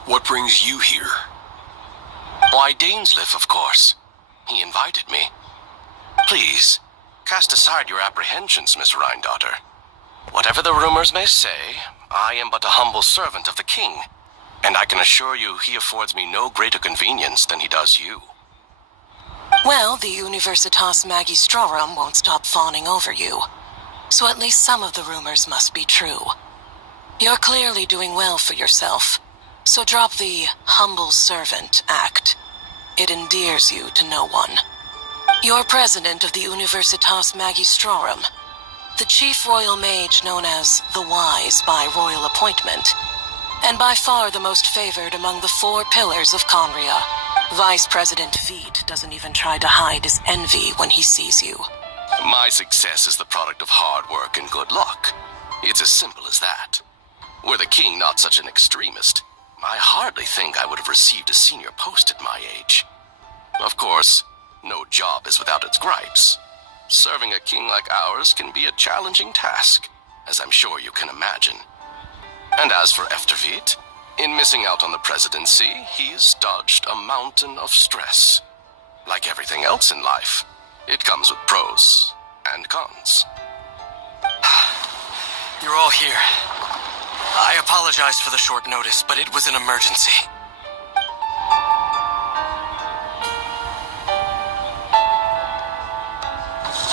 What brings you here? Why, Dainsleif, of course. He invited me. Please, cast aside your apprehensions, Miss Rhindaughter. Whatever the rumors may say, I am but a humble servant of the king, and I can assure you he affords me no greater convenience than he does you. Well, the Universitas Magistrorum won't stop fawning over you, so at least some of the rumors must be true. You're clearly doing well for yourself, so drop the humble servant act. It endears you to no one. You're president of the Universitas Magistrorum, the chief royal mage known as the Wise by royal appointment, and by far the most favored among the 4 pillars of Conria. Vice President Veet doesn't even try to hide his envy when he sees you. My success is the product of hard work and good luck. It's as simple as that. Were the king not such an extremist, I hardly think I would have received a senior post at my age. Of course, no job is without its gripes. Serving a king like ours can be a challenging task, as I'm sure you can imagine. And as for Efterveet, in missing out on the presidency, he's dodged a mountain of stress. Like everything else in life, it comes with pros and cons. You're all here. I apologize for the short notice, but it was an emergency.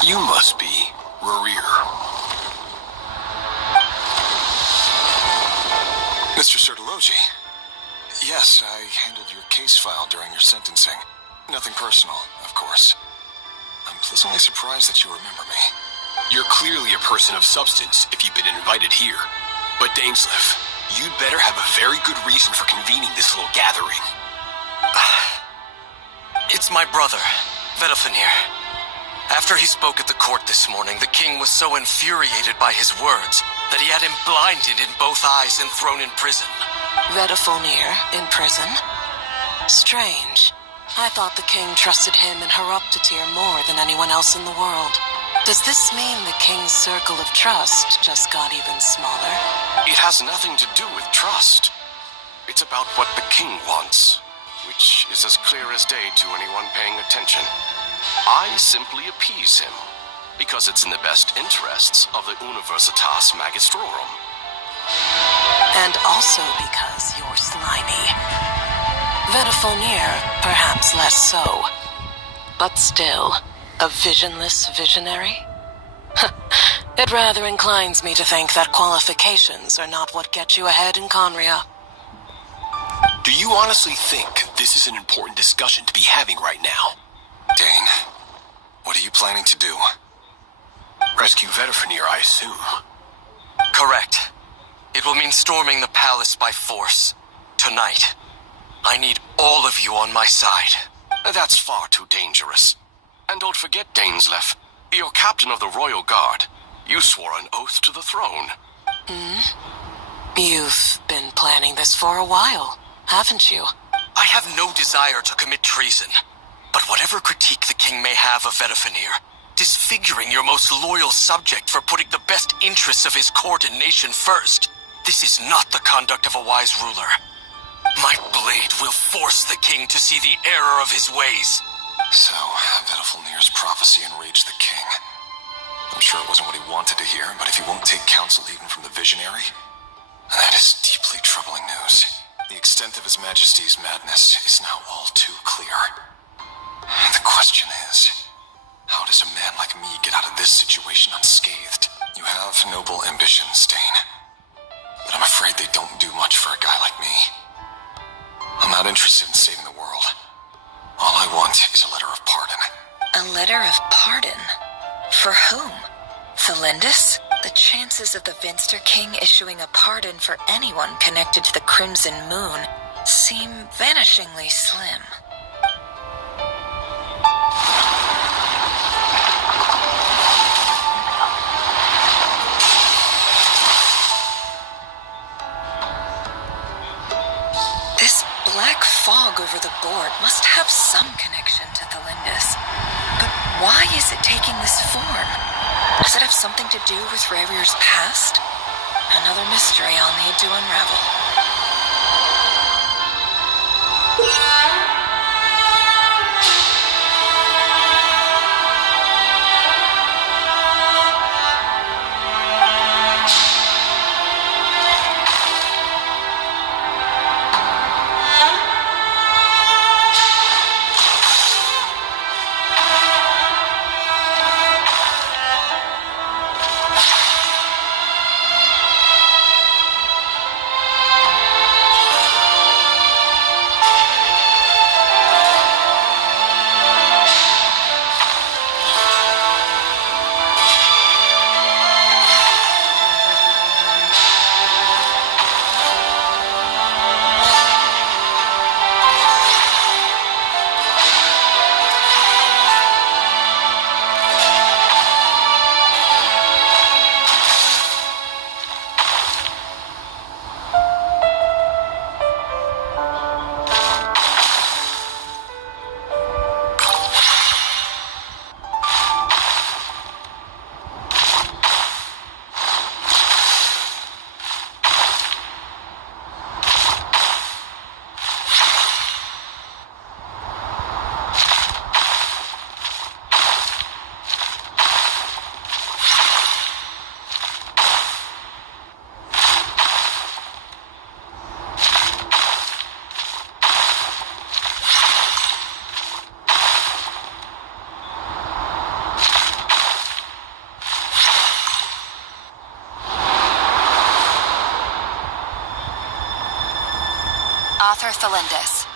You must be Rarir. Mr. Sertologi. Yes, I handled your case file during your sentencing. Nothing personal, of course. I'm pleasantly surprised that you remember me. You're clearly a person of substance if you've been invited here. But Dainsleif, you'd better have a very good reason for convening this little gathering. It's my brother, Vedalfinir. After he spoke at the court this morning, the king was so infuriated by his words that he had him blinded in both eyes and thrown in prison. Vedalfinir in prison? Strange. I thought the king trusted him and Horoptatir more than anyone else in the world. Does this mean the king's circle of trust just got even smaller? It has nothing to do with trust. It's about what the king wants, which is as clear as day to anyone paying attention. I simply appease him, because it's in the best interests of the Universitas Magistrorum. And also because you're slimy. Vedalfinir, perhaps less so. But still, a visionless visionary? It rather inclines me to think that qualifications are not what get you ahead in Conria. Do you honestly think this is an important discussion to be having right now? Dane, What are you planning to do? Rescue Vedifenir, I assume. Correct. It will mean storming the palace by force. Tonight. I need all of you on my side. That's far too dangerous. And don't forget, Dainsleif, you're captain of the Royal Guard. You swore an oath to the throne. You've been planning this for a while, haven't you? I have no desire to commit treason. But whatever critique the king may have of Vedifenir, disfiguring your most loyal subject for putting the best interests of his court and nation first, this is not the conduct of a wise ruler. My blade will force the king to see the error of his ways. So, Vedifenir's prophecy enraged the king. I'm sure it wasn't what he wanted to hear, but if he won't take counsel even from the visionary, that is deeply troubling news. The extent of His Majesty's madness is now all too clear. The question is, how does a man like me get out of this situation unscathed? You have noble ambitions, Dane. But I'm afraid they don't do much for a guy like me. I'm not interested in saving the world. All I want is a letter of pardon. A letter of pardon? For whom? Thelindis? The chances of the Vinster King issuing a pardon for anyone connected to the Crimson Moon seem vanishingly slim. This black fog over the board must have some connection to Thelindis. But why is it taking this form? Does it have something to do with Rarir's past? Another mystery I'll need to unravel. Author Thelindis.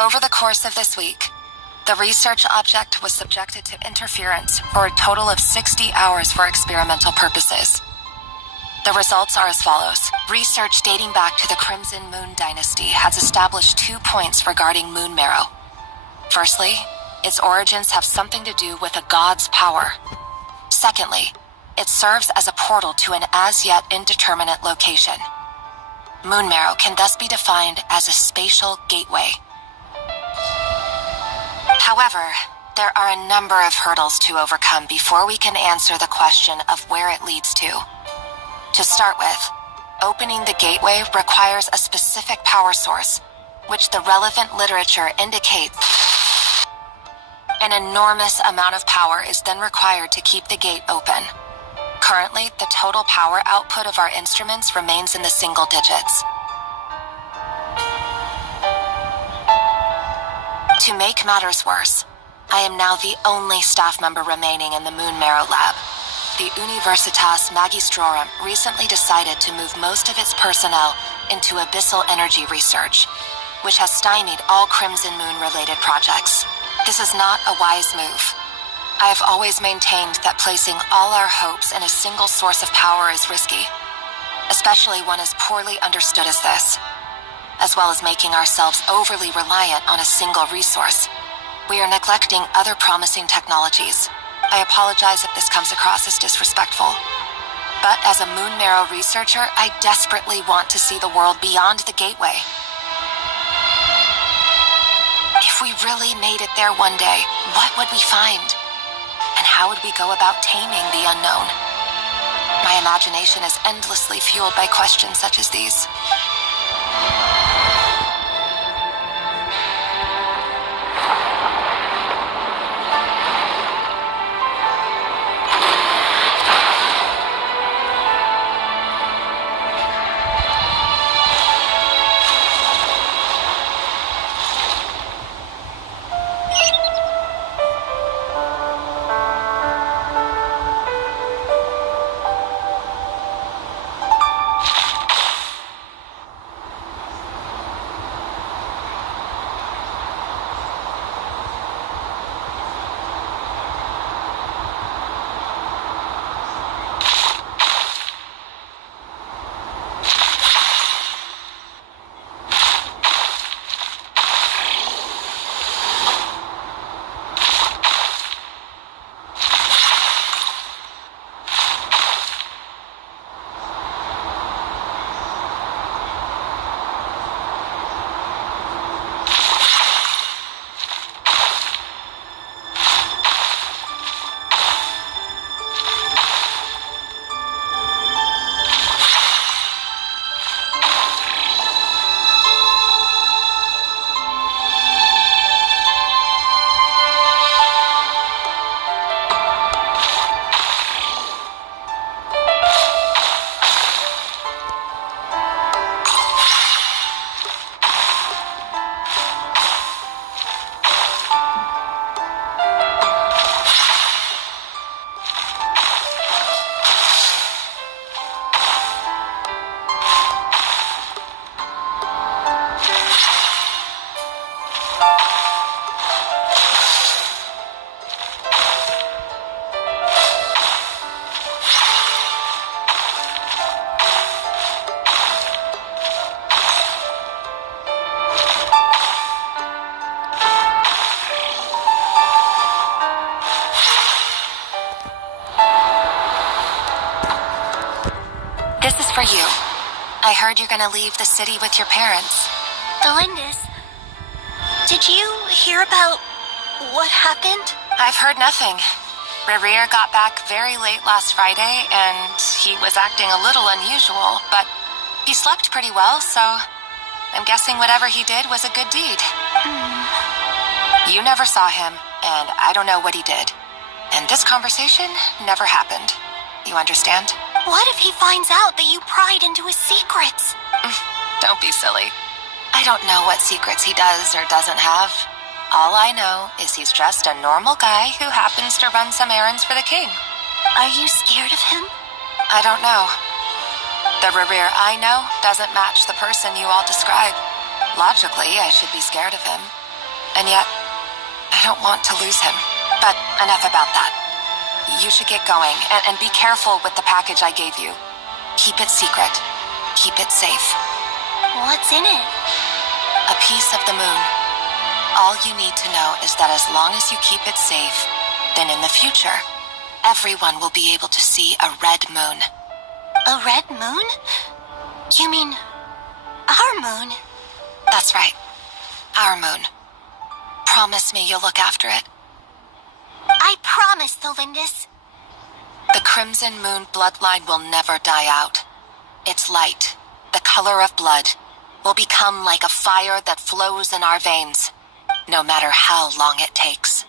Over the course of this week, the research object was subjected to interference for a total of 60 hours for experimental purposes. The results are as follows. Research dating back to the Crimson Moon Dynasty has established 2 points regarding moon marrow. Firstly, its origins have something to do with a god's power. Secondly, it serves as a portal to an as-yet indeterminate location. Moon marrow can thus be defined as a spatial gateway. However, there are a number of hurdles to overcome before we can answer the question of where it leads to. To start with, opening the gateway requires a specific power source, which the relevant literature indicates. An enormous amount of power is then required to keep the gate open. Currently, the total power output of our instruments remains in the single digits. To make matters worse, I am now the only staff member remaining in the Moon Marrow Lab. The Universitas Magistrorum recently decided to move most of its personnel into abyssal energy research, which has stymied all Crimson Moon-related projects. This is not a wise move. I have always maintained that placing all our hopes in a single source of power is risky, especially one as poorly understood as this, as well as making ourselves overly reliant on a single resource. We are neglecting other promising technologies. I apologize if this comes across as disrespectful. But as a Moon Marrow researcher, I desperately want to see the world beyond the gateway. If we really made it there one day, what would we find? And how would we go about taming the unknown? My imagination is endlessly fueled by questions such as these. This is for you. I heard you're gonna leave the city with your parents. Delindis, did you hear about what happened? I've heard nothing. Rerir got back very late last Friday, and he was acting a little unusual, but he slept pretty well, so I'm guessing whatever he did was a good deed. You never saw him, and I don't know what he did. And this conversation never happened. You understand? What if he finds out that you pried into his secrets? Don't be silly. I don't know what secrets he does or doesn't have. All I know is he's just a normal guy who happens to run some errands for the king. Are you scared of him? I don't know. The Rerir I know doesn't match the person you all describe. Logically, I should be scared of him. And yet, I don't want to lose him. But enough about that. You should get going, and be careful with the package I gave you. Keep it secret. Keep it safe. What's in it? A piece of the moon. All you need to know is that as long as you keep it safe, then in the future, everyone will be able to see a red moon. A red moon? You mean our moon? That's right. Our moon. Promise me you'll look after it. I promise, Delindis. The Crimson Moon bloodline will never die out. Its light, the color of blood, will become like a fire that flows in our veins, no matter how long it takes.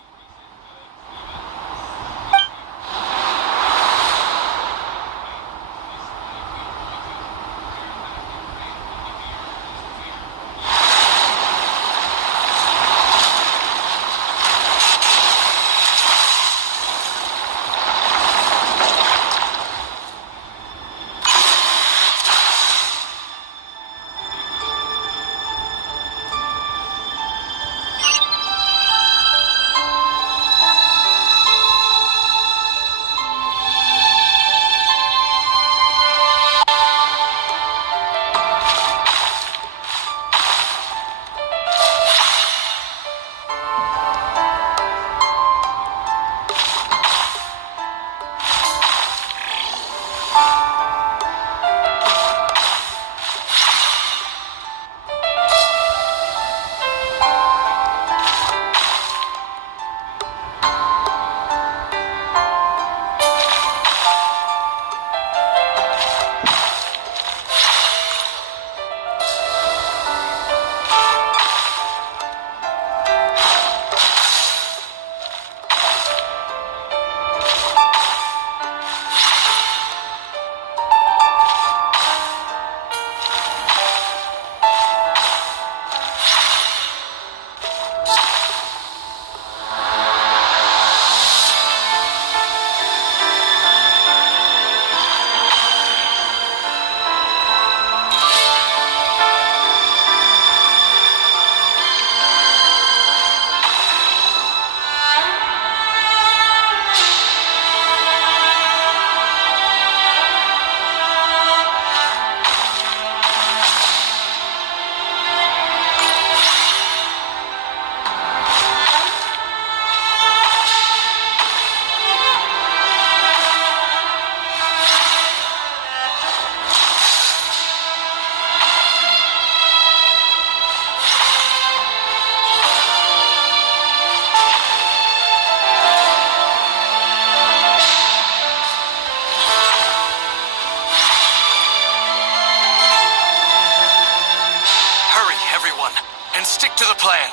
Stick to the plan.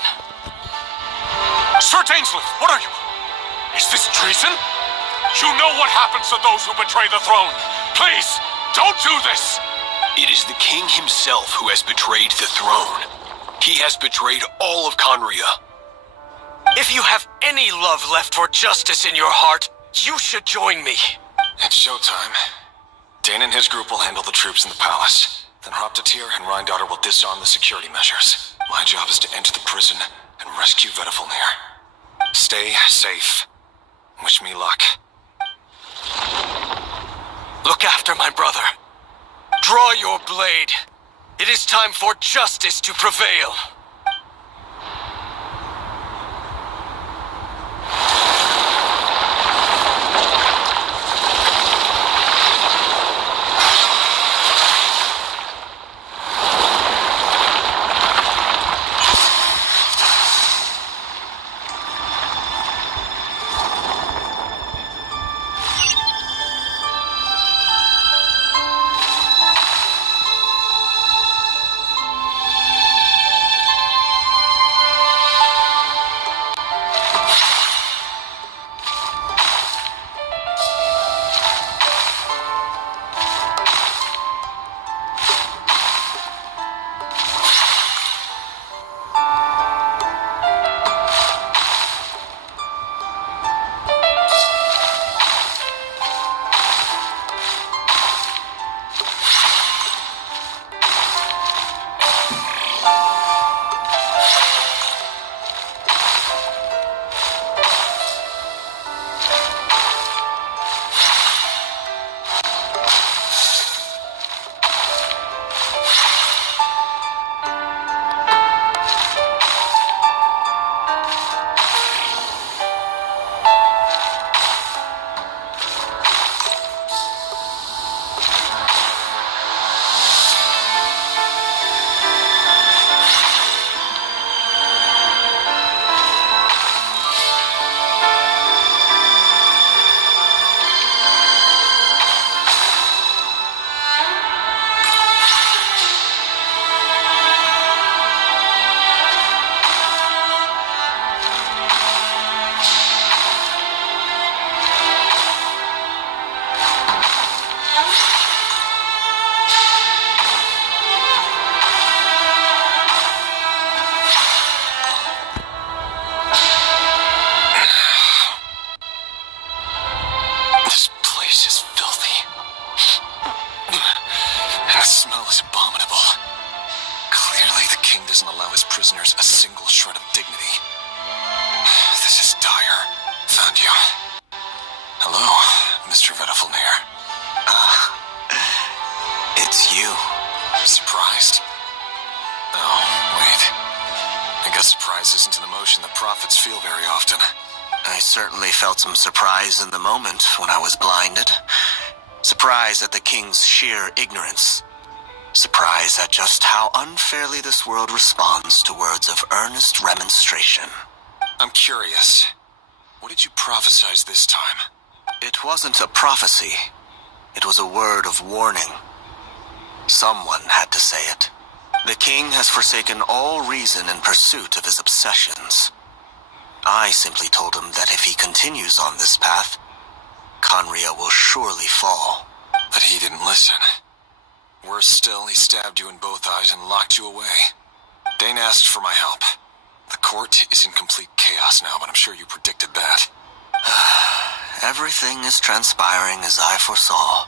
Sir Dainsleif, what are you? Is this treason? You know what happens to those who betray the throne. Please, don't do this. It is the king himself who has betrayed the throne. He has betrayed all of Conria. If you have any love left for justice in your heart, you should join me. It's showtime. Dane and his group will handle the troops in the palace. Then Hroptatyr and Rhindaughter will disarm the security measures. My job is to enter the prison and rescue Vedifalnir. Stay safe. Wish me luck. Look after my brother. Draw your blade. It is time for justice to prevail. prisoners a single shred of dignity. This is dire. Found you. Hello, Mr. Vedifalnir. It's you. Surprised? Oh, wait. I guess surprise isn't an emotion that prophets feel very often. I certainly felt some surprise in the moment when I was blinded. Surprise at the king's sheer ignorance. Surprise at just how unfairly this world responds to words of earnest remonstration. I'm curious. What did you prophesize this time? It wasn't a prophecy. It was a word of warning. Someone had to say it. The king has forsaken all reason in pursuit of his obsessions. I simply told him that if he continues on this path, Conria will surely fall. But he didn't listen. Worse still, he stabbed you in both eyes and locked you away. Dane asked for my help. The court is in complete chaos now, but I'm sure you predicted that. Everything is transpiring as I foresaw,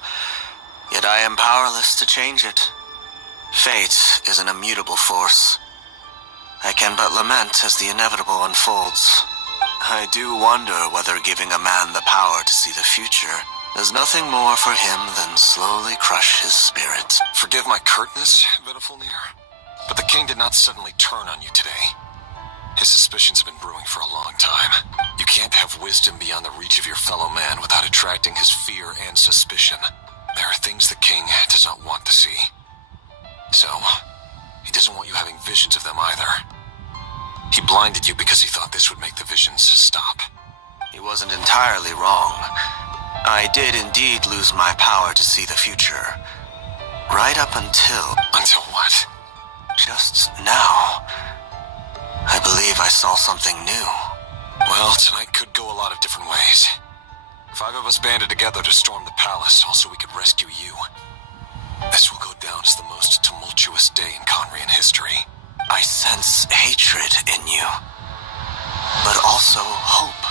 yet I am powerless to change it. Fate is an immutable force. I can but lament as the inevitable unfolds. I do wonder whether giving a man the power to see the future does nothing more for him than slowly crush his spirit. Forgive my curtness, Vedifalnir, but the king did not suddenly turn on you today. His suspicions have been brewing for a long time. You can't have wisdom beyond the reach of your fellow man without attracting his fear and suspicion. There are things the king does not want to see. So, he doesn't want you having visions of them either. He blinded you because he thought this would make the visions stop. He wasn't entirely wrong. I did indeed lose my power to see the future. Right up until... Until what? Just now. I believe I saw something new. Well, tonight could go a lot of different ways. 5 of us banded together to storm the palace, also we could rescue you. This will go down as the most tumultuous day in Conrian history. I sense hatred in you, but also hope.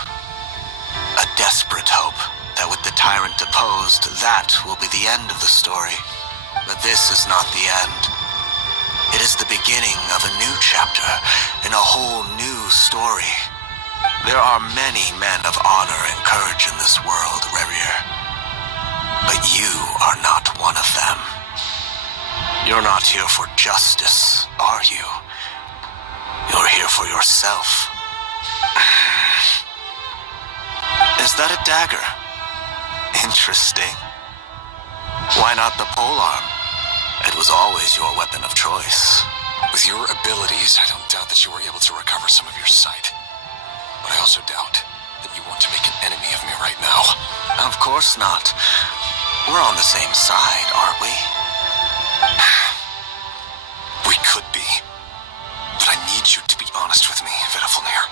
A desperate hope that with the tyrant deposed, that will be the end of the story. But this is not the end. It is the beginning of a new chapter in a whole new story. There are many men of honor and courage in this world, Rerir. But you are not one of them. You're not here for justice, are you? You're here for yourself. Is that a dagger? Interesting. Why not the polearm? It was always your weapon of choice. With your abilities, I don't doubt that you were able to recover some of your sight. But I also doubt that you want to make an enemy of me right now. Of course not. We're on the same side, aren't we? We could be. But I need you to be honest with me, Vedafilnir.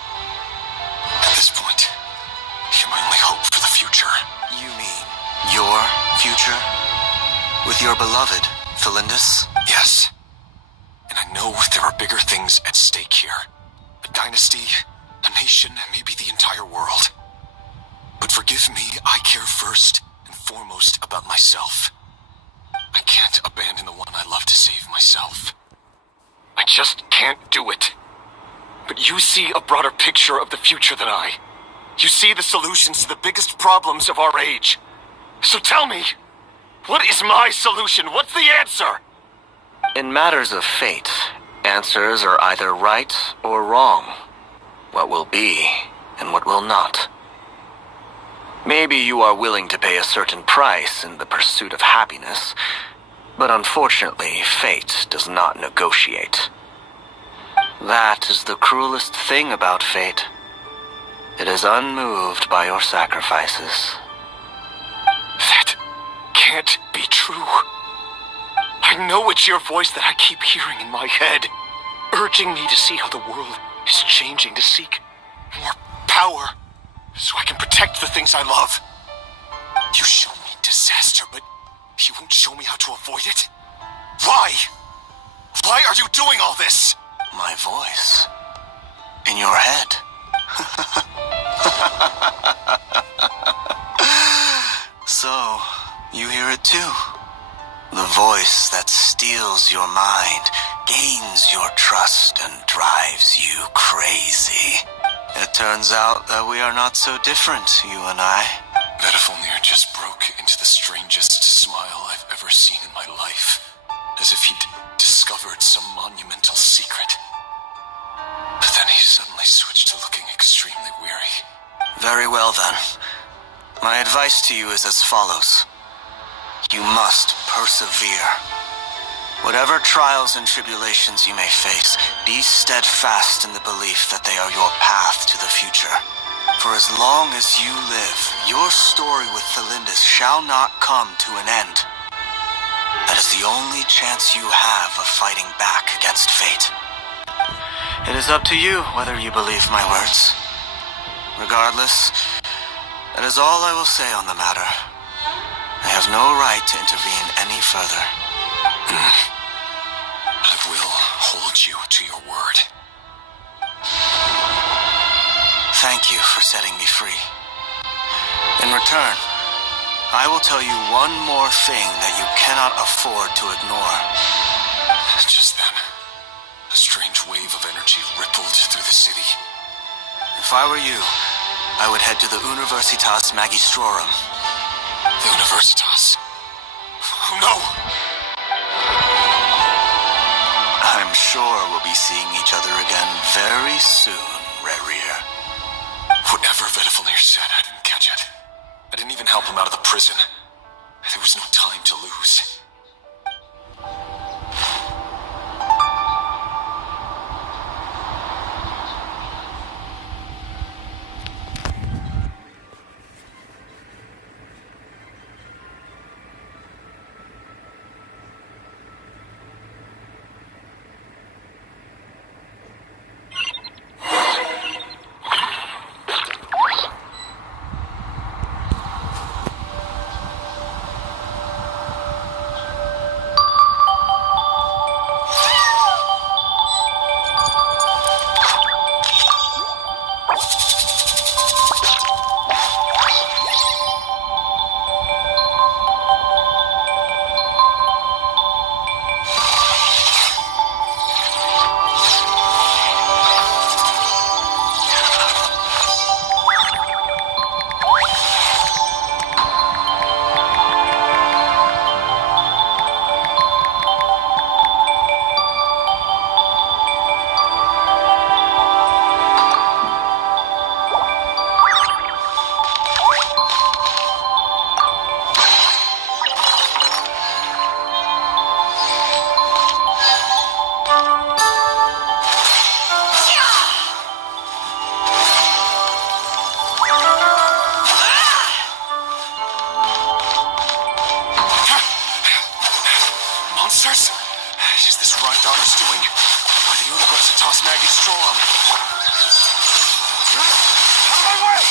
At this point, you're my only hope for the future. You mean your future? With your beloved, Felindis? Yes. And I know there are bigger things at stake here. A dynasty, a nation, and maybe the entire world. But forgive me, I care first and foremost about myself. I can't abandon the one I love to save myself. I just can't do it. But you see a broader picture of the future than I. You see the solutions to the biggest problems of our age. So tell me, what is my solution? What's the answer? In matters of fate, answers are either right or wrong. What will be and what will not. Maybe you are willing to pay a certain price in the pursuit of happiness, but unfortunately, fate does not negotiate. That is the cruelest thing about fate. It is unmoved by your sacrifices. That can't be true. I know it's your voice that I keep hearing in my head, urging me to see how the world is changing, to seek more power, so I can protect the things I love. You show me disaster, but you won't show me how to avoid it? Why? Why are you doing all this? My voice. In your head. So, you hear it too. The voice that steals your mind, gains your trust, and drives you crazy. It turns out that we are not so different, you and I. Vedafilnir just broke into the strangest smile I've ever seen in my life. As if he'd discovered some monumental secret. But then he suddenly switched to looking extremely weary. Very well then. My advice to you is as follows. You must persevere. Whatever trials and tribulations you may face, be steadfast in the belief that they are your path to the future. For as long as you live, your story with Felindis shall not come to an end. That is the only chance you have of fighting back against fate. It is up to you whether you believe my words. Regardless, that is all I will say on the matter. I have no right to intervene any further. I will hold you to your word. Thank you for setting me free. In return, I will tell you one more thing that you cannot afford to ignore. Just then, a strange wave of energy rippled through the city. If I were you, I would head to the Universitas Magistrorum. The Universitas? Oh no! I'm sure we'll be seeing each other again very soon, Rerir. Whatever Vedafilnir said, I didn't catch it. I didn't even help him out of the prison. There was no time to lose. Universitas Magistrorum. Out of my way!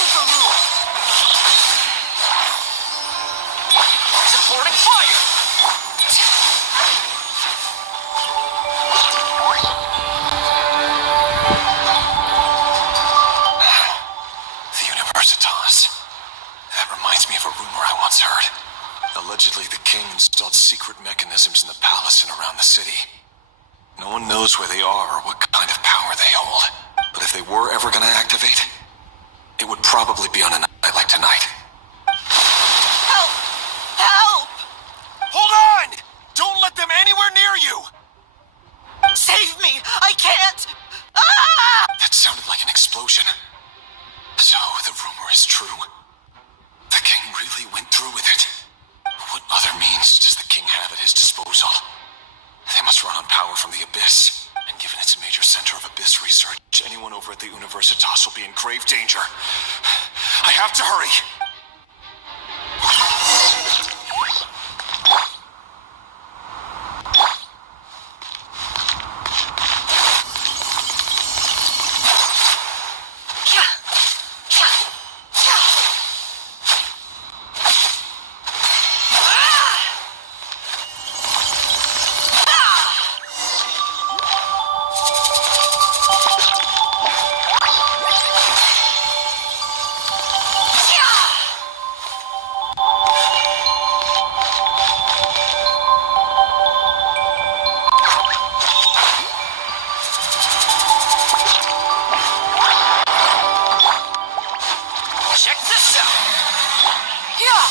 Overruled. Supporting fire! The Universitas. That reminds me of a rumor I once heard. Allegedly, the king installed secret mechanisms in the palace and around the city. No one knows where they are or what kind of power they hold. But if they were ever going to activate, it would probably be on a night like tonight. Help! Help! Hold on! Don't let them anywhere near you! Save me! I can't! Ah! That sounded like an explosion. So, the rumor is true? The king really went through with it? What other means does the king have at his disposal? They must run on power from the Abyss. And given it's a major center of Abyss research, anyone over at the Universitas will be in grave danger. I have to hurry! Check this out! Yeah!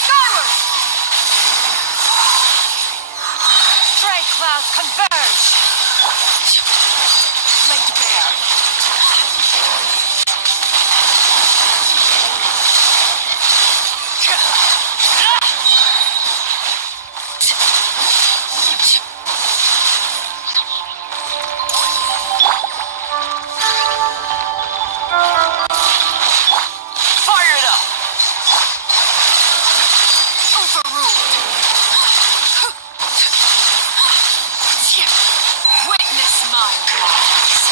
Skyward! Stray clouds converge! Laid bare. Fire it up! Overruled! Witness my wrath!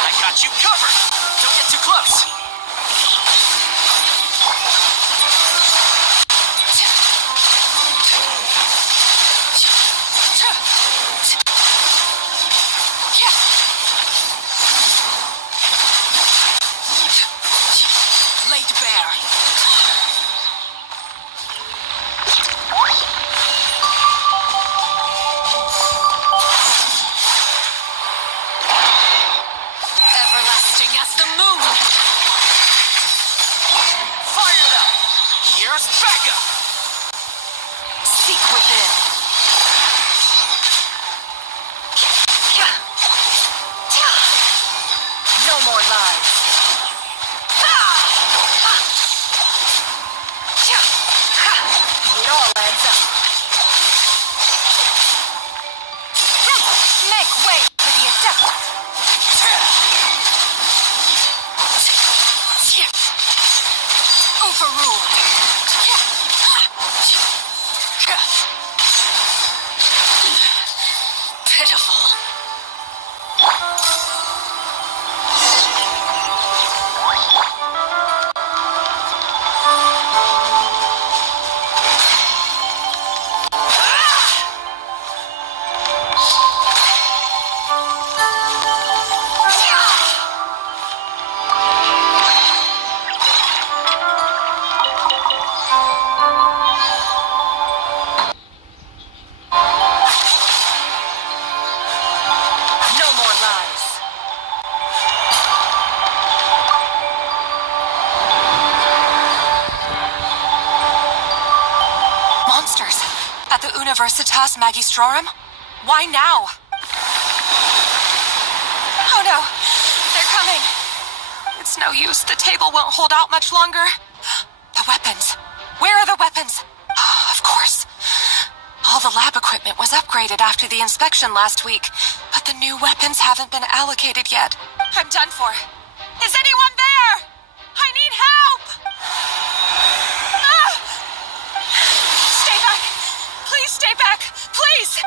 I got you covered! Don't get too close! Laid bare. Everlasting as the moon. Fire it up. Here's backup. Seek within. No more lies. It all adds up. Make way for the adept. Overruled. Pitiful. No more lies. Monsters at the Universitas Magistrorum? Why now? Oh no, they're coming. It's no use. The table won't hold out much longer. The weapons. Where are the weapons? Of course. All the lab equipment was upgraded after the inspection last week, but the new weapons haven't been allocated yet. I'm done for. Is anyone there? I need help! Ah! Stay back Please!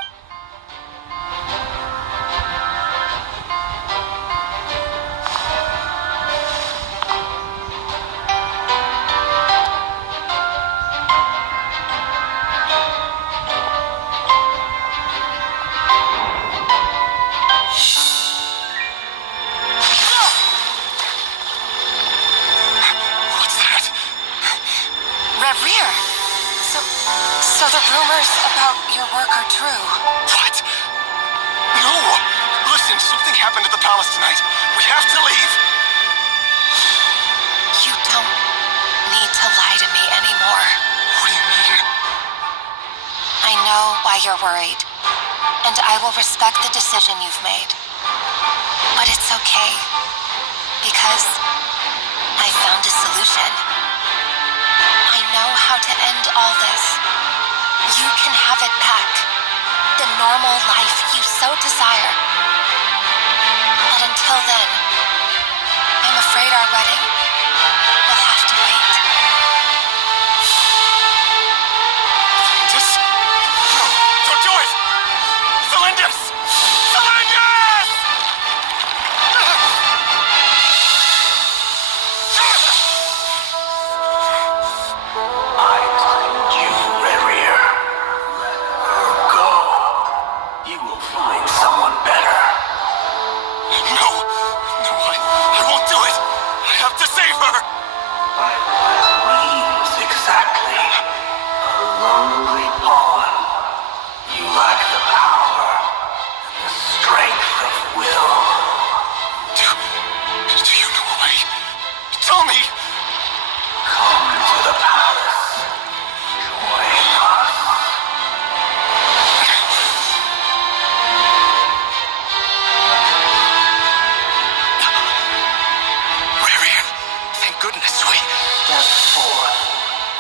What's that? Reverie! So the rumors about your work are true. What? No! Listen, something happened at the palace tonight. We have to leave. You don't need to lie to me anymore. What do you mean? I know why you're worried, and I will respect the decision you've made. But it's okay, because I found a solution. I know how to end all this. You can have it back. The normal life you so desire. But until then, I'm afraid our wedding will have to wait. Just... No, don't do it! Celindus! Celindus! I told you, Rerir. Let her go. You will find someone better. No! No, I won't do it! I have to save her! By what means exactly? A lonely pawn. You lack the power and the strength of will. Do you know a way? Tell me! Come to the palace. Join us. Rerir, thank goodness we... Step forth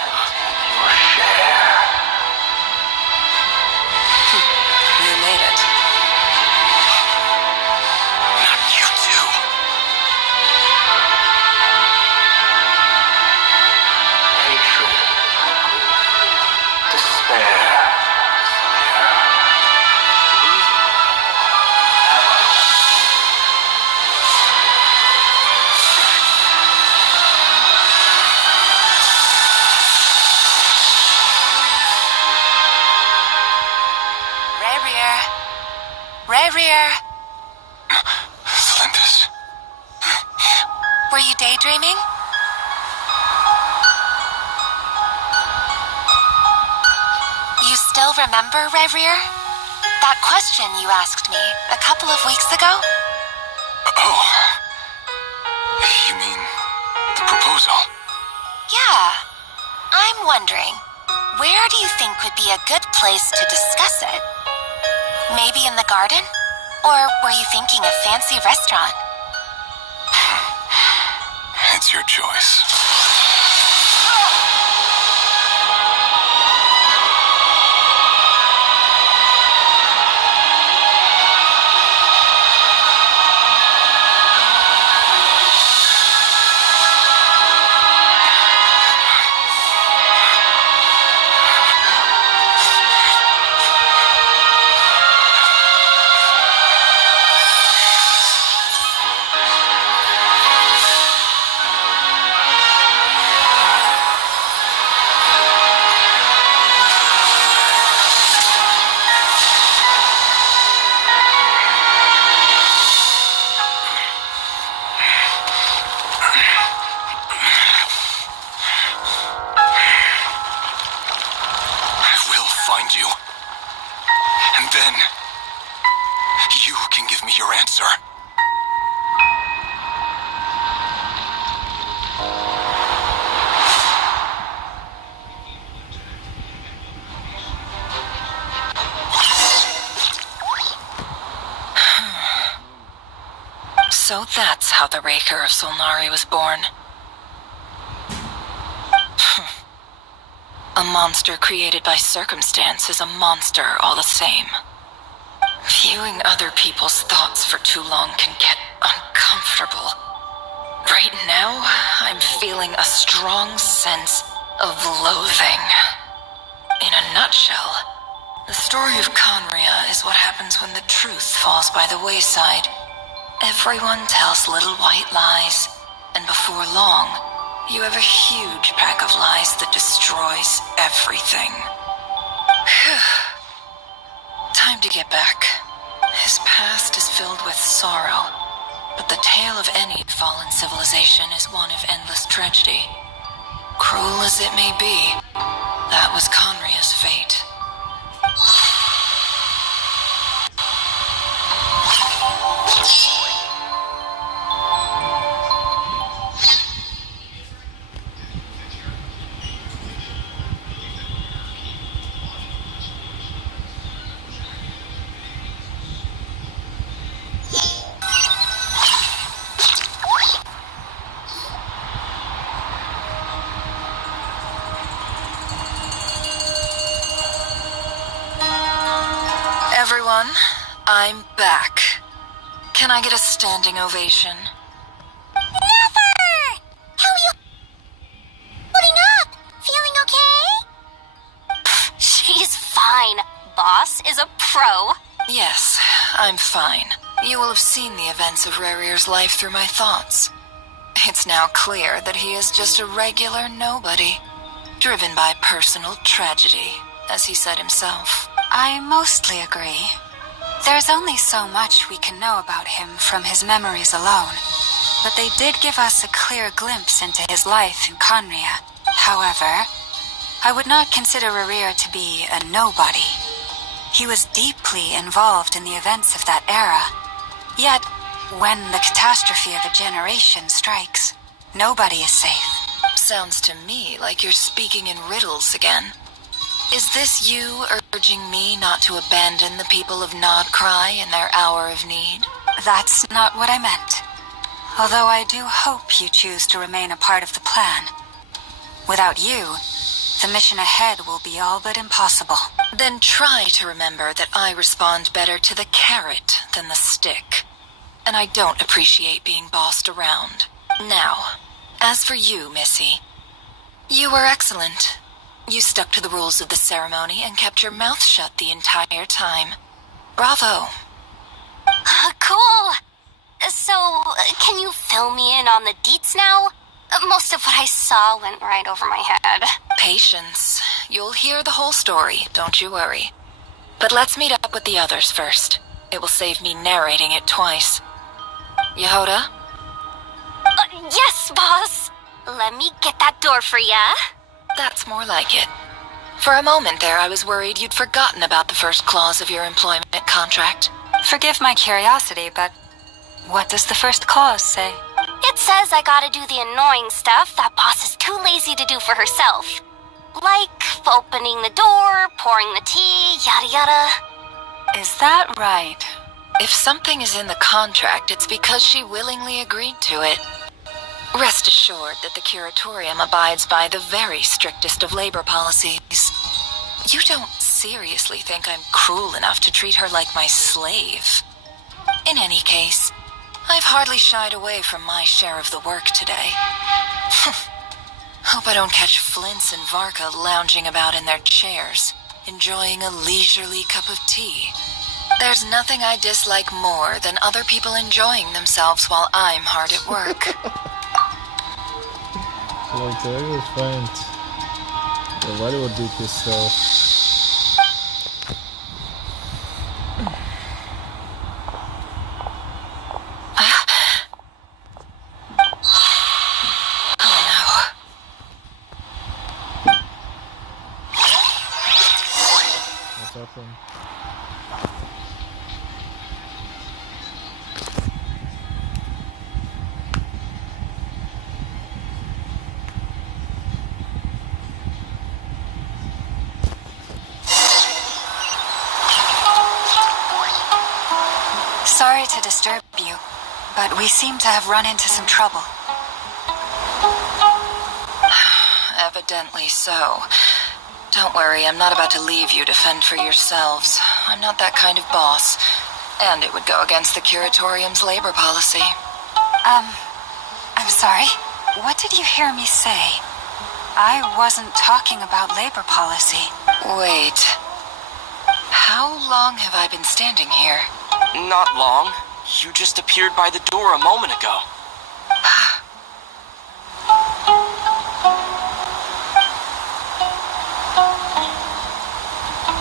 and take your share. You made it. Not you too. Hatred. Despair. Rerir! Celindus. Were you daydreaming? You still remember, Rerir? That question you asked me a couple of weeks ago? Oh. You mean the proposal? Yeah. I'm wondering, where do you think would be a good place to discuss it? Maybe in the garden? Or were you thinking a fancy restaurant? It's your choice. You. And then, you can give me your answer. So that's how the Raker of Solnari was born. A monster created by circumstance is a monster all the same. Viewing other people's thoughts for too long can get uncomfortable. Right now, I'm feeling a strong sense of loathing. In a nutshell, The story of Conria is what happens when the truth falls by the wayside. Everyone tells little white lies, and before long, you have a huge pack of lies that destroys everything. Time to get back. His past is filled with sorrow, but the tale of any fallen civilization is one of endless tragedy. Cruel as it may be, that was Conria's fate. Everyone, I'm back. Can I get a standing ovation? Never! How are you holding up? Feeling okay? She's fine. Boss is a pro. Yes, I'm fine. You will have seen the events of Rarir's life through my thoughts. It's now clear that he is just a regular nobody, driven by personal tragedy, as he said himself. I mostly agree. There's only so much we can know about him from his memories alone, but they did give us a clear glimpse into his life in Conria. However, I would not consider Rarir to be a nobody. He was deeply involved in the events of that era. Yet, when the catastrophe of a generation strikes, nobody is safe. Sounds to me like you're speaking in riddles again. Is this you urging me not to abandon the people of Nodcry in their hour of need? That's not what I meant. Although I do hope you choose to remain a part of the plan. Without you, the mission ahead will be all but impossible. Then try to remember that I respond better to the carrot than the stick. And I don't appreciate being bossed around. Now, as for you, Missy, you were excellent. You stuck to the rules of the ceremony and kept your mouth shut the entire time. Bravo. Cool. So, can you fill me in on the deets now? Most of what I saw went right over my head. Patience. You'll hear the whole story, don't you worry. But let's meet up with the others first. It will save me narrating it twice. Yehoda? Yes, boss. Let me get that door for ya. That's more like it. For a moment there, I was worried you'd forgotten about the first clause of your employment contract. Forgive my curiosity, but what does the first clause say? It says I gotta do the annoying stuff that boss is too lazy to do for herself. Like opening the door, pouring the tea, yada yada. Is that right? If something is in the contract, it's because she willingly agreed to it. Rest assured that the Curatorium abides by the very strictest of labor policies. You don't seriously think I'm cruel enough to treat her like my slave? In any case, I've hardly shied away from my share of the work today. Hope I don't catch Flintz and Varka lounging about in their chairs, enjoying a leisurely cup of tea. There's nothing I dislike more than other people enjoying themselves while I'm hard at work. Like, I will find the value would be pissed off. What's happened? Sorry to disturb you, but we seem to have run into some trouble. Evidently so. Don't worry, I'm not about to leave you to fend for yourselves. I'm not that kind of boss. And it would go against the Curatorium's labor policy. I'm sorry? What did you hear me say? I wasn't talking about labor policy. Wait. How long have I been standing here? Not long. You just appeared by the door a moment ago.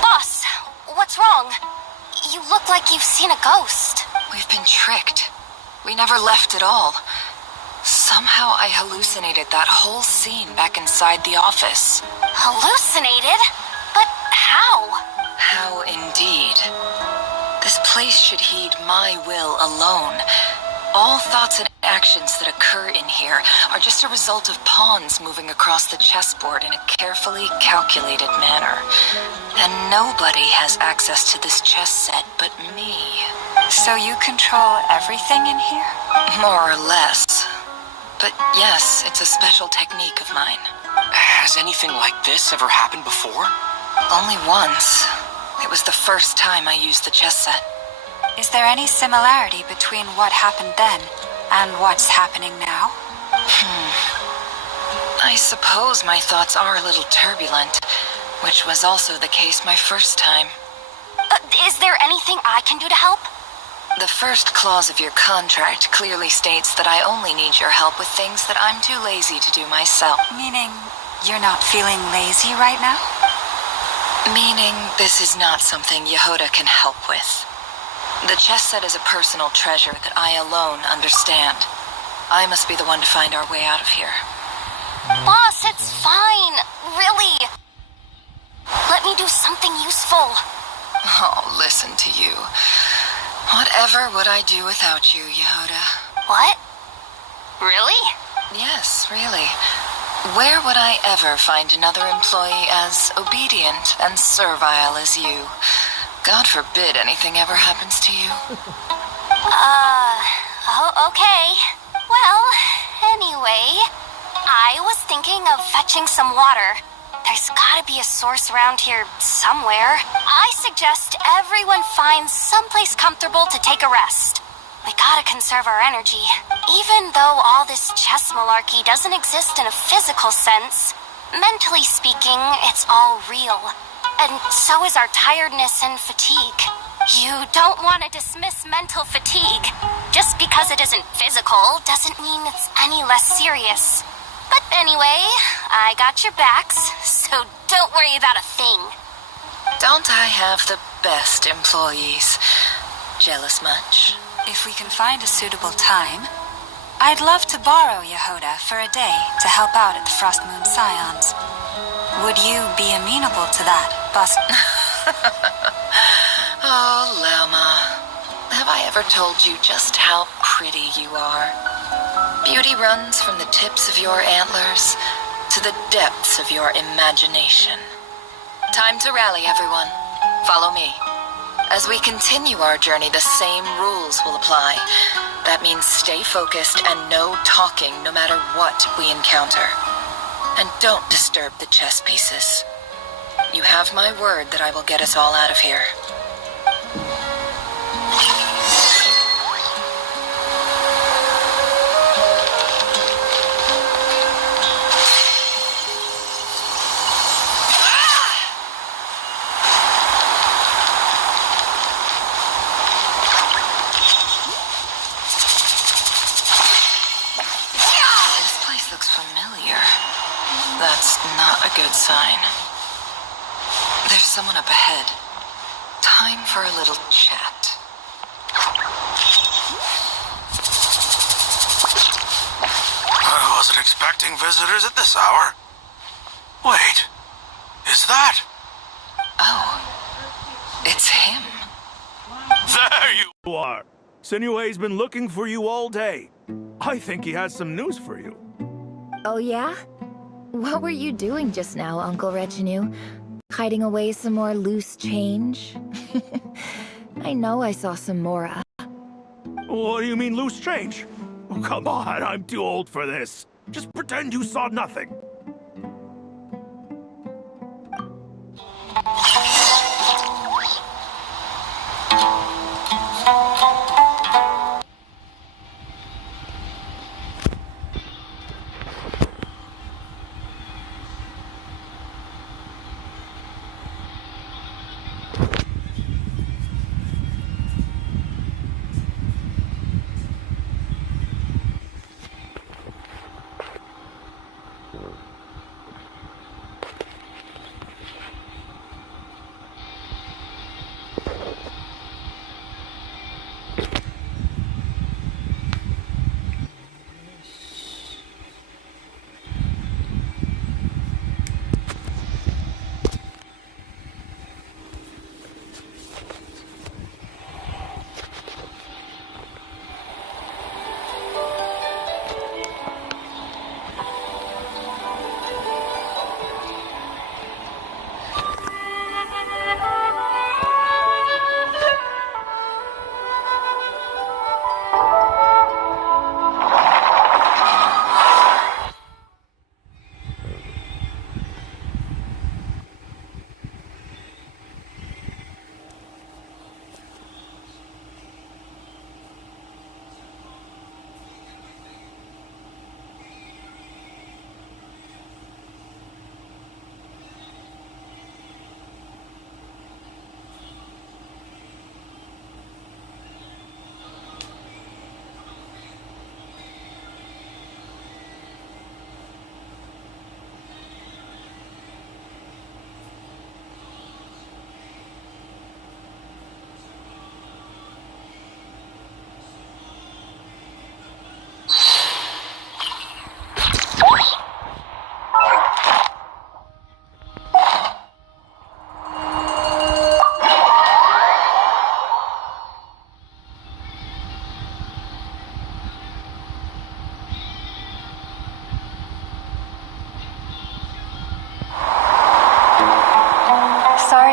Boss, what's wrong? You look like you've seen a ghost. We've been tricked. We never left at all. Somehow I hallucinated that whole scene back inside the office. Hallucinated? But how? How indeed. This place should heed my will alone. All thoughts and actions that occur in here are just a result of pawns moving across the chessboard in a carefully calculated manner. And nobody has access to this chess set but me. So you control everything in here? More or less. But yes, it's a special technique of mine. Has anything like this ever happened before? Only once. It was the first time I used the chess set. Is there any similarity between what happened then and what's happening now? I suppose my thoughts are a little turbulent, which was also the case my first time. Is there anything I can do to help? The first clause of your contract clearly states that I only need your help with things that I'm too lazy to do myself. Meaning, you're not feeling lazy right now? Meaning, this is not something Yehoda can help with. The chess set is a personal treasure that I alone understand. I must be the one to find our way out of here. Boss, it's fine. Really. Let me do something useful. Oh, listen to you. Whatever would I do without you, Yehoda? What? Really? Yes, really. Where would I ever find another employee as obedient and servile as you? God forbid anything ever happens to you. Okay. Well, anyway, I was thinking of fetching some water. There's gotta be a source around here somewhere. I suggest everyone finds someplace comfortable to take a rest. We gotta conserve our energy. Even though all this chess malarkey doesn't exist in a physical sense, mentally speaking, it's all real. And so is our tiredness and fatigue. You don't want to dismiss mental fatigue. Just because it isn't physical doesn't mean it's any less serious. But anyway, I got your backs, so don't worry about a thing. Don't I have the best employees? Jealous much? If we can find a suitable time, I'd love to borrow Yehoda for a day to help out at the Frost Moon Scions. Would you be amenable to that, boss? Oh, Lama. Have I ever told you just how pretty you are? Beauty runs from the tips of your antlers to the depths of your imagination. Time to rally, everyone. Follow me. As we continue our journey, the same rules will apply. That means stay focused and no talking no matter what we encounter. And don't disturb the chess pieces. You have my word that I will get us all out of here. That's not a good sign. There's someone up ahead. Time for a little chat. I wasn't expecting visitors at this hour. Wait, is that? Oh, it's him. There you are. Sinue's been looking for you all day. I think he has some news for you. Oh yeah? What were you doing just now, Uncle Retinue? Hiding away some more loose change? I know I saw some more. What do you mean, loose change? Oh, come on, I'm too old for this. Just pretend you saw nothing.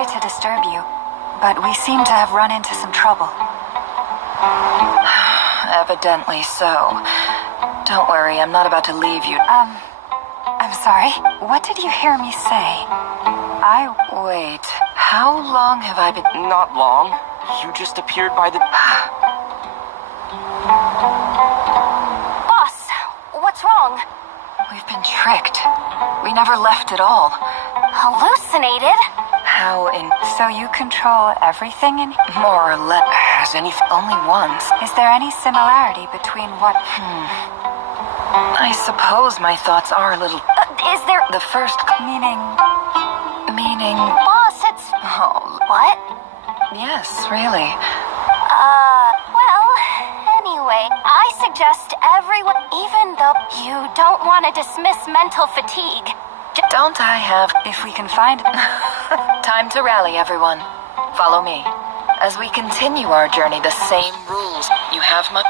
to disturb you, but we seem to have run into some trouble. Evidently so. Don't worry, I'm not about to leave you. I'm sorry? What did you hear me say? Wait, how long have I been... Not long. You just appeared by the... Boss, what's wrong? We've been tricked. We never left at all. Hallucinated? How in... So you control everything in... More or less. Has anything... Only once. Is there any similarity between what... I suppose my thoughts are a little... Is there... The first... Meaning... Boss, it's... Oh... What? Yes, really. Well, anyway, I suggest everyone, even though you don't want to dismiss mental fatigue... Don't I have... If we can find... Time to rally, everyone. Follow me. As we continue our journey, the same rules. You have my...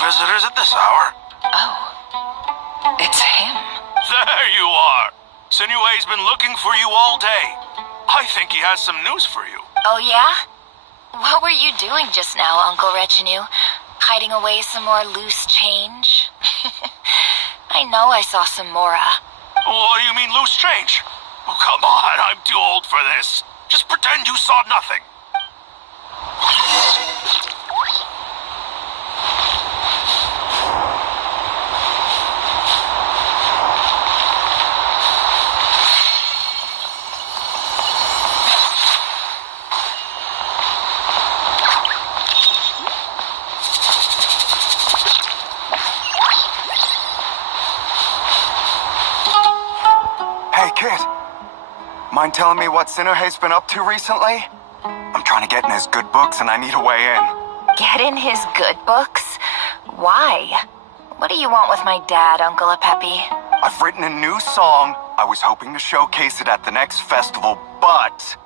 Visitors at this hour? Oh. It's him. There you are. Sinue's been looking for you all day. I think he has some news for you. Oh, yeah? What were you doing just now, Uncle Retinue? Hiding away some more loose change? I know I saw some Mora. What do you mean, loose change? Oh, come on, I'm too old for this. Just pretend you saw nothing. Mind telling me what Sinuhe's been up to recently? I'm trying to get in his good books and I need a way in. Get in his good books? Why? What do you want with my dad, Uncle Apepi? I've written a new song. I was hoping to showcase it at the next festival, but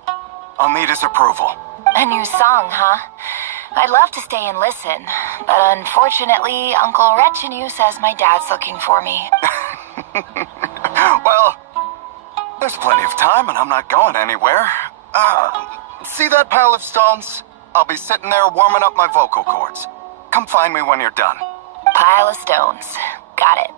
I'll need his approval. A new song, huh? I'd love to stay and listen, but unfortunately, Uncle Retinue says my dad's looking for me. Well, there's plenty of time and I'm not going anywhere. See that pile of stones? I'll be sitting there warming up my vocal cords. Come find me when you're done. Pile of stones. Got it.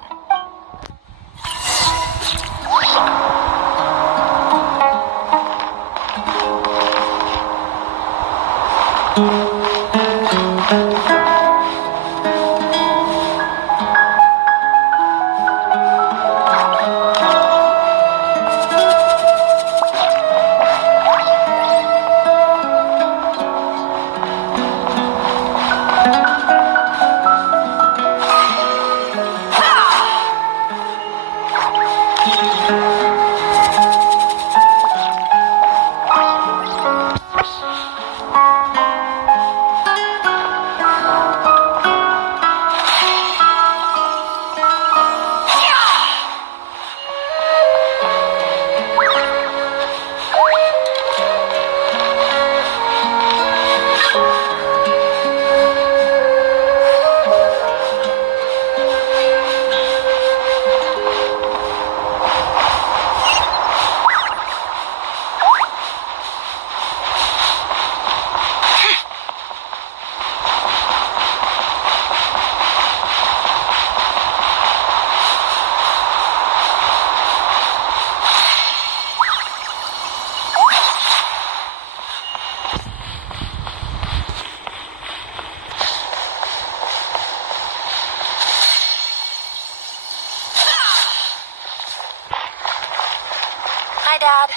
Hi, Dad.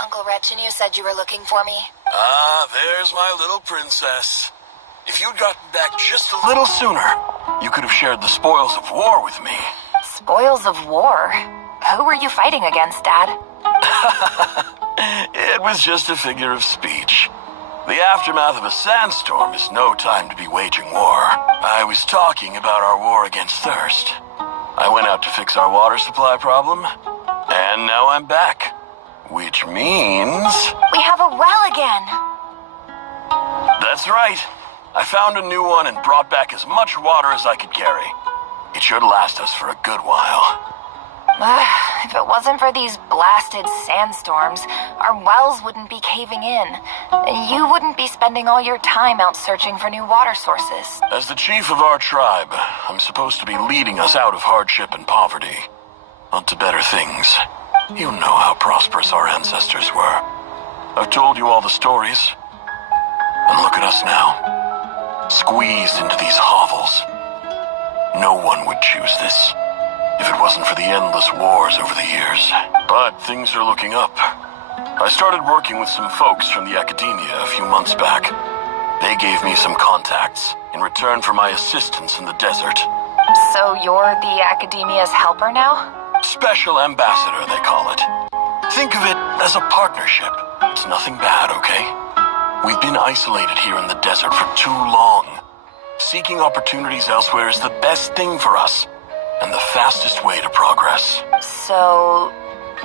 Uncle Retinue said you were looking for me. Ah, there's my little princess. If you'd gotten back just a little sooner, you could have shared the spoils of war with me. Spoils of war? Who were you fighting against, Dad? It was just a figure of speech. The aftermath of a sandstorm is no time to be waging war. I was talking about our war against thirst. I went out to fix our water supply problem, and now I'm back. Which means... We have a well again. That's right. I found a new one and brought back as much water as I could carry. It should last us for a good while. If it wasn't for these blasted sandstorms, our wells wouldn't be caving in. You wouldn't be spending all your time out searching for new water sources. As the chief of our tribe, I'm supposed to be leading us out of hardship and poverty, onto better things. You know how prosperous our ancestors were. I've told you all the stories. And look at us now, squeezed into these hovels. No one would choose this, if it wasn't for the endless wars over the years. But things are looking up. I started working with some folks from the academia a few months back. They gave me some contacts in return for my assistance in the desert. So you're the academia's helper now? Special ambassador, they call it. Think of it as a partnership. It's nothing bad, okay? We've been isolated here in the desert for too long. Seeking opportunities elsewhere is the best thing for us, and the fastest way to progress. So,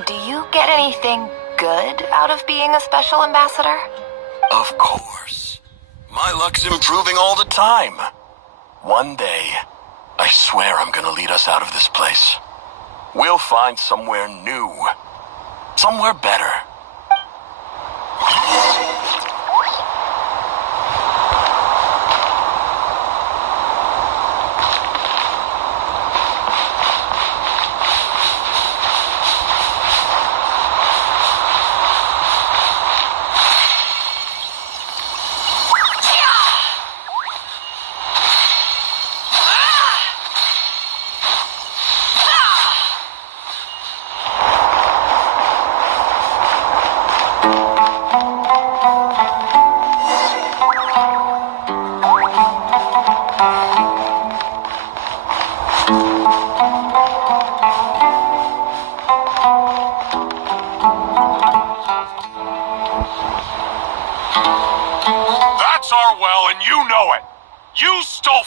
do you get anything good out of being a special ambassador? Of course. My luck's improving all the time. One day, I swear I'm gonna lead us out of this place. We'll find somewhere new. Somewhere better.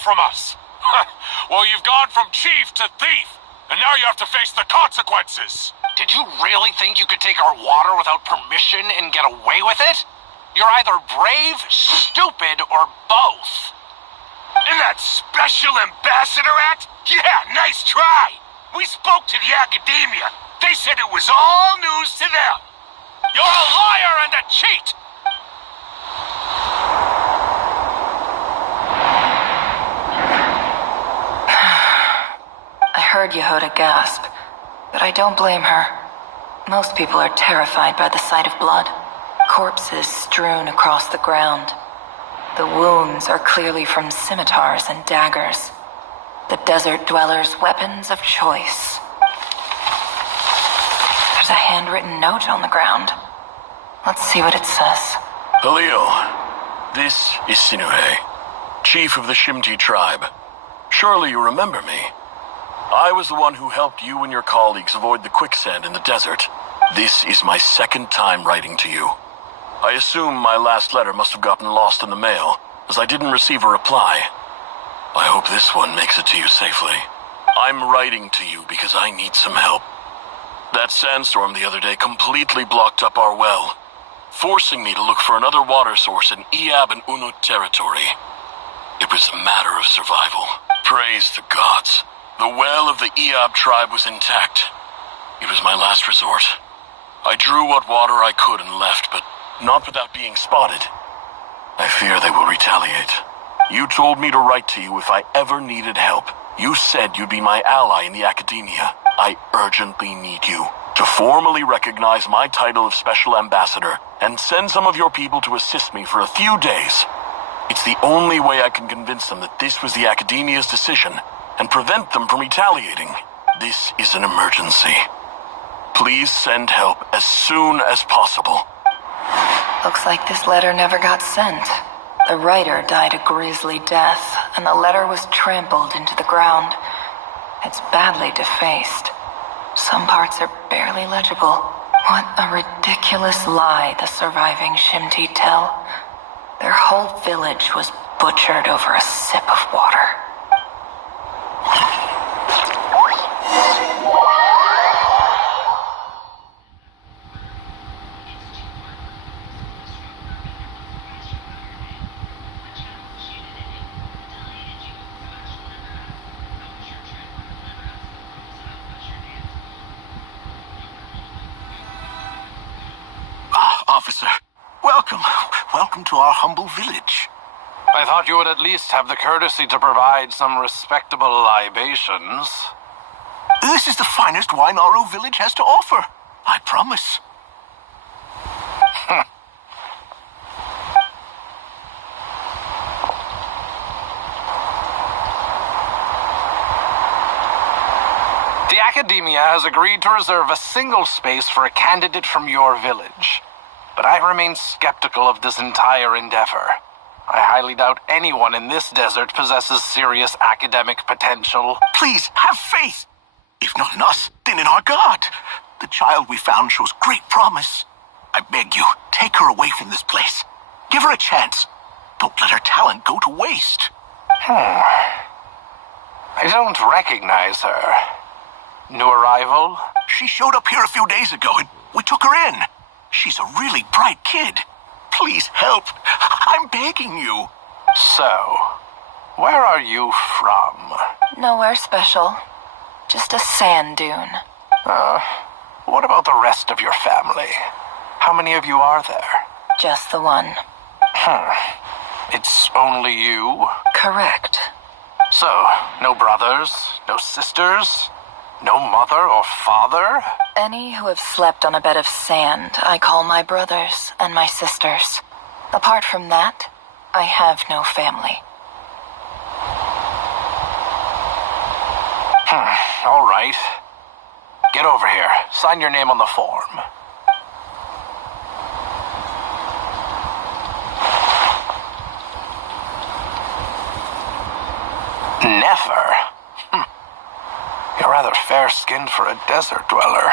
From us. Well, you've gone from chief to thief, and now you have to face the consequences. Did you really think you could take our water without permission and get away with it? You're either brave, stupid, or both. And that special ambassador act? Yeah, nice try. We spoke to the academia. They said it was all news to them. You're a liar and a cheat. I heard Yehuda gasp, but I don't blame her. Most people are terrified by the sight of blood. Corpses strewn across the ground. The wounds are clearly from scimitars and daggers. The desert dwellers' weapons of choice. There's a handwritten note on the ground. Let's see what it says. Halil, this is Sinuhe, chief of the Shimti tribe. Surely you remember me. I was the one who helped you and your colleagues avoid the quicksand in the desert. This is my second time writing to you. I assume my last letter must have gotten lost in the mail, as I didn't receive a reply. I hope this one makes it to you safely. I'm writing to you because I need some help. That sandstorm the other day completely blocked up our well, forcing me to look for another water source in Iab and Unut territory. It was a matter of survival. Praise the gods. The well of the Iab tribe was intact. It was my last resort. I drew what water I could and left, but not without being spotted. I fear they will retaliate. You told me to write to you if I ever needed help. You said you'd be my ally in the academia. I urgently need you to formally recognize my title of Special Ambassador and send some of your people to assist me for a few days. It's the only way I can convince them that this was the academia's decision and prevent them from retaliating. This is an emergency. Please send help as soon as possible. Looks like this letter never got sent. The writer died a grisly death, and the letter was trampled into the ground. It's badly defaced. Some parts are barely legible. What a ridiculous lie the surviving Shimti tell. Their whole village was butchered over a sip of water. Officer, welcome. Welcome to our humble village. I thought you would at least have the courtesy to provide some respectable libations. This is the finest wine our village has to offer. I promise. The Academia has agreed to reserve a single space for a candidate from your village. But I remain skeptical of this entire endeavor. I highly doubt anyone in this desert possesses serious academic potential. Please, have faith. If not in us, then in our God. The child we found shows great promise. I beg you, take her away from this place. Give her a chance. Don't let her talent go to waste. I don't recognize her. New arrival? She showed up here a few days ago and we took her in. She's a really bright kid. Please help. I'm begging you. So, where are you from? Nowhere special. Just a sand dune. What about the rest of your family? How many of you are there? Just the one. It's only you? Correct. So, no brothers, no sisters, no mother or father? Any who have slept on a bed of sand, I call my brothers and my sisters. Apart from that, I have no family. All right. Get over here. Sign your name on the form. Never. You're rather fair-skinned for a desert dweller.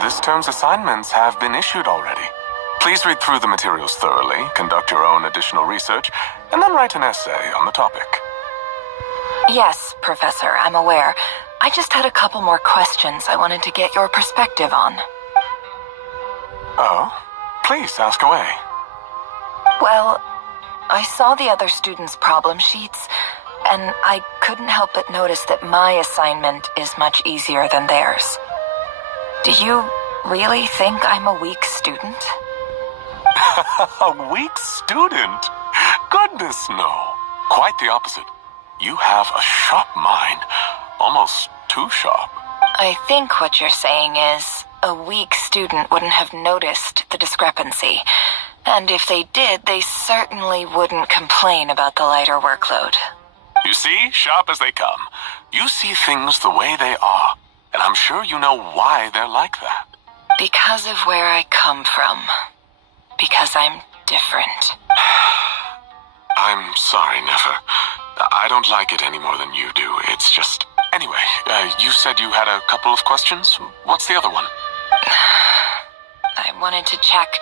This term's assignments have been issued already. Please read through the materials thoroughly, conduct your own additional research, and then write an essay on the topic. Yes, Professor, I'm aware. I just had a couple more questions I wanted to get your perspective on. Oh? Please, ask away. Well, I saw the other students' problem sheets, and I couldn't help but notice that my assignment is much easier than theirs. Do you really think I'm a weak student? A weak student? Goodness, no. Quite the opposite. You have a sharp mind. Almost too sharp. I think what you're saying is, a weak student wouldn't have noticed the discrepancy. And if they did, they certainly wouldn't complain about the lighter workload. You see, sharp as they come. You see things the way they are. And I'm sure you know why they're like that. Because of where I come from. Because I'm different. I'm sorry, Nefer. I don't like it any more than you do. It's just... Anyway, you said you had a couple of questions? What's the other one? I wanted to check.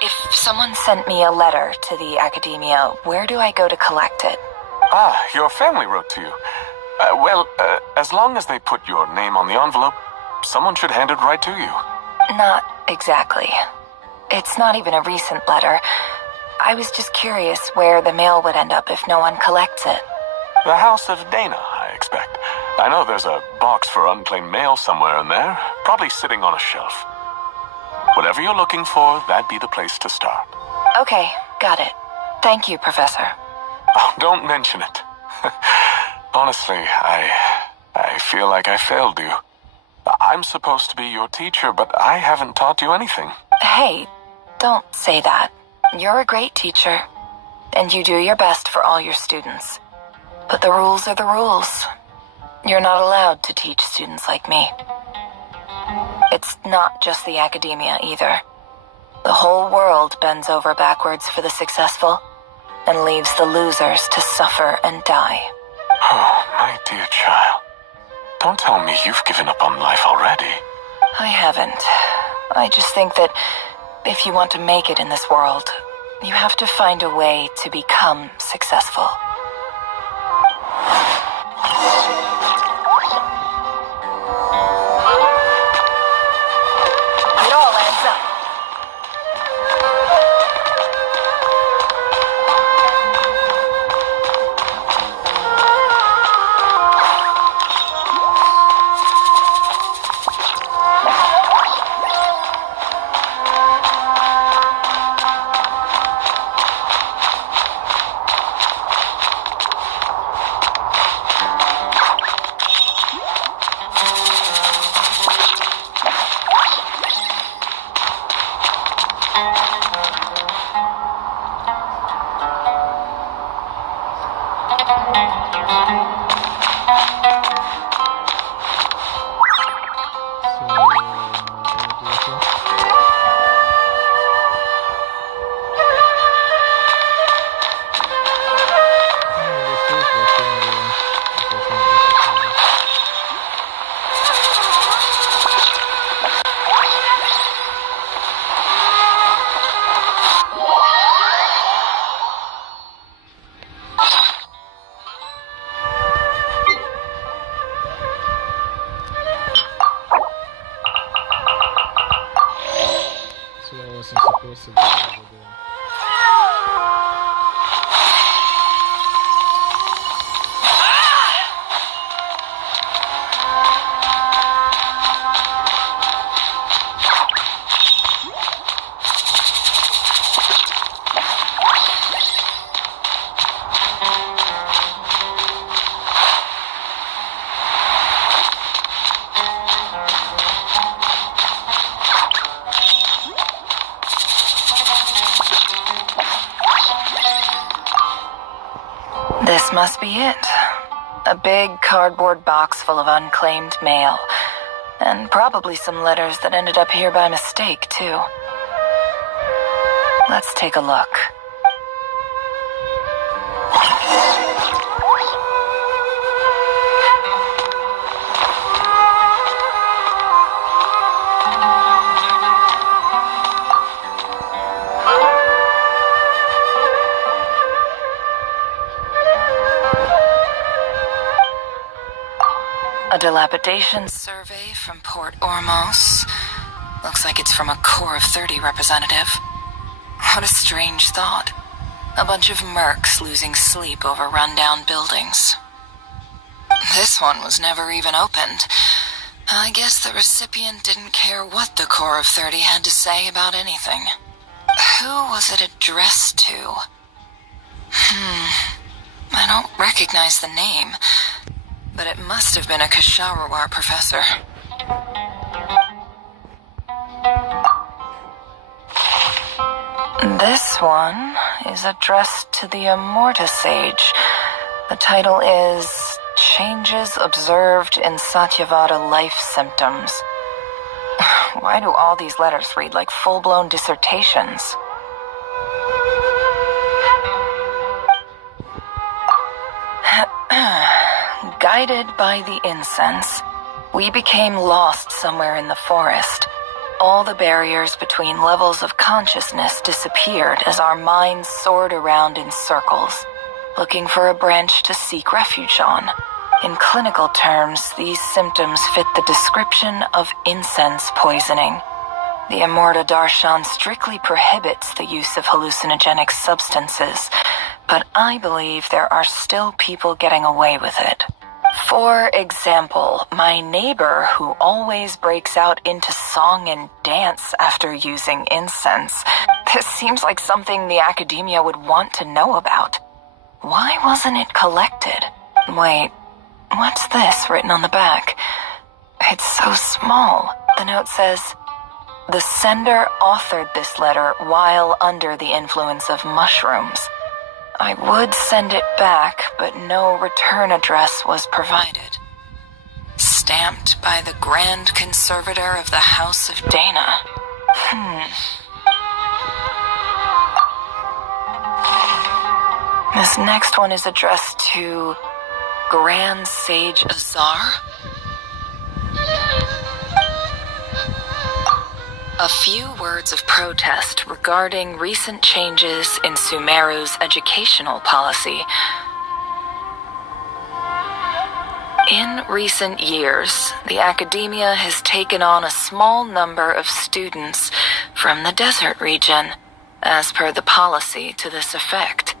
If someone sent me a letter to the Academia, where do I go to collect it? Ah, your family wrote to you. As long as they put your name on the envelope, someone should hand it right to you. Not exactly. It's not even a recent letter. I was just curious where the mail would end up if no one collects it. The House of Dana, I expect. I know there's a box for unclaimed mail somewhere in there, probably sitting on a shelf. Whatever you're looking for, that'd be the place to start. Okay, got it. Thank you, Professor. Oh, don't mention it. Honestly, I feel like I failed you. I'm supposed to be your teacher, but I haven't taught you anything. Hey, don't say that. You're a great teacher, and you do your best for all your students. But the rules are the rules. You're not allowed to teach students like me. It's not just the academia either. The whole world bends over backwards for the successful and leaves the losers to suffer and die. Oh, my dear child. Don't tell me you've given up on life already. I haven't. I just think that if you want to make it in this world, you have to find a way to become successful. It all adds up. This must be it. A big cardboard box full of unclaimed mail. And probably some letters that ended up here by mistake, too. Let's take a look. A dilapidation survey from Port Ormos. Looks like it's from a Core of 30 representative. What a strange thought. A bunch of mercs losing sleep over rundown buildings. This one was never even opened. I guess the recipient didn't care what the Core of 30 had to say about anything. Who was it addressed to? I don't recognize the name. But it must have been a Kasharawar professor. This one is addressed to the Immorta Sage. The title is Changes Observed in Satyavada Life Symptoms. Why do all these letters read like full-blown dissertations? Guided by the incense, we became lost somewhere in the forest. All the barriers between levels of consciousness disappeared as our minds soared around in circles, looking for a branch to seek refuge on. In clinical terms, these symptoms fit the description of incense poisoning. The Immorta Darshan strictly prohibits the use of hallucinogenic substances, but I believe there are still people getting away with it. For example, my neighbor who always breaks out into song and dance after using incense. This seems like something the academia would want to know about. Why wasn't it collected? Wait, what's this written on the back? It's so small. The note says, "The sender authored this letter while under the influence of mushrooms. I would send it back, but no return address was provided." Stamped by the Grand Conservator of the House of Dana. This next one is addressed to Grand Sage Azar. A few words of protest regarding recent changes in Sumeru's educational policy. In recent years, the academia has taken on a small number of students from the desert region, as per the policy to this effect.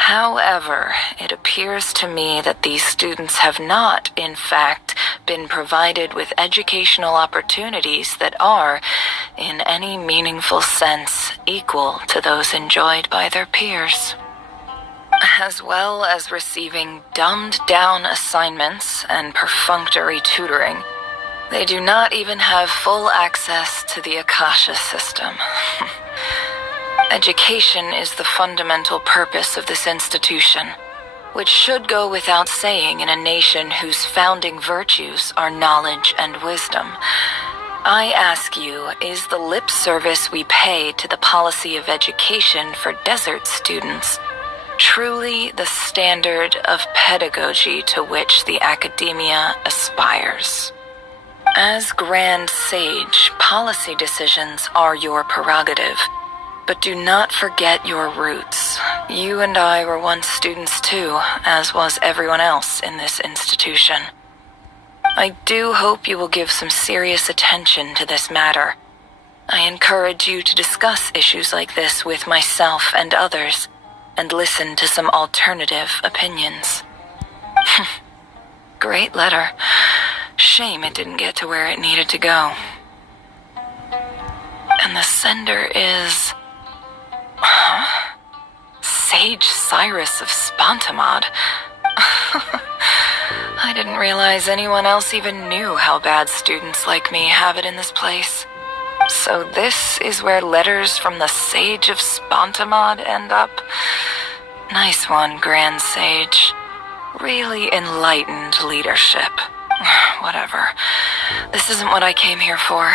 However, it appears to me that these students have not, in fact, been provided with educational opportunities that are, in any meaningful sense, equal to those enjoyed by their peers. As well as receiving dumbed-down assignments and perfunctory tutoring, they do not even have full access to the Akasha system. Education is the fundamental purpose of this institution, which should go without saying in a nation whose founding virtues are knowledge and wisdom. I ask you, is the lip service we pay to the policy of education for desert students truly the standard of pedagogy to which the academia aspires? As Grand Sage, policy decisions are your prerogative. But do not forget your roots. You and I were once students too, as was everyone else in this institution. I do hope you will give some serious attention to this matter. I encourage you to discuss issues like this with myself and others, and listen to some alternative opinions. Great letter. Shame it didn't get to where it needed to go. And the sender is... Sage Cyrus of Spontamod. I didn't realize anyone else even knew how bad students like me have it in this place. So this is where letters from the Sage of Spontamod end up? Nice one, Grand Sage. Really enlightened leadership. Whatever. This isn't what I came here for.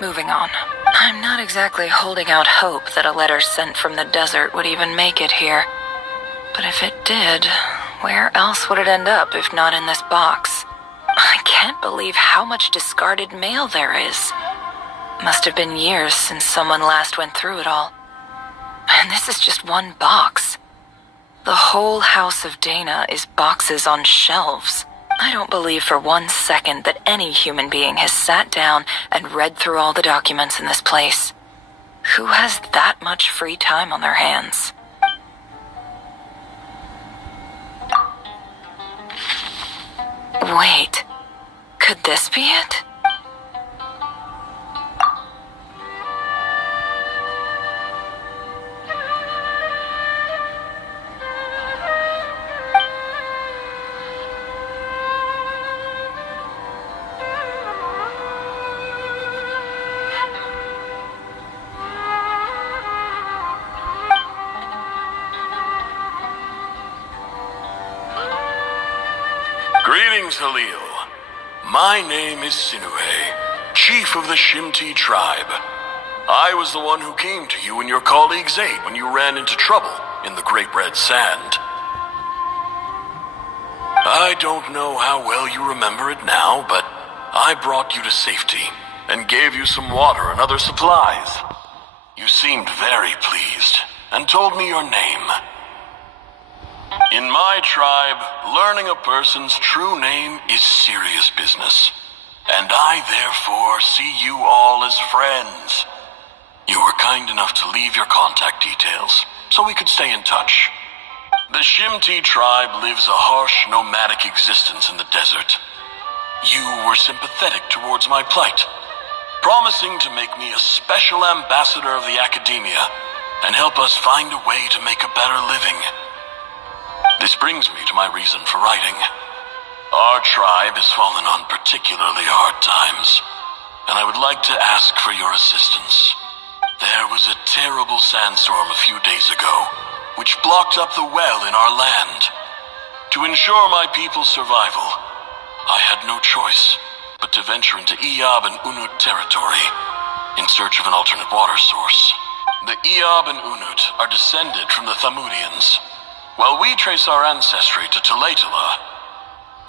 Moving on. I'm not exactly holding out hope that a letter sent from the desert would even make it here. But if it did, where else would it end up if not in this box? I can't believe how much discarded mail there is. Must have been years since someone last went through it all. And this is just one box. The whole House of Dana is boxes on shelves. I don't believe for 1 second that any human being has sat down and read through all the documents in this place. Who has that much free time on their hands? Wait, could this be it? Greetings, Halil. My name is Sinuhe, chief of the Shimti tribe. I was the one who came to you and your colleague's aid when you ran into trouble in the Great Red Sand. I don't know how well you remember it now, but I brought you to safety and gave you some water and other supplies. You seemed very pleased and told me your name. In my tribe, learning a person's true name is serious business, and I therefore see you all as friends. You were kind enough to leave your contact details, so we could stay in touch. The Shimti tribe lives a harsh, nomadic existence in the desert. You were sympathetic towards my plight, promising to make me a special ambassador of the academia and help us find a way to make a better living. This brings me to my reason for writing. Our tribe has fallen on particularly hard times, and I would like to ask for your assistance. There was a terrible sandstorm a few days ago, which blocked up the well in our land. To ensure my people's survival, I had no choice but to venture into Eob and Unut territory in search of an alternate water source. The Eob and Unut are descended from the Thamudians, while we trace our ancestry to Tulatala.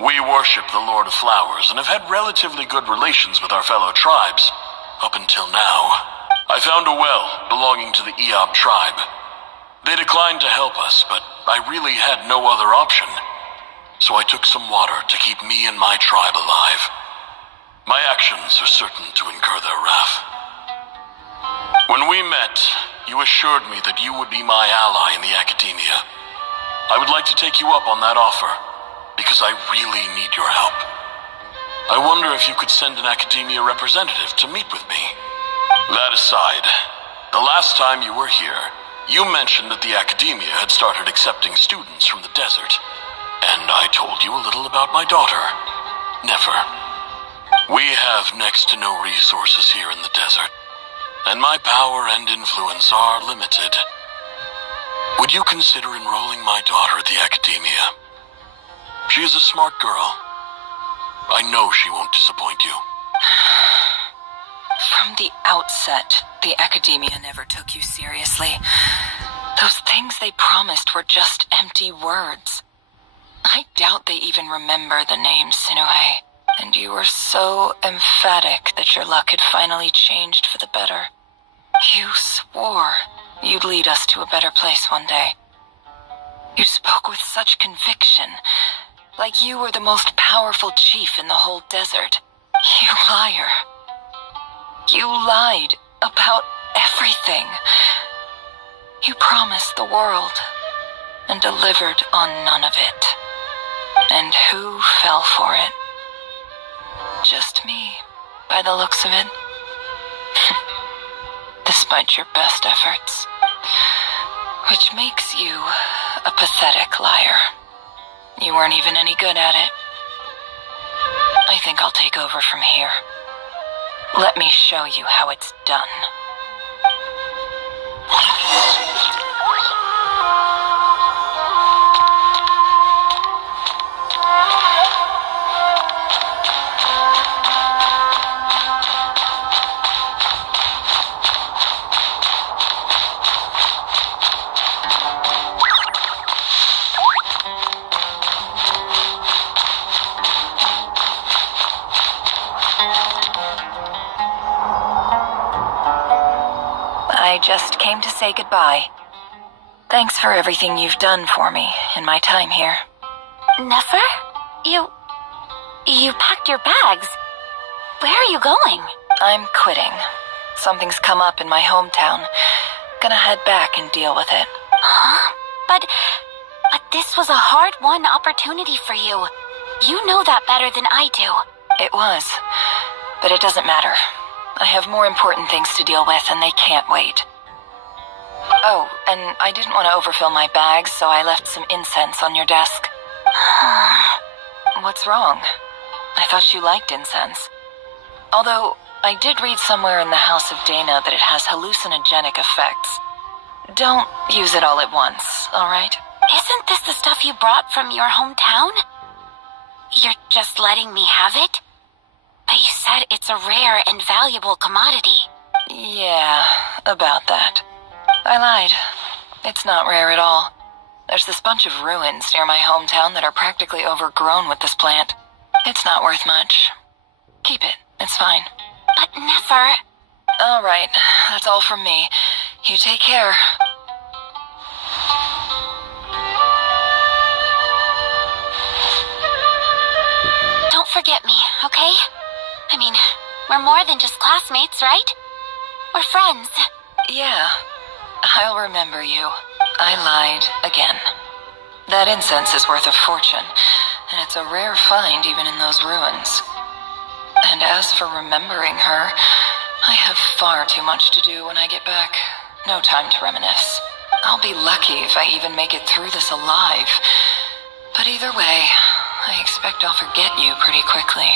We worship the Lord of Flowers and have had relatively good relations with our fellow tribes up until now. I found a well belonging to the Eob tribe. They declined to help us, but I really had no other option. So I took some water to keep me and my tribe alive. My actions are certain to incur their wrath. When we met, you assured me that you would be my ally in the academia. I would like to take you up on that offer, because I really need your help. I wonder if you could send an academia representative to meet with me. That aside, the last time you were here, you mentioned that the academia had started accepting students from the desert, and I told you a little about my daughter, Nefer. We have next to no resources here in the desert, and my power and influence are limited. Would you consider enrolling my daughter at the academia? She is a smart girl. I know she won't disappoint you. From the outset, the academia never took you seriously. Those things they promised were just empty words. I doubt they even remember the name Sinuhe. And you were so emphatic that your luck had finally changed for the better. You swore you'd lead us to a better place one day. You spoke with such conviction, like you were the most powerful chief in the whole desert. You liar. You lied about everything. You promised the world and delivered on none of it. And who fell for it? Just me, by the looks of it. Despite your best efforts. Which makes you a pathetic liar. You weren't even any good at it. I think I'll take over from here. Let me show you how it's done. I just came to say goodbye. Thanks for everything you've done for me in my time here. Nefer? You packed your bags. Where are you going? I'm quitting. Something's come up in my hometown. Gonna head back and deal with it. Huh? But this was a hard-won opportunity for you. You know that better than I do. It was, but it doesn't matter. I have more important things to deal with, and they can't wait. Oh, and I didn't want to overfill my bags, so I left some incense on your desk. What's wrong? I thought you liked incense. Although, I did read somewhere in the House of Dana that it has hallucinogenic effects. Don't use it all at once, alright? Isn't this the stuff you brought from your hometown? You're just letting me have it? But you said it's a rare and valuable commodity. Yeah, about that. I lied. It's not rare at all. There's this bunch of ruins near my hometown that are practically overgrown with this plant. It's not worth much. Keep it. It's fine. But Nefer... All right. That's all from me. You take care. Don't forget me, okay? I mean, we're more than just classmates, right? We're friends. Yeah. I'll remember you. I lied again. That incense is worth a fortune, and it's a rare find even in those ruins. And as for remembering her, I have far too much to do when I get back. No time to reminisce. I'll be lucky if I even make it through this alive. But either way, I expect I'll forget you pretty quickly.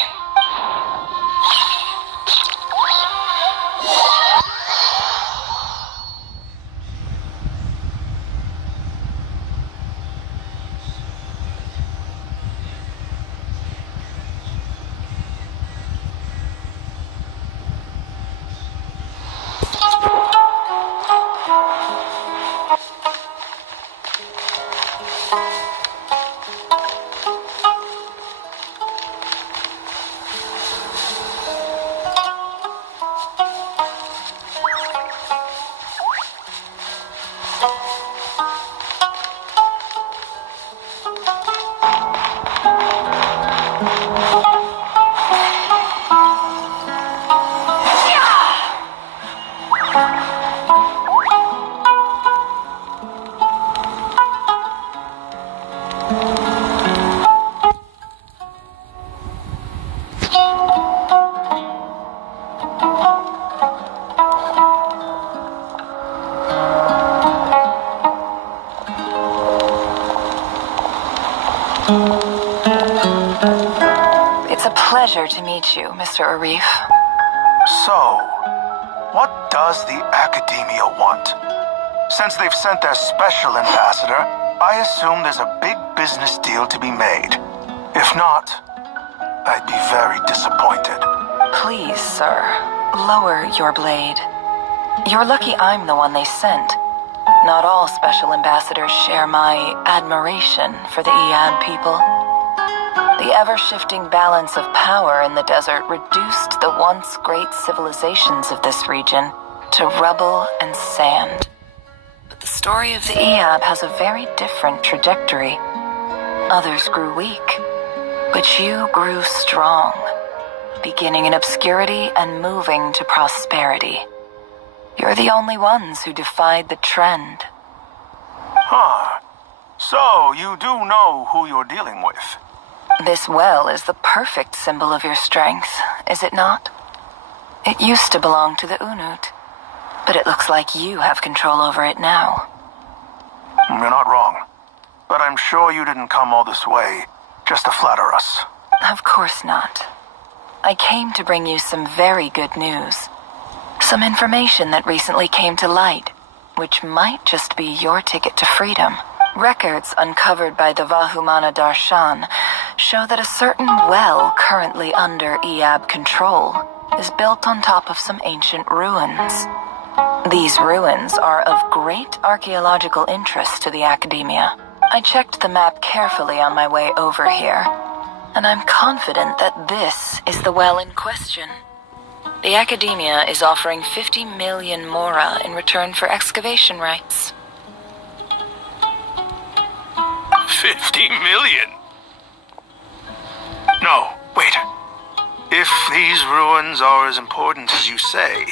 It's a pleasure to meet you, Mr. Arif. So, what does the Academia want? Since they've sent their special ambassador, I assume there's a big business deal to be made. If not, I'd be very disappointed. Please, sir, lower your blade. You're lucky I'm the one they sent. Not all special ambassadors share my admiration for the Iyad people. The ever-shifting balance of power in the desert reduced the once great civilizations of this region to rubble and sand. But the story of the Iyad has a very different trajectory. Others grew weak, but you grew strong, beginning in obscurity and moving to prosperity. You're the only ones who defied the trend. Huh. So, you do know who you're dealing with? This well is the perfect symbol of your strength, is it not? It used to belong to the Unut, but it looks like you have control over it now. You're not wrong. But I'm sure you didn't come all this way just to flatter us. Of course not. I came to bring you some very good news. Some information that recently came to light, which might just be your ticket to freedom. Records uncovered by the Vahumana Darshan show that a certain well currently under Iyab control is built on top of some ancient ruins. These ruins are of great archaeological interest to the Academia. I checked the map carefully on my way over here, and I'm confident that this is the well in question. The Academia is offering 50 million mora in return for excavation rights. 50 million? No, wait. If these ruins are as important as you say,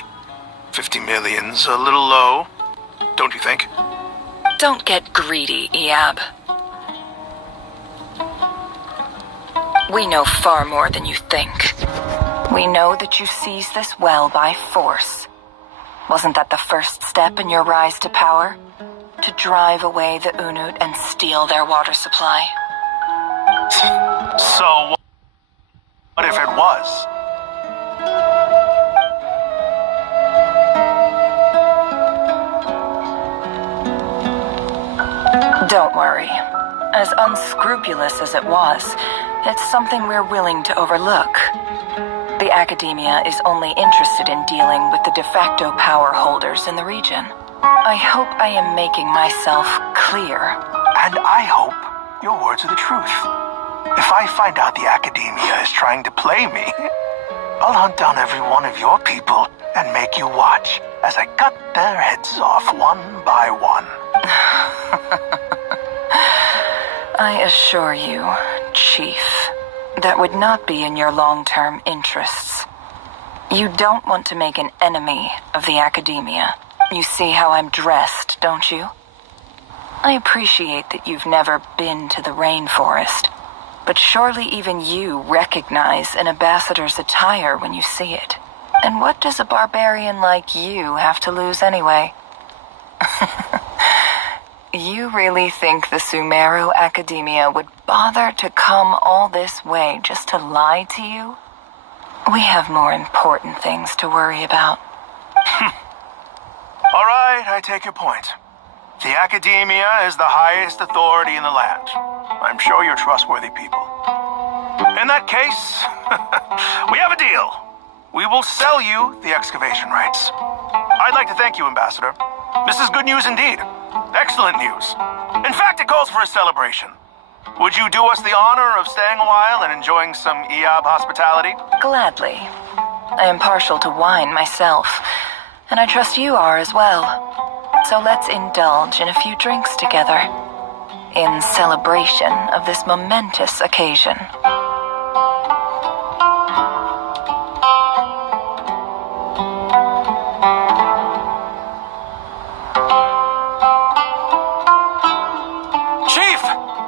50 million's a little low, don't you think? Don't get greedy, Iyab. We know far more than you think. We know that you seized this well by force. Wasn't that the first step in your rise to power? To drive away the Unut and steal their water supply? So, what if it was? Don't worry. As unscrupulous as it was, it's something we're willing to overlook. The Academia is only interested in dealing with the de facto power holders in the region. I hope I am making myself clear. And I hope your words are the truth. If I find out the Academia is trying to play me, I'll hunt down every one of your people and make you watch as I cut their heads off one by one. I assure you, Chief, that would not be in your long-term interests. You don't want to make an enemy of the Academia. You see how I'm dressed, don't you? I appreciate that you've never been to the rainforest, but surely even you recognize an ambassador's attire when you see it. And what does a barbarian like you have to lose anyway? You really think the Sumeru Academia would bother to come all this way just to lie to you? We have more important things to worry about. All right, I take your point. The Academia is the highest authority in the land. I'm sure you're trustworthy people. In that case, we have a deal. We will sell you the excavation rights. I'd like to thank you, Ambassador. This is good news indeed. Excellent news. In fact, it calls for a celebration. Would you do us the honor of staying a while and enjoying some EOB hospitality? Gladly. I am partial to wine myself, and I trust you are as well. So let's indulge in a few drinks together, in celebration of this momentous occasion.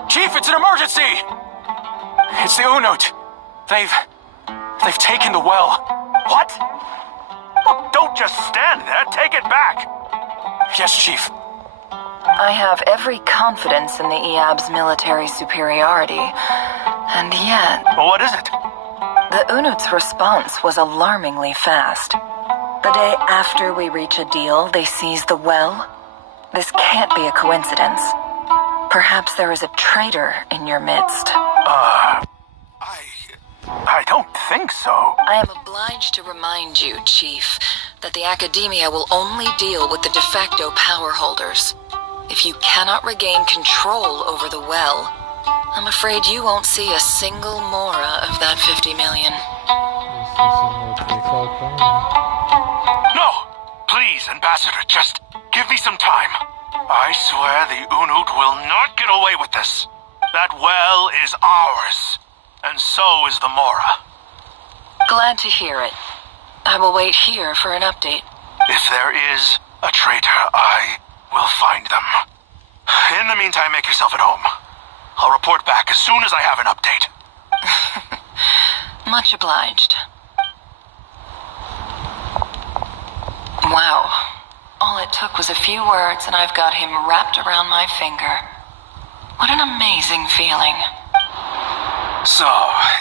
Chief, it's an emergency! It's the Unut. They've taken the well. What? Look, don't just stand there. Take it back. Yes, Chief. I have every confidence in the EAB's military superiority, and yet... Well, what is it? The Unut's response was alarmingly fast. The day after we reach a deal, they seize the well. This can't be a coincidence. Perhaps there is a traitor in your midst. I don't think so. I am obliged to remind you, Chief, that the Academia will only deal with the de facto power holders. If you cannot regain control over the well, I'm afraid you won't see a single mora of that 50 million. No! Please, Ambassador, just give me some time. I swear the Unut will not get away with this. That well is ours, and so is the mora. Glad to hear it. I will wait here for an update. If there is a traitor, I will find them. In the meantime, make yourself at home. I'll report back as soon as I have an update. Much obliged. Wow. All it took was a few words and I've got him wrapped around my finger. What an amazing feeling. So,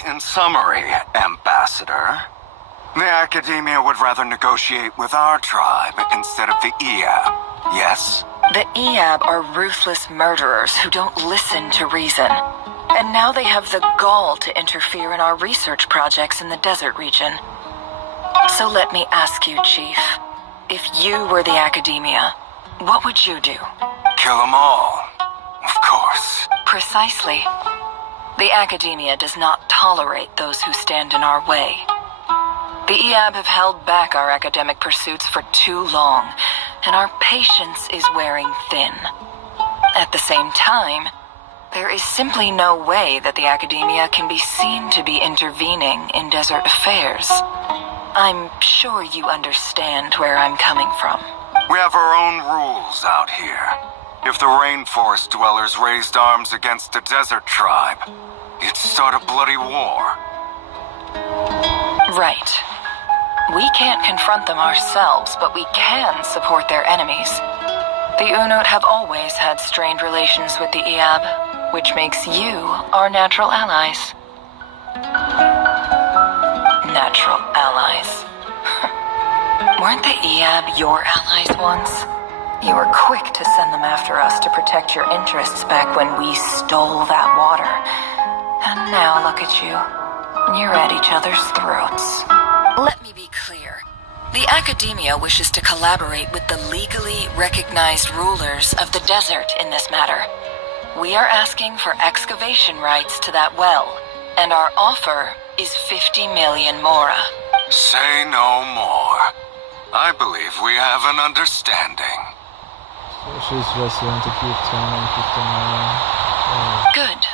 in summary, Ambassador, the Academia would rather negotiate with our tribe instead of the EAB, yes? The EAB are ruthless murderers who don't listen to reason. And now they have the gall to interfere in our research projects in the desert region. So let me ask you, Chief. If you were the Academia, what would you do? Kill them all, of course. Precisely. The Academia does not tolerate those who stand in our way. The EAB have held back our academic pursuits for too long, and our patience is wearing thin. At the same time, there is simply no way that the Academia can be seen to be intervening in desert affairs. I'm sure you understand where I'm coming from. We have our own rules out here. If the rainforest dwellers raised arms against a desert tribe, it'd start a bloody war. Right. We can't confront them ourselves, but we can support their enemies. The Unut have always had strained relations with the EAB, which makes you our natural allies. Natural allies. Weren't the EAB your allies once? You were quick to send them after us to protect your interests back when we stole that water. And now look at you. You're at each other's throats. Let me be clear. The Academia wishes to collaborate with the legally recognized rulers of the desert in this matter. We are asking for excavation rights to that well, and our offer is 50 million mora. Say no more. I believe we have an understanding. So she's just going to keep turning 59. Good.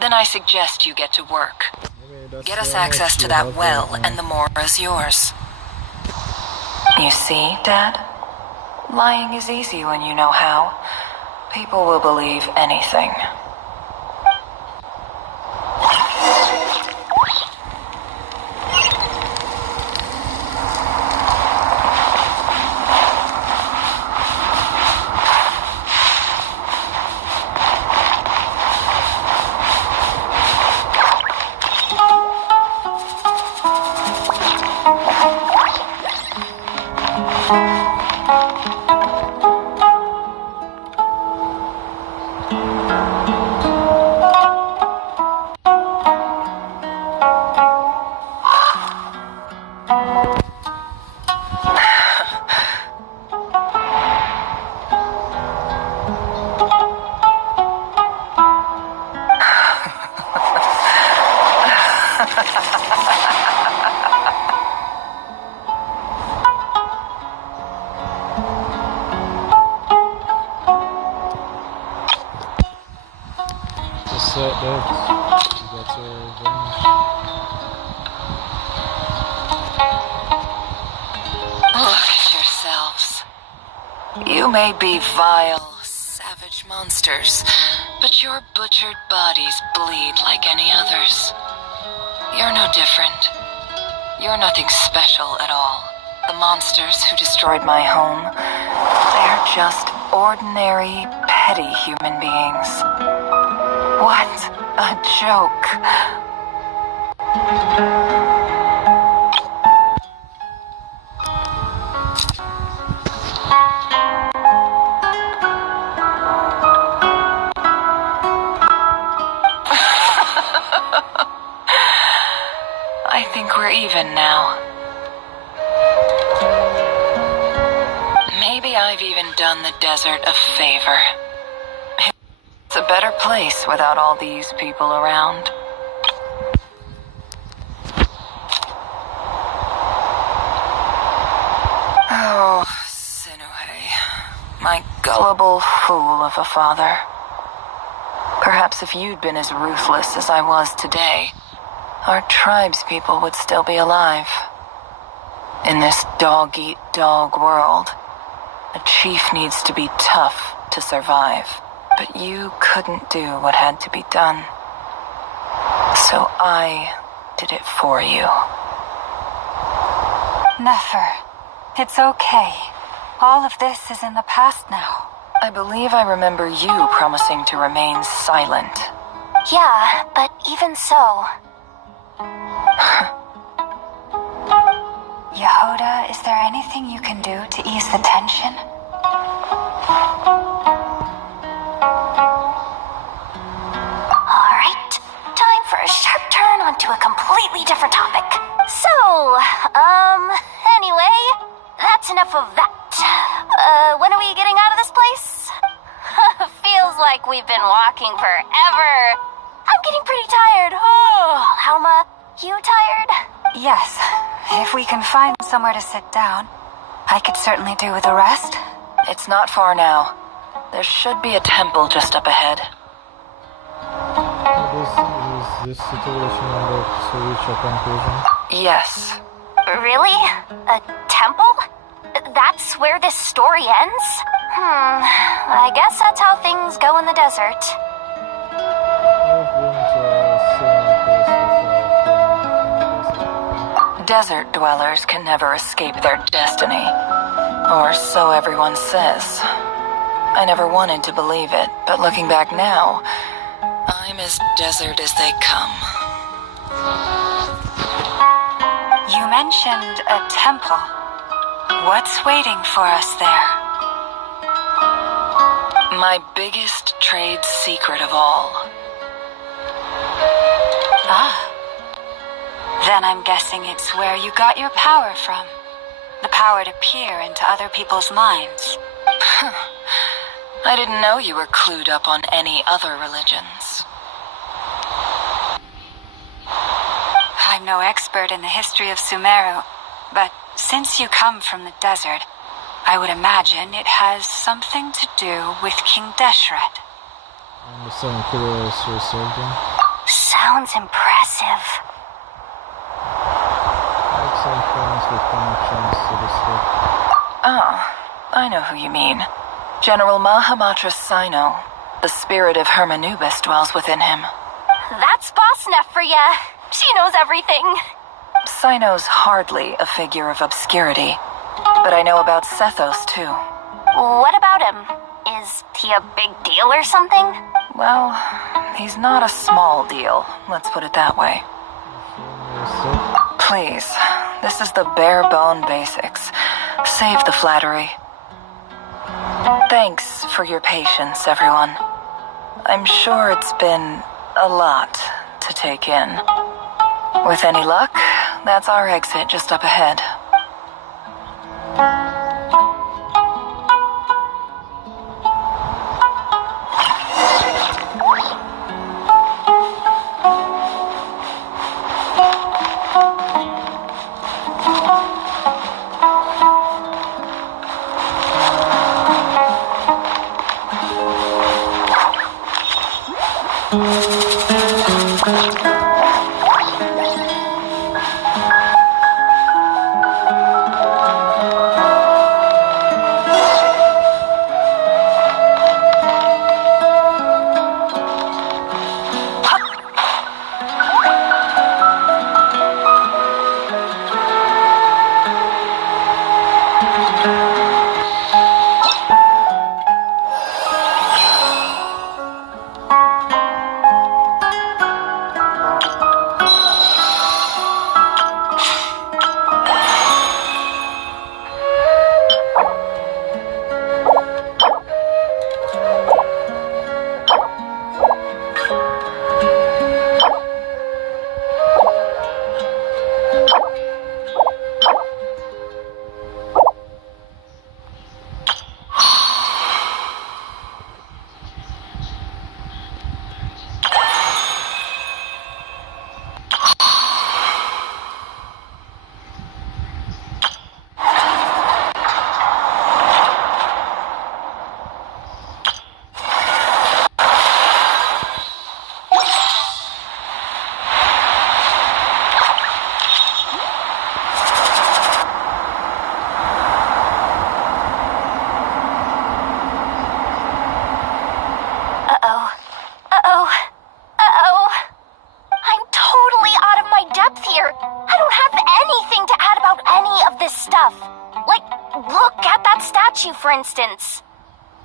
Then I suggest you get to work. Get us access to that well, and the mora's yours. You see, Dad? Lying is easy when you know how. People will believe anything. Just like that. You got your revenge. Look at yourselves. You may be vile, savage monsters, but your butchered bodies bleed like any others. You're no different. You're nothing special at all. The monsters who destroyed my home, they're just ordinary, petty human beings. What a joke. I think we're even now. Maybe I've even done the desert a favor. It's a better place without all these people around. Oh, Sinuhe, my gullible fool of a father. Perhaps if you'd been as ruthless as I was today, our tribespeople would still be alive. In this dog-eat-dog world, a chief needs to be tough to survive. But you couldn't do what had to be done. So I did it for you. Nefer, it's okay. All of this is in the past now. I believe I remember you promising to remain silent. Yeah, but even so... Yehoda, is there anything you can do to ease the tension? Alright, time for a sharp turn onto a completely different topic. So, anyway, that's enough of that. When are we getting out of this place? Feels like we've been walking forever. I'm getting pretty tired. Oh, Alma, you tired? Yes. If we can find somewhere to sit down, I could certainly do with a rest. It's not far now. There should be a temple just up ahead. Is this situation about to reach a conclusion? Yes. Really? A temple? That's where this story ends? I guess that's how things go in the desert. I've been to a similar place before. Desert dwellers can never escape their destiny. Or so everyone says. I never wanted to believe it, but looking back now, I'm as desert as they come. You mentioned a temple. What's waiting for us there? My biggest trade secret of all. Ah. Then I'm guessing it's where you got your power from. The power to peer into other people's minds. I didn't know you were clued up on any other religions. I'm no expert in the history of Sumeru, but since you come from the desert, I would imagine it has something to do with King Deshret. I understand curious resurging. Sounds impressive. I have some friends with connections to the district. Oh, I know who you mean. General Mahamatra Sino. The spirit of Hermanubis dwells within him. That's Boss Neff for ya. She knows everything. Sino's hardly a figure of obscurity, but I know about Sethos too. What about him? Is he a big deal or something? Well, he's not a small deal, let's put it that way. Please, this is the bare bone basics. Save the flattery. Thanks for your patience, everyone. I'm sure it's been a lot to take in. With any luck, that's our exit just up ahead. here. I don't have anything to add about any of this stuff. Like, look at that statue, for instance.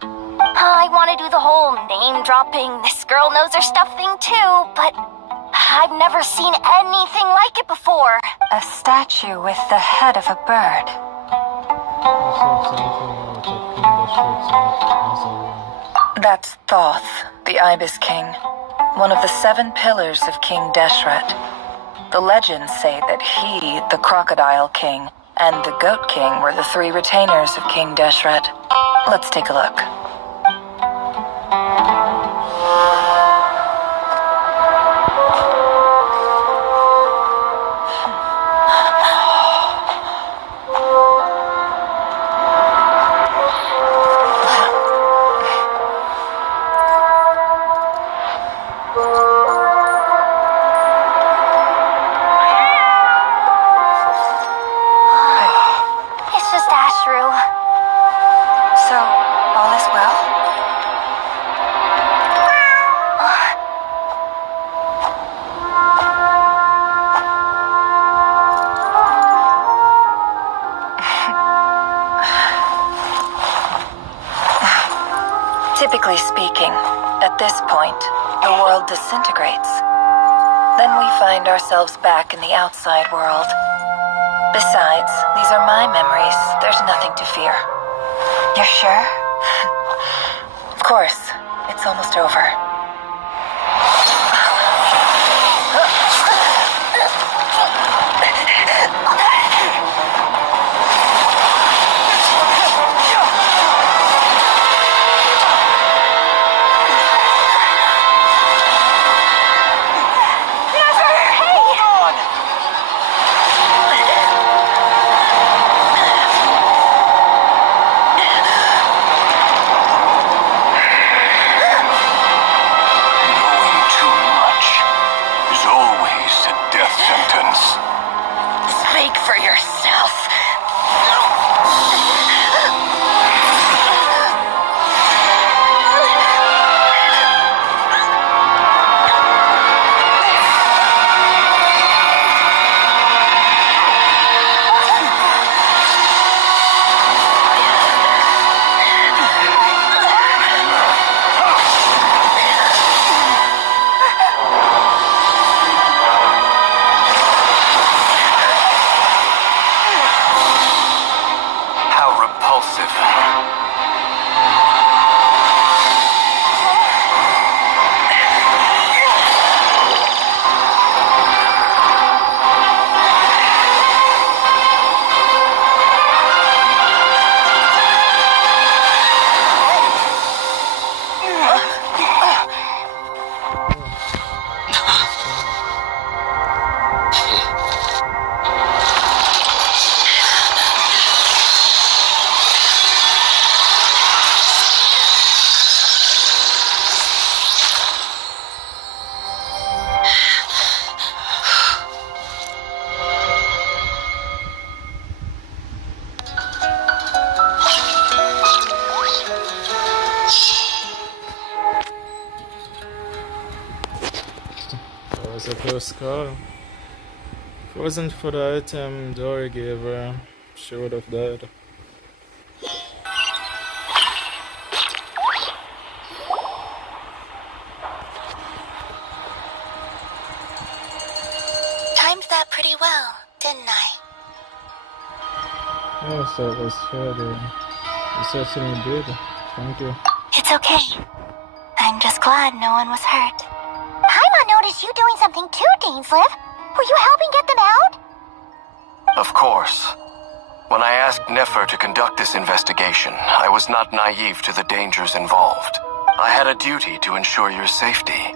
I want to do the whole name-dropping, this girl knows her stuff thing too, but I've never seen anything like it before. A statue with the head of a bird. That's Thoth, the Ibis King, one of the 7 pillars of King Deshret. The legends say that he, the Crocodile King, and the Goat King were the 3 retainers of King Deshret. Let's take a look. It's just Ashru. So, all is well? Typically speaking, at this point, the world disintegrates. Then we find ourselves back in the outside world. Besides, these are my memories. There's nothing to fear. You're sure? Of course. It's almost over. Speak for yourself. Was a close call. If it wasn't for the item Dory gave her, she would have died. Timed that pretty well, didn't I? Yes, that was fair. You certainly did. Thank you. It's okay. I'm just glad no one was hurt. Paimon noticed you doing something too, Dainsleif. Were you helping get them out? Of course. When I asked Nefer to conduct this investigation, I was not naive to the dangers involved. I had a duty to ensure your safety.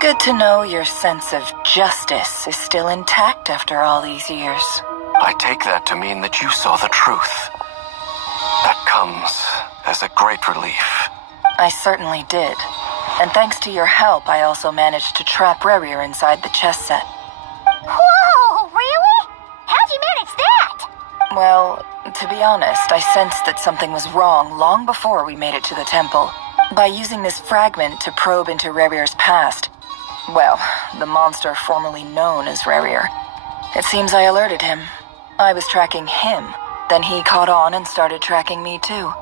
Good to know your sense of justice is still intact after all these years. I take that to mean that you saw the truth. That comes as a great relief. I certainly did. And thanks to your help, I also managed to trap Rerir inside the chess set. Whoa, really? How'd you manage that? Well, to be honest, I sensed that something was wrong long before we made it to the temple. By using this fragment to probe into Rerir's past, Well, the monster formerly known as Rarier. It seems I alerted him. I was tracking him. Then he caught on and started tracking me too.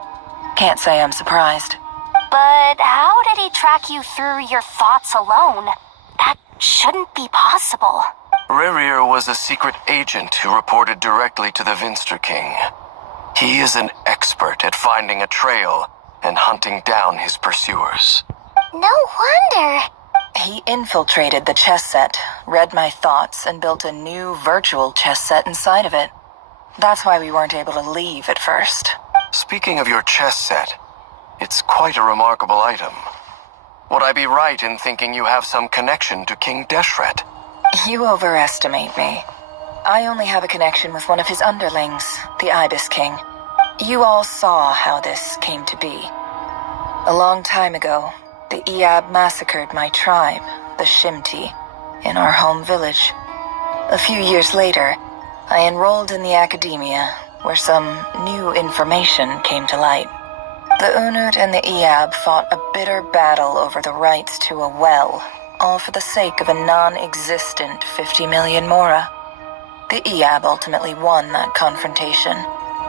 Can't say I'm surprised. But how did he track you through your thoughts alone? That shouldn't be possible. Rarier was a secret agent who reported directly to the Vinster King. He is an expert at finding a trail and hunting down his pursuers. No wonder. He infiltrated the chess set, read my thoughts, and built a new virtual chess set inside of it. That's why we weren't able to leave at first. Speaking of your chess set, it's quite a remarkable item. Would I be right in thinking you have some connection to King Deshret? You overestimate me. I only have a connection with one of his underlings, the Ibis King. You all saw how this came to be. A long time ago, the Eab massacred my tribe, the Shimti, in our home village. A few years later, I enrolled in the academia, where some new information came to light. The Unut and the Eab fought a bitter battle over the rights to a well, all for the sake of a non-existent 50 million mora. The Eab ultimately won that confrontation,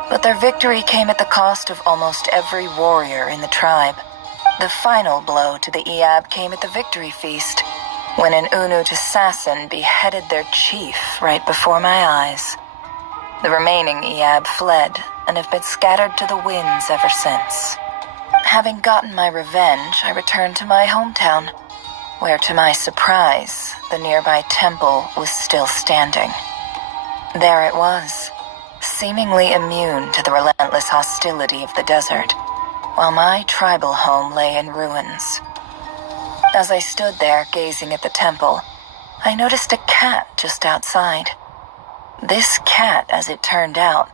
but their victory came at the cost of almost every warrior in the tribe. The final blow to the Eab came at the victory feast, when an Unut assassin beheaded their chief right before my eyes. The remaining Eab fled and have been scattered to the winds ever since. Having gotten my revenge, I returned to my hometown, where to my surprise, the nearby temple was still standing. There it was, seemingly immune to the relentless hostility of the desert, while my tribal home lay in ruins. As I stood there gazing at the temple, I noticed a cat just outside. This cat, as it turned out,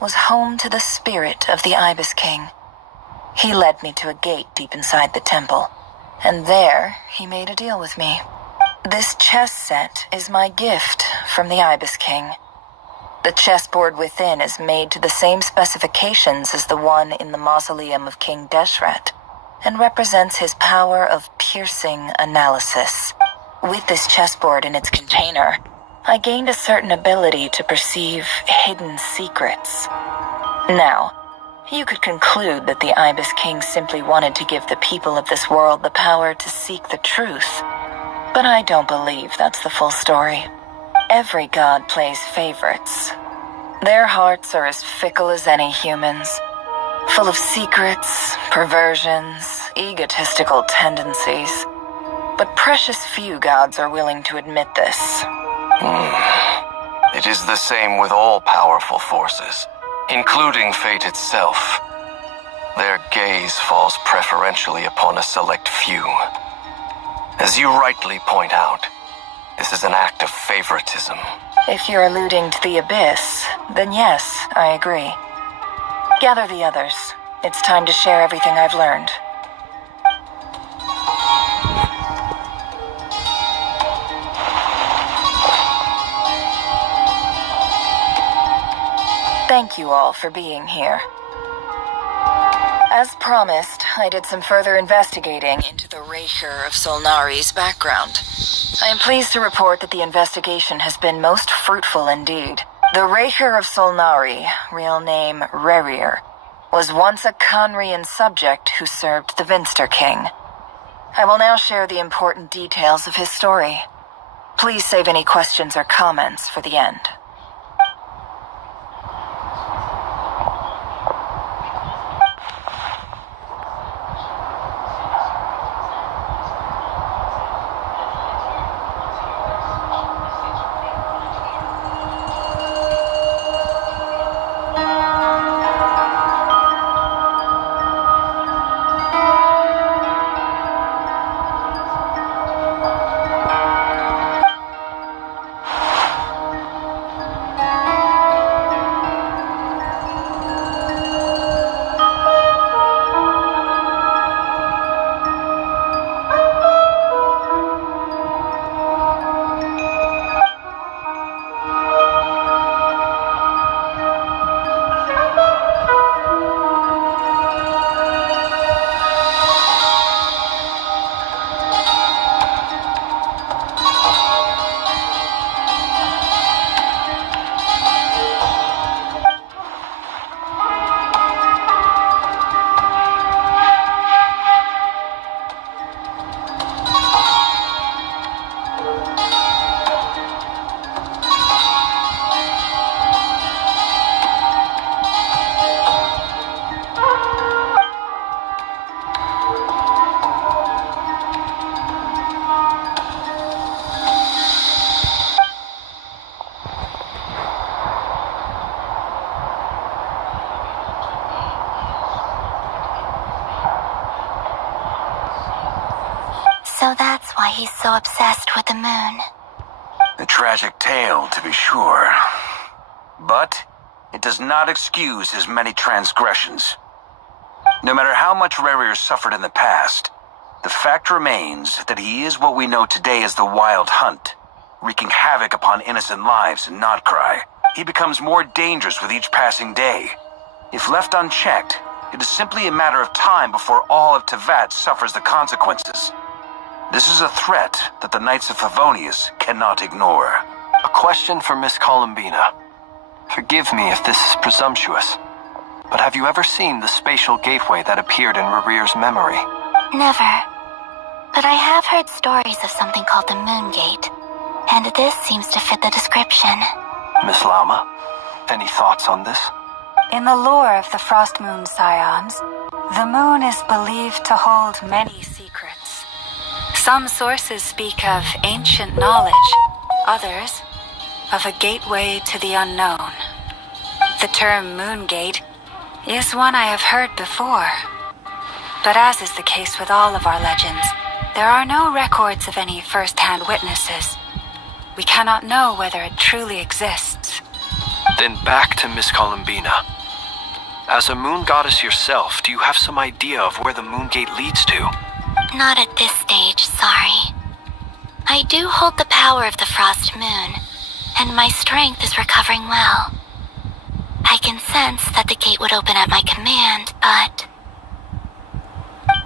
was home to the spirit of the Ibis King. He led me to a gate deep inside the temple, and there he made a deal with me. This chess set is my gift from the Ibis King. The chessboard within is made to the same specifications as the one in the mausoleum of King Deshret, and represents his power of piercing analysis. With this chessboard in its container, I gained a certain ability to perceive hidden secrets. Now, you could conclude that the Ibis King simply wanted to give the people of this world the power to seek the truth, but I don't believe that's the full story. Every god plays favorites. Their hearts are as fickle as any human's, full of secrets, perversions, egotistical tendencies. But precious few gods are willing to admit this. It is the same with all powerful forces, including fate itself. Their gaze falls preferentially upon a select few. As you rightly point out, this is an act of favoritism. If you're alluding to the abyss, then yes, I agree. Gather the others. It's time to share everything I've learned. Thank you all for being here. As promised, I did some further investigating into the Raker of Solnari's background. I am pleased to report that the investigation has been most fruitful indeed. The Raker of Solnari, real name Rarier, was once a Conrian subject who served the Vinster King. I will now share the important details of his story. Please save any questions or comments for the end. why he's so obsessed with the moon. A tragic tale, to be sure. But it does not excuse his many transgressions. No matter how much Rerir suffered in the past, the fact remains that he is what we know today as the Wild Hunt, wreaking havoc upon innocent lives in Notcry. He becomes more dangerous with each passing day. If left unchecked, it is simply a matter of time before all of Tevat suffers the consequences. This is a threat that the Knights of Favonius cannot ignore. A question for Miss Columbina. Forgive me if this is presumptuous, but have you ever seen the spatial gateway that appeared in Rerir's memory? Never. But I have heard stories of something called the Moon Gate, and this seems to fit the description. Miss Lama, any thoughts on this? In the lore of the Frost Moon Scions, the moon is believed to hold many secrets. Some sources speak of ancient knowledge, others of a gateway to the unknown. The term Moon Gate is one I have heard before. But as is the case with all of our legends, there are no records of any first-hand witnesses. We cannot know whether it truly exists. Then back to Miss Columbina. As a moon goddess yourself, do you have some idea of where the Moon Gate leads to? Not at this stage, sorry. I do hold the power of the Frost Moon, and my strength is recovering well. I can sense that the gate would open at my command, but...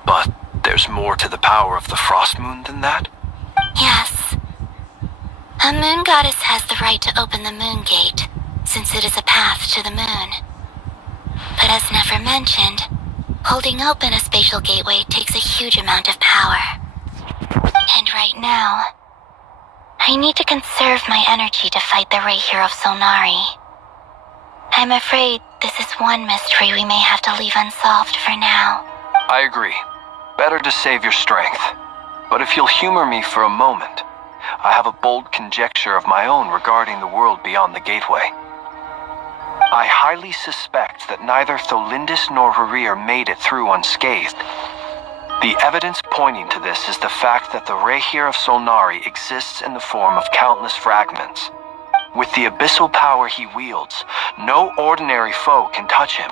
But there's more to the power of the Frost Moon than that? Yes. A moon goddess has the right to open the Moon Gate, since it is a path to the moon. But as never mentioned, holding open a spatial gateway takes a huge amount of power. And right now, I need to conserve my energy to fight the Rahier of Solnari. I'm afraid this is one mystery we may have to leave unsolved for now. I agree. Better to save your strength. But if you'll humor me for a moment, I have a bold conjecture of my own regarding the world beyond the gateway. I highly suspect that neither Tholindis nor Rerir made it through unscathed. The evidence pointing to this is the fact that the Rahier of Solnari exists in the form of countless fragments. With the abyssal power he wields, no ordinary foe can touch him,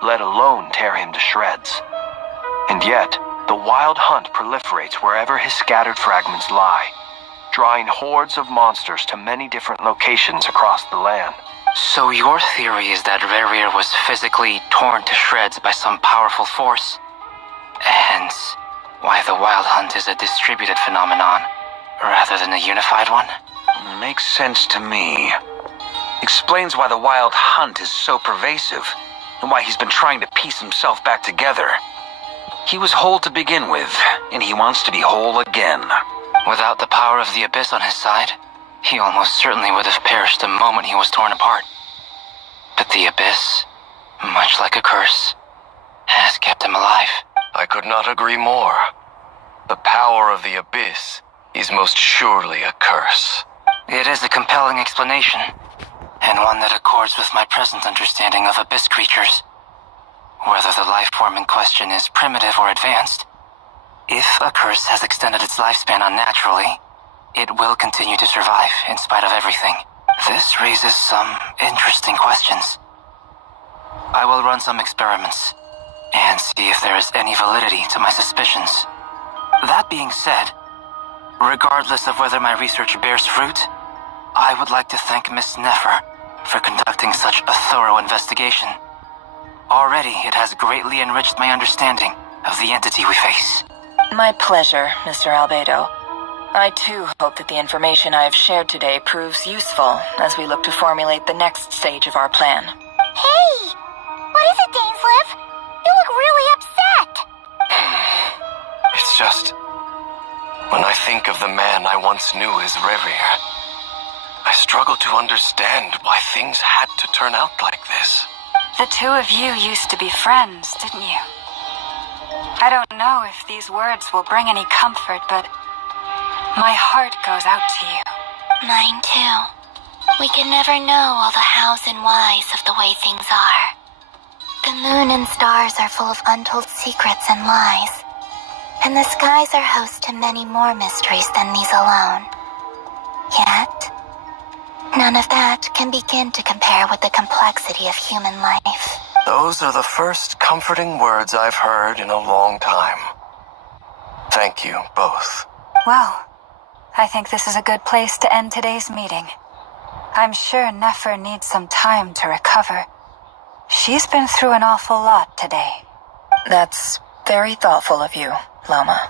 let alone tear him to shreds. And yet, the Wild Hunt proliferates wherever his scattered fragments lie, drawing hordes of monsters to many different locations across the land. So your theory is that Rerir was physically torn to shreds by some powerful force? Hence, why the Wild Hunt is a distributed phenomenon, rather than a unified one? Makes sense to me. Explains why the Wild Hunt is so pervasive, and why he's been trying to piece himself back together. He was whole to begin with, and he wants to be whole again. Without the power of the Abyss on his side, he almost certainly would have perished the moment he was torn apart. But the Abyss, much like a curse, has kept him alive. I could not agree more. The power of the Abyss is most surely a curse. It is a compelling explanation, and one that accords with my present understanding of Abyss creatures. Whether the life form in question is primitive or advanced, if a curse has extended its lifespan unnaturally, it will continue to survive in spite of everything. This raises some interesting questions. I will run some experiments and see if there is any validity to my suspicions. That being said, regardless of whether my research bears fruit, I would like to thank Miss Nefer for conducting such a thorough investigation. Already, it has greatly enriched my understanding of the entity we face. My pleasure, Mr. Albedo. I too hope that the information I have shared today proves useful as we look to formulate the next stage of our plan. Hey! What is it, Dainsleif? You look really upset! It's just... when I think of the man I once knew as Rerir, I struggle to understand why things had to turn out like this. The two of you used to be friends, didn't you? I don't know if these words will bring any comfort, but my heart goes out to you. Mine too. We can never know all the hows and whys of the way things are. The moon and stars are full of untold secrets and lies. And the skies are host to many more mysteries than these alone. Yet, none of that can begin to compare with the complexity of human life. Those are the first comforting words I've heard in a long time. Thank you, both. Well, I think this is a good place to end today's meeting. I'm sure Nefer needs some time to recover. She's been through an awful lot today. That's very thoughtful of you, Lama.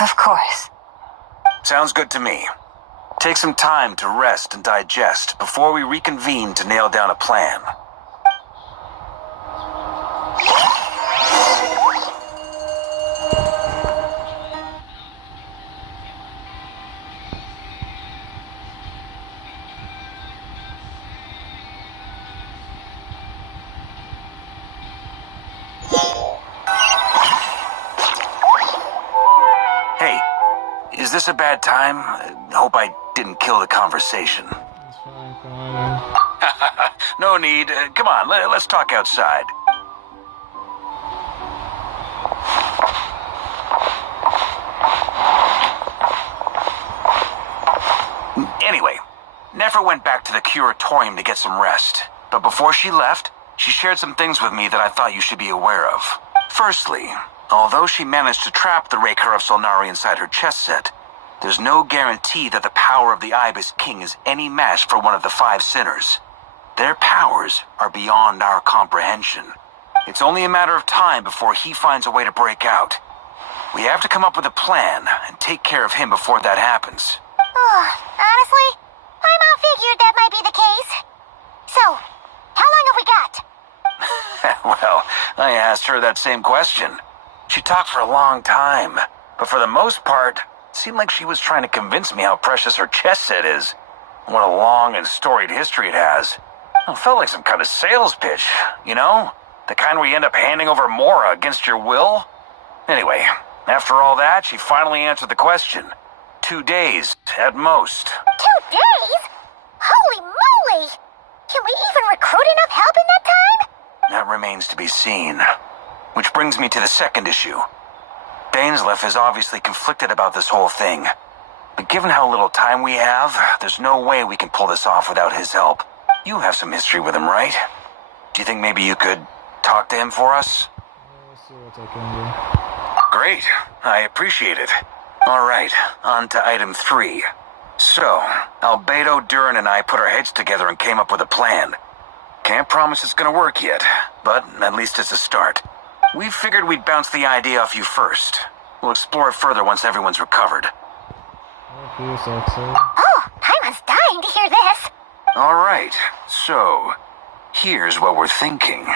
Of course. Sounds good to me. Take some time to rest and digest before we reconvene to nail down a plan. Hey, is this a bad time? Hope I didn't kill the conversation. It's fine, come on in. No need. Come on, let's talk outside. Anyway, Nefer went back to the curatorium to get some rest. But before she left, she shared some things with me that I thought you should be aware of. Firstly, although she managed to trap the Raker of Solnari inside her chess set, there's no guarantee that the power of the Ibis King is any match for one of the 5 sinners. Their powers are beyond our comprehension. It's only a matter of time before he finds a way to break out. We have to come up with a plan and take care of him before that happens. Honestly, my mom figured that might be the case. So, how long have we got? Well, I asked her that same question. She talked for a long time, but for the most part, it seemed like she was trying to convince me how precious her chess set is. What a long and storied history it has. It felt like some kind of sales pitch, you know? The kind where you end up handing over Mora against your will. Anyway, after all that, she finally answered the question. 2 days, at most. 2 days? Holy moly! Can we even recruit enough help in that time? That remains to be seen. Which brings me to the second issue. Dainsleif is obviously conflicted about this whole thing. But given how little time we have, there's no way we can pull this off without his help. You have some history with him, right? Do you think maybe you could talk to him for us? I'll see what I can do. Great. I appreciate it. All right, on to item 3. So, Albedo, Durin, and I put our heads together and came up with a plan. Can't promise it's gonna work yet, but at least it's a start. We figured we'd bounce the idea off you first. We'll explore it further once everyone's recovered. Okay, so. Oh, Paimon's dying to hear this. All right, so here's what we're thinking.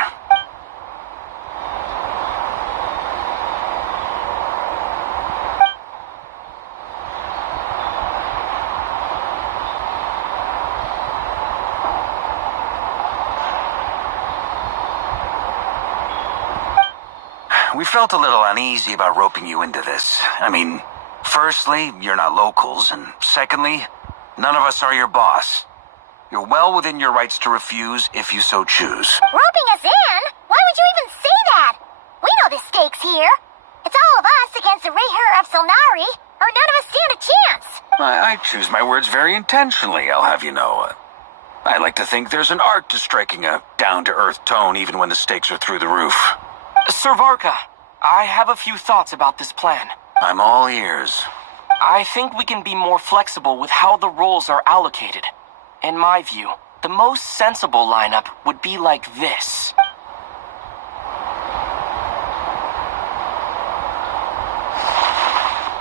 We felt a little uneasy about roping you into this. I mean, firstly, you're not locals, and secondly, none of us are your boss. You're well within your rights to refuse if you so choose. Roping us in? Why would you even say that? We know the stakes here. It's all of us against the Rayher of Solnari, or none of us stand a chance. I choose my words very intentionally, I'll have you know. I like to think there's an art to striking a down-to-earth tone even when the stakes are through the roof. Sir Varka, I have a few thoughts about this plan. I'm all ears. I think we can be more flexible with how the roles are allocated. In my view, the most sensible lineup would be like this.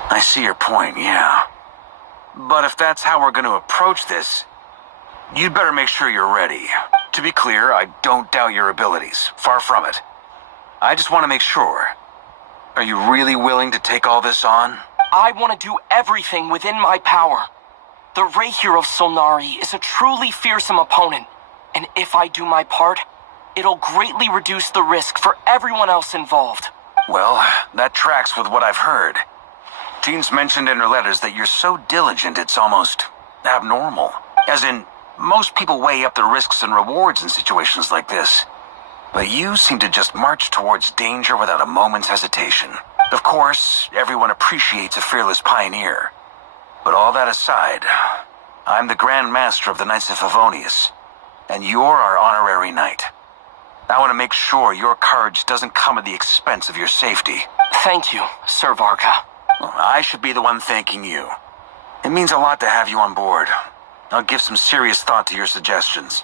I see your point, yeah. But if that's how we're going to approach this, you'd better make sure you're ready. To be clear, I don't doubt your abilities. Far from it. I just want to make sure. Are you really willing to take all this on? I want to do everything within my power. The Rayher of Solnari is a truly fearsome opponent, and if I do my part, it'll greatly reduce the risk for everyone else involved. Well, that tracks with what I've heard. Jean's mentioned in her letters that you're so diligent it's almost abnormal. As in, most people weigh up the risks and rewards in situations like this. But you seem to just march towards danger without a moment's hesitation. Of course, everyone appreciates a fearless pioneer. But all that aside, I'm the Grand Master of the Knights of Favonius, and you're our honorary knight. I want to make sure your courage doesn't come at the expense of your safety. Thank you, Sir Varka. I should be the one thanking you. It means a lot to have you on board. I'll give some serious thought to your suggestions.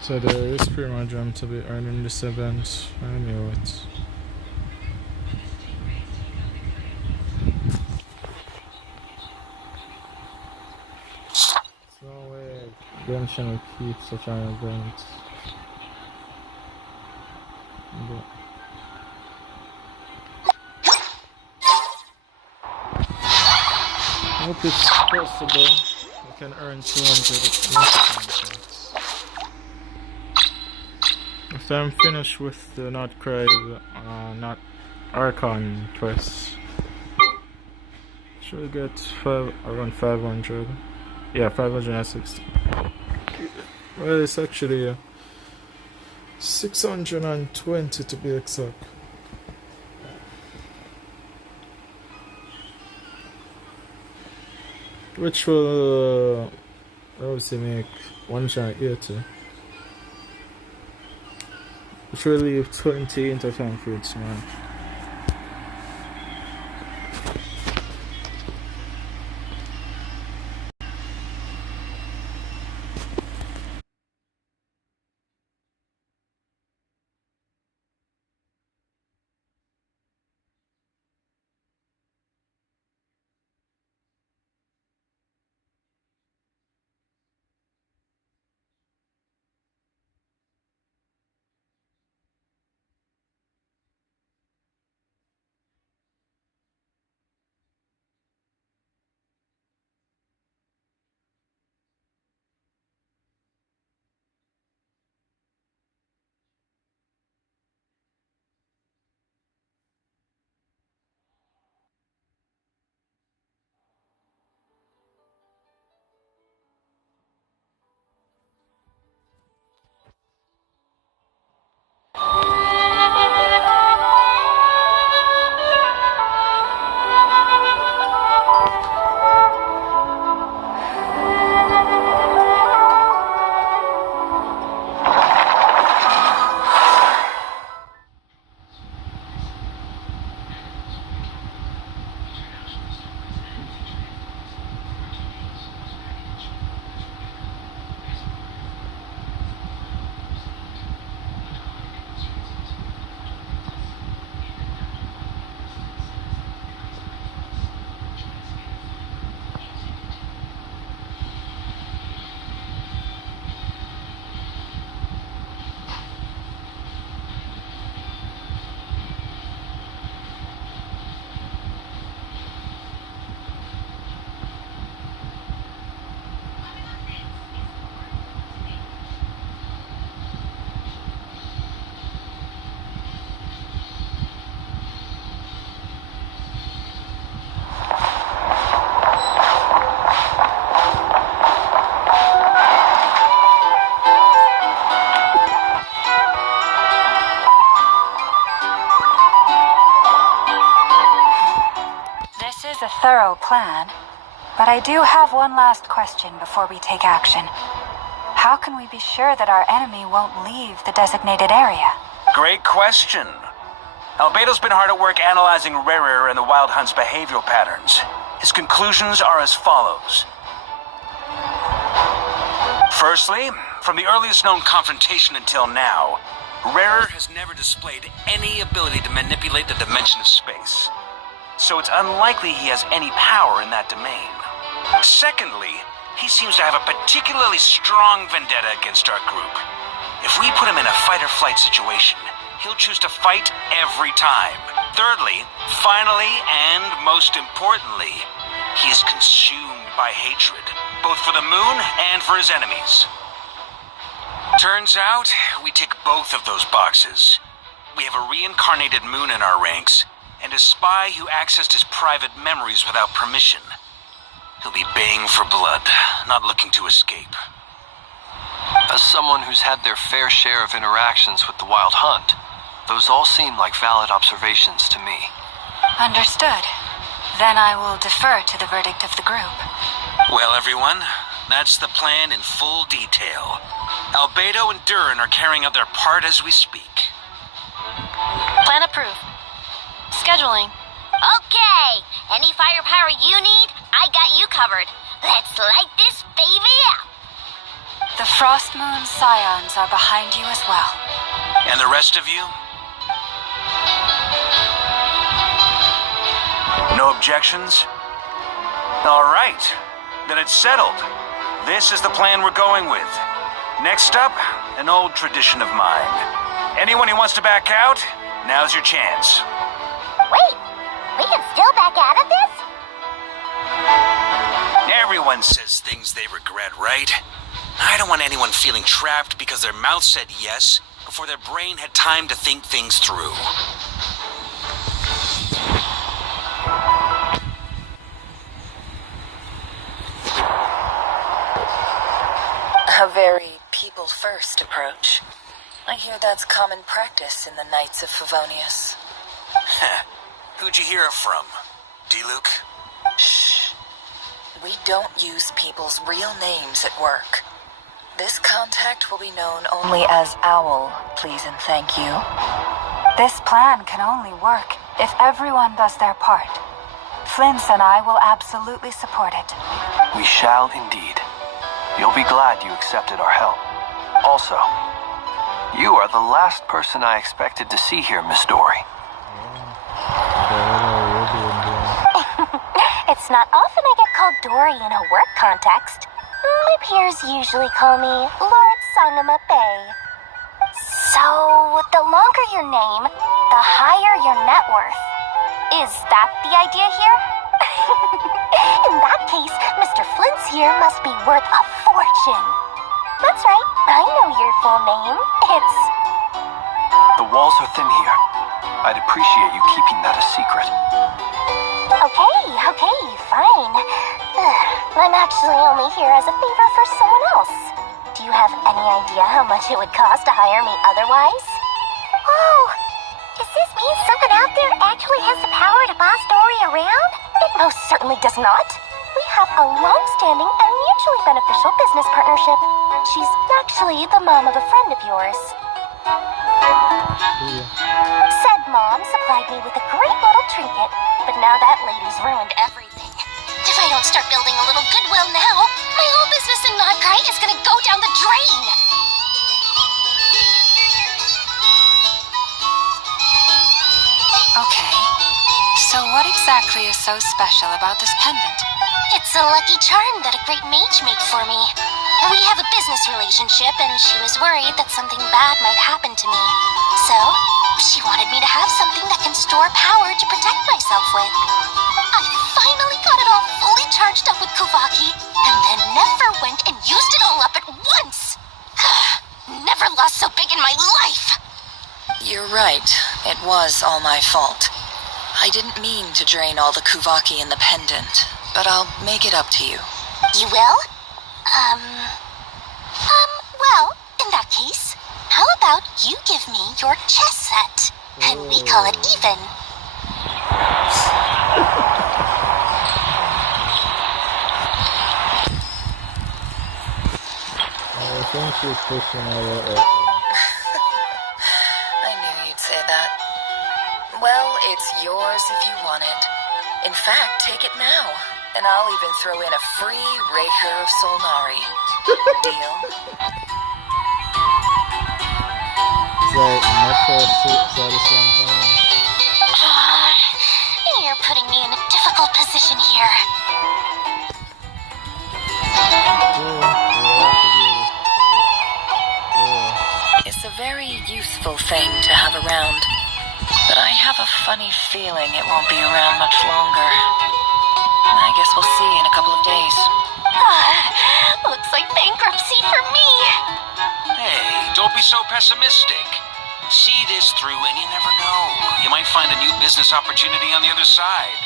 So there is pretty much jump to be earned in this event. I knew it. So no way Genshin will keep such an event. But I hope it's possible. We can earn 200 points. After I'm finished with the not Crave, not Archon quest, should get around 500. Yeah, 560. Well, it's actually 620 to be exact. Which will obviously make 180. Which will leave 20 into time for its match. plan, but I do have one last question before we take action. How can we be sure that our enemy won't leave the designated area? Great question. Albedo's been hard at work analyzing Rerir and the Wild Hunt's behavioral patterns. His conclusions are as follows. Firstly, from the earliest known confrontation until now, Rerir has never displayed any ability to manipulate the dimension of space. So it's unlikely he has any power in that domain. Secondly, he seems to have a particularly strong vendetta against our group. If we put him in a fight-or-flight situation, he'll choose to fight every time. Thirdly, finally, and most importantly, he is consumed by hatred, both for the moon and for his enemies. Turns out, we tick both of those boxes. We have a reincarnated moon in our ranks, and a spy who accessed his private memories without permission. He'll be baying for blood, not looking to escape. As someone who's had their fair share of interactions with the Wild Hunt, those all seem like valid observations to me. Understood. Then I will defer to the verdict of the group. Well, everyone, that's the plan in full detail. Albedo and Durin are carrying out their part as we speak. Plan approved. Scheduling. Okay. Any firepower you need, I got you covered. Let's light this baby up. The Frost Moon Scions are behind you as well. And the rest of you? No objections? All right. Then it's settled. This is the plan we're going with. Next up, an old tradition of mine. Anyone who wants to back out, now's your chance. Wait, we can still back out of this? Everyone says things they regret, right? I don't want anyone feeling trapped because their mouth said yes before their brain had time to think things through. A very people-first approach. I hear that's common practice in the Knights of Favonius. Who'd you hear it from? D-Luke? Shh. We don't use people's real names at work. This contact will be known only as Owl, please and thank you. This plan can only work if everyone does their part. Flint's and I will absolutely support it. We shall indeed. You'll be glad you accepted our help. Also, you are the last person I expected to see here, Miss Dory. It's not often I get called Dory in a work context. My peers usually call me Lord Sangamabe. So, the longer your name, the higher your net worth. Is that the idea here? In that case, Mr. Flint's here must be worth a fortune. That's right, I know your full name. It's... The walls are thin here. I'd appreciate you keeping that a secret. Okay, fine. I'm actually only here as a favor for someone else. Do you have any idea how much it would cost to hire me otherwise? Oh, does this mean someone out there actually has the power to boss Dory around? It most certainly does not. We have a long-standing and mutually beneficial business partnership. She's actually the mom of a friend of yours. Said mom supplied me with a great little trinket, but now that lady's ruined everything. If I don't start building a little goodwill now, my whole business in Notkai is gonna go down the drain. Okay. So what exactly is so special about this pendant? It's a lucky charm that a great mage made for me. We have a business relationship, and she was worried that something bad might happen to me. So, she wanted me to have something that can store power to protect myself with. I finally got it all fully charged up with Kuvaki, and then never went and used it all up at once. Never lost so big in my life. You're right. It was all my fault. I didn't mean to drain all the Kuvaki in the pendant, but I'll make it up to you. You will? Well, in that case, how about you give me your chess set, and we call it even? think she's pushing out right I knew you'd say that. Well, it's yours if you want it. In fact, take it now, and I'll even throw in a free Raker of Solnari. Deal? It's like my first satisfying time. You're putting me in a difficult position here. It's a very useful thing to have around, but I have a funny feeling it won't be around much longer. I guess we'll see in a couple of days. Looks like bankruptcy for me. Hey, don't be so pessimistic. See this through and you never know. You might find a new business opportunity on the other side.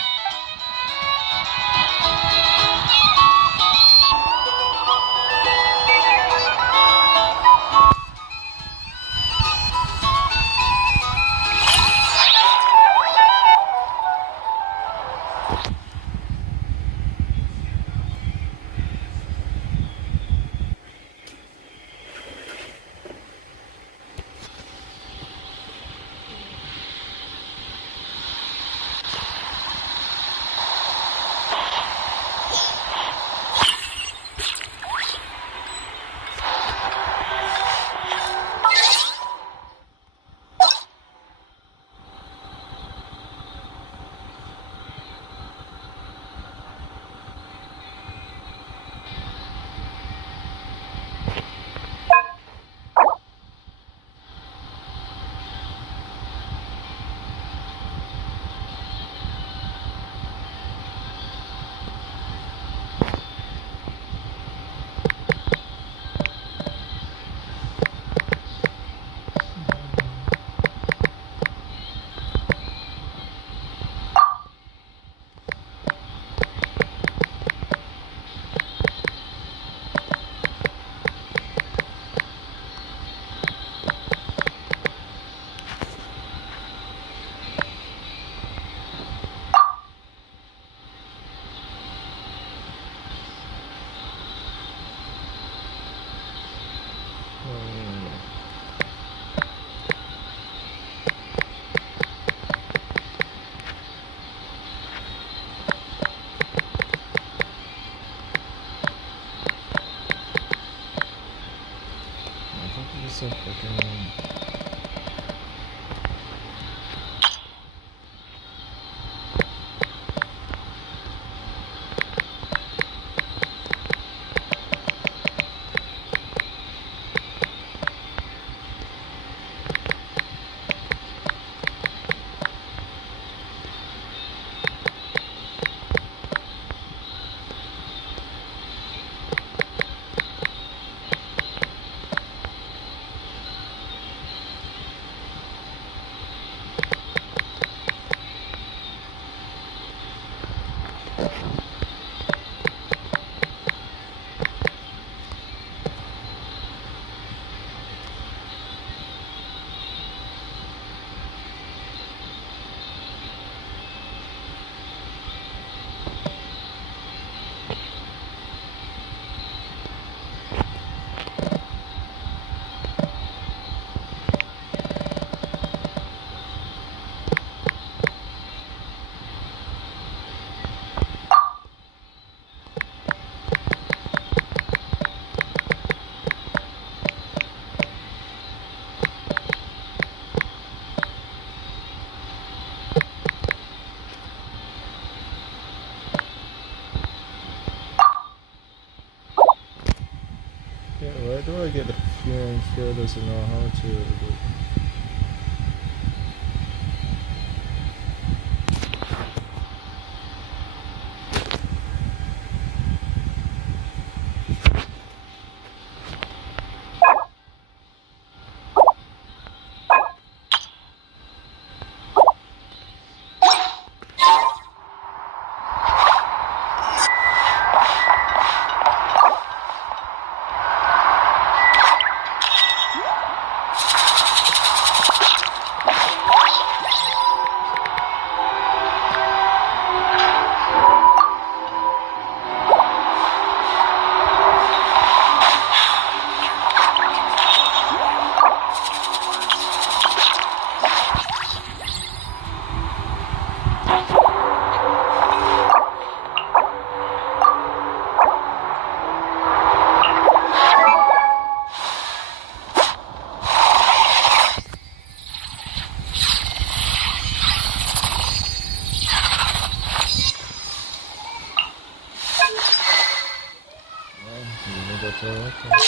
So fucking... Why do I get the feeling Phil doesn't know how to... okay.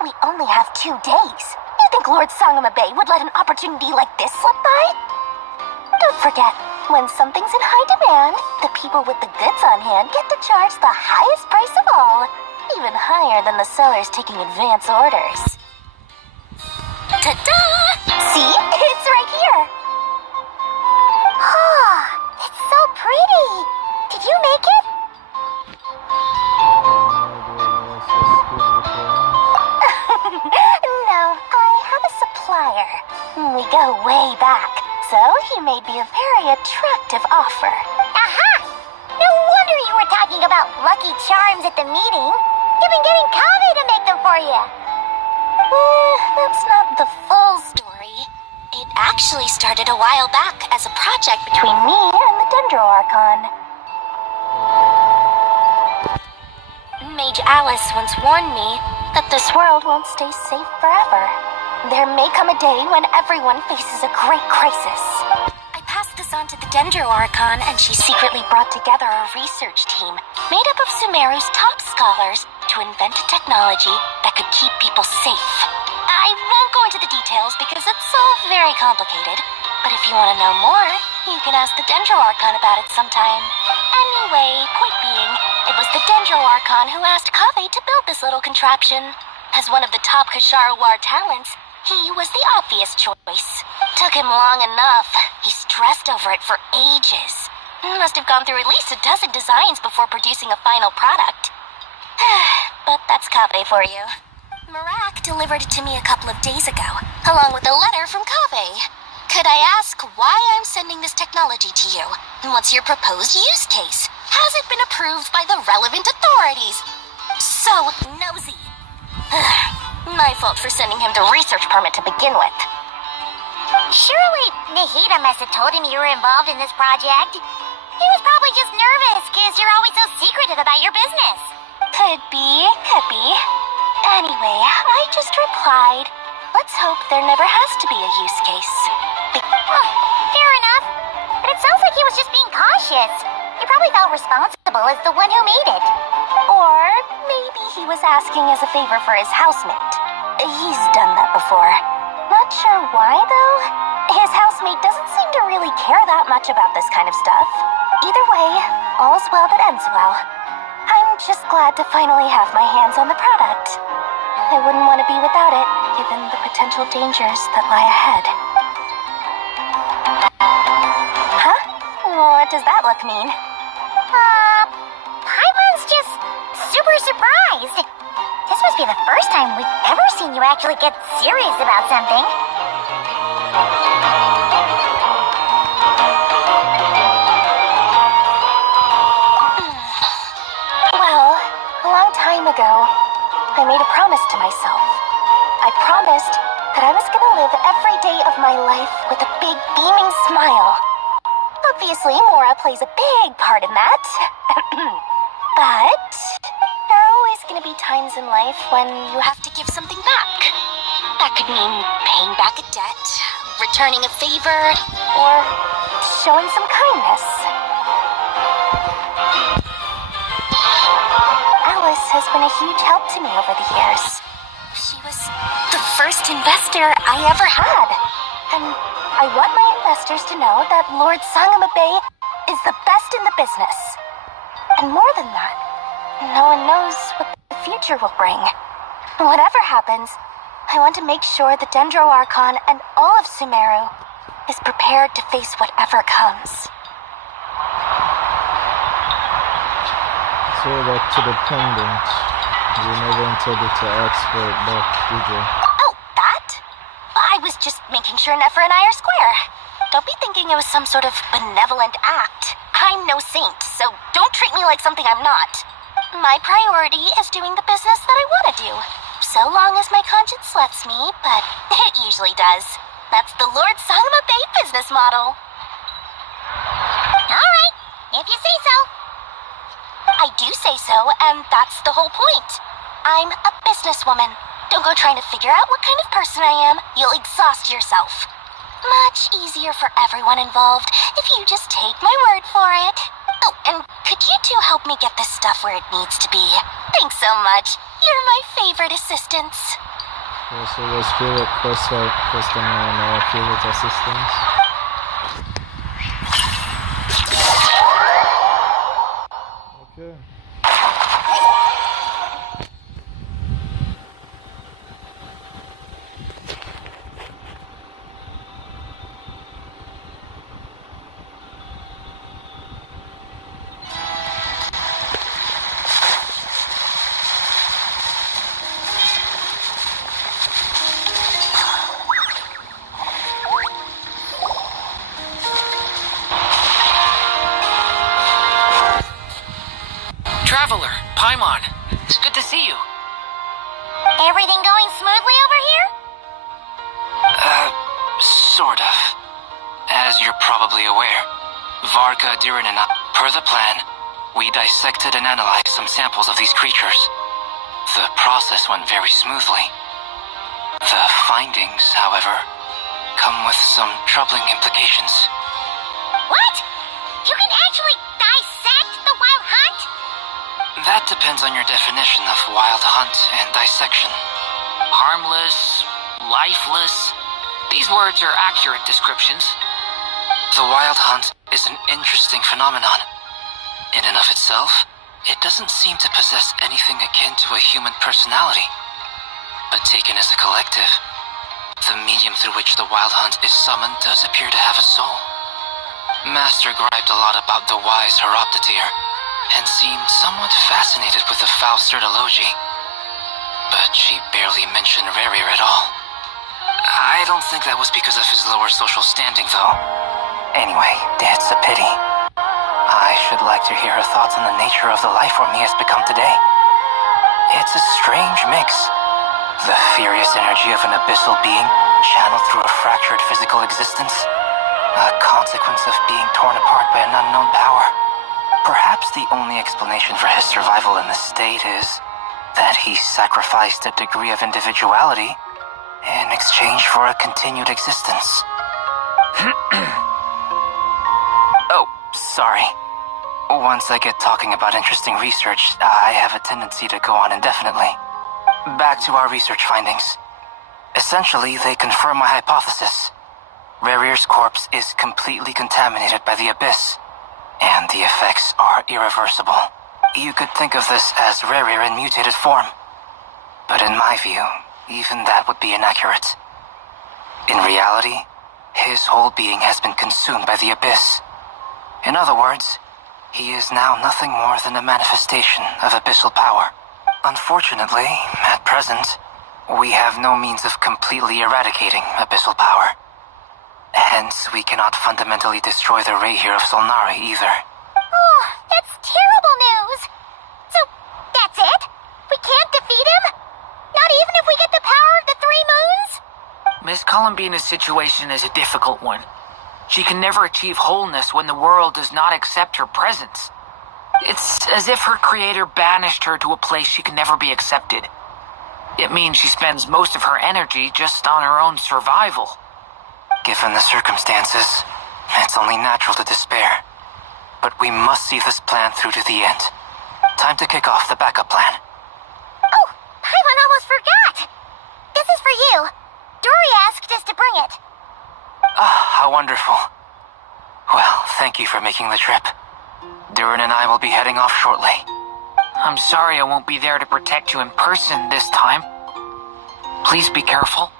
We only have 2 days. You think Lord Sangama Bay would let an opportunity like this slip by? Don't forget, when something's in high demand, the people with the goods on hand get to charge the highest price of all, even higher than the sellers taking advance orders. Ta-da! See? It's right here. Ah, it's so pretty. Did you make it? No, I have a supplier. We go way back, so he made me a very attractive offer. Aha! No wonder you were talking about lucky charms at the meeting. You've been getting Kave to make them for you. That's not the full story. It actually started a while back as a project between me and the Dendro Archon. Mage Alice once warned me that this world won't stay safe forever. There may come a day when everyone faces a great crisis. I passed this on to the Dendro Archon, and she secretly brought together a research team made up of Sumeru's top scholars to invent a technology that could keep people safe. I won't go into the details because it's all very complicated, but if you want to know more, you can ask the Dendro Archon about it sometime. Anyway, point being, it was the Dendro Archon who asked Kave to build this little contraption. As one of the top Kashara War talents, he was the obvious choice. Took him long enough. He stressed over it for ages. Must have gone through at least a dozen designs before producing a final product. But that's Kave for you. Marak delivered it to me a couple of days ago, along with a letter from Kave. Could I ask why I'm sending this technology to you? What's your proposed use case? Has it been approved by the relevant authorities? So nosy. My fault for sending him the research permit to begin with. Surely Nahida must have told him you were involved in this project. He was probably just nervous because you're always so secretive about your business. Could be. Anyway, I just replied, let's hope there never has to be a use case. Fair enough. But it sounds like he was just being cautious. He probably felt responsible as the one who made it. Or maybe he was asking as a favor for his housemate. He's done that before. Not sure why, though. His housemate doesn't seem to really care that much about this kind of stuff. Either way, all's well that ends well. I'm just glad to finally have my hands on the product. I wouldn't want to be without it, given the potential dangers that lie ahead. Huh? What does that look mean? Paimon's just super surprised. This must be the first time we've ever seen you actually get serious about something. Well, a long time ago, I made a promise to myself. I promised that I was gonna live every day of my life with a big beaming smile. Obviously, Mora plays a big part in that. But there are always gonna be times in life when you have to give something back. That could mean paying back a debt, returning a favor, or showing some kindness. Alice has been a huge help to me over the years. She was the first investor I ever had. And I want my investors to know that Lord Sangama Bay is the best in the business. And more than that, no one knows what the future will bring. Whatever happens, I want to make sure the Dendro Archon and all of Sumeru is prepared to face whatever comes. So back to the pendant. You never intended to ask for it back, did you? Oh, that? I was just making sure Nefer and I are square. Don't be thinking it was some sort of benevolent act. I'm no saint, so don't treat me like something I'm not. My priority is doing the business that I want to do. So long as my conscience lets me, but it usually does. That's the Lord Sangma Bay business model. Alright, if you say so. I do say so, and that's the whole point. I'm a businesswoman. Don't go trying to figure out what kind of person I am. You'll exhaust yourself. Much easier for everyone involved if you just take my word for it. Oh, and could you two help me get this stuff where it needs to be? Thanks so much. You're my favorite assistants. So was favorite question and favorite assistants. Okay. Traveler, Paimon, it's good to see you. Everything going smoothly over here? Sort of. As you're probably aware, Varka, Diren, and I, per the plan, we dissected and analyzed some samples of these creatures. The process went very smoothly. The findings, however, come with some troubling implications. What? You can actually dissect the wild hunt? That depends on your definition of wild hunt and dissection. Harmless, lifeless, these words are accurate descriptions. The wild hunt is an interesting phenomenon. In and of itself, it doesn't seem to possess anything akin to a human personality. But taken as a collective, the medium through which the wild hunt is summoned does appear to have a soul. Master griped a lot about the wise Horoptetyr, and seemed somewhat fascinated with the Faust Certology. But she barely mentioned Rerir at all. I don't think that was because of his lower social standing, though. Anyway, it's a pity. I should like to hear her thoughts on the nature of the life form he has become today. It's a strange mix. The furious energy of an abyssal being channeled through a fractured physical existence. A consequence of being torn apart by an unknown power. Perhaps the only explanation for his survival in this state is that he sacrificed a degree of individuality in exchange for a continued existence. Oh, sorry. Once I get talking about interesting research, I have a tendency to go on indefinitely. Back to our research findings. Essentially, they confirm my hypothesis. Rerir's corpse is completely contaminated by the Abyss, and the effects are irreversible. You could think of this as Rerir in mutated form. But in my view, even that would be inaccurate. In reality, his whole being has been consumed by the Abyss. In other words, he is now nothing more than a manifestation of abyssal power. Unfortunately, at present, we have no means of completely eradicating abyssal power. Hence, we cannot fundamentally destroy the Reihir of Solnari either. Oh, that's terrible news. So, that's it? We can't defeat him? Not even if we get the power of the Three Moons? Miss Columbina's situation is a difficult one. She can never achieve wholeness when the world does not accept her presence. It's as if her creator banished her to a place she can never be accepted. It means she spends most of her energy just on her own survival. Given the circumstances, it's only natural to despair. But we must see this plan through to the end. Time to kick off the backup plan. Oh, Paimon almost forgot! This is for you. Dory asked us to bring it. Ah, how wonderful. Well, thank you for making the trip. Durin and I will be heading off shortly. I'm sorry I won't be there to protect you in person this time. Please be careful.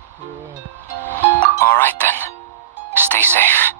All right then. Stay safe.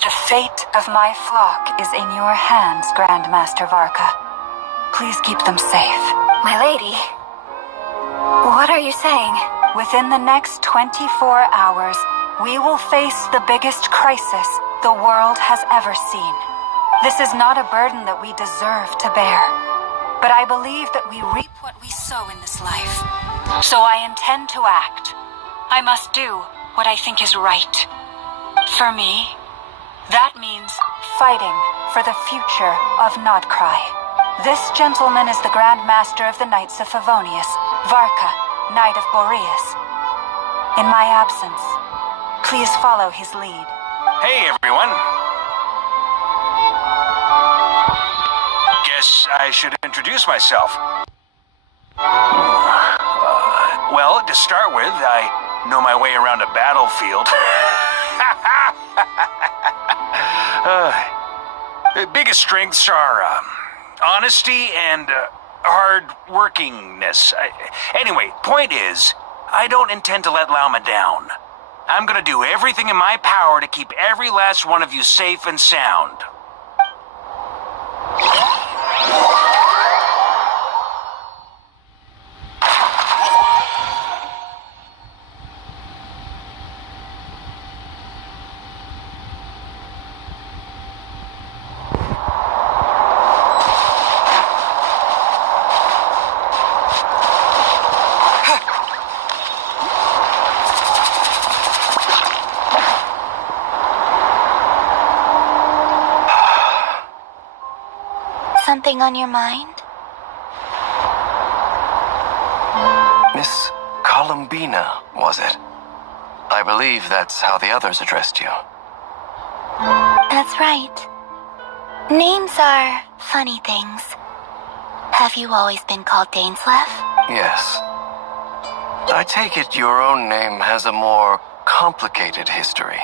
The fate of my flock is in your hands, Grandmaster Varka. Please keep them safe. My lady, what are you saying? Within the next 24 hours, we will face the biggest crisis the world has ever seen. This is not a burden that we deserve to bear, but I believe that we reap what we sow in this life. So I intend to act. I must do what I think is right. For me, that means fighting for the future of Nodcry. This gentleman is the Grand Master of the Knights of Favonius, Varka, Knight of Boreas. In my absence, please follow his lead. Hey, everyone. Guess I should introduce myself. Well, to start with, I know my way around a battlefield. The biggest strengths are honesty and hard-workingness. Anyway, point is, I don't intend to let Lauma down. I'm gonna do everything in my power to keep every last one of you safe and sound. Something on your mind? Miss Columbina, was it? I believe that's how the others addressed you. That's right. Names are funny things. Have you always been called Dainslev? Yes. I take it your own name has a more complicated history.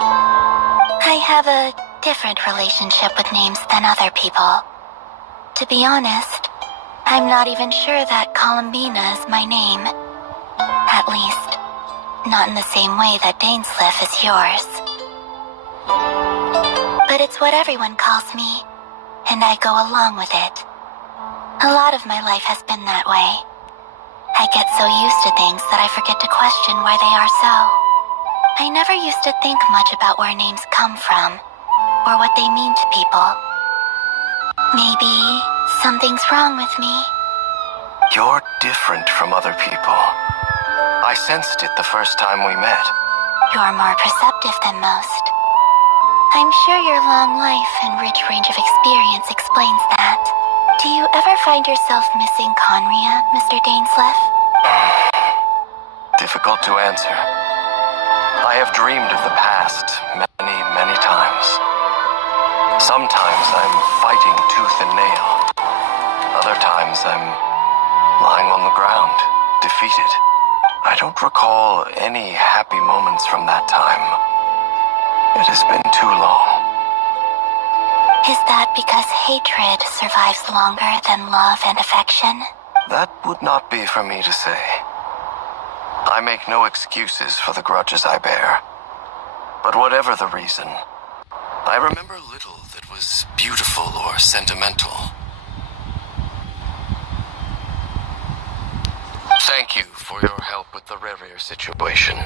I have a different relationship with names than other people. To be honest, I'm not even sure that Columbina is my name. At least, not in the same way that Dainslev is yours. But it's what everyone calls me, and I go along with it. A lot of my life has been that way. I get so used to things that I forget to question why they are so. I never used to think much about where names come from, or what they mean to people. Maybe something's wrong with me. You're different from other people. I sensed it the first time we met. You're more perceptive than most. I'm sure your long life and rich range of experience explains that. Do you ever find yourself missing Conria, Mr. Dainslev? Difficult to answer. I have dreamed of the past many, many times. Sometimes I'm fighting tooth and nail. Other times I'm lying on the ground, defeated. I don't recall any happy moments from that time. It has been too long. Is that because hatred survives longer than love and affection? That would not be for me to say. I make no excuses for the grudges I bear. But whatever the reason, I remember little that was beautiful or sentimental. Thank you for your help with the Rerir situation.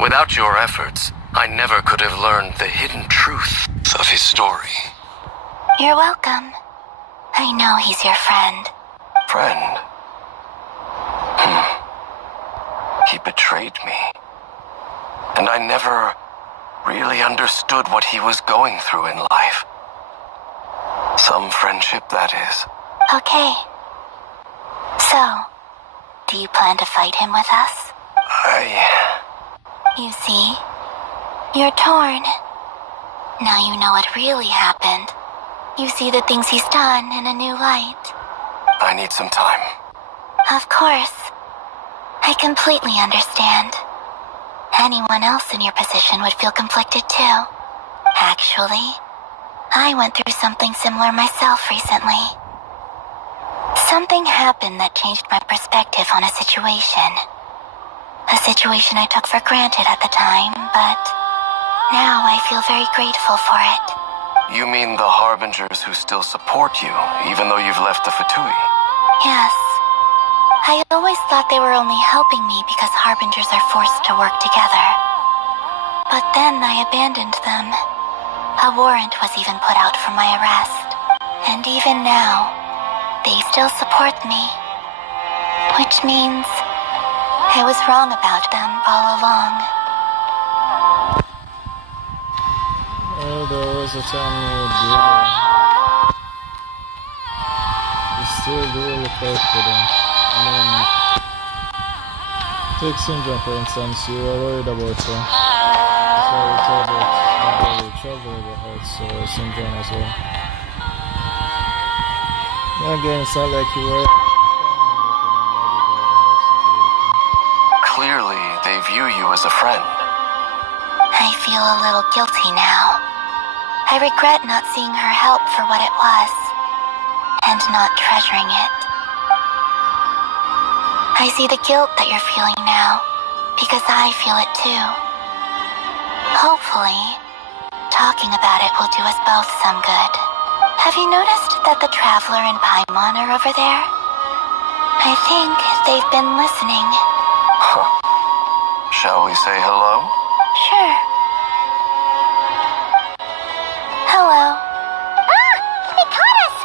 Without your efforts, I never could have learned the hidden truth of his story. You're welcome. I know he's your friend. Friend? He betrayed me. And I never really understood what he was going through in life. Some friendship, that is. Okay. So, do you plan to fight him with us? You see, you're torn. Now you know what really happened. You see the things he's done in a new light. I need some time. Of course. I completely understand. Anyone else in your position would feel conflicted too. Actually, I went through something similar myself recently. Something happened that changed my perspective on a situation. A situation I took for granted at the time, but Now I feel very grateful for it. You mean the Harbingers who still support you, even though you've left the Fatui? Yes. I always thought they were only helping me because Harbingers are forced to work together. But then I abandoned them. A warrant was even put out for my arrest. And even now, they still support me. Which means I was wrong about them all along. Oh, there was a time you would do that. You still do look out for them. I mean, take Syndrome for instance, you were worried about her. That's why we told her not really trouble about Syndrome as well. Again, it's not like you were. Clearly, they view you as a friend. I feel a little guilty now. I regret not seeing her help for what it was, and not treasuring it. I see the guilt that you're feeling now, because I feel it too. Hopefully, talking about it will do us both some good. Have you noticed that the Traveler and Paimon are over there? I think they've been listening. Shall we say hello? Sure. Hello. Ah! They caught us!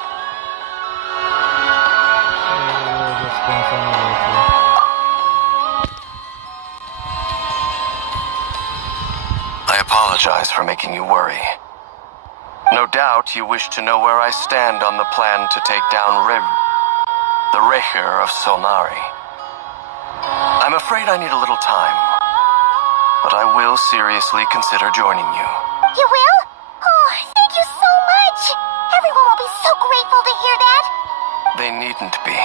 I apologize for making you worry. No doubt you wish to know where I stand on the plan to take down the Raker of Solnari. I'm afraid I need a little time, but I will seriously consider joining you. You will? Oh, thank you so much! Everyone will be so grateful to hear that! They needn't be.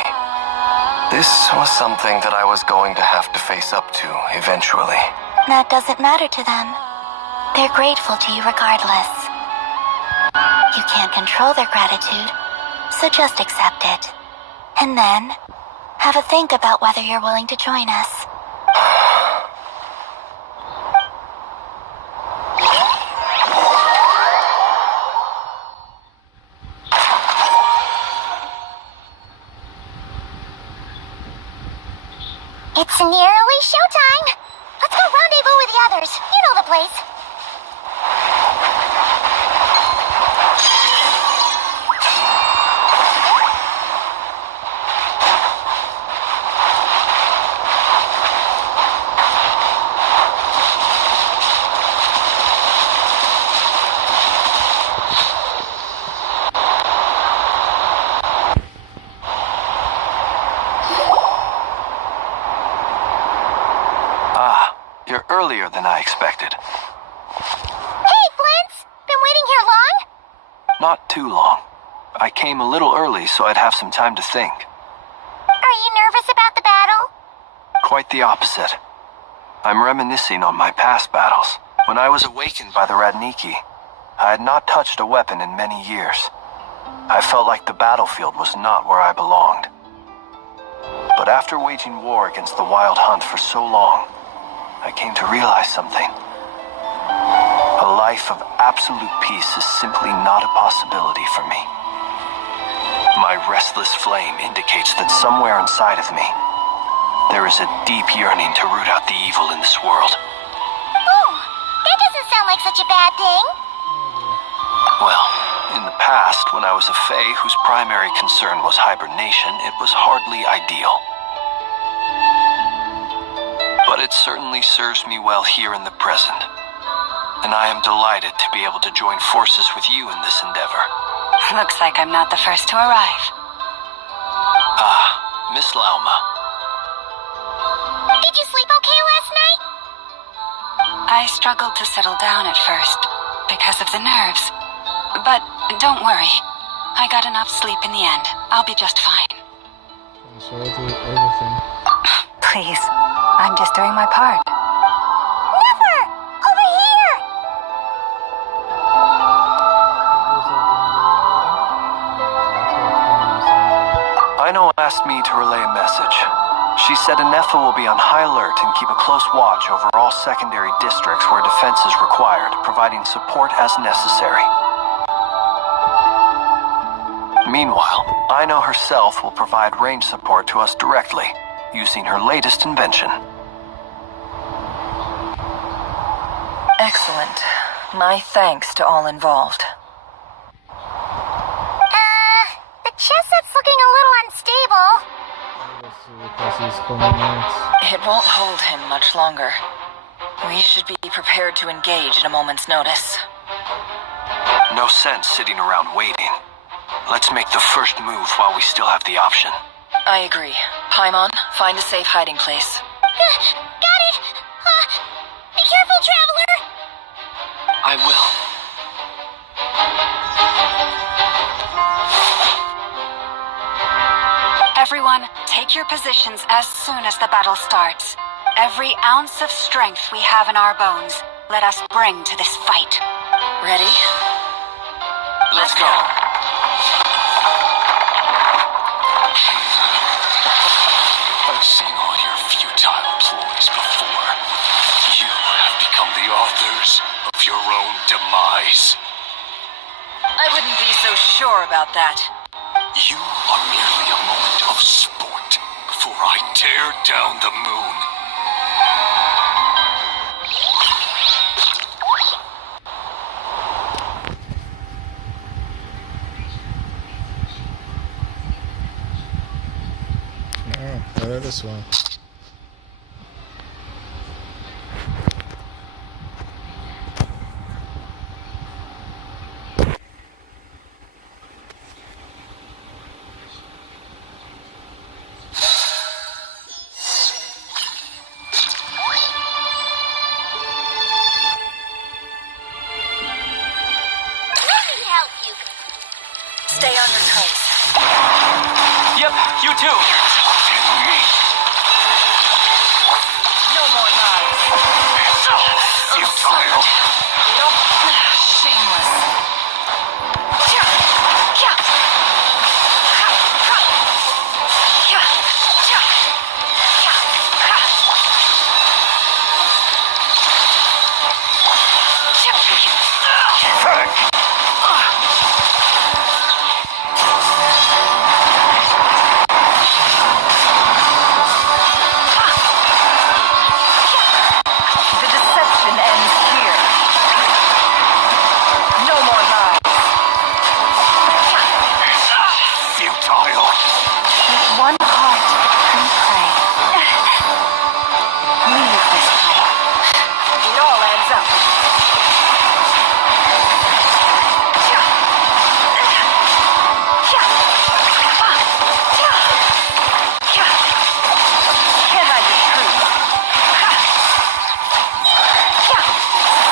This was something that I was going to have to face up to eventually. That doesn't matter to them. They're grateful to you regardless. You can't control their gratitude, so just accept it. And then, have a think about whether you're willing to join us. It's nearly showtime! Let's go rendezvous with the others. You know the place. You're earlier than I expected. Hey, Flint's! Been waiting here long? Not too long. I came a little early so I'd have some time to think. Are you nervous about the battle? Quite the opposite. I'm reminiscing on my past battles. When I was awakened by the Radniki, I had not touched a weapon in many years. I felt like the battlefield was not where I belonged. But after waging war against the Wild Hunt for so long, I came to realize something. A life of absolute peace is simply not a possibility for me. My restless flame indicates that somewhere inside of me, there is a deep yearning to root out the evil in this world. Oh, that doesn't sound like such a bad thing. Well, in the past, when I was a Fae whose primary concern was hibernation, it was hardly ideal. But it certainly serves me well here in the present. And I am delighted to be able to join forces with you in this endeavor. Looks like I'm not the first to arrive. Ah, Miss Lauma. Did you sleep okay last night? I struggled to settle down at first, because of the nerves. But don't worry. I got enough sleep in the end. I'll be just fine. So I do everything. Please. I'm just doing my part. Never! Over here! Aino asked me to relay a message. She said Anefa will be on high alert and keep a close watch over all secondary districts where defense is required, providing support as necessary. Meanwhile, Ino herself will provide range support to us directly, using her latest invention. Excellent. My thanks to all involved. The chess set's looking a little unstable. Because he's coming out. It won't hold him much longer. We should be prepared to engage at a moment's notice. No sense sitting around waiting. Let's make the first move while we still have the option. I agree. Paimon, find a safe hiding place. Got it! Be careful, Traveler! I will. Everyone, take your positions as soon as the battle starts. Every ounce of strength we have in our bones, let us bring to this fight. Ready? Let's go. I've seen all your futile ploys before. You have become the authors of your own demise. I wouldn't be so sure about that. You are merely a moment of sport before I tear down the moon. Oh, I read this one. Stay on your toes. Yep, you too. No more lies. Futile. Shameless. The deception ends here. No more lies. Futile. With one heart, we pray. Leave this fight. It all adds up. Can't hide the truth.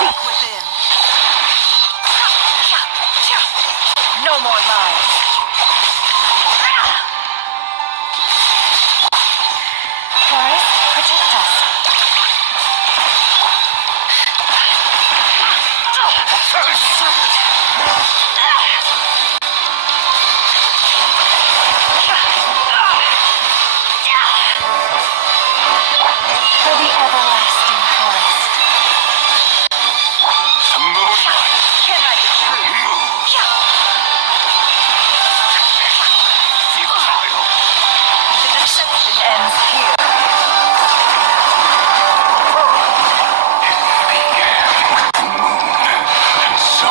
Seek within. No more lies. Boris, protect us. For the everlasting forest. The moonlight. Can't hide the truth. Futile. The deception ends here. It began with the moon, and so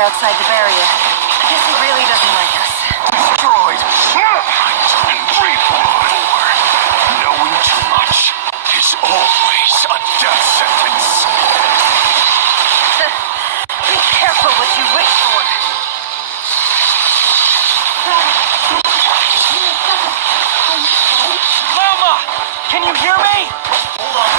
Outside the barrier. I guess he really doesn't like us. Destroyed! Reborn! Knowing too much is always a death sentence. Be careful what you wish for. Velma! Can you hear me? Hold on.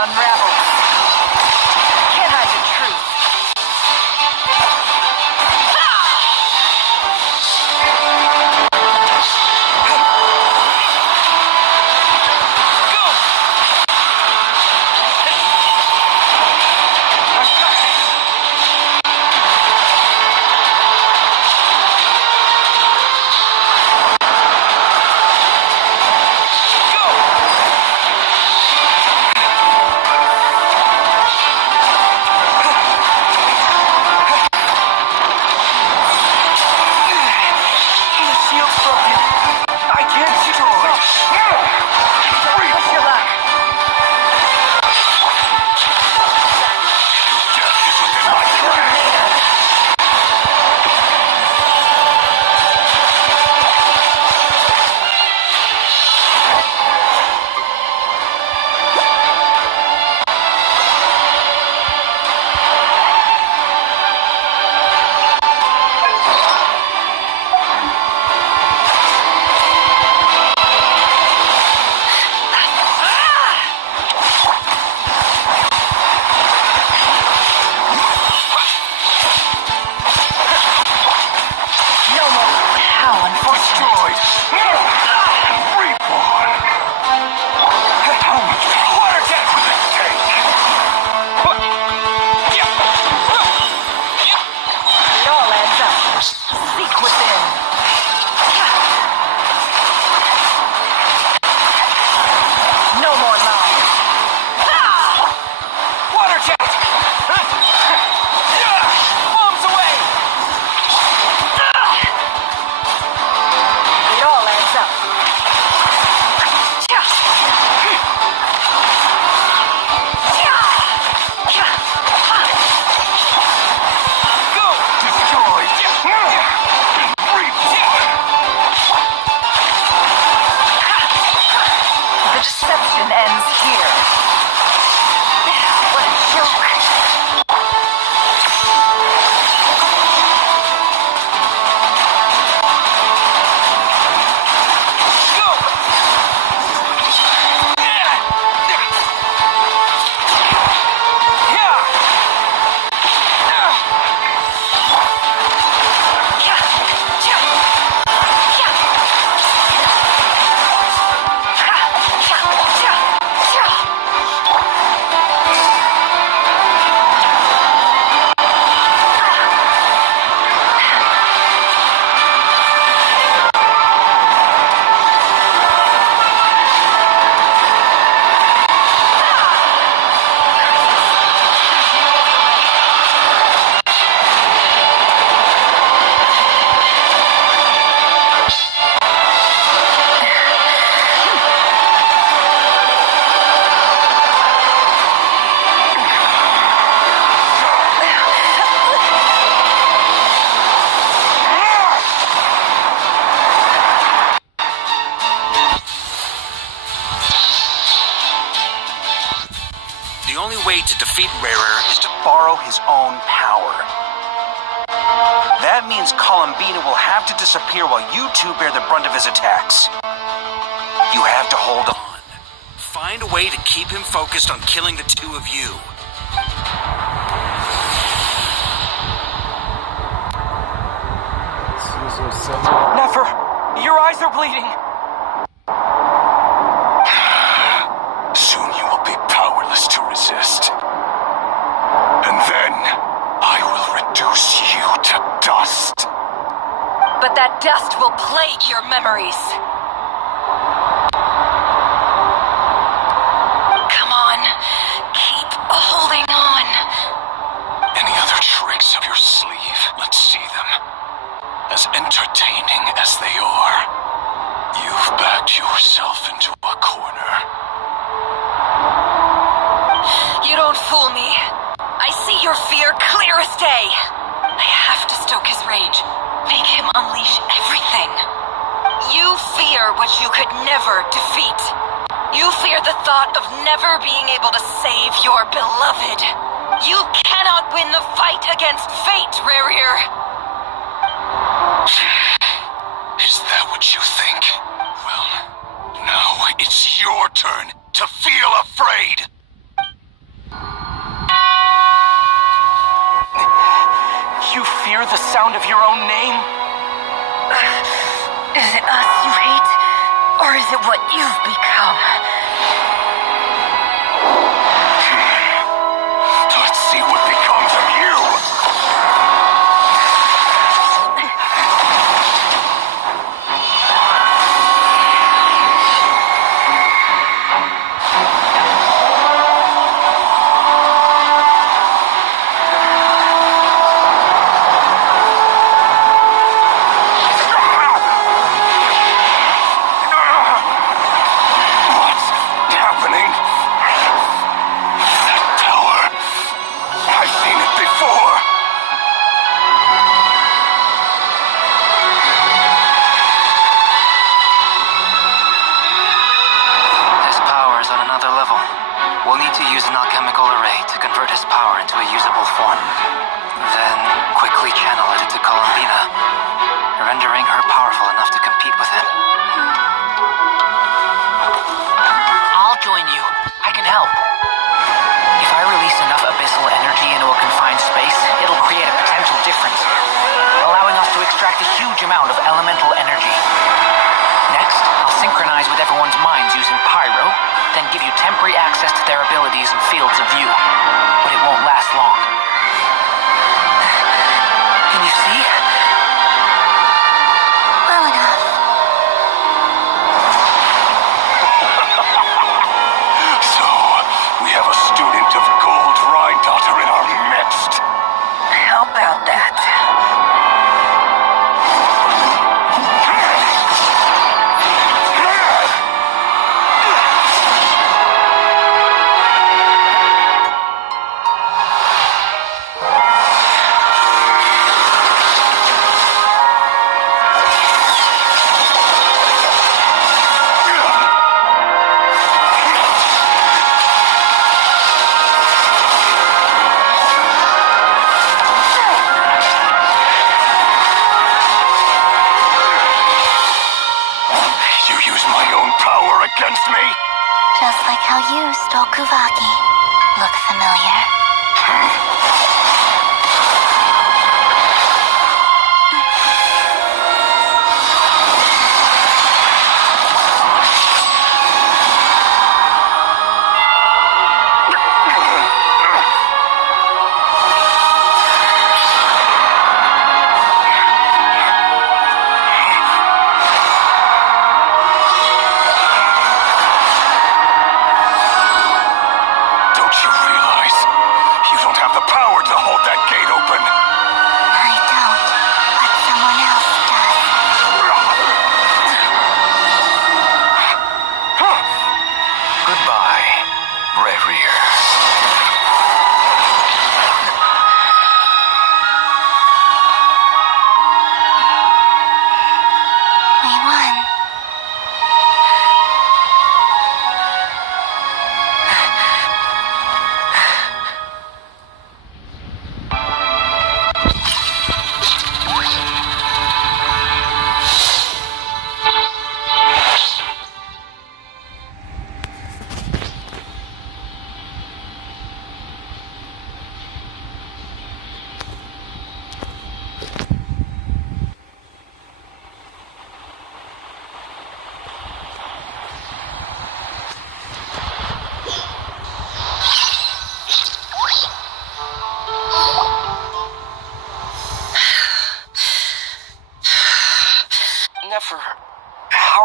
Unraveled. Can't hide the defeat Rarer is to Borrow his own power. That means Columbina will have to disappear while you two bear the brunt of his attacks. You have to hold on. find a way to keep him focused on killing the two of you. Never! Your eyes are bleeding! Soon you will be powerless to resist. And then, I will reduce you to dust. But that dust will plague your memories. Come on. Keep holding on. Any other tricks up your sleeve? Let's see them. As entertaining as they are, you've backed yourself into a corner. You don't fool me. I see your fear clear as day. I have to stoke his rage. Make him unleash everything. You fear what you could never defeat. You fear the thought of never being able to save your beloved. You cannot win the fight against fate, Rerir. Is that what you think? Well, now it's your turn to feel afraid! You fear the sound of your own name? Is it us you hate? Or is it what you've become? Let's see what becomes of you! Just like how you stole Kuvaki. Look familiar?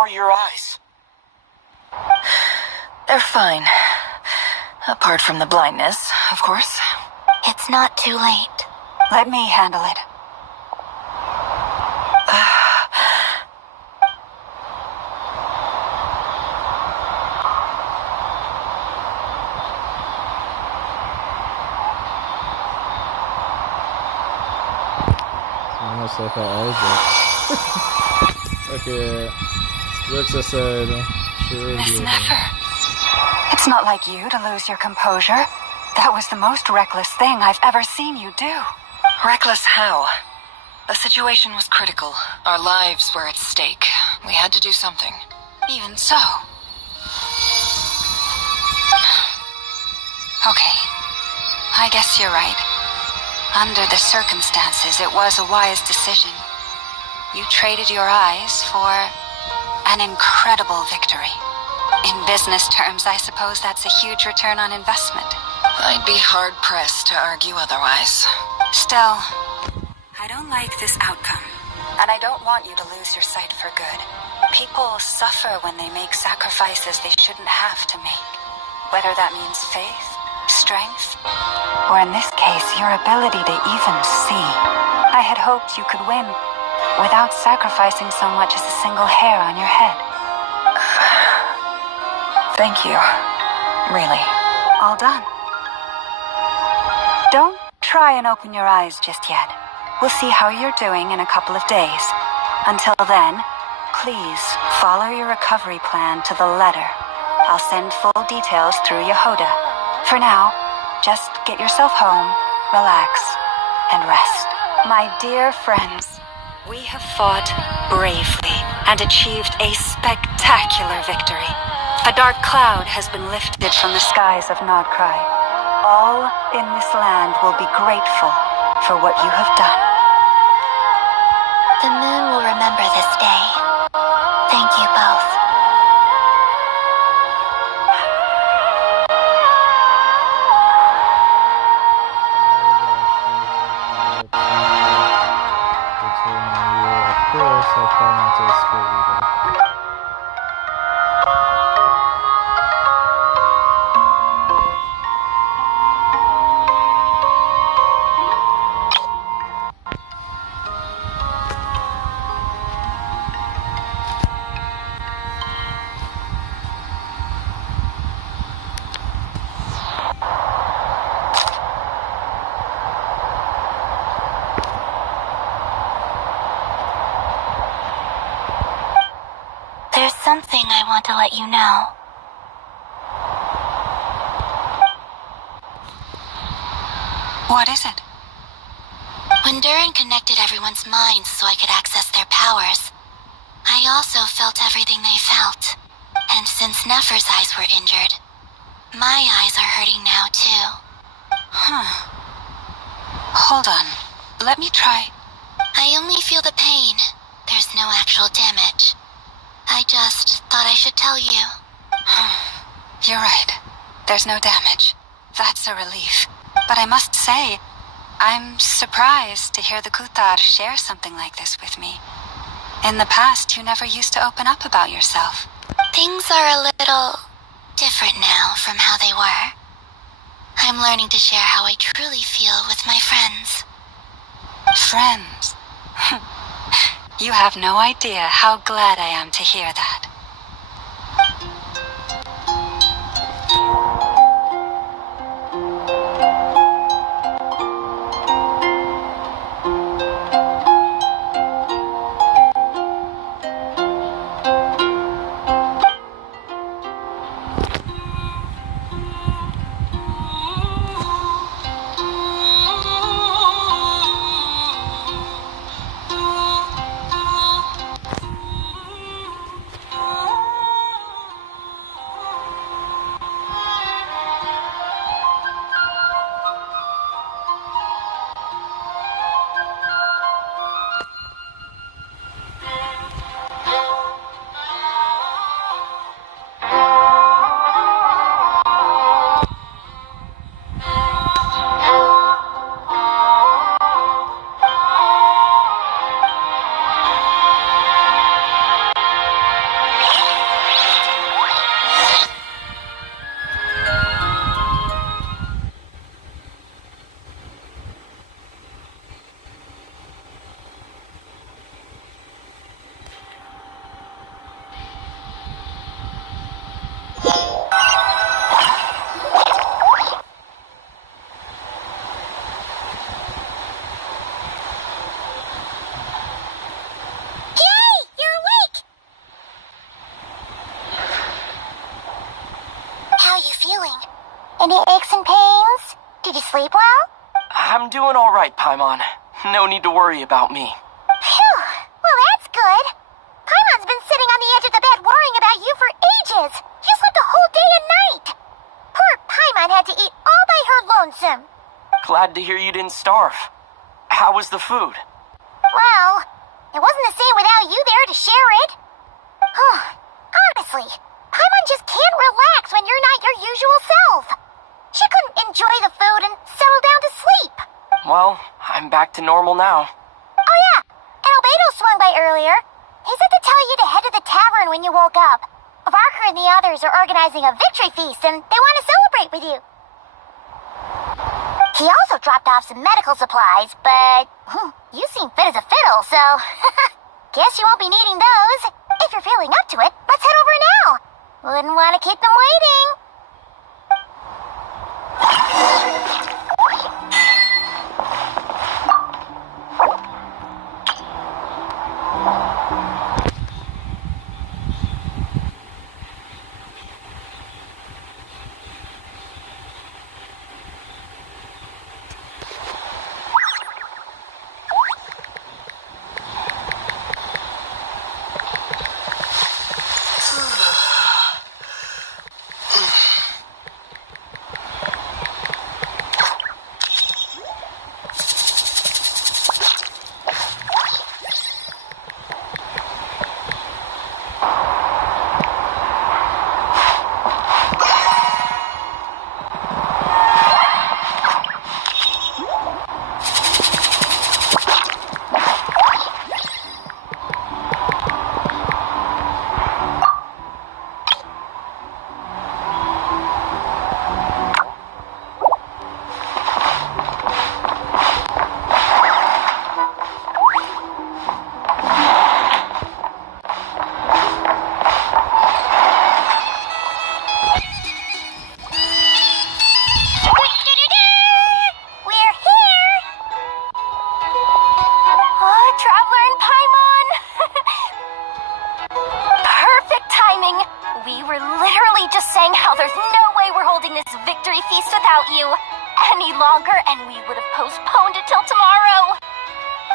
are your eyes? They're fine. Apart from the blindness, of course. It's not too late. Let me handle it. Almost like our eyes Okay, looks aside. Sure. Miss Nefer. It's not like you to lose your composure. That was the most reckless thing I've ever seen you do. Reckless how? The situation was critical. Our lives were at stake. We had to do something. Even so. Okay. I guess you're right. Under the circumstances, it was a wise decision. You traded your eyes for an incredible victory. In business terms, I suppose that's a huge return on investment. I'd be hard-pressed to argue otherwise. Still, I don't like this outcome. And I don't want you to lose your sight for good. People suffer when they make sacrifices they shouldn't have to make. Whether that means faith, strength, or in this case, your ability to even see. I had hoped you could win without sacrificing so much as a single hair on your head. Thank you. Really. All done. Don't try and open your eyes just yet. We'll see how you're doing in a couple of days. Until then, please follow your recovery plan to the letter. I'll send full details through Yehoda. For now, just get yourself home, relax, and rest. My dear friends, we have fought bravely and achieved a spectacular victory. A dark cloud has been lifted from the skies of Nodcry. All in this land will be grateful for what you have done. The moon will remember this day. Thank you both. There's something I want to let you know. What is it? When Durin connected everyone's minds so I could access their powers, I also felt everything they felt. And since Nefer's eyes were injured, my eyes are hurting now too. Huh. Hold on. Let me try. I only feel the pain. There's no actual damage. I just thought I should tell you. You're right. There's no damage. That's a relief. But I must say, I'm surprised to hear the Kuthar share something like this with me. In the past, you never used to open up about yourself. Things are a little different now from how they were. I'm learning to share how I truly feel with my friends. Friends? You have no idea how glad I am to hear that. Any aches and pains? Did you sleep well? I'm doing all right, Paimon. No need to worry about me. Phew. Well, that's good. Paimon's been sitting on the edge of the bed worrying about you for ages. You slept a whole day and night. Poor Paimon had to eat all by her lonesome. Glad to hear you didn't starve. How was the food? Well, it wasn't the same without you there to share it. Honestly, Paimon just can't relax when you're not your usual self. She couldn't enjoy the food and settle down to sleep. Well, I'm back to normal now. Oh yeah, and Albedo swung by earlier. He said to tell you to head to the tavern when you woke up. Varker and the others are organizing a victory feast and they want to celebrate with you. He also dropped off some medical supplies, but you seem fit as a fiddle, so guess you won't be needing those. If you're feeling up to it, let's head over now. Wouldn't want to keep them waiting.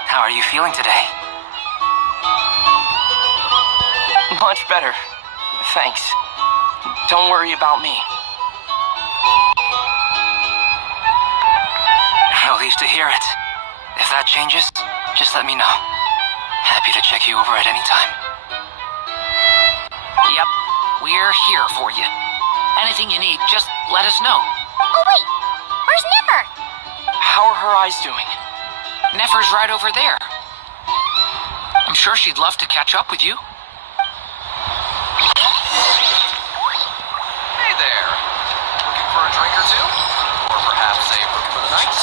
How are you feeling today? Much better. Thanks. Don't worry about me. Relieved to hear it. If that changes, just let me know. Happy to check you over at any time. Yep, we're here for you. Anything you need, just let us know. Oh wait, where's Nefer? How are her eyes doing? Nefer's right over there. I'm sure she'd love to catch up with you. Hey there. Looking for a drink or two? Or perhaps a book for the night?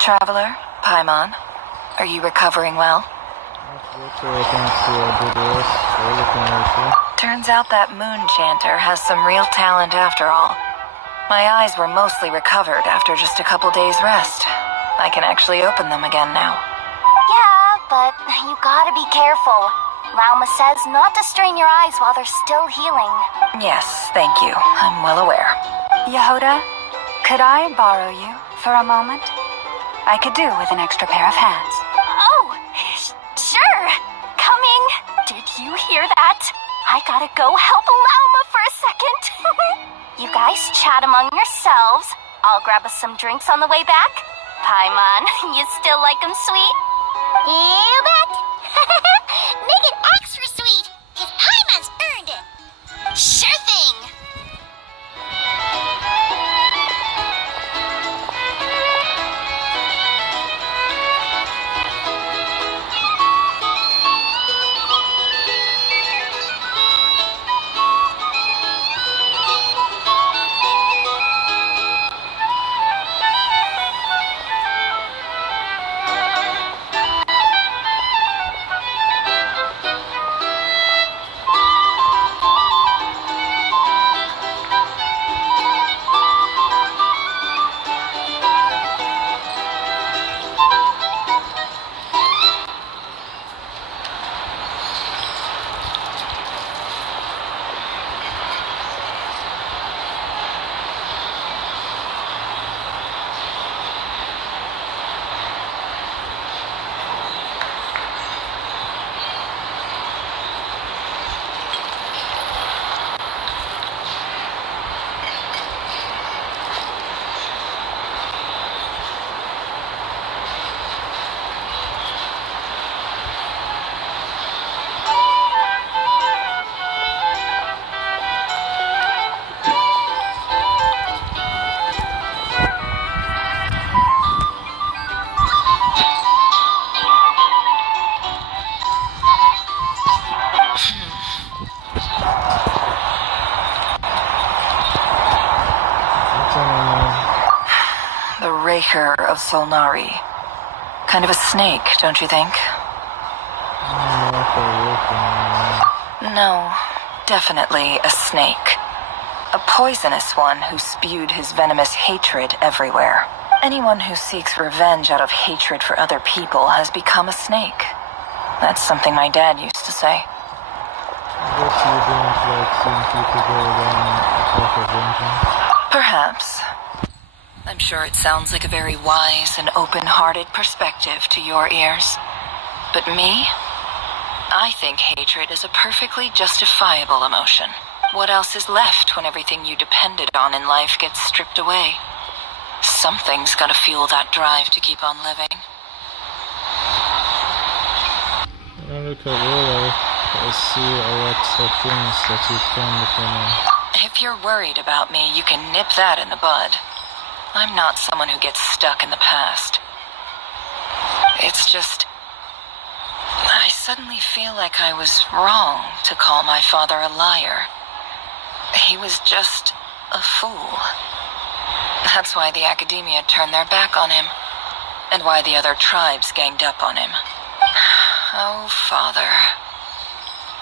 Traveler, Paimon, are you recovering well? Turns out that moon chanter has some real talent after all. My eyes were mostly recovered after just a couple days' rest. I can actually open them again now. Yeah, but you gotta be careful. Lauma says not to strain your eyes while they're still healing. Yes, thank you. I'm well aware. Yehoda, could I borrow you for a moment? I could do with an extra pair of hands. Oh, sure. Coming. Did you hear that? I gotta go help Lauma for a second. You guys chat among yourselves. I'll grab us some drinks on the way back. Paimon, you still like them sweet? You bet. Make it extra sweet, because Paimon's earned it. Sure thing. of Solnari. Kind of a snake, don't you think? No, definitely a snake. A poisonous one who spewed his venomous hatred everywhere. Anyone who seeks revenge out of hatred for other people has become a snake. That's something my dad used to say. I guess you don't like seeing people go around a path of vengeance. Perhaps. I'm sure it sounds like a very wise and open-hearted perspective to your ears. But me? I think hatred is a perfectly justifiable emotion. What else is left when everything you depended on in life gets stripped away? Something's gotta fuel that drive to keep on living. When I look at real life, I see a lot of things that you can depend on. If you're worried about me, you can nip that in the bud. I'm not someone who gets stuck in the past. It's just... I suddenly feel like I was wrong to call my father a liar. He was just a fool. That's why the academia turned their back on him, and why the other tribes ganged up on him. Oh, Father.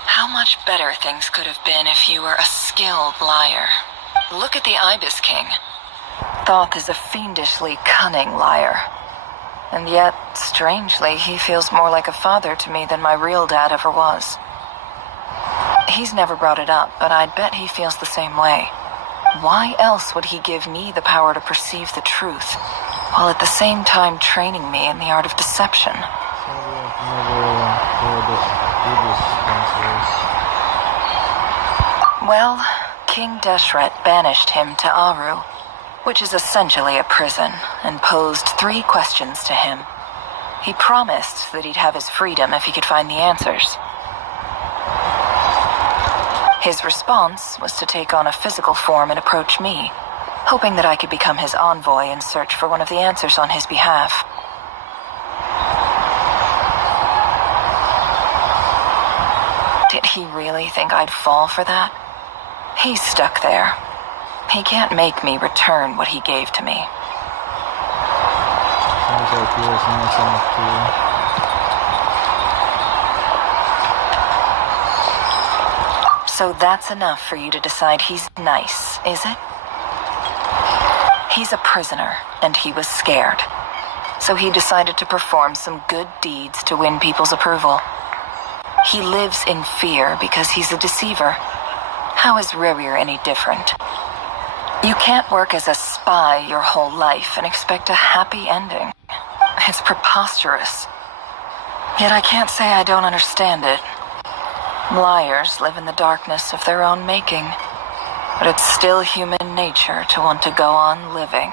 How much better things could have been if you were a skilled liar. Look at the Ibis King. Thoth is a fiendishly cunning liar. And yet, strangely, he feels more like a father to me than my real dad ever was. He's never brought it up, but I'd bet he feels the same way. Why else would he give me the power to perceive the truth, while at the same time training me in the art of deception? Well, King Deshret banished him to Aru, which is essentially a prison, and posed 3 questions to him. He promised that he'd have his freedom if he could find the answers. His response was to take on a physical form and approach me, hoping that I could become his envoy and search for one of the answers on his behalf. Did he really think I'd fall for that? He's stuck there. He can't make me return what he gave to me. Sounds like he was nice enough to you. So that's enough for you to decide he's nice, is it? He's a prisoner, and he was scared. So he decided to perform some good deeds to win people's approval. He lives in fear because he's a deceiver. How is Rerir any different? You can't work as a spy your whole life and expect a happy ending. It's preposterous. Yet I can't say I don't understand it. Liars live in the darkness of their own making, but it's still human nature to want to go on living.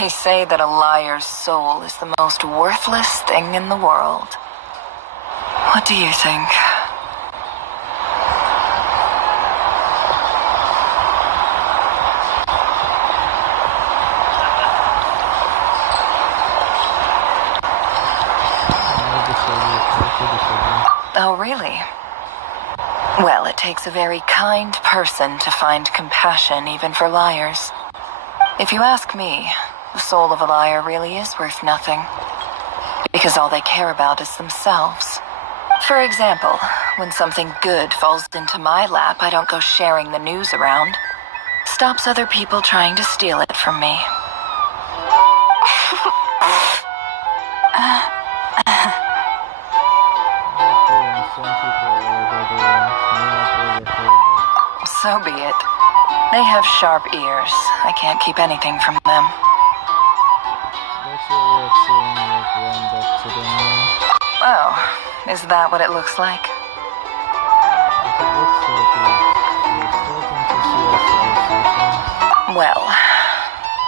They say that a liar's soul is the most worthless thing in the world. What do you think? Oh, really? Well, it takes a very kind person to find compassion even for liars. If you ask me, the soul of a liar really is worth nothing. Because all they care about is themselves. For example, when something good falls into my lap, I don't go sharing the news around. Stops other people trying to steal it from me. So be it. They have sharp ears. I can't keep anything from them. That's your way of saying you've run back to them now? Oh, is that what it looks like? What it looks like is you're starting to see us as Well,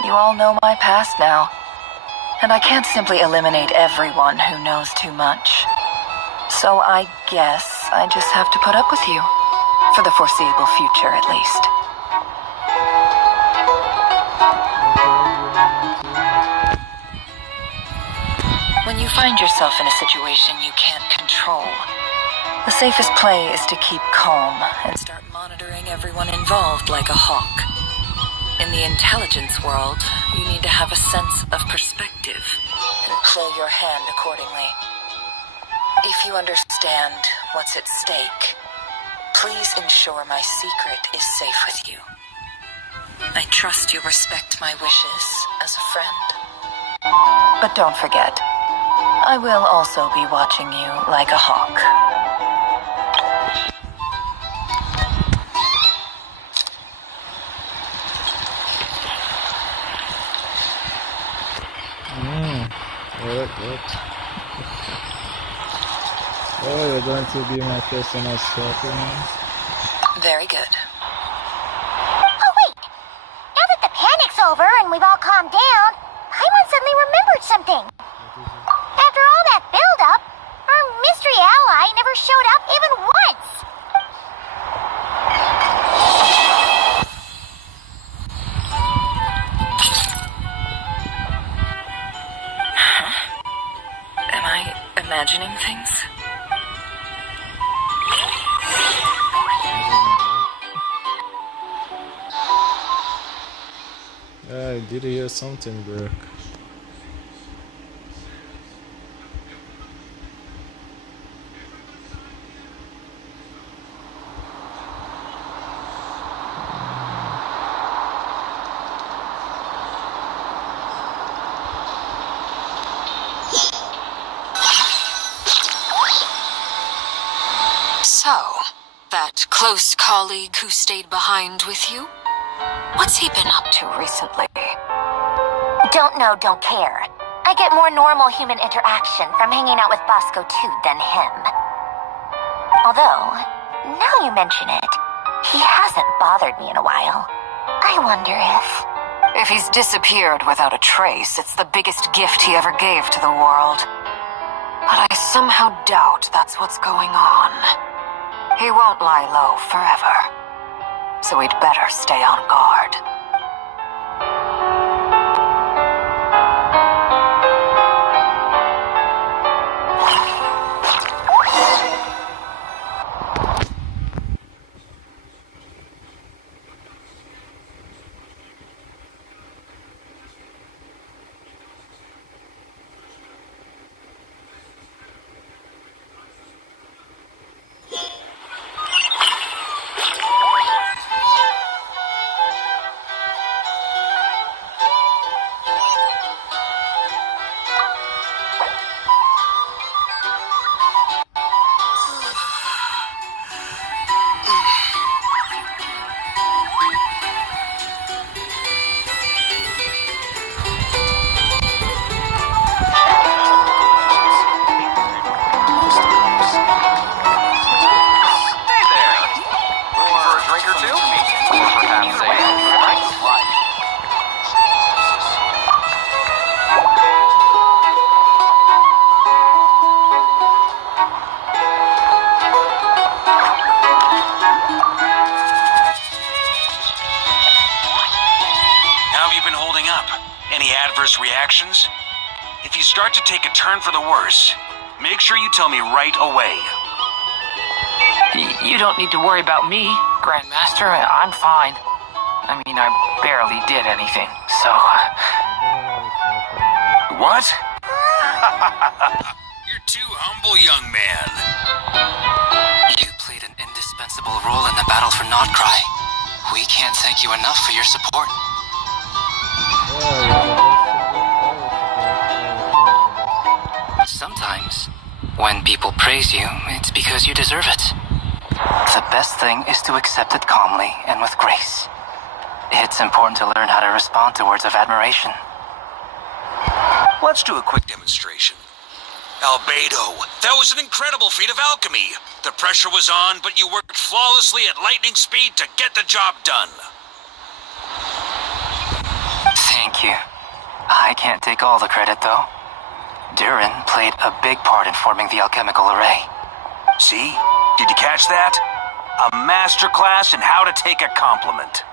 you all know my past now. And I can't simply eliminate everyone who knows too much. So I guess I just have to put up with you. For the foreseeable future, at least. When you find yourself in a situation you can't control, the safest play is to keep calm and start monitoring everyone involved like a hawk. In the intelligence world, you need to have a sense of perspective and play your hand accordingly. If you understand what's at stake, please ensure my secret is safe with you. I trust you respect my wishes as a friend. But don't forget, I will also be watching you like a hawk. What? Oh, you're going to be my personal stalker now? Very good. Oh, wait! Now that the panic's over and we've all calmed down, Paimon suddenly remembered something. After all that build-up, our mystery ally never showed up even once. Am I imagining things? I did hear something broke. So, that close colleague who stayed behind with you? What's he been up to recently? Don't know, don't care. I get more normal human interaction from hanging out with Bosco too than him. Although, now you mention it, he hasn't bothered me in a while. I wonder if... If he's disappeared without a trace, it's the biggest gift he ever gave to the world. But I somehow doubt that's what's going on. He won't lie low forever. So we'd better stay on guard. Reactions? If you start to take a turn for the worse, make sure you tell me right away. You don't need to worry about me, Grandmaster. I'm fine. I mean, I barely did anything, so... What? You're too humble, young man. You played an indispensable role in the battle for Nodcry. We can't thank you enough for your support. Sometimes, when people praise you, it's because you deserve it. The best thing is to accept it calmly and with grace. It's important to learn how to respond to words of admiration. Let's do a quick demonstration. Albedo, that was an incredible feat of alchemy. The pressure was on, but you worked flawlessly at lightning speed to get the job done. Thank you. I can't take all the credit, though. Durin played a big part in forming the alchemical array. See? Did you catch that? A masterclass in how to take a compliment.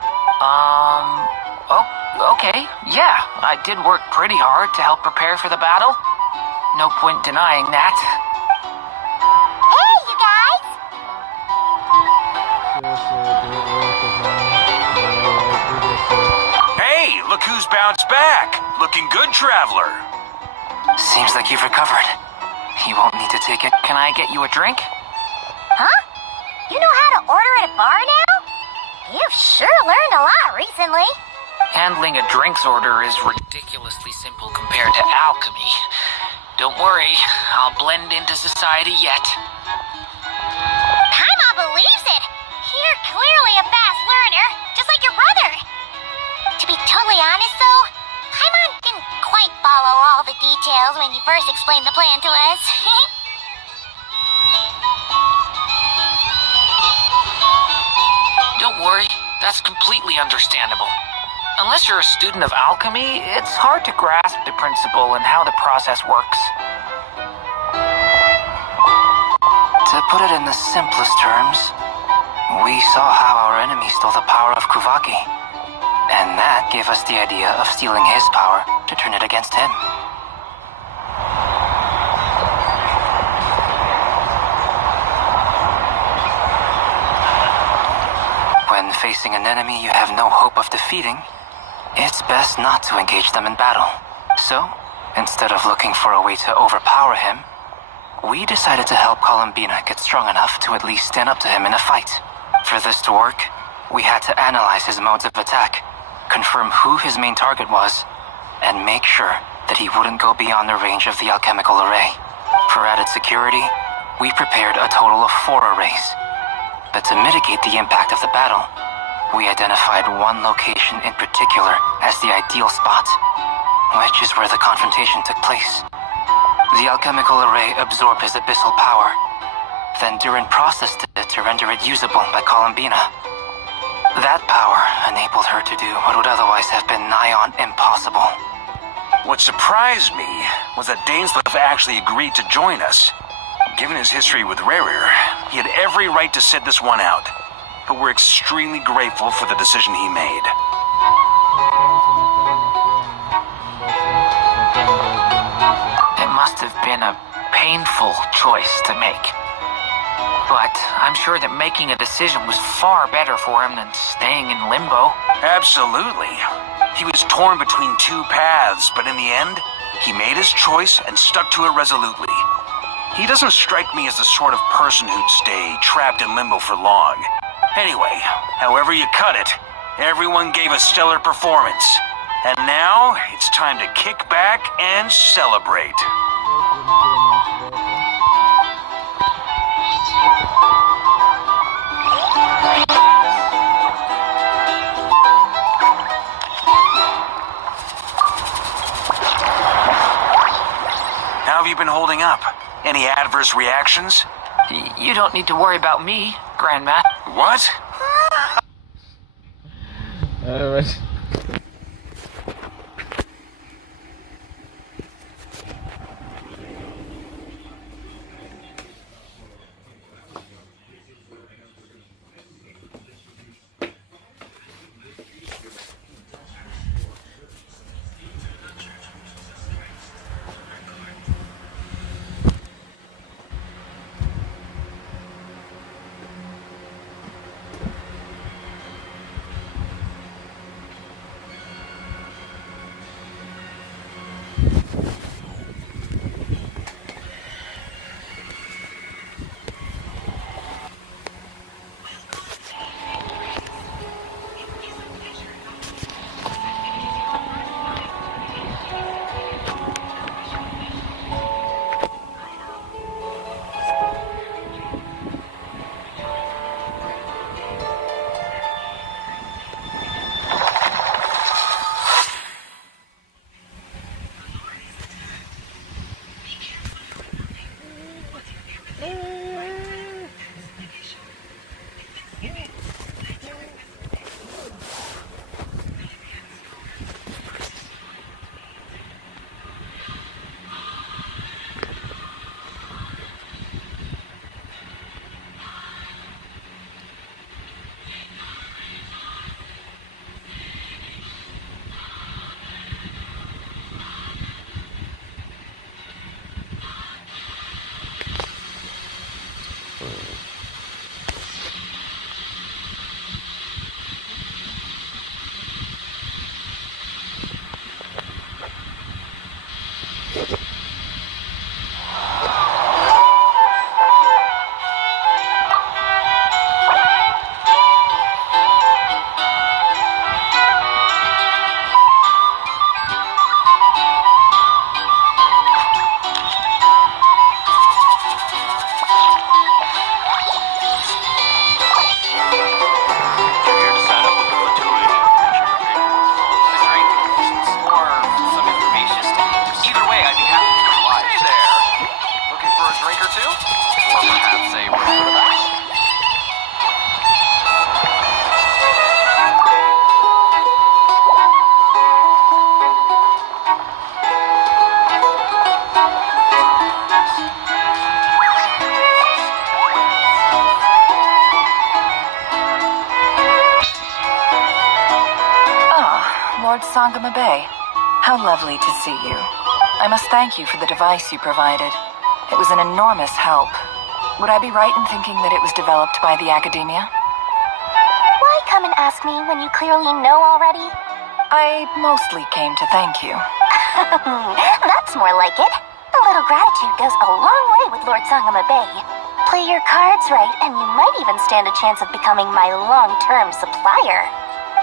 Okay. Yeah, I did work pretty hard to help prepare for the battle. No point denying that. Hey, you guys! Hey, look who's bounced back. Looking good, traveler. Seems like you've recovered. You won't need to take it. Can I get you a drink? Huh? You know how to order at a bar now? You've sure learned a lot recently. Handling a drinks order is ridiculously simple compared to alchemy. Don't worry, I'll blend into society yet. Paimon believes it. You're clearly a fast learner, just like your brother. To be totally honest, though, Paimon didn't quite follow all the details when you first explained the plan to us. Don't worry, that's completely understandable. Unless you're a student of alchemy, it's hard to grasp the principle and how the process works. To put it in the simplest terms, we saw how our enemy stole the power of Kuvaki. And that gave us the idea of stealing his power to turn it against him. When facing an enemy you have no hope of defeating, it's best not to engage them in battle. So, instead of looking for a way to overpower him, we decided to help Columbina get strong enough to at least stand up to him in a fight. For this to work, we had to analyze his modes of attack, confirm who his main target was, and make sure that he wouldn't go beyond the range of the alchemical array. For added security, we prepared a total of 4 arrays. But to mitigate the impact of the battle, we identified one location in particular as the ideal spot, which is where the confrontation took place. The alchemical array absorbed his abyssal power, then Durin processed it to render it usable by Columbina. That power enabled her to do what would otherwise have been nigh on impossible. What surprised me was that Dainslev actually agreed to join us. Given his history with Rerir, he had every right to sit this one out. But we're extremely grateful for the decision he made. It must have been a painful choice to make. But I'm sure that making a decision was far better for him than staying in limbo. Absolutely. He was torn between 2 paths, but in the end, he made his choice and stuck to it resolutely. He doesn't strike me as the sort of person who'd stay trapped in limbo for long. Anyway, however you cut it, everyone gave a stellar performance. And now, it's time to kick back and celebrate. How have you been holding up? Any adverse reactions? You don't need to worry about me, Grandma. What? Alright. too? Or perhaps a word for the mouse? Lord Sangama Bay. How lovely to see you. I must thank you for the device you provided. It was an enormous help. Would I be right in thinking that it was developed by the academia? Why come and ask me when you clearly know already? I mostly came to thank you. That's more like it. A little gratitude goes a long way with Lord Sangama Bay. Play your cards right, and you might even stand a chance of becoming my long-term supplier.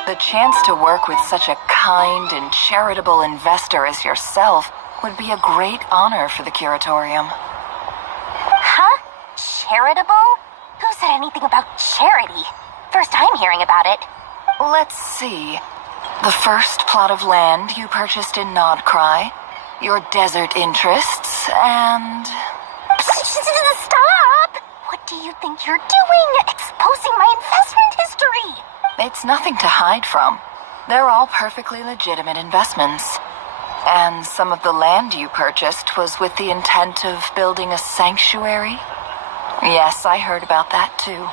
The chance to work with such a kind and charitable investor as yourself would be a great honor for the Curatorium. Huh? Charitable? Who said anything about charity? First I'm hearing about it. Let's see. The first plot of land you purchased in Nodcry, your desert interests, and... Stop! What do you think you're doing? Exposing my investment history! It's nothing to hide from. They're all perfectly legitimate investments. And some of the land you purchased was with the intent of building a sanctuary? Yes, I heard about that too.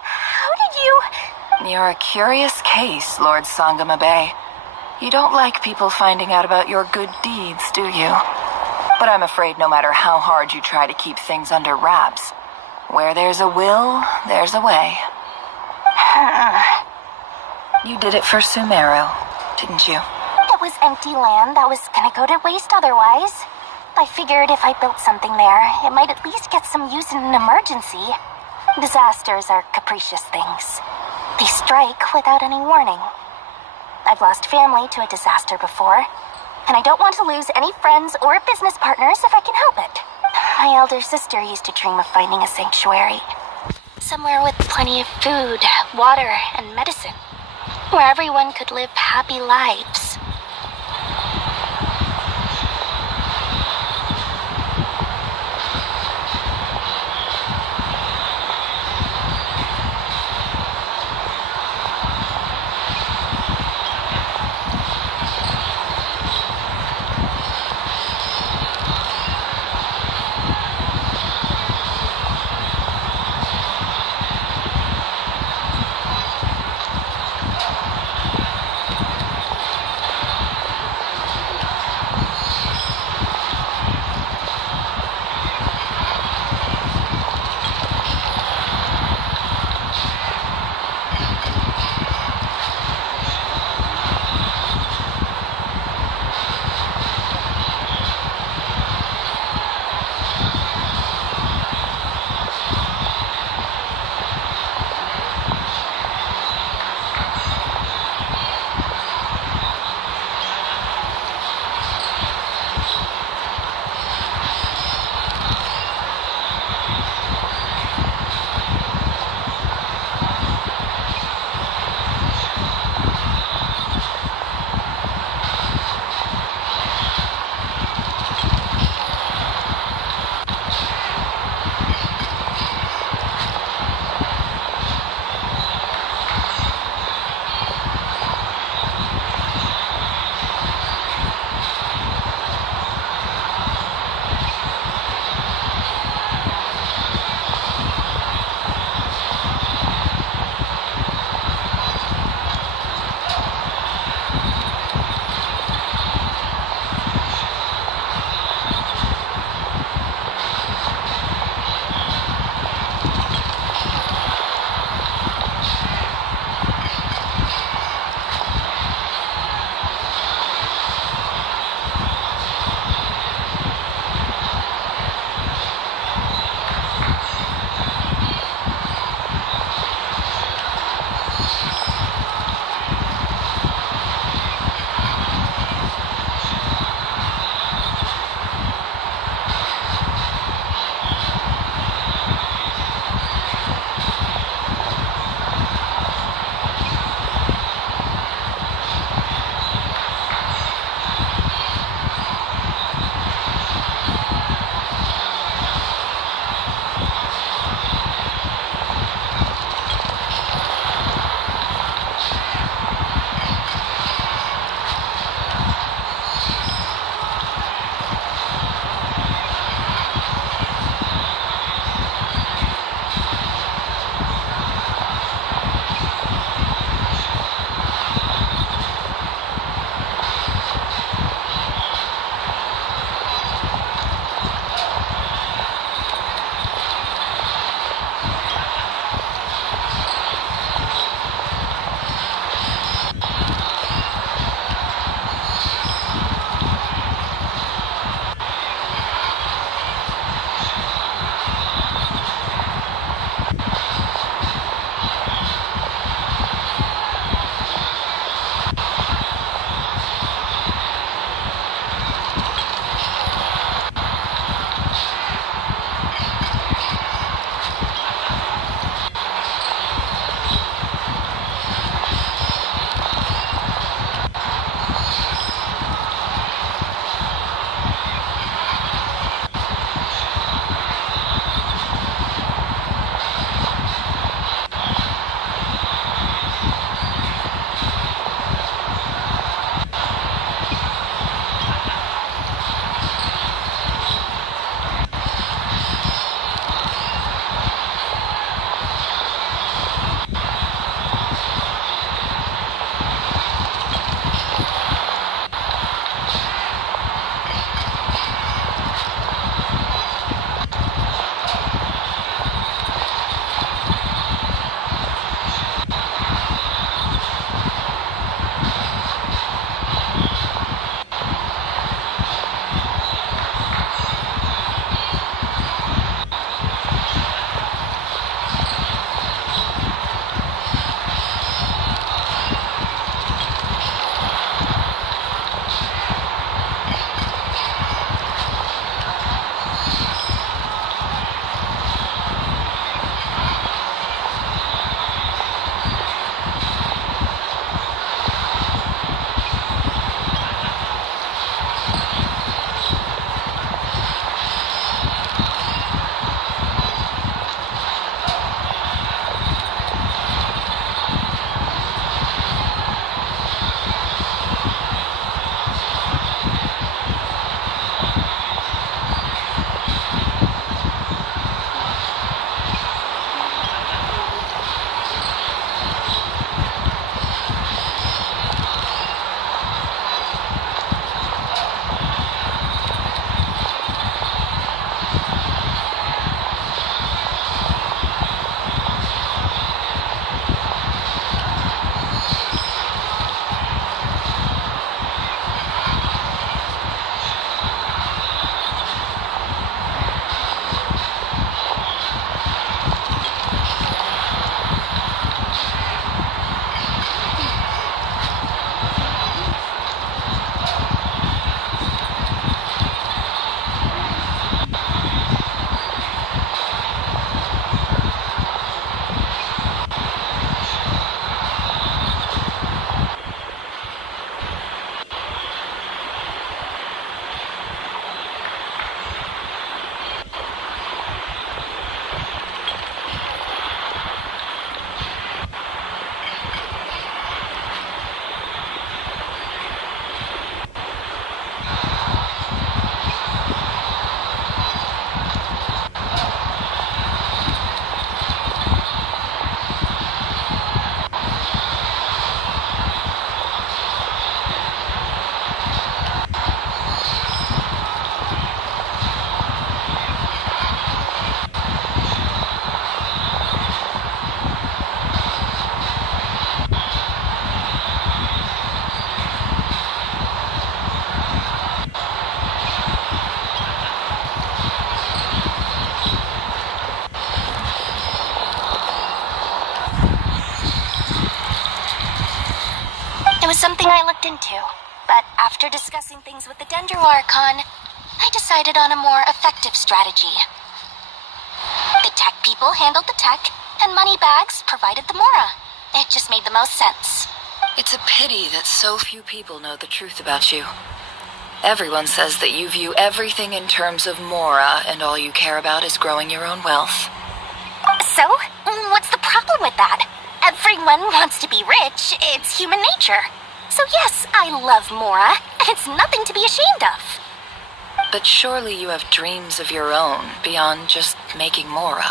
How did you... You're a curious case, Lord Sangama Bay. You don't like people finding out about your good deeds, do you? But I'm afraid no matter how hard you try to keep things under wraps, where there's a will, there's a way. You did it for Sumeru, didn't you? It was empty land that was gonna go to waste otherwise. I figured if I built something there, it might at least get some use in an emergency. Disasters are capricious things. They strike without any warning. I've lost family to a disaster before, and I don't want to lose any friends or business partners if I can help it. My elder sister used to dream of finding a sanctuary. Somewhere with plenty of food, water, and medicine. Where everyone could live happy lives. something I looked into, but after discussing things with the Dendro Archon, I decided on a more effective strategy. The tech people handled the tech, and Moneybags provided the Mora. It just made the most sense. It's a pity that so few people know the truth about you. Everyone says that you view everything in terms of Mora, and all you care about is growing your own wealth. So, what's the problem with that? Everyone wants to be rich. It's human nature. So yes, I love Mora, and it's nothing to be ashamed of. But surely you have dreams of your own, beyond just making Mora.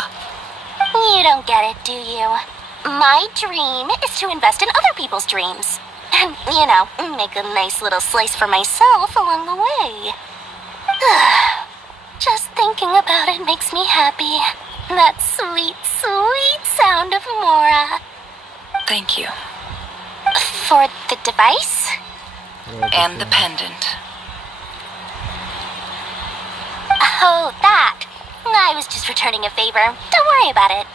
You don't get it, do you? My dream is to invest in other people's dreams. And, make a nice little slice for myself along the way. Just thinking about it makes me happy. That sweet, sweet sound of Mora. Thank you. For the device? And the pendant. Oh, that. I was just returning a favor. Don't worry about it.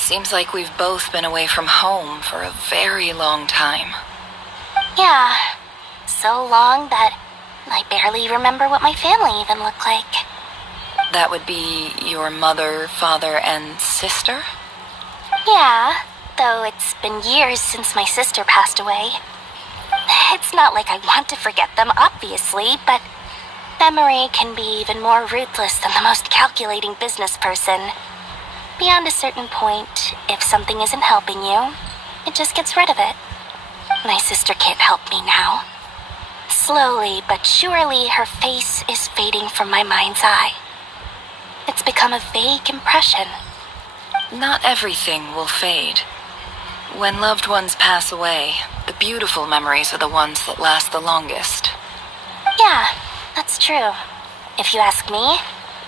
Seems like we've both been away from home for a very long time. Yeah. So long that I barely remember what my family even looked like. That would be your mother, father, and sister? Yeah, though it's been years since my sister passed away. It's not like I want to forget them, obviously, but memory can be even more ruthless than the most calculating business person. Beyond a certain point, if something isn't helping you, it just gets rid of it. My sister can't help me now. Slowly but surely, her face is fading from my mind's eye. It's become a vague impression. Not everything will fade. When loved ones pass away, the beautiful memories are the ones that last the longest. Yeah, that's true. If you ask me,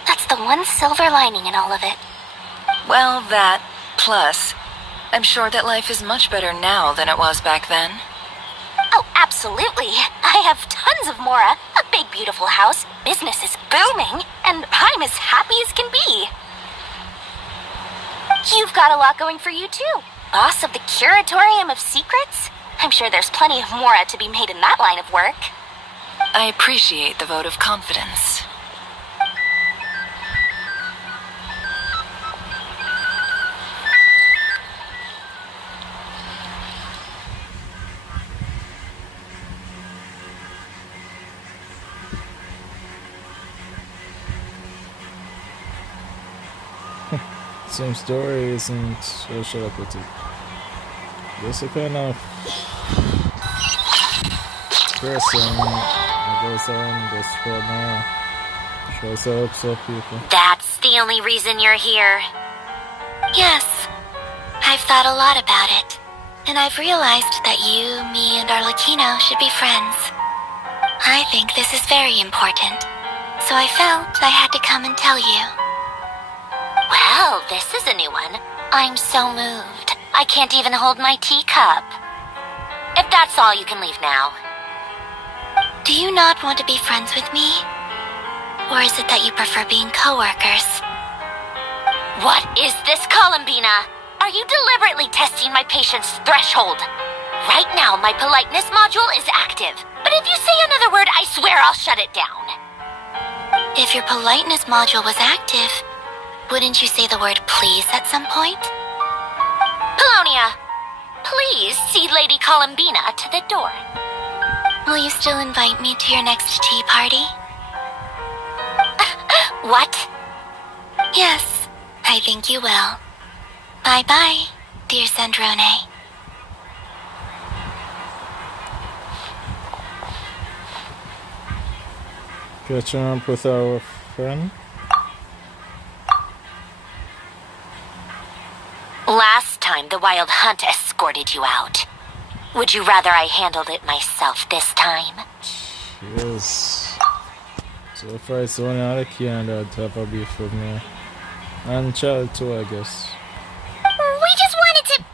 that's the one silver lining in all of it. Well, that, plus, I'm sure that life is much better now than it was back then. Oh, absolutely. I have tons of Mora, a big beautiful house, business is booming, and I'm as happy as can be. You've got a lot going for you too. Boss of the Curatorium of Secrets? I'm sure there's plenty of Mora to be made in that line of work. I appreciate the vote of confidence. Same story isn't, how should I put it? Just a kind of person that goes around just for more, shows up to people. That's the only reason you're here. Yes, I've thought a lot about it, and I've realized that you, me, and Arlecchino should be friends. I think this is very important, so I felt I had to come and tell you. Well, this is a new one. I'm so moved. I can't even hold my teacup. If that's all, you can leave now. Do you not want to be friends with me? Or is it that you prefer being co-workers? What is this, Columbina? Are you deliberately testing my patience threshold? Right now, my politeness module is active. But if you say another word, I swear I'll shut it down. If your politeness module was active, wouldn't you say the word please at some point? Polonia, please see Lady Columbina to the door. Will you still invite me to your next tea party? What? Yes, I think you will. Bye-bye, dear Sandrone. Catching up with our friend. Last time, the Wild Hunt escorted you out. Would you rather I handled it myself this time? Yes. So far, it's only Aleki and that have a beef with me. And child too, I guess. We just wanted to,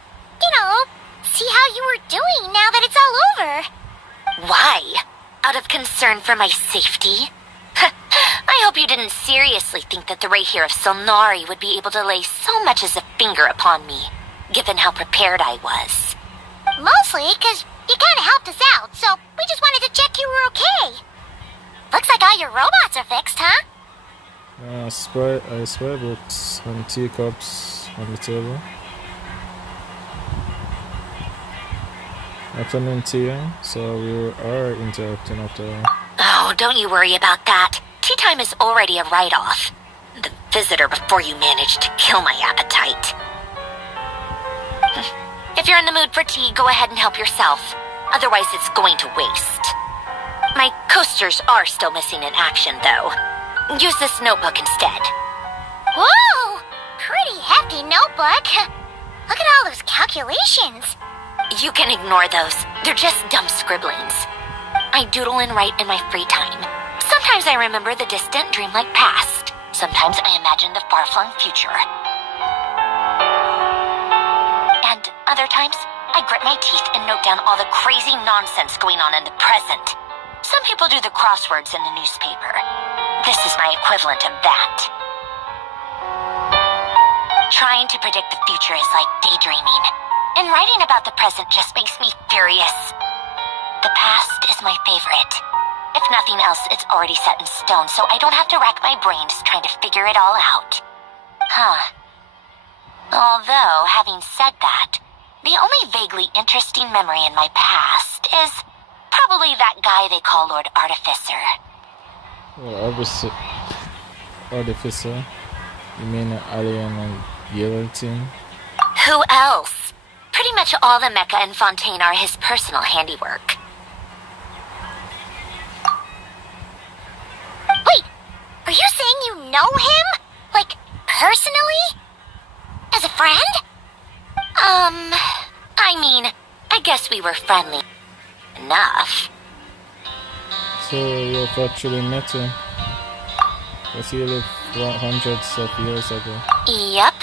see how you were doing now that it's all over. Why? Out of concern for my safety? I hope you didn't seriously think that the Rahier of Solnari would be able to lay so much as a finger upon me, given how prepared I was. Mostly because you kind of helped us out, so we just wanted to check you were okay. Looks like all your robots are fixed, huh? I spy books and teacups on the table. Afternoon tea, so we are interrupting after all. Oh, don't you worry about that. Tea time is already a write-off. The visitor before you managed to kill my appetite. If you're in the mood for tea, go ahead and help yourself. Otherwise, it's going to waste. My coasters are still missing in action, though. Use this notebook instead. Whoa! Pretty hefty notebook. Look at all those calculations. You can ignore those. They're just dumb scribblings. I doodle and write in my free time. Sometimes I remember the distant, dreamlike past. Sometimes I imagine the far-flung future. And other times, I grit my teeth and note down all the crazy nonsense going on in the present. Some people do the crosswords in the newspaper. This is my equivalent of that. Trying to predict the future is like daydreaming. And writing about the present just makes me furious. The past is my favorite. If nothing else, it's already set in stone, so I don't have to rack my brains trying to figure it all out. Huh. Although, having said that, the only vaguely interesting memory in my past is probably that guy they call Lord Artificer. Well, obviously, Artificer? You mean an alien and guillotine? Who else? Pretty much all the mecha in Fontaine are his personal handiwork. Wait, are you saying you know him? Like, personally? As a friend? I mean, I guess we were friendly enough. So you've actually met him? Because he lived hundreds of years ago. Yep.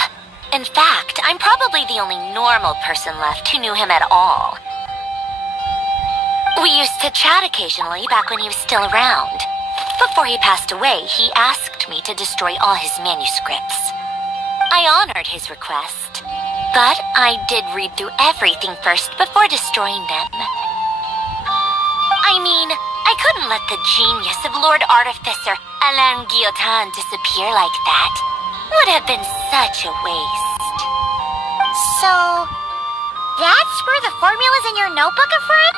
In fact, I'm probably the only normal person left who knew him at all. We used to chat occasionally back when he was still around. Before he passed away, he asked me to destroy all his manuscripts. I honored his request, but I did read through everything first before destroying them. I mean, I couldn't let the genius of Lord Artificer Alain Guillotin disappear like that. Would have been such a waste. So, that's where the formulas in your notebook are from?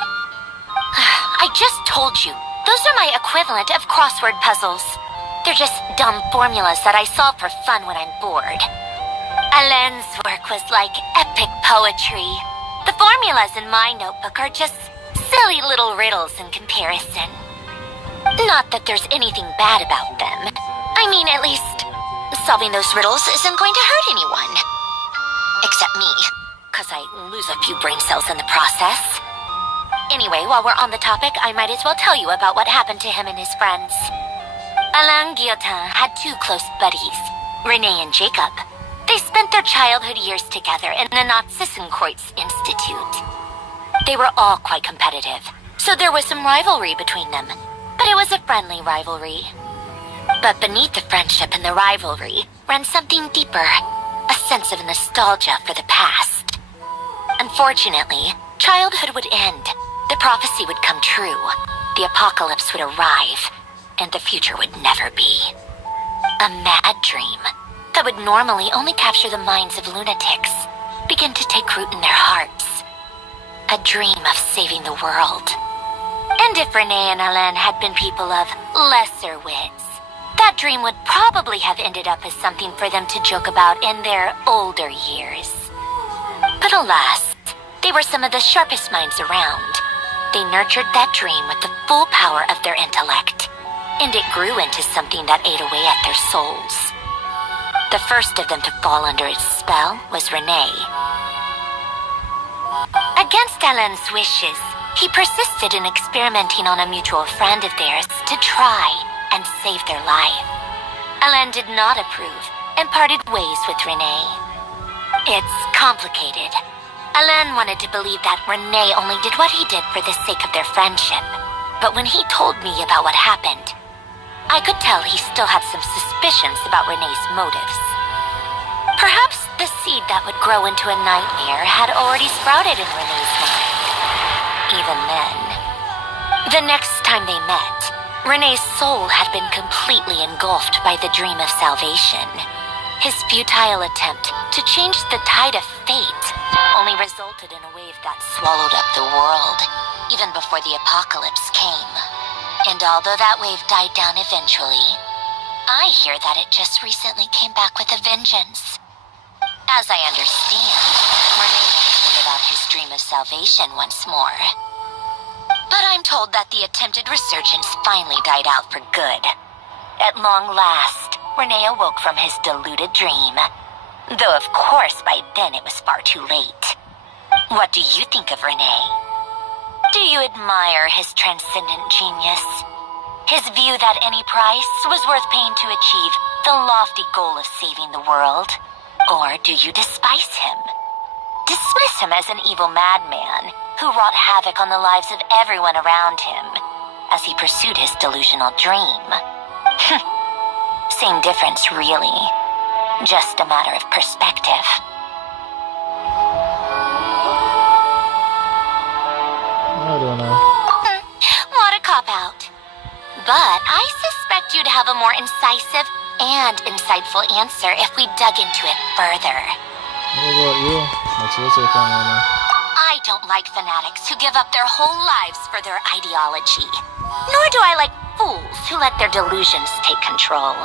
I just told you. Those are my equivalent of crossword puzzles. They're just dumb formulas that I solve for fun when I'm bored. Alain's work was like epic poetry. The formulas in my notebook are just silly little riddles in comparison. Not that there's anything bad about them. I mean, at least solving those riddles isn't going to hurt anyone. Except me, because I lose a few brain cells in the process. Anyway, while we're on the topic, I might as well tell you about what happened to him and his friends. Alain Guillotin had two close buddies, Renee and Jacob. They spent their childhood years together in the Narzissenkreuz Institute. They were all quite competitive, so there was some rivalry between them. But it was a friendly rivalry. But beneath the friendship and the rivalry ran something deeper, a sense of nostalgia for the past. Unfortunately, childhood would end, the prophecy would come true, the apocalypse would arrive, and the future would never be. A mad dream that would normally only capture the minds of lunatics began to take root in their hearts. A dream of saving the world. And if Renee and Alain had been people of lesser wits, that dream would probably have ended up as something for them to joke about in their older years. But alas, they were some of the sharpest minds around. They nurtured that dream with the full power of their intellect, and it grew into something that ate away at their souls. The first of them to fall under its spell was Renee. Against Alain's wishes, he persisted in experimenting on a mutual friend of theirs to try and save their life. Alain did not approve and parted ways with Renee. It's complicated. Alain wanted to believe that Renee only did what he did for the sake of their friendship. But when he told me about what happened, I could tell he still had some suspicions about Renee's motives. Perhaps the seed that would grow into a nightmare had already sprouted in Renee's mind. even then. The next time they met, Renee's soul had been completely engulfed by the dream of salvation. His futile attempt to change the tide of fate only resulted in a wave that swallowed up the world, even before the apocalypse came. And although that wave died down eventually, I hear that it just recently came back with a vengeance. As I understand, Renee managed to live out his dream of salvation once more. But I'm told that the attempted resurgence finally died out for good. At long last, Renee awoke from his deluded dream. Though of course by then it was far too late. What do you think of Renee? Do you admire his transcendent genius? His view that any price was worth paying to achieve the lofty goal of saving the world? Or do you despise him? Dismiss him as an evil madman who wrought havoc on the lives of everyone around him as he pursued his delusional dream. Same difference, really. Just a matter of perspective. I don't know. What a cop-out. But I suspect you'd have a more incisive and insightful answer if we dug into it further. What about you? What's your take on Renee? I don't like fanatics who give up their whole lives for their ideology. Nor do I like fools who let their delusions take control.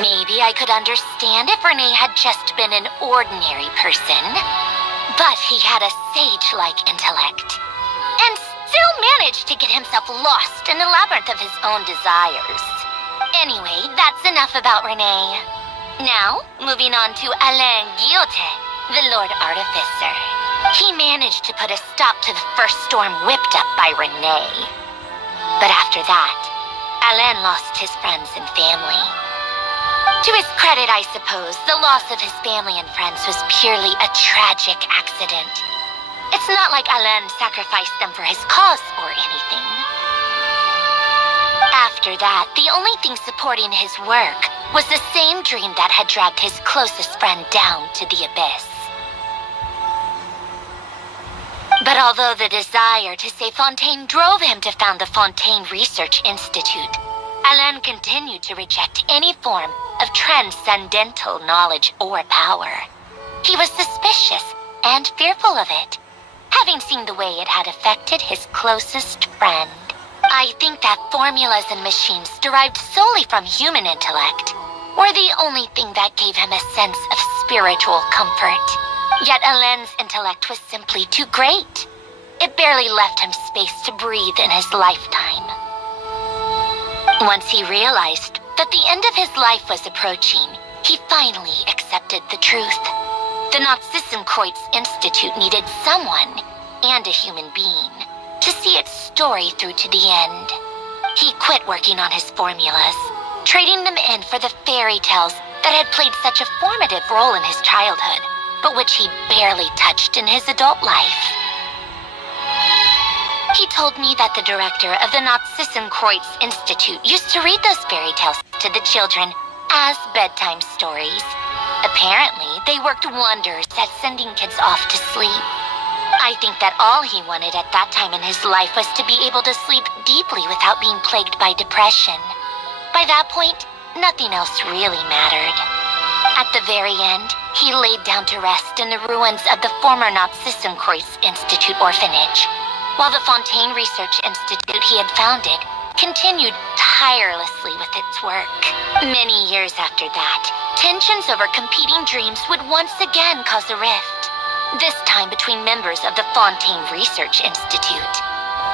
Maybe I could understand if Renee had just been an ordinary person. But he had a sage-like intellect. And still managed to get himself lost in the labyrinth of his own desires. Anyway, that's enough about Renee. Now, moving on to Alain Guillotin, the Lord Artificer. He managed to put a stop to the first storm whipped up by Renee. But after that, Alain lost his friends and family. To his credit, I suppose, the loss of his family and friends was purely a tragic accident. It's not like Alain sacrificed them for his cause or anything. After that, the only thing supporting his work was the same dream that had dragged his closest friend down to the abyss. But although the desire to save Fontaine drove him to found the Fontaine Research Institute, Alain continued to reject any form of transcendental knowledge or power. He was suspicious and fearful of it, having seen the way it had affected his closest friend. I think that formulas and machines derived solely from human intellect were the only thing that gave him a sense of spiritual comfort. Yet Alain's intellect was simply too great. It barely left him space to breathe in his lifetime. Once he realized that the end of his life was approaching, he finally accepted the truth. The Nazissenkreuz Institute needed someone, and a human being, to see its story through to the end. He quit working on his formulas, trading them in for the fairy tales that had played such a formative role in his childhood, but which he barely touched in his adult life. He told me that the director of the Nazissenkreuz Institute used to read those fairy tales to the children as bedtime stories. Apparently, they worked wonders at sending kids off to sleep. I think that all he wanted at that time in his life was to be able to sleep deeply without being plagued by depression. By that point, nothing else really mattered. At the very end, he laid down to rest in the ruins of the former Nazissenkreuz Institute orphanage, while the Fontaine Research Institute he had founded continued tirelessly with its work. Many years after that, tensions over competing dreams would once again cause a rift, this time between members of the Fontaine Research Institute.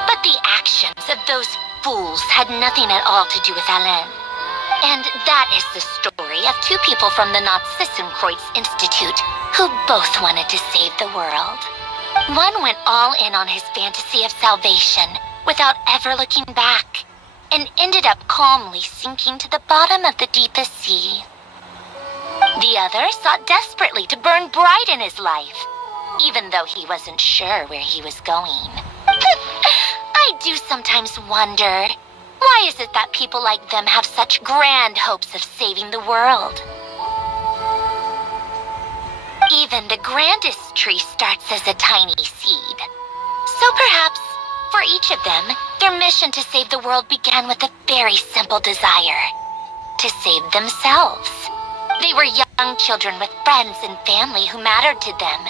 But the actions of those fools had nothing at all to do with Alain. And that is the story of two people from the Nazissenkreuz Institute who both wanted to save the world. One went all in on his fantasy of salvation without ever looking back, and ended up calmly sinking to the bottom of the deepest sea. The other sought desperately to burn bright in his life, even though he wasn't sure where he was going. I do sometimes wonder, why is it that people like them have such grand hopes of saving the world? Even the grandest tree starts as a tiny seed. So perhaps, for each of them, their mission to save the world began with a very simple desire. To save themselves. They were young children with friends and family who mattered to them.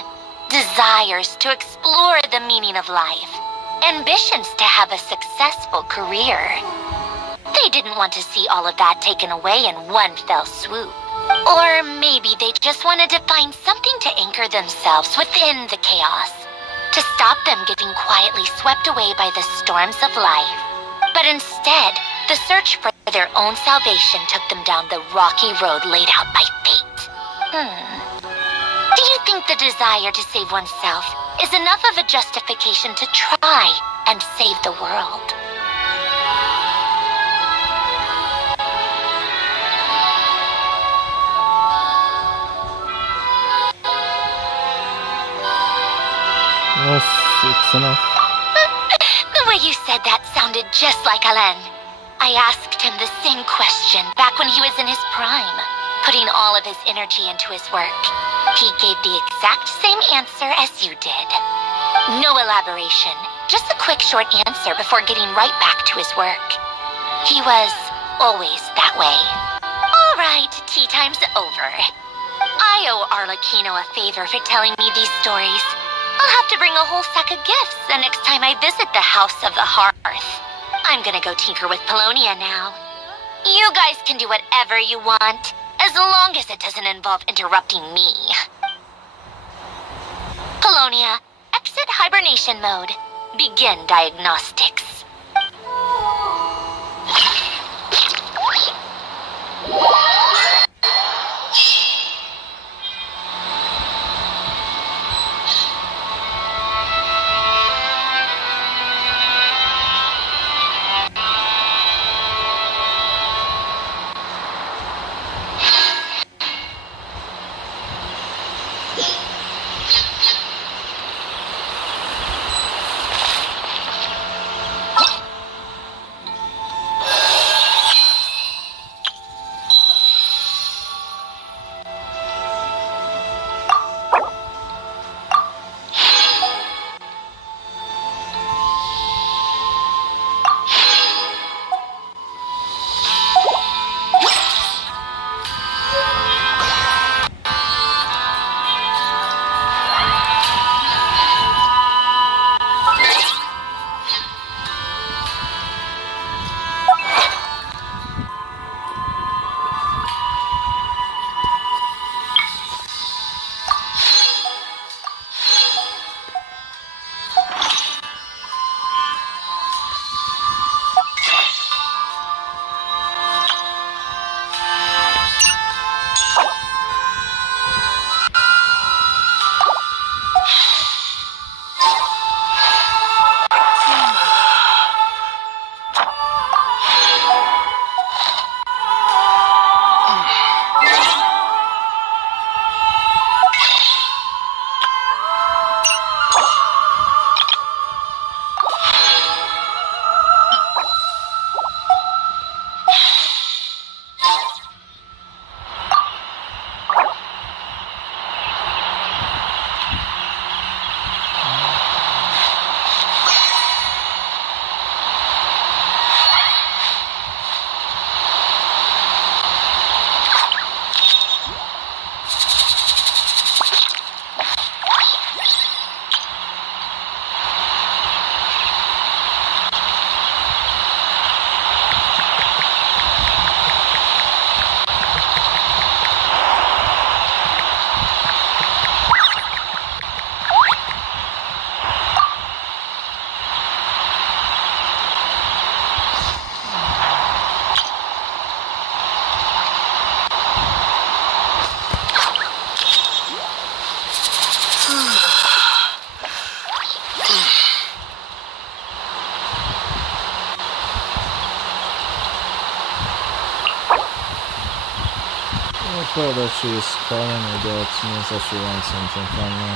Desires to explore the meaning of life. Ambitions to have a successful career. They didn't want to see all of that taken away in one fell swoop. Or maybe they just wanted to find something to anchor themselves within the chaos. To stop them getting quietly swept away by the storms of life. But instead, the search for their own salvation took them down the rocky road laid out by fate. Do you think the desire to save oneself is enough of a justification to try and save the world? Yes, it's enough. The way you said that sounded just like Alain. I asked him the same question back when he was in his prime, putting all of his energy into his work. He gave the exact same answer as you did. No elaboration, just a quick short answer before getting right back to his work. He was always that way. All right, tea time's over. I owe Arlecchino a favor for telling me these stories. I'll have to bring a whole sack of gifts the next time I visit the House of the Hearth. I'm gonna go tinker with Polonia now. You guys can do whatever you want, as long as it doesn't involve interrupting me. Polonia, exit hibernation mode. Begin diagnostics. Well, that she is calling me, that means that she wants something from me.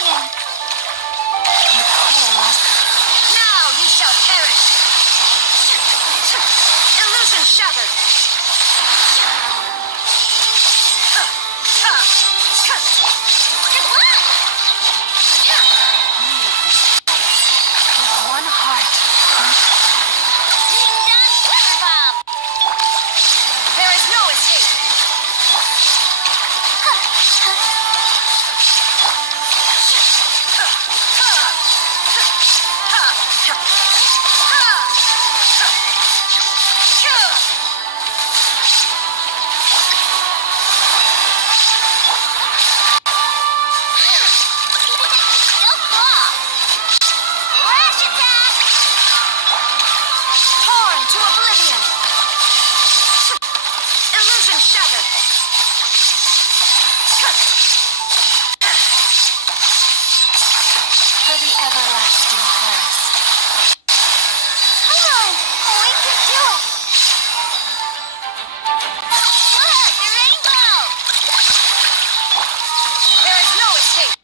Welkin! Now you shall perish! Illusion shattered! With one heart. Being done, Weather Bomb! There is no escape! So cool! Rash attack! Torn to oblivion! Illusion shattered! For the everlasting forest. Come on! We can do it! Look! The rainbow! There is no escape!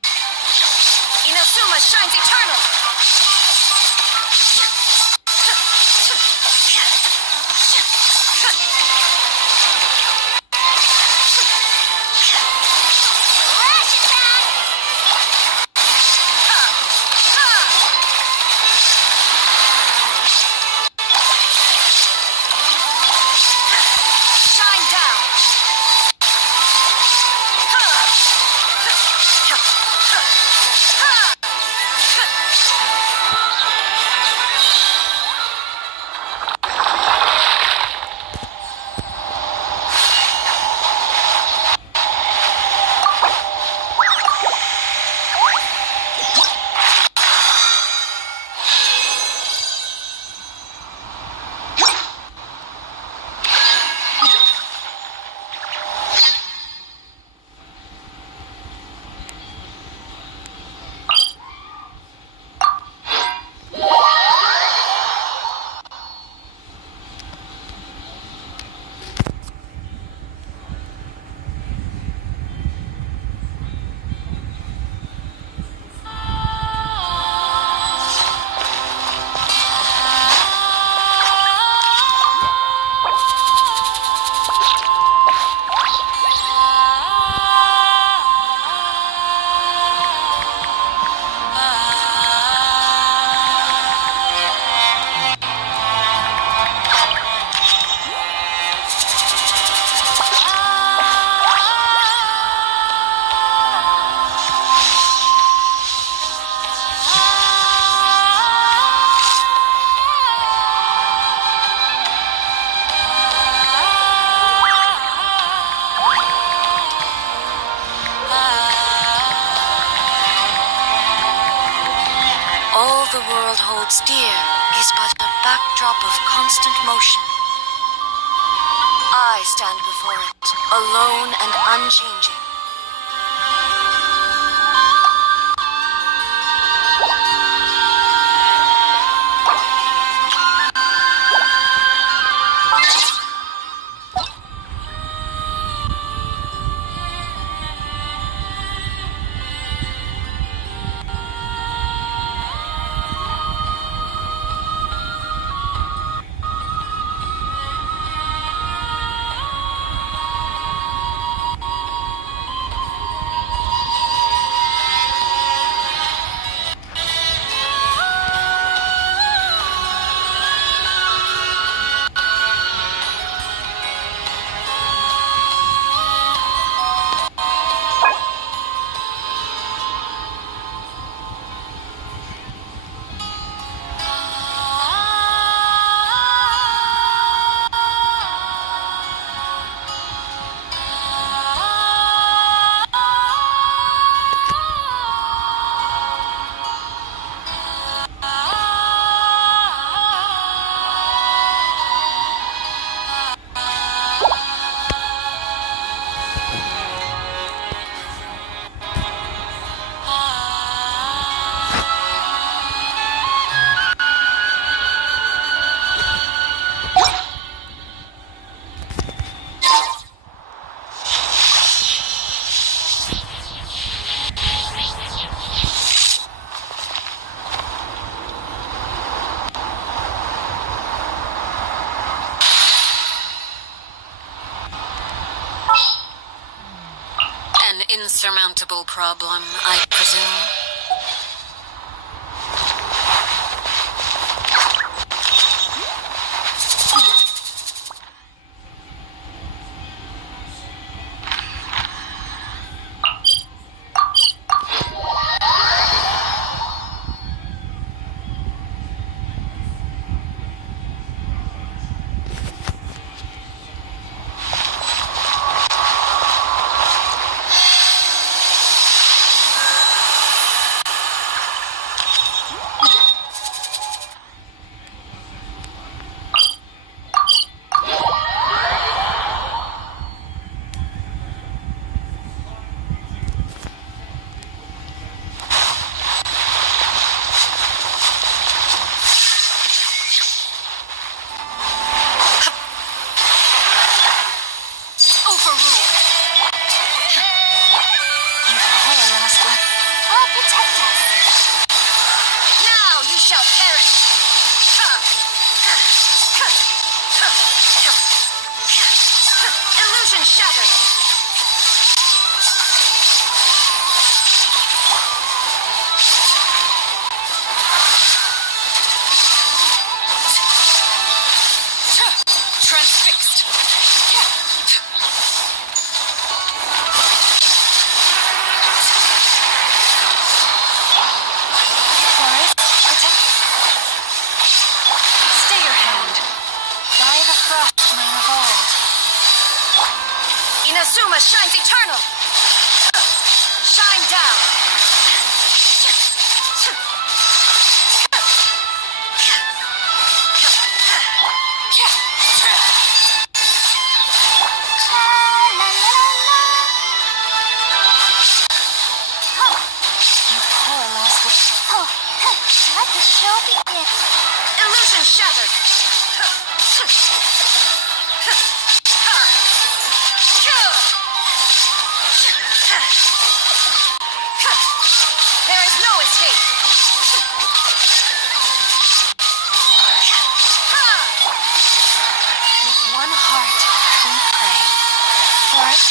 Inazuma shines eternal! Rash attack! Shine down! All the world holds dear is but a backdrop of constant motion. I stand before it, alone and unchanging. insurmountable problem, I presume? Inazuma shines eternal! Shine down! Let the show begin. Illusion shattered! There is no escape! With one heart, we pray. For it.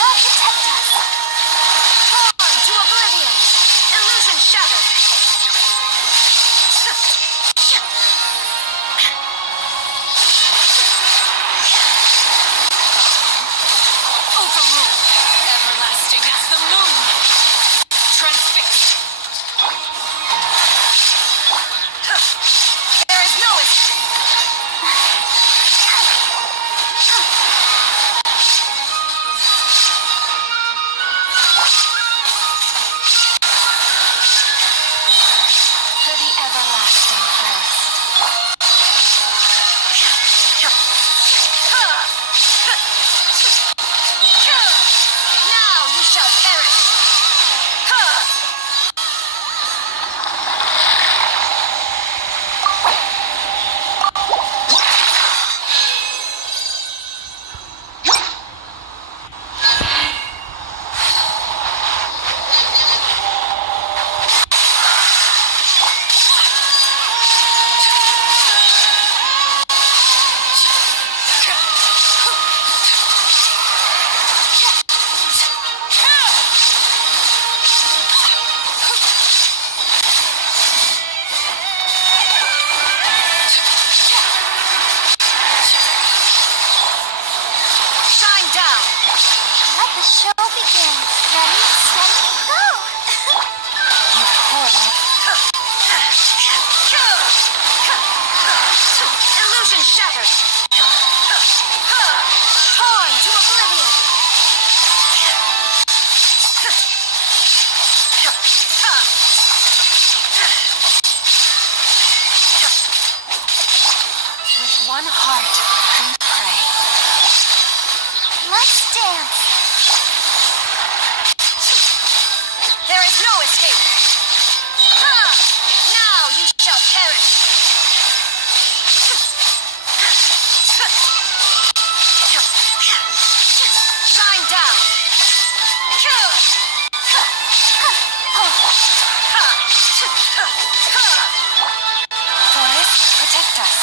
Oh, protect us. Torn to oblivion! Illusion shattered! Overruled. Everlasting as the moon. Transfixed. There is no escape! For the everlasting forest. Now you shall perish! Shine down! Let the show begin. Ready, steady, go! You pour Illusion shattered! Torn to oblivion! with one heart, we pray. Let's dance. There is no escape! Now you shall perish! Shine down! Forest, protect us.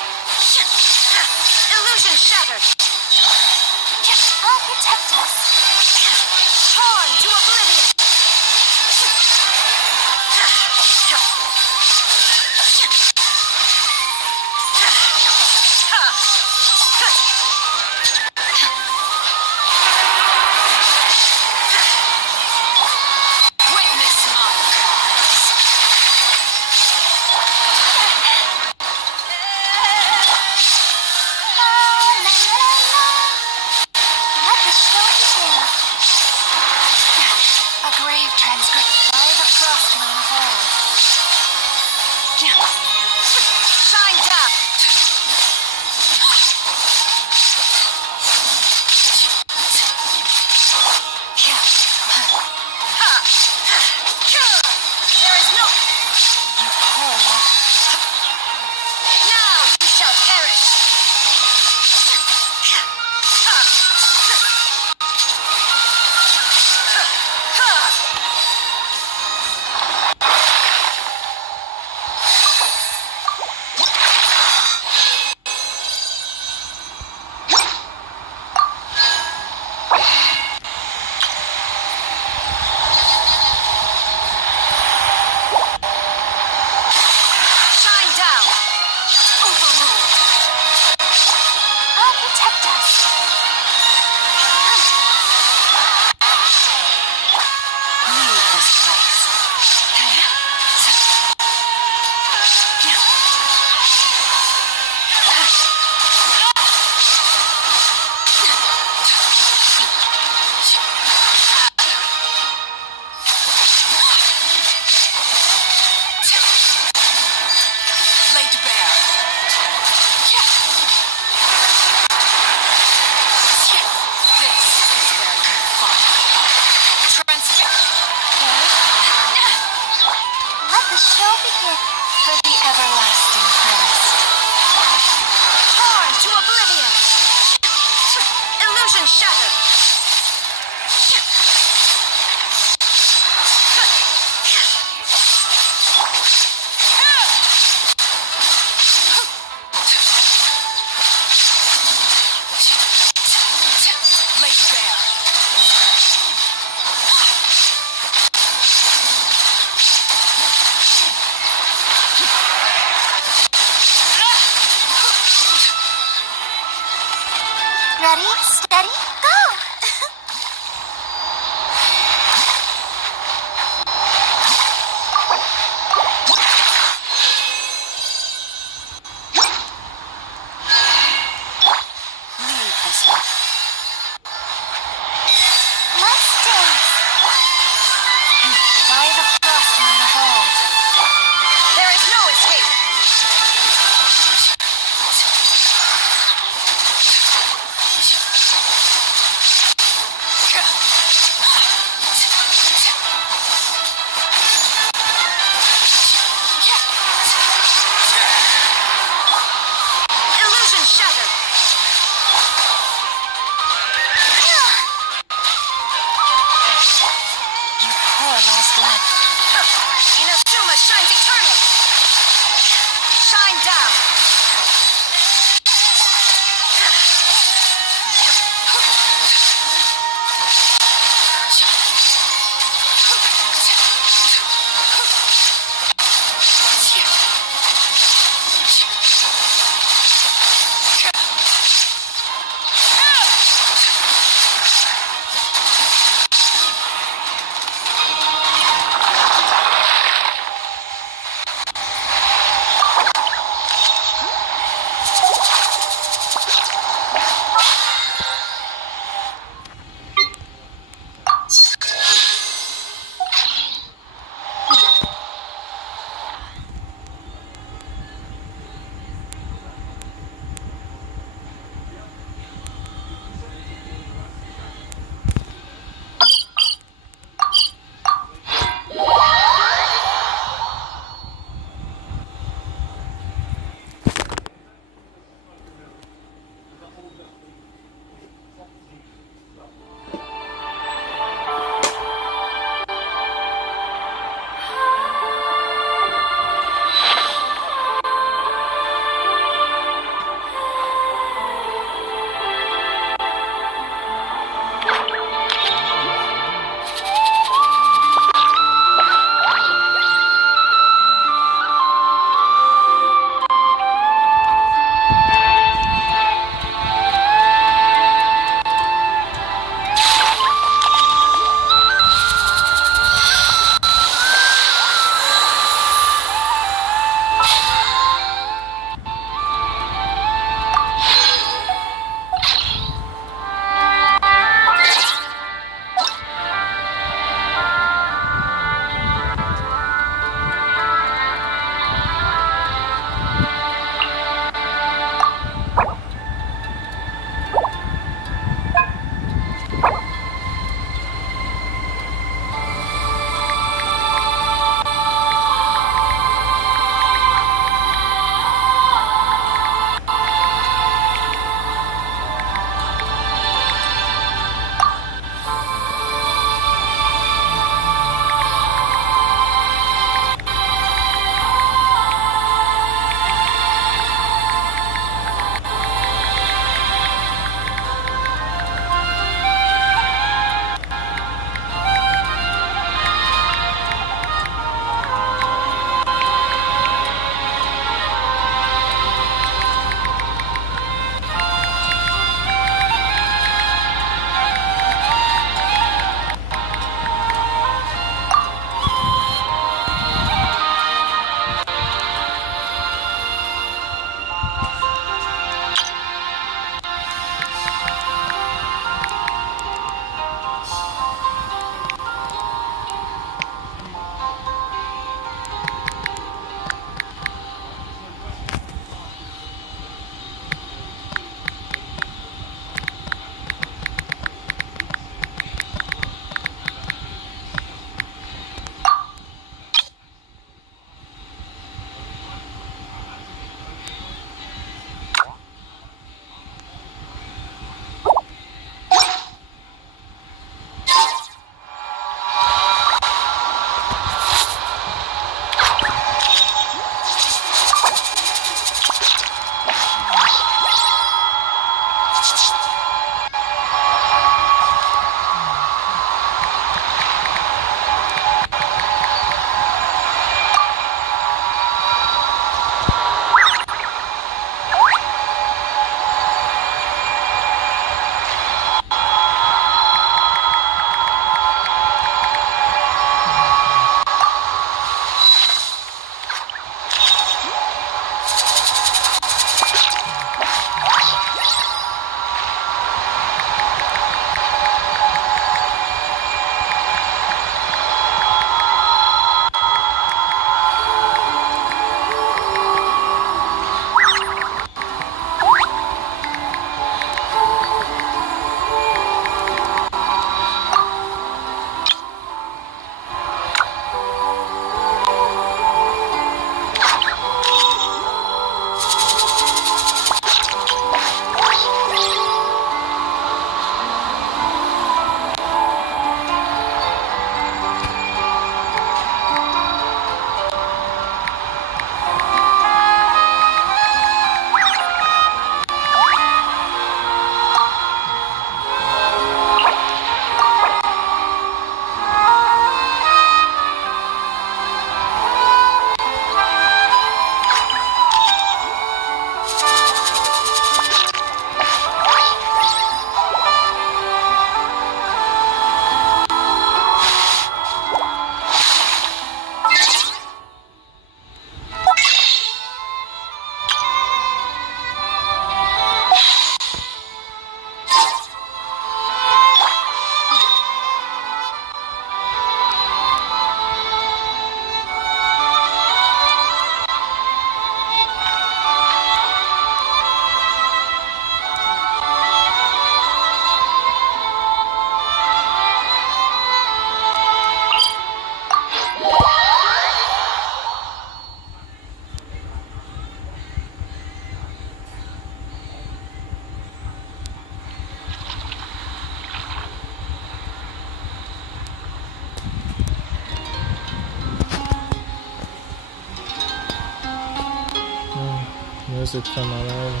does it come alive?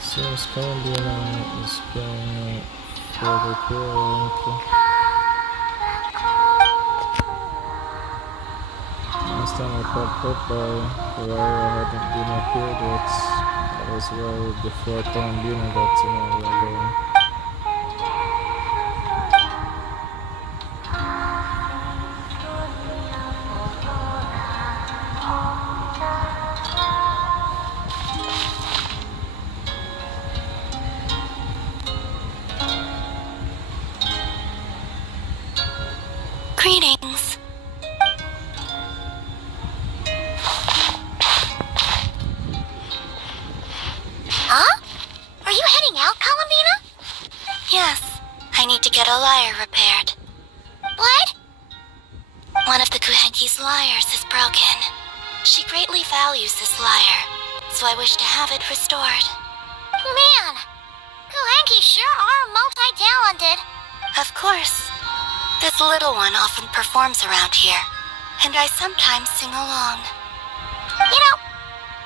Seems Columbina is going for the cool. Last time I got hit by the area hadn't been appeared yet. That was well before Columbina got to know we were going. Greetings. Huh? Are you heading out, Columbina? Yes. I need to get a lyre repaired. What? One of the Kuhenki's lyres is broken. She greatly values this lyre, so I wish to have it restored. Man, Kuhenki sure are multi-talented. Of course. This little one often performs around here, and I sometimes sing along. You know,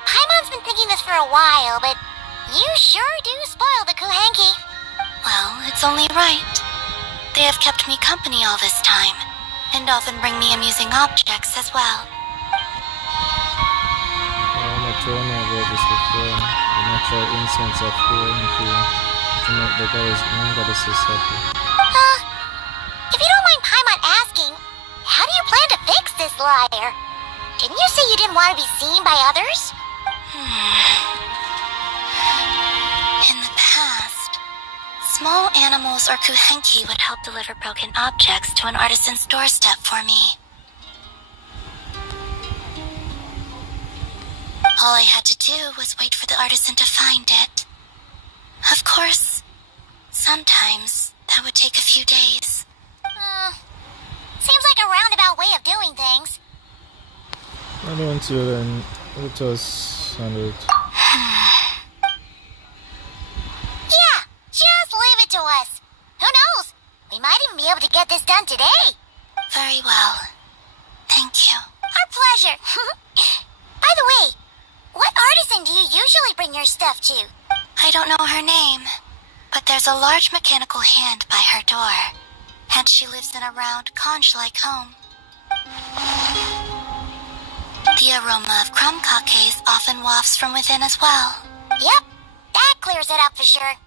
Paimon's been thinking this for a while, but you sure do spoil the Kuhenki. Well, it's only right. They have kept me company all this time, and often bring me amusing objects as well. I'm not told me about this before. The natural instincts of Kuhenki to make the goddesses happy. If you don't mind Paimon asking, how do you plan to fix this lyre? Didn't you say you didn't want to be seen by others? In the past, small animals or Kuhenki would help deliver broken objects to an artisan's doorstep for me. All I had to do was wait for the artisan to find it. Of course, sometimes that would take a few days. Seems like a roundabout way of doing things. I don't really. It was 100. Yeah, just leave it to us. Who knows? We might even be able to get this done today. Very well. Thank you. Our pleasure. By the way, what artisan do you usually bring your stuff to? I don't know her name, but there's a large mechanical hand by her door. And she lives in a round, conch-like home. The aroma of crumb cakes often wafts from within as well. Yep, that clears it up for sure.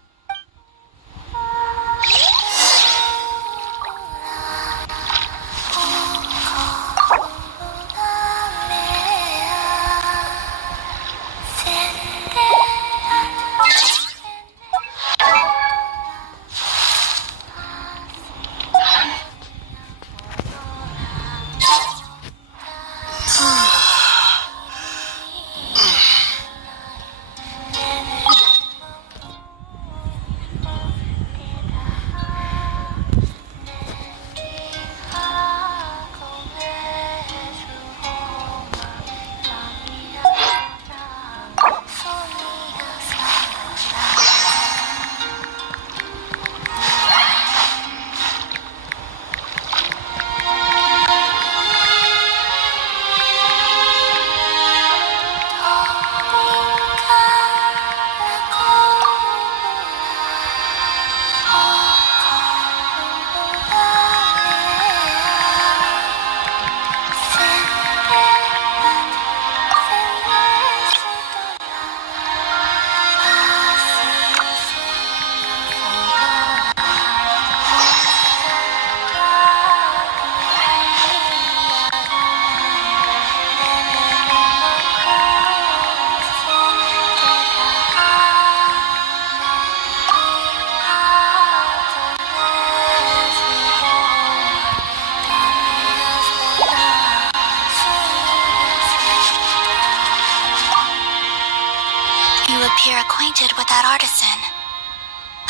Appear acquainted with that artisan.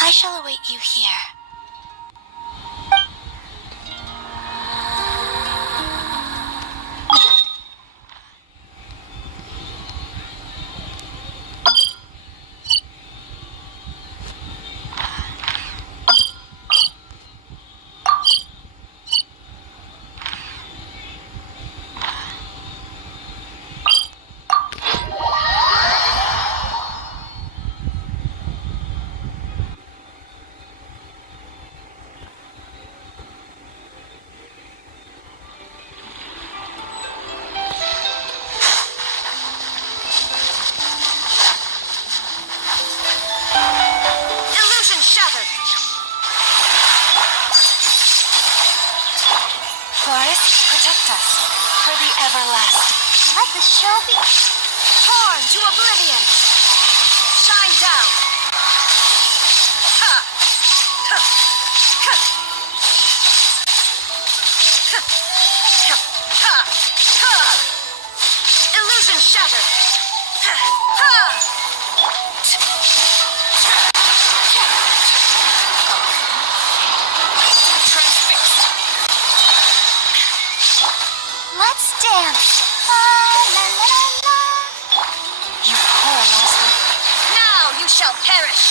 I shall await you here. Let the show be torn to oblivion. Shine down. Ha! Ha! Ha! Ha! Ha! Ha! Illusion shattered. Ha! Ha! Transfixed. Let's dance. La la la la la. You poor monster. Now you shall perish.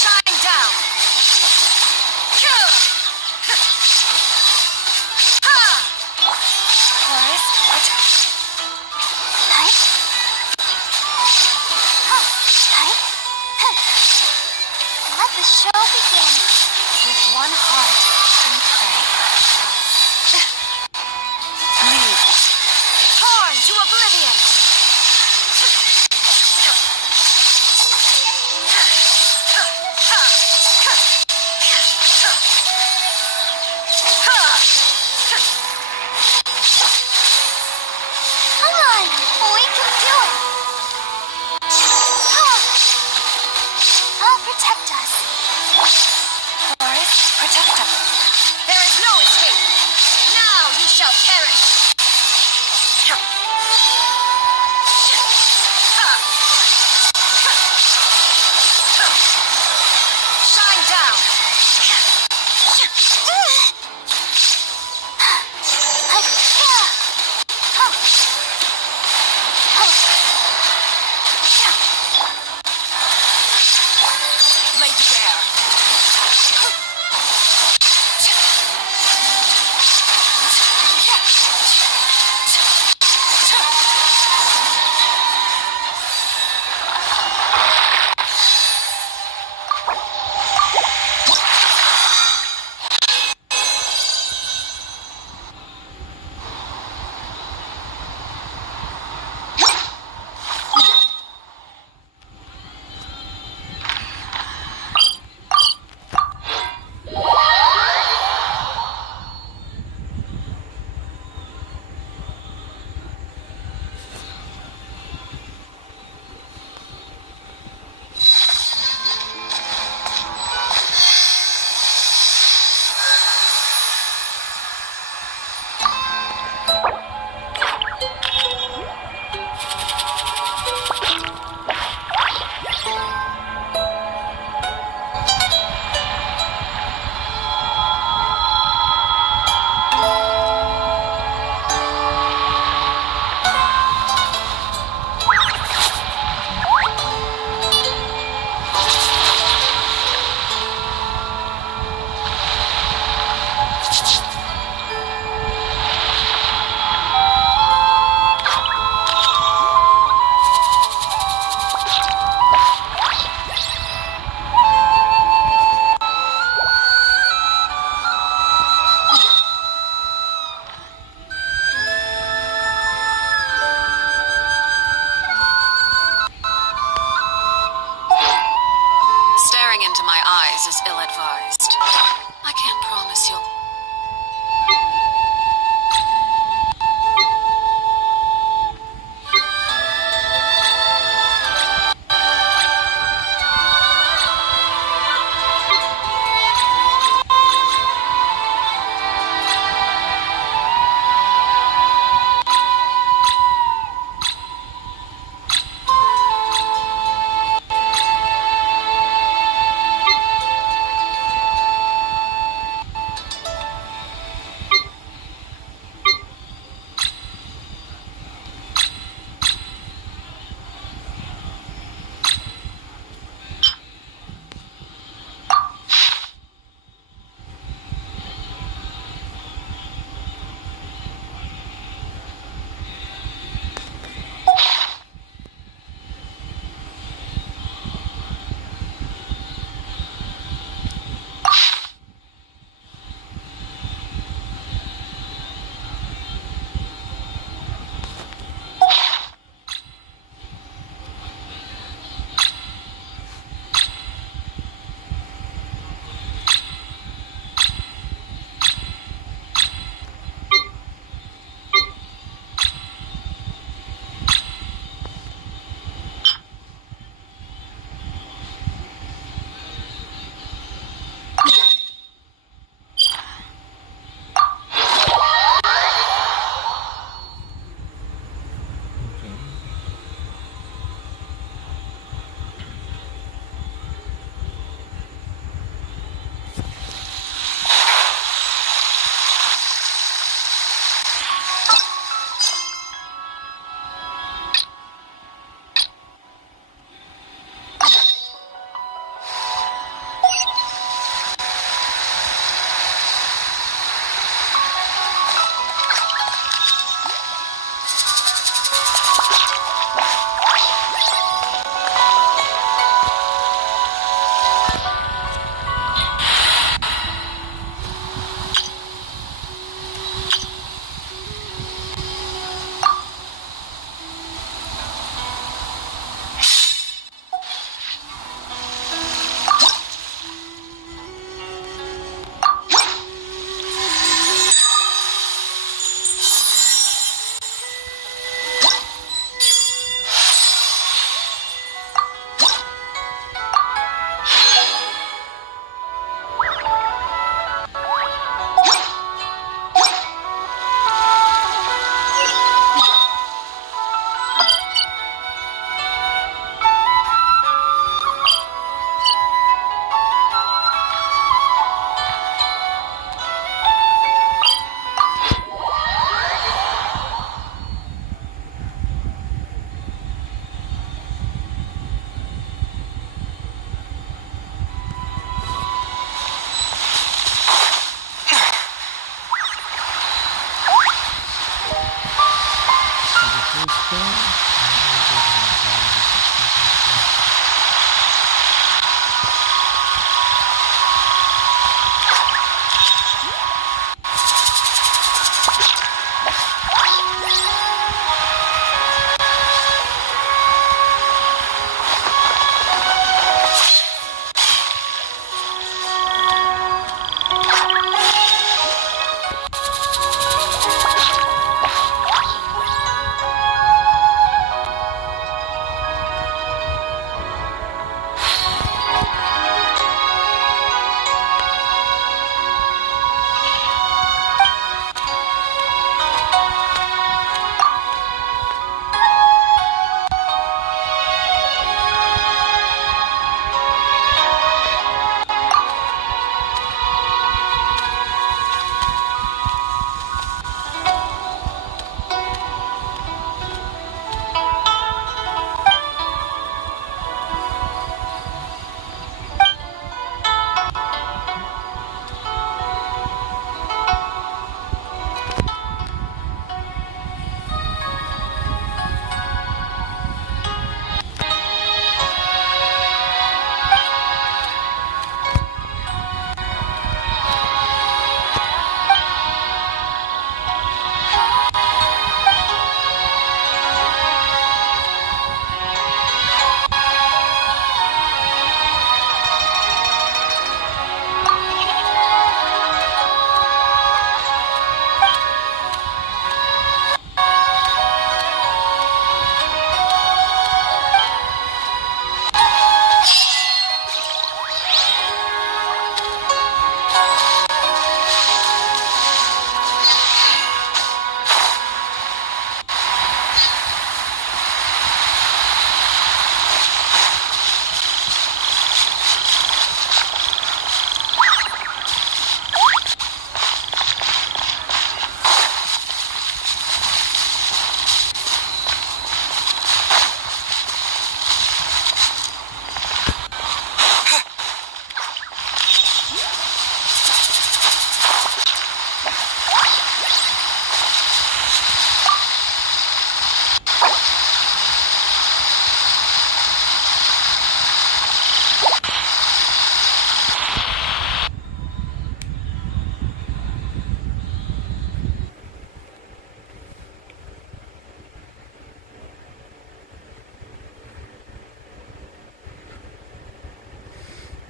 Shine down. Forest, what? Hi. Hi. Let the show begin. With one heart, we pray. Leave. Torn to oblivion. Come on, we can do it. I'll protect us.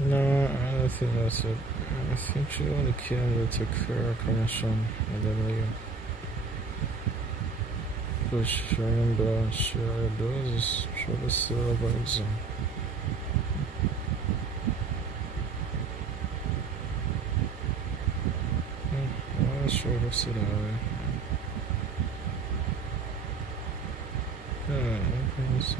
No, I don't think that's it. I think she only came to take her commission and then leave. Push, remember, she does show the silver bugs. Show the silver. Okay, so.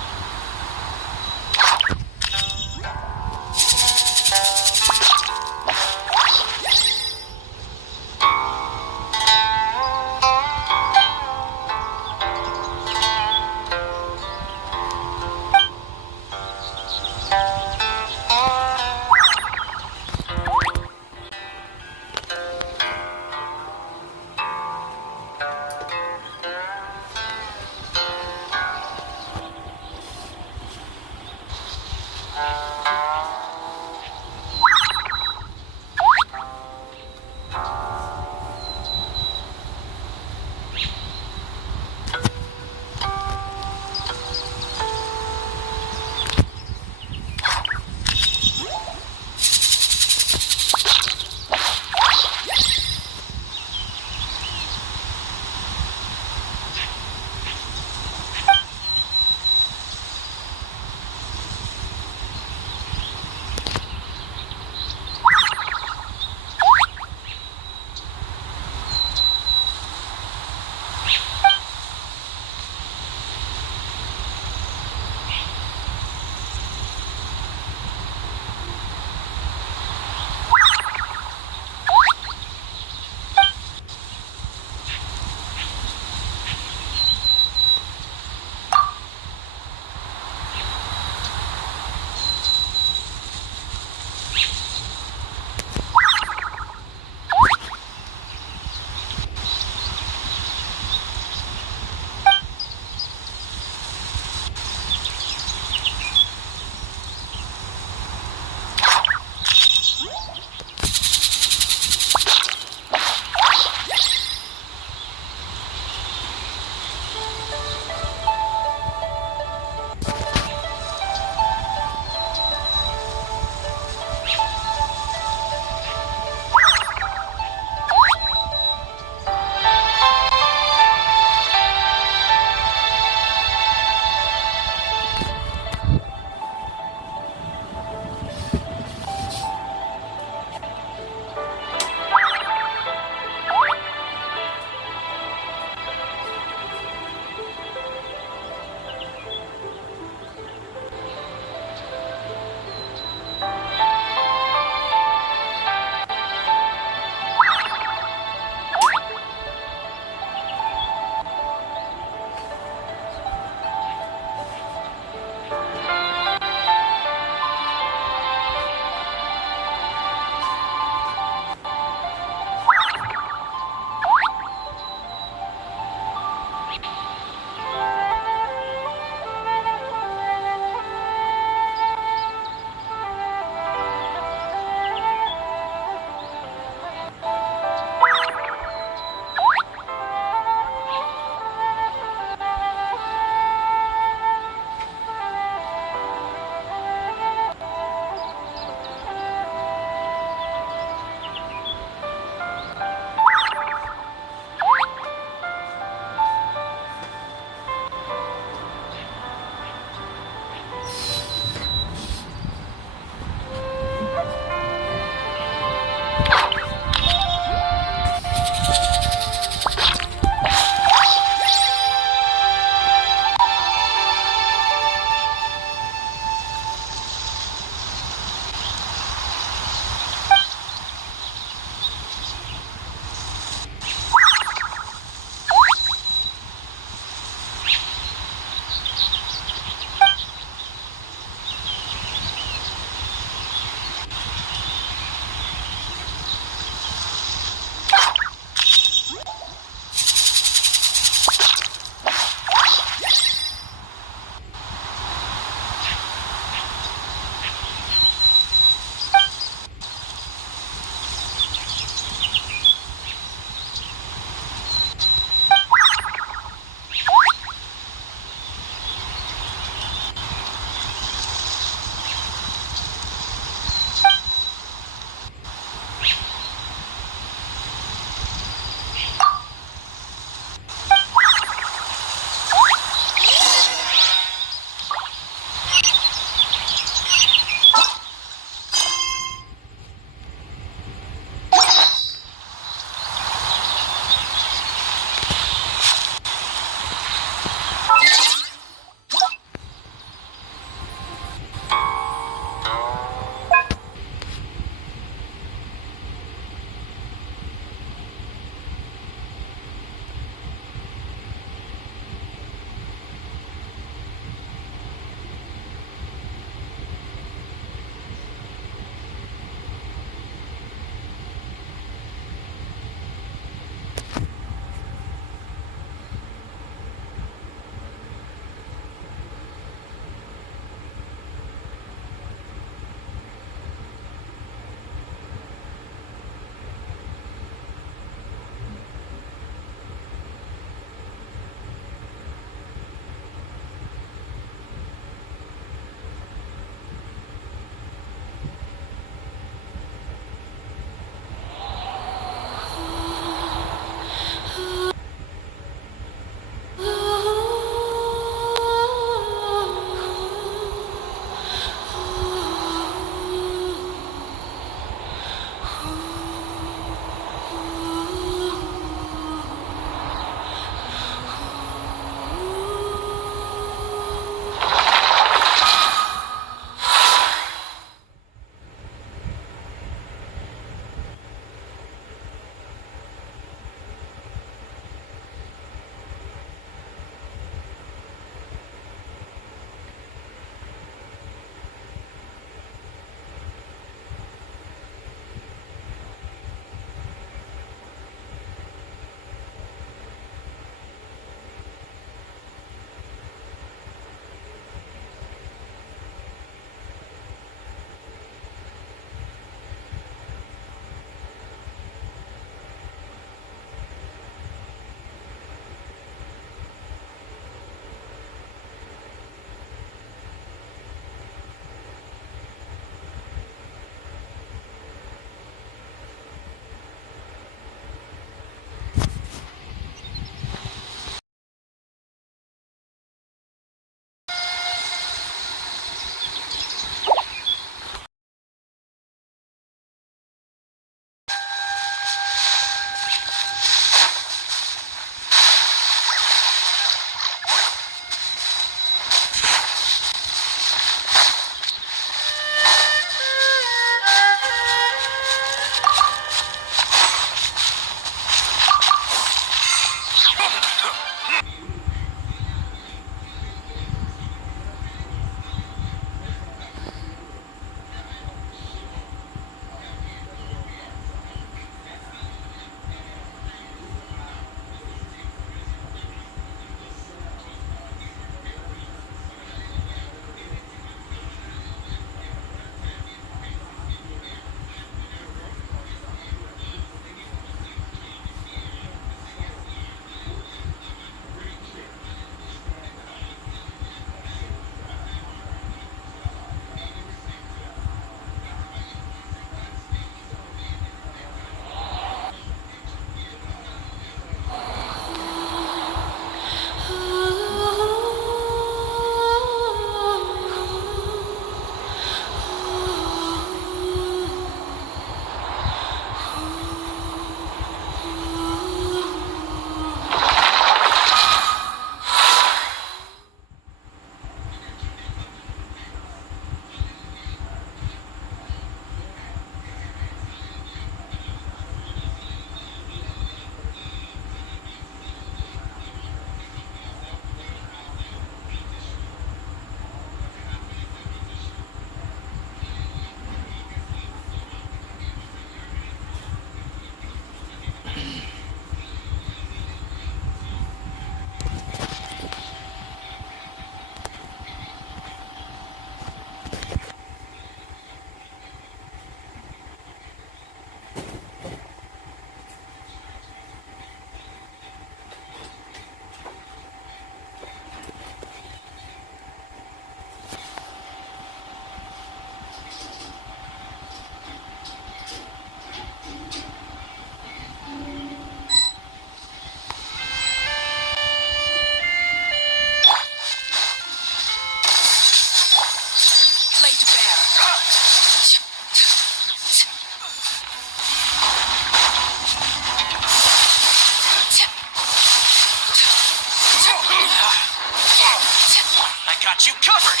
got you covered!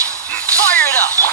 Fire it up!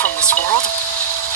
From this world?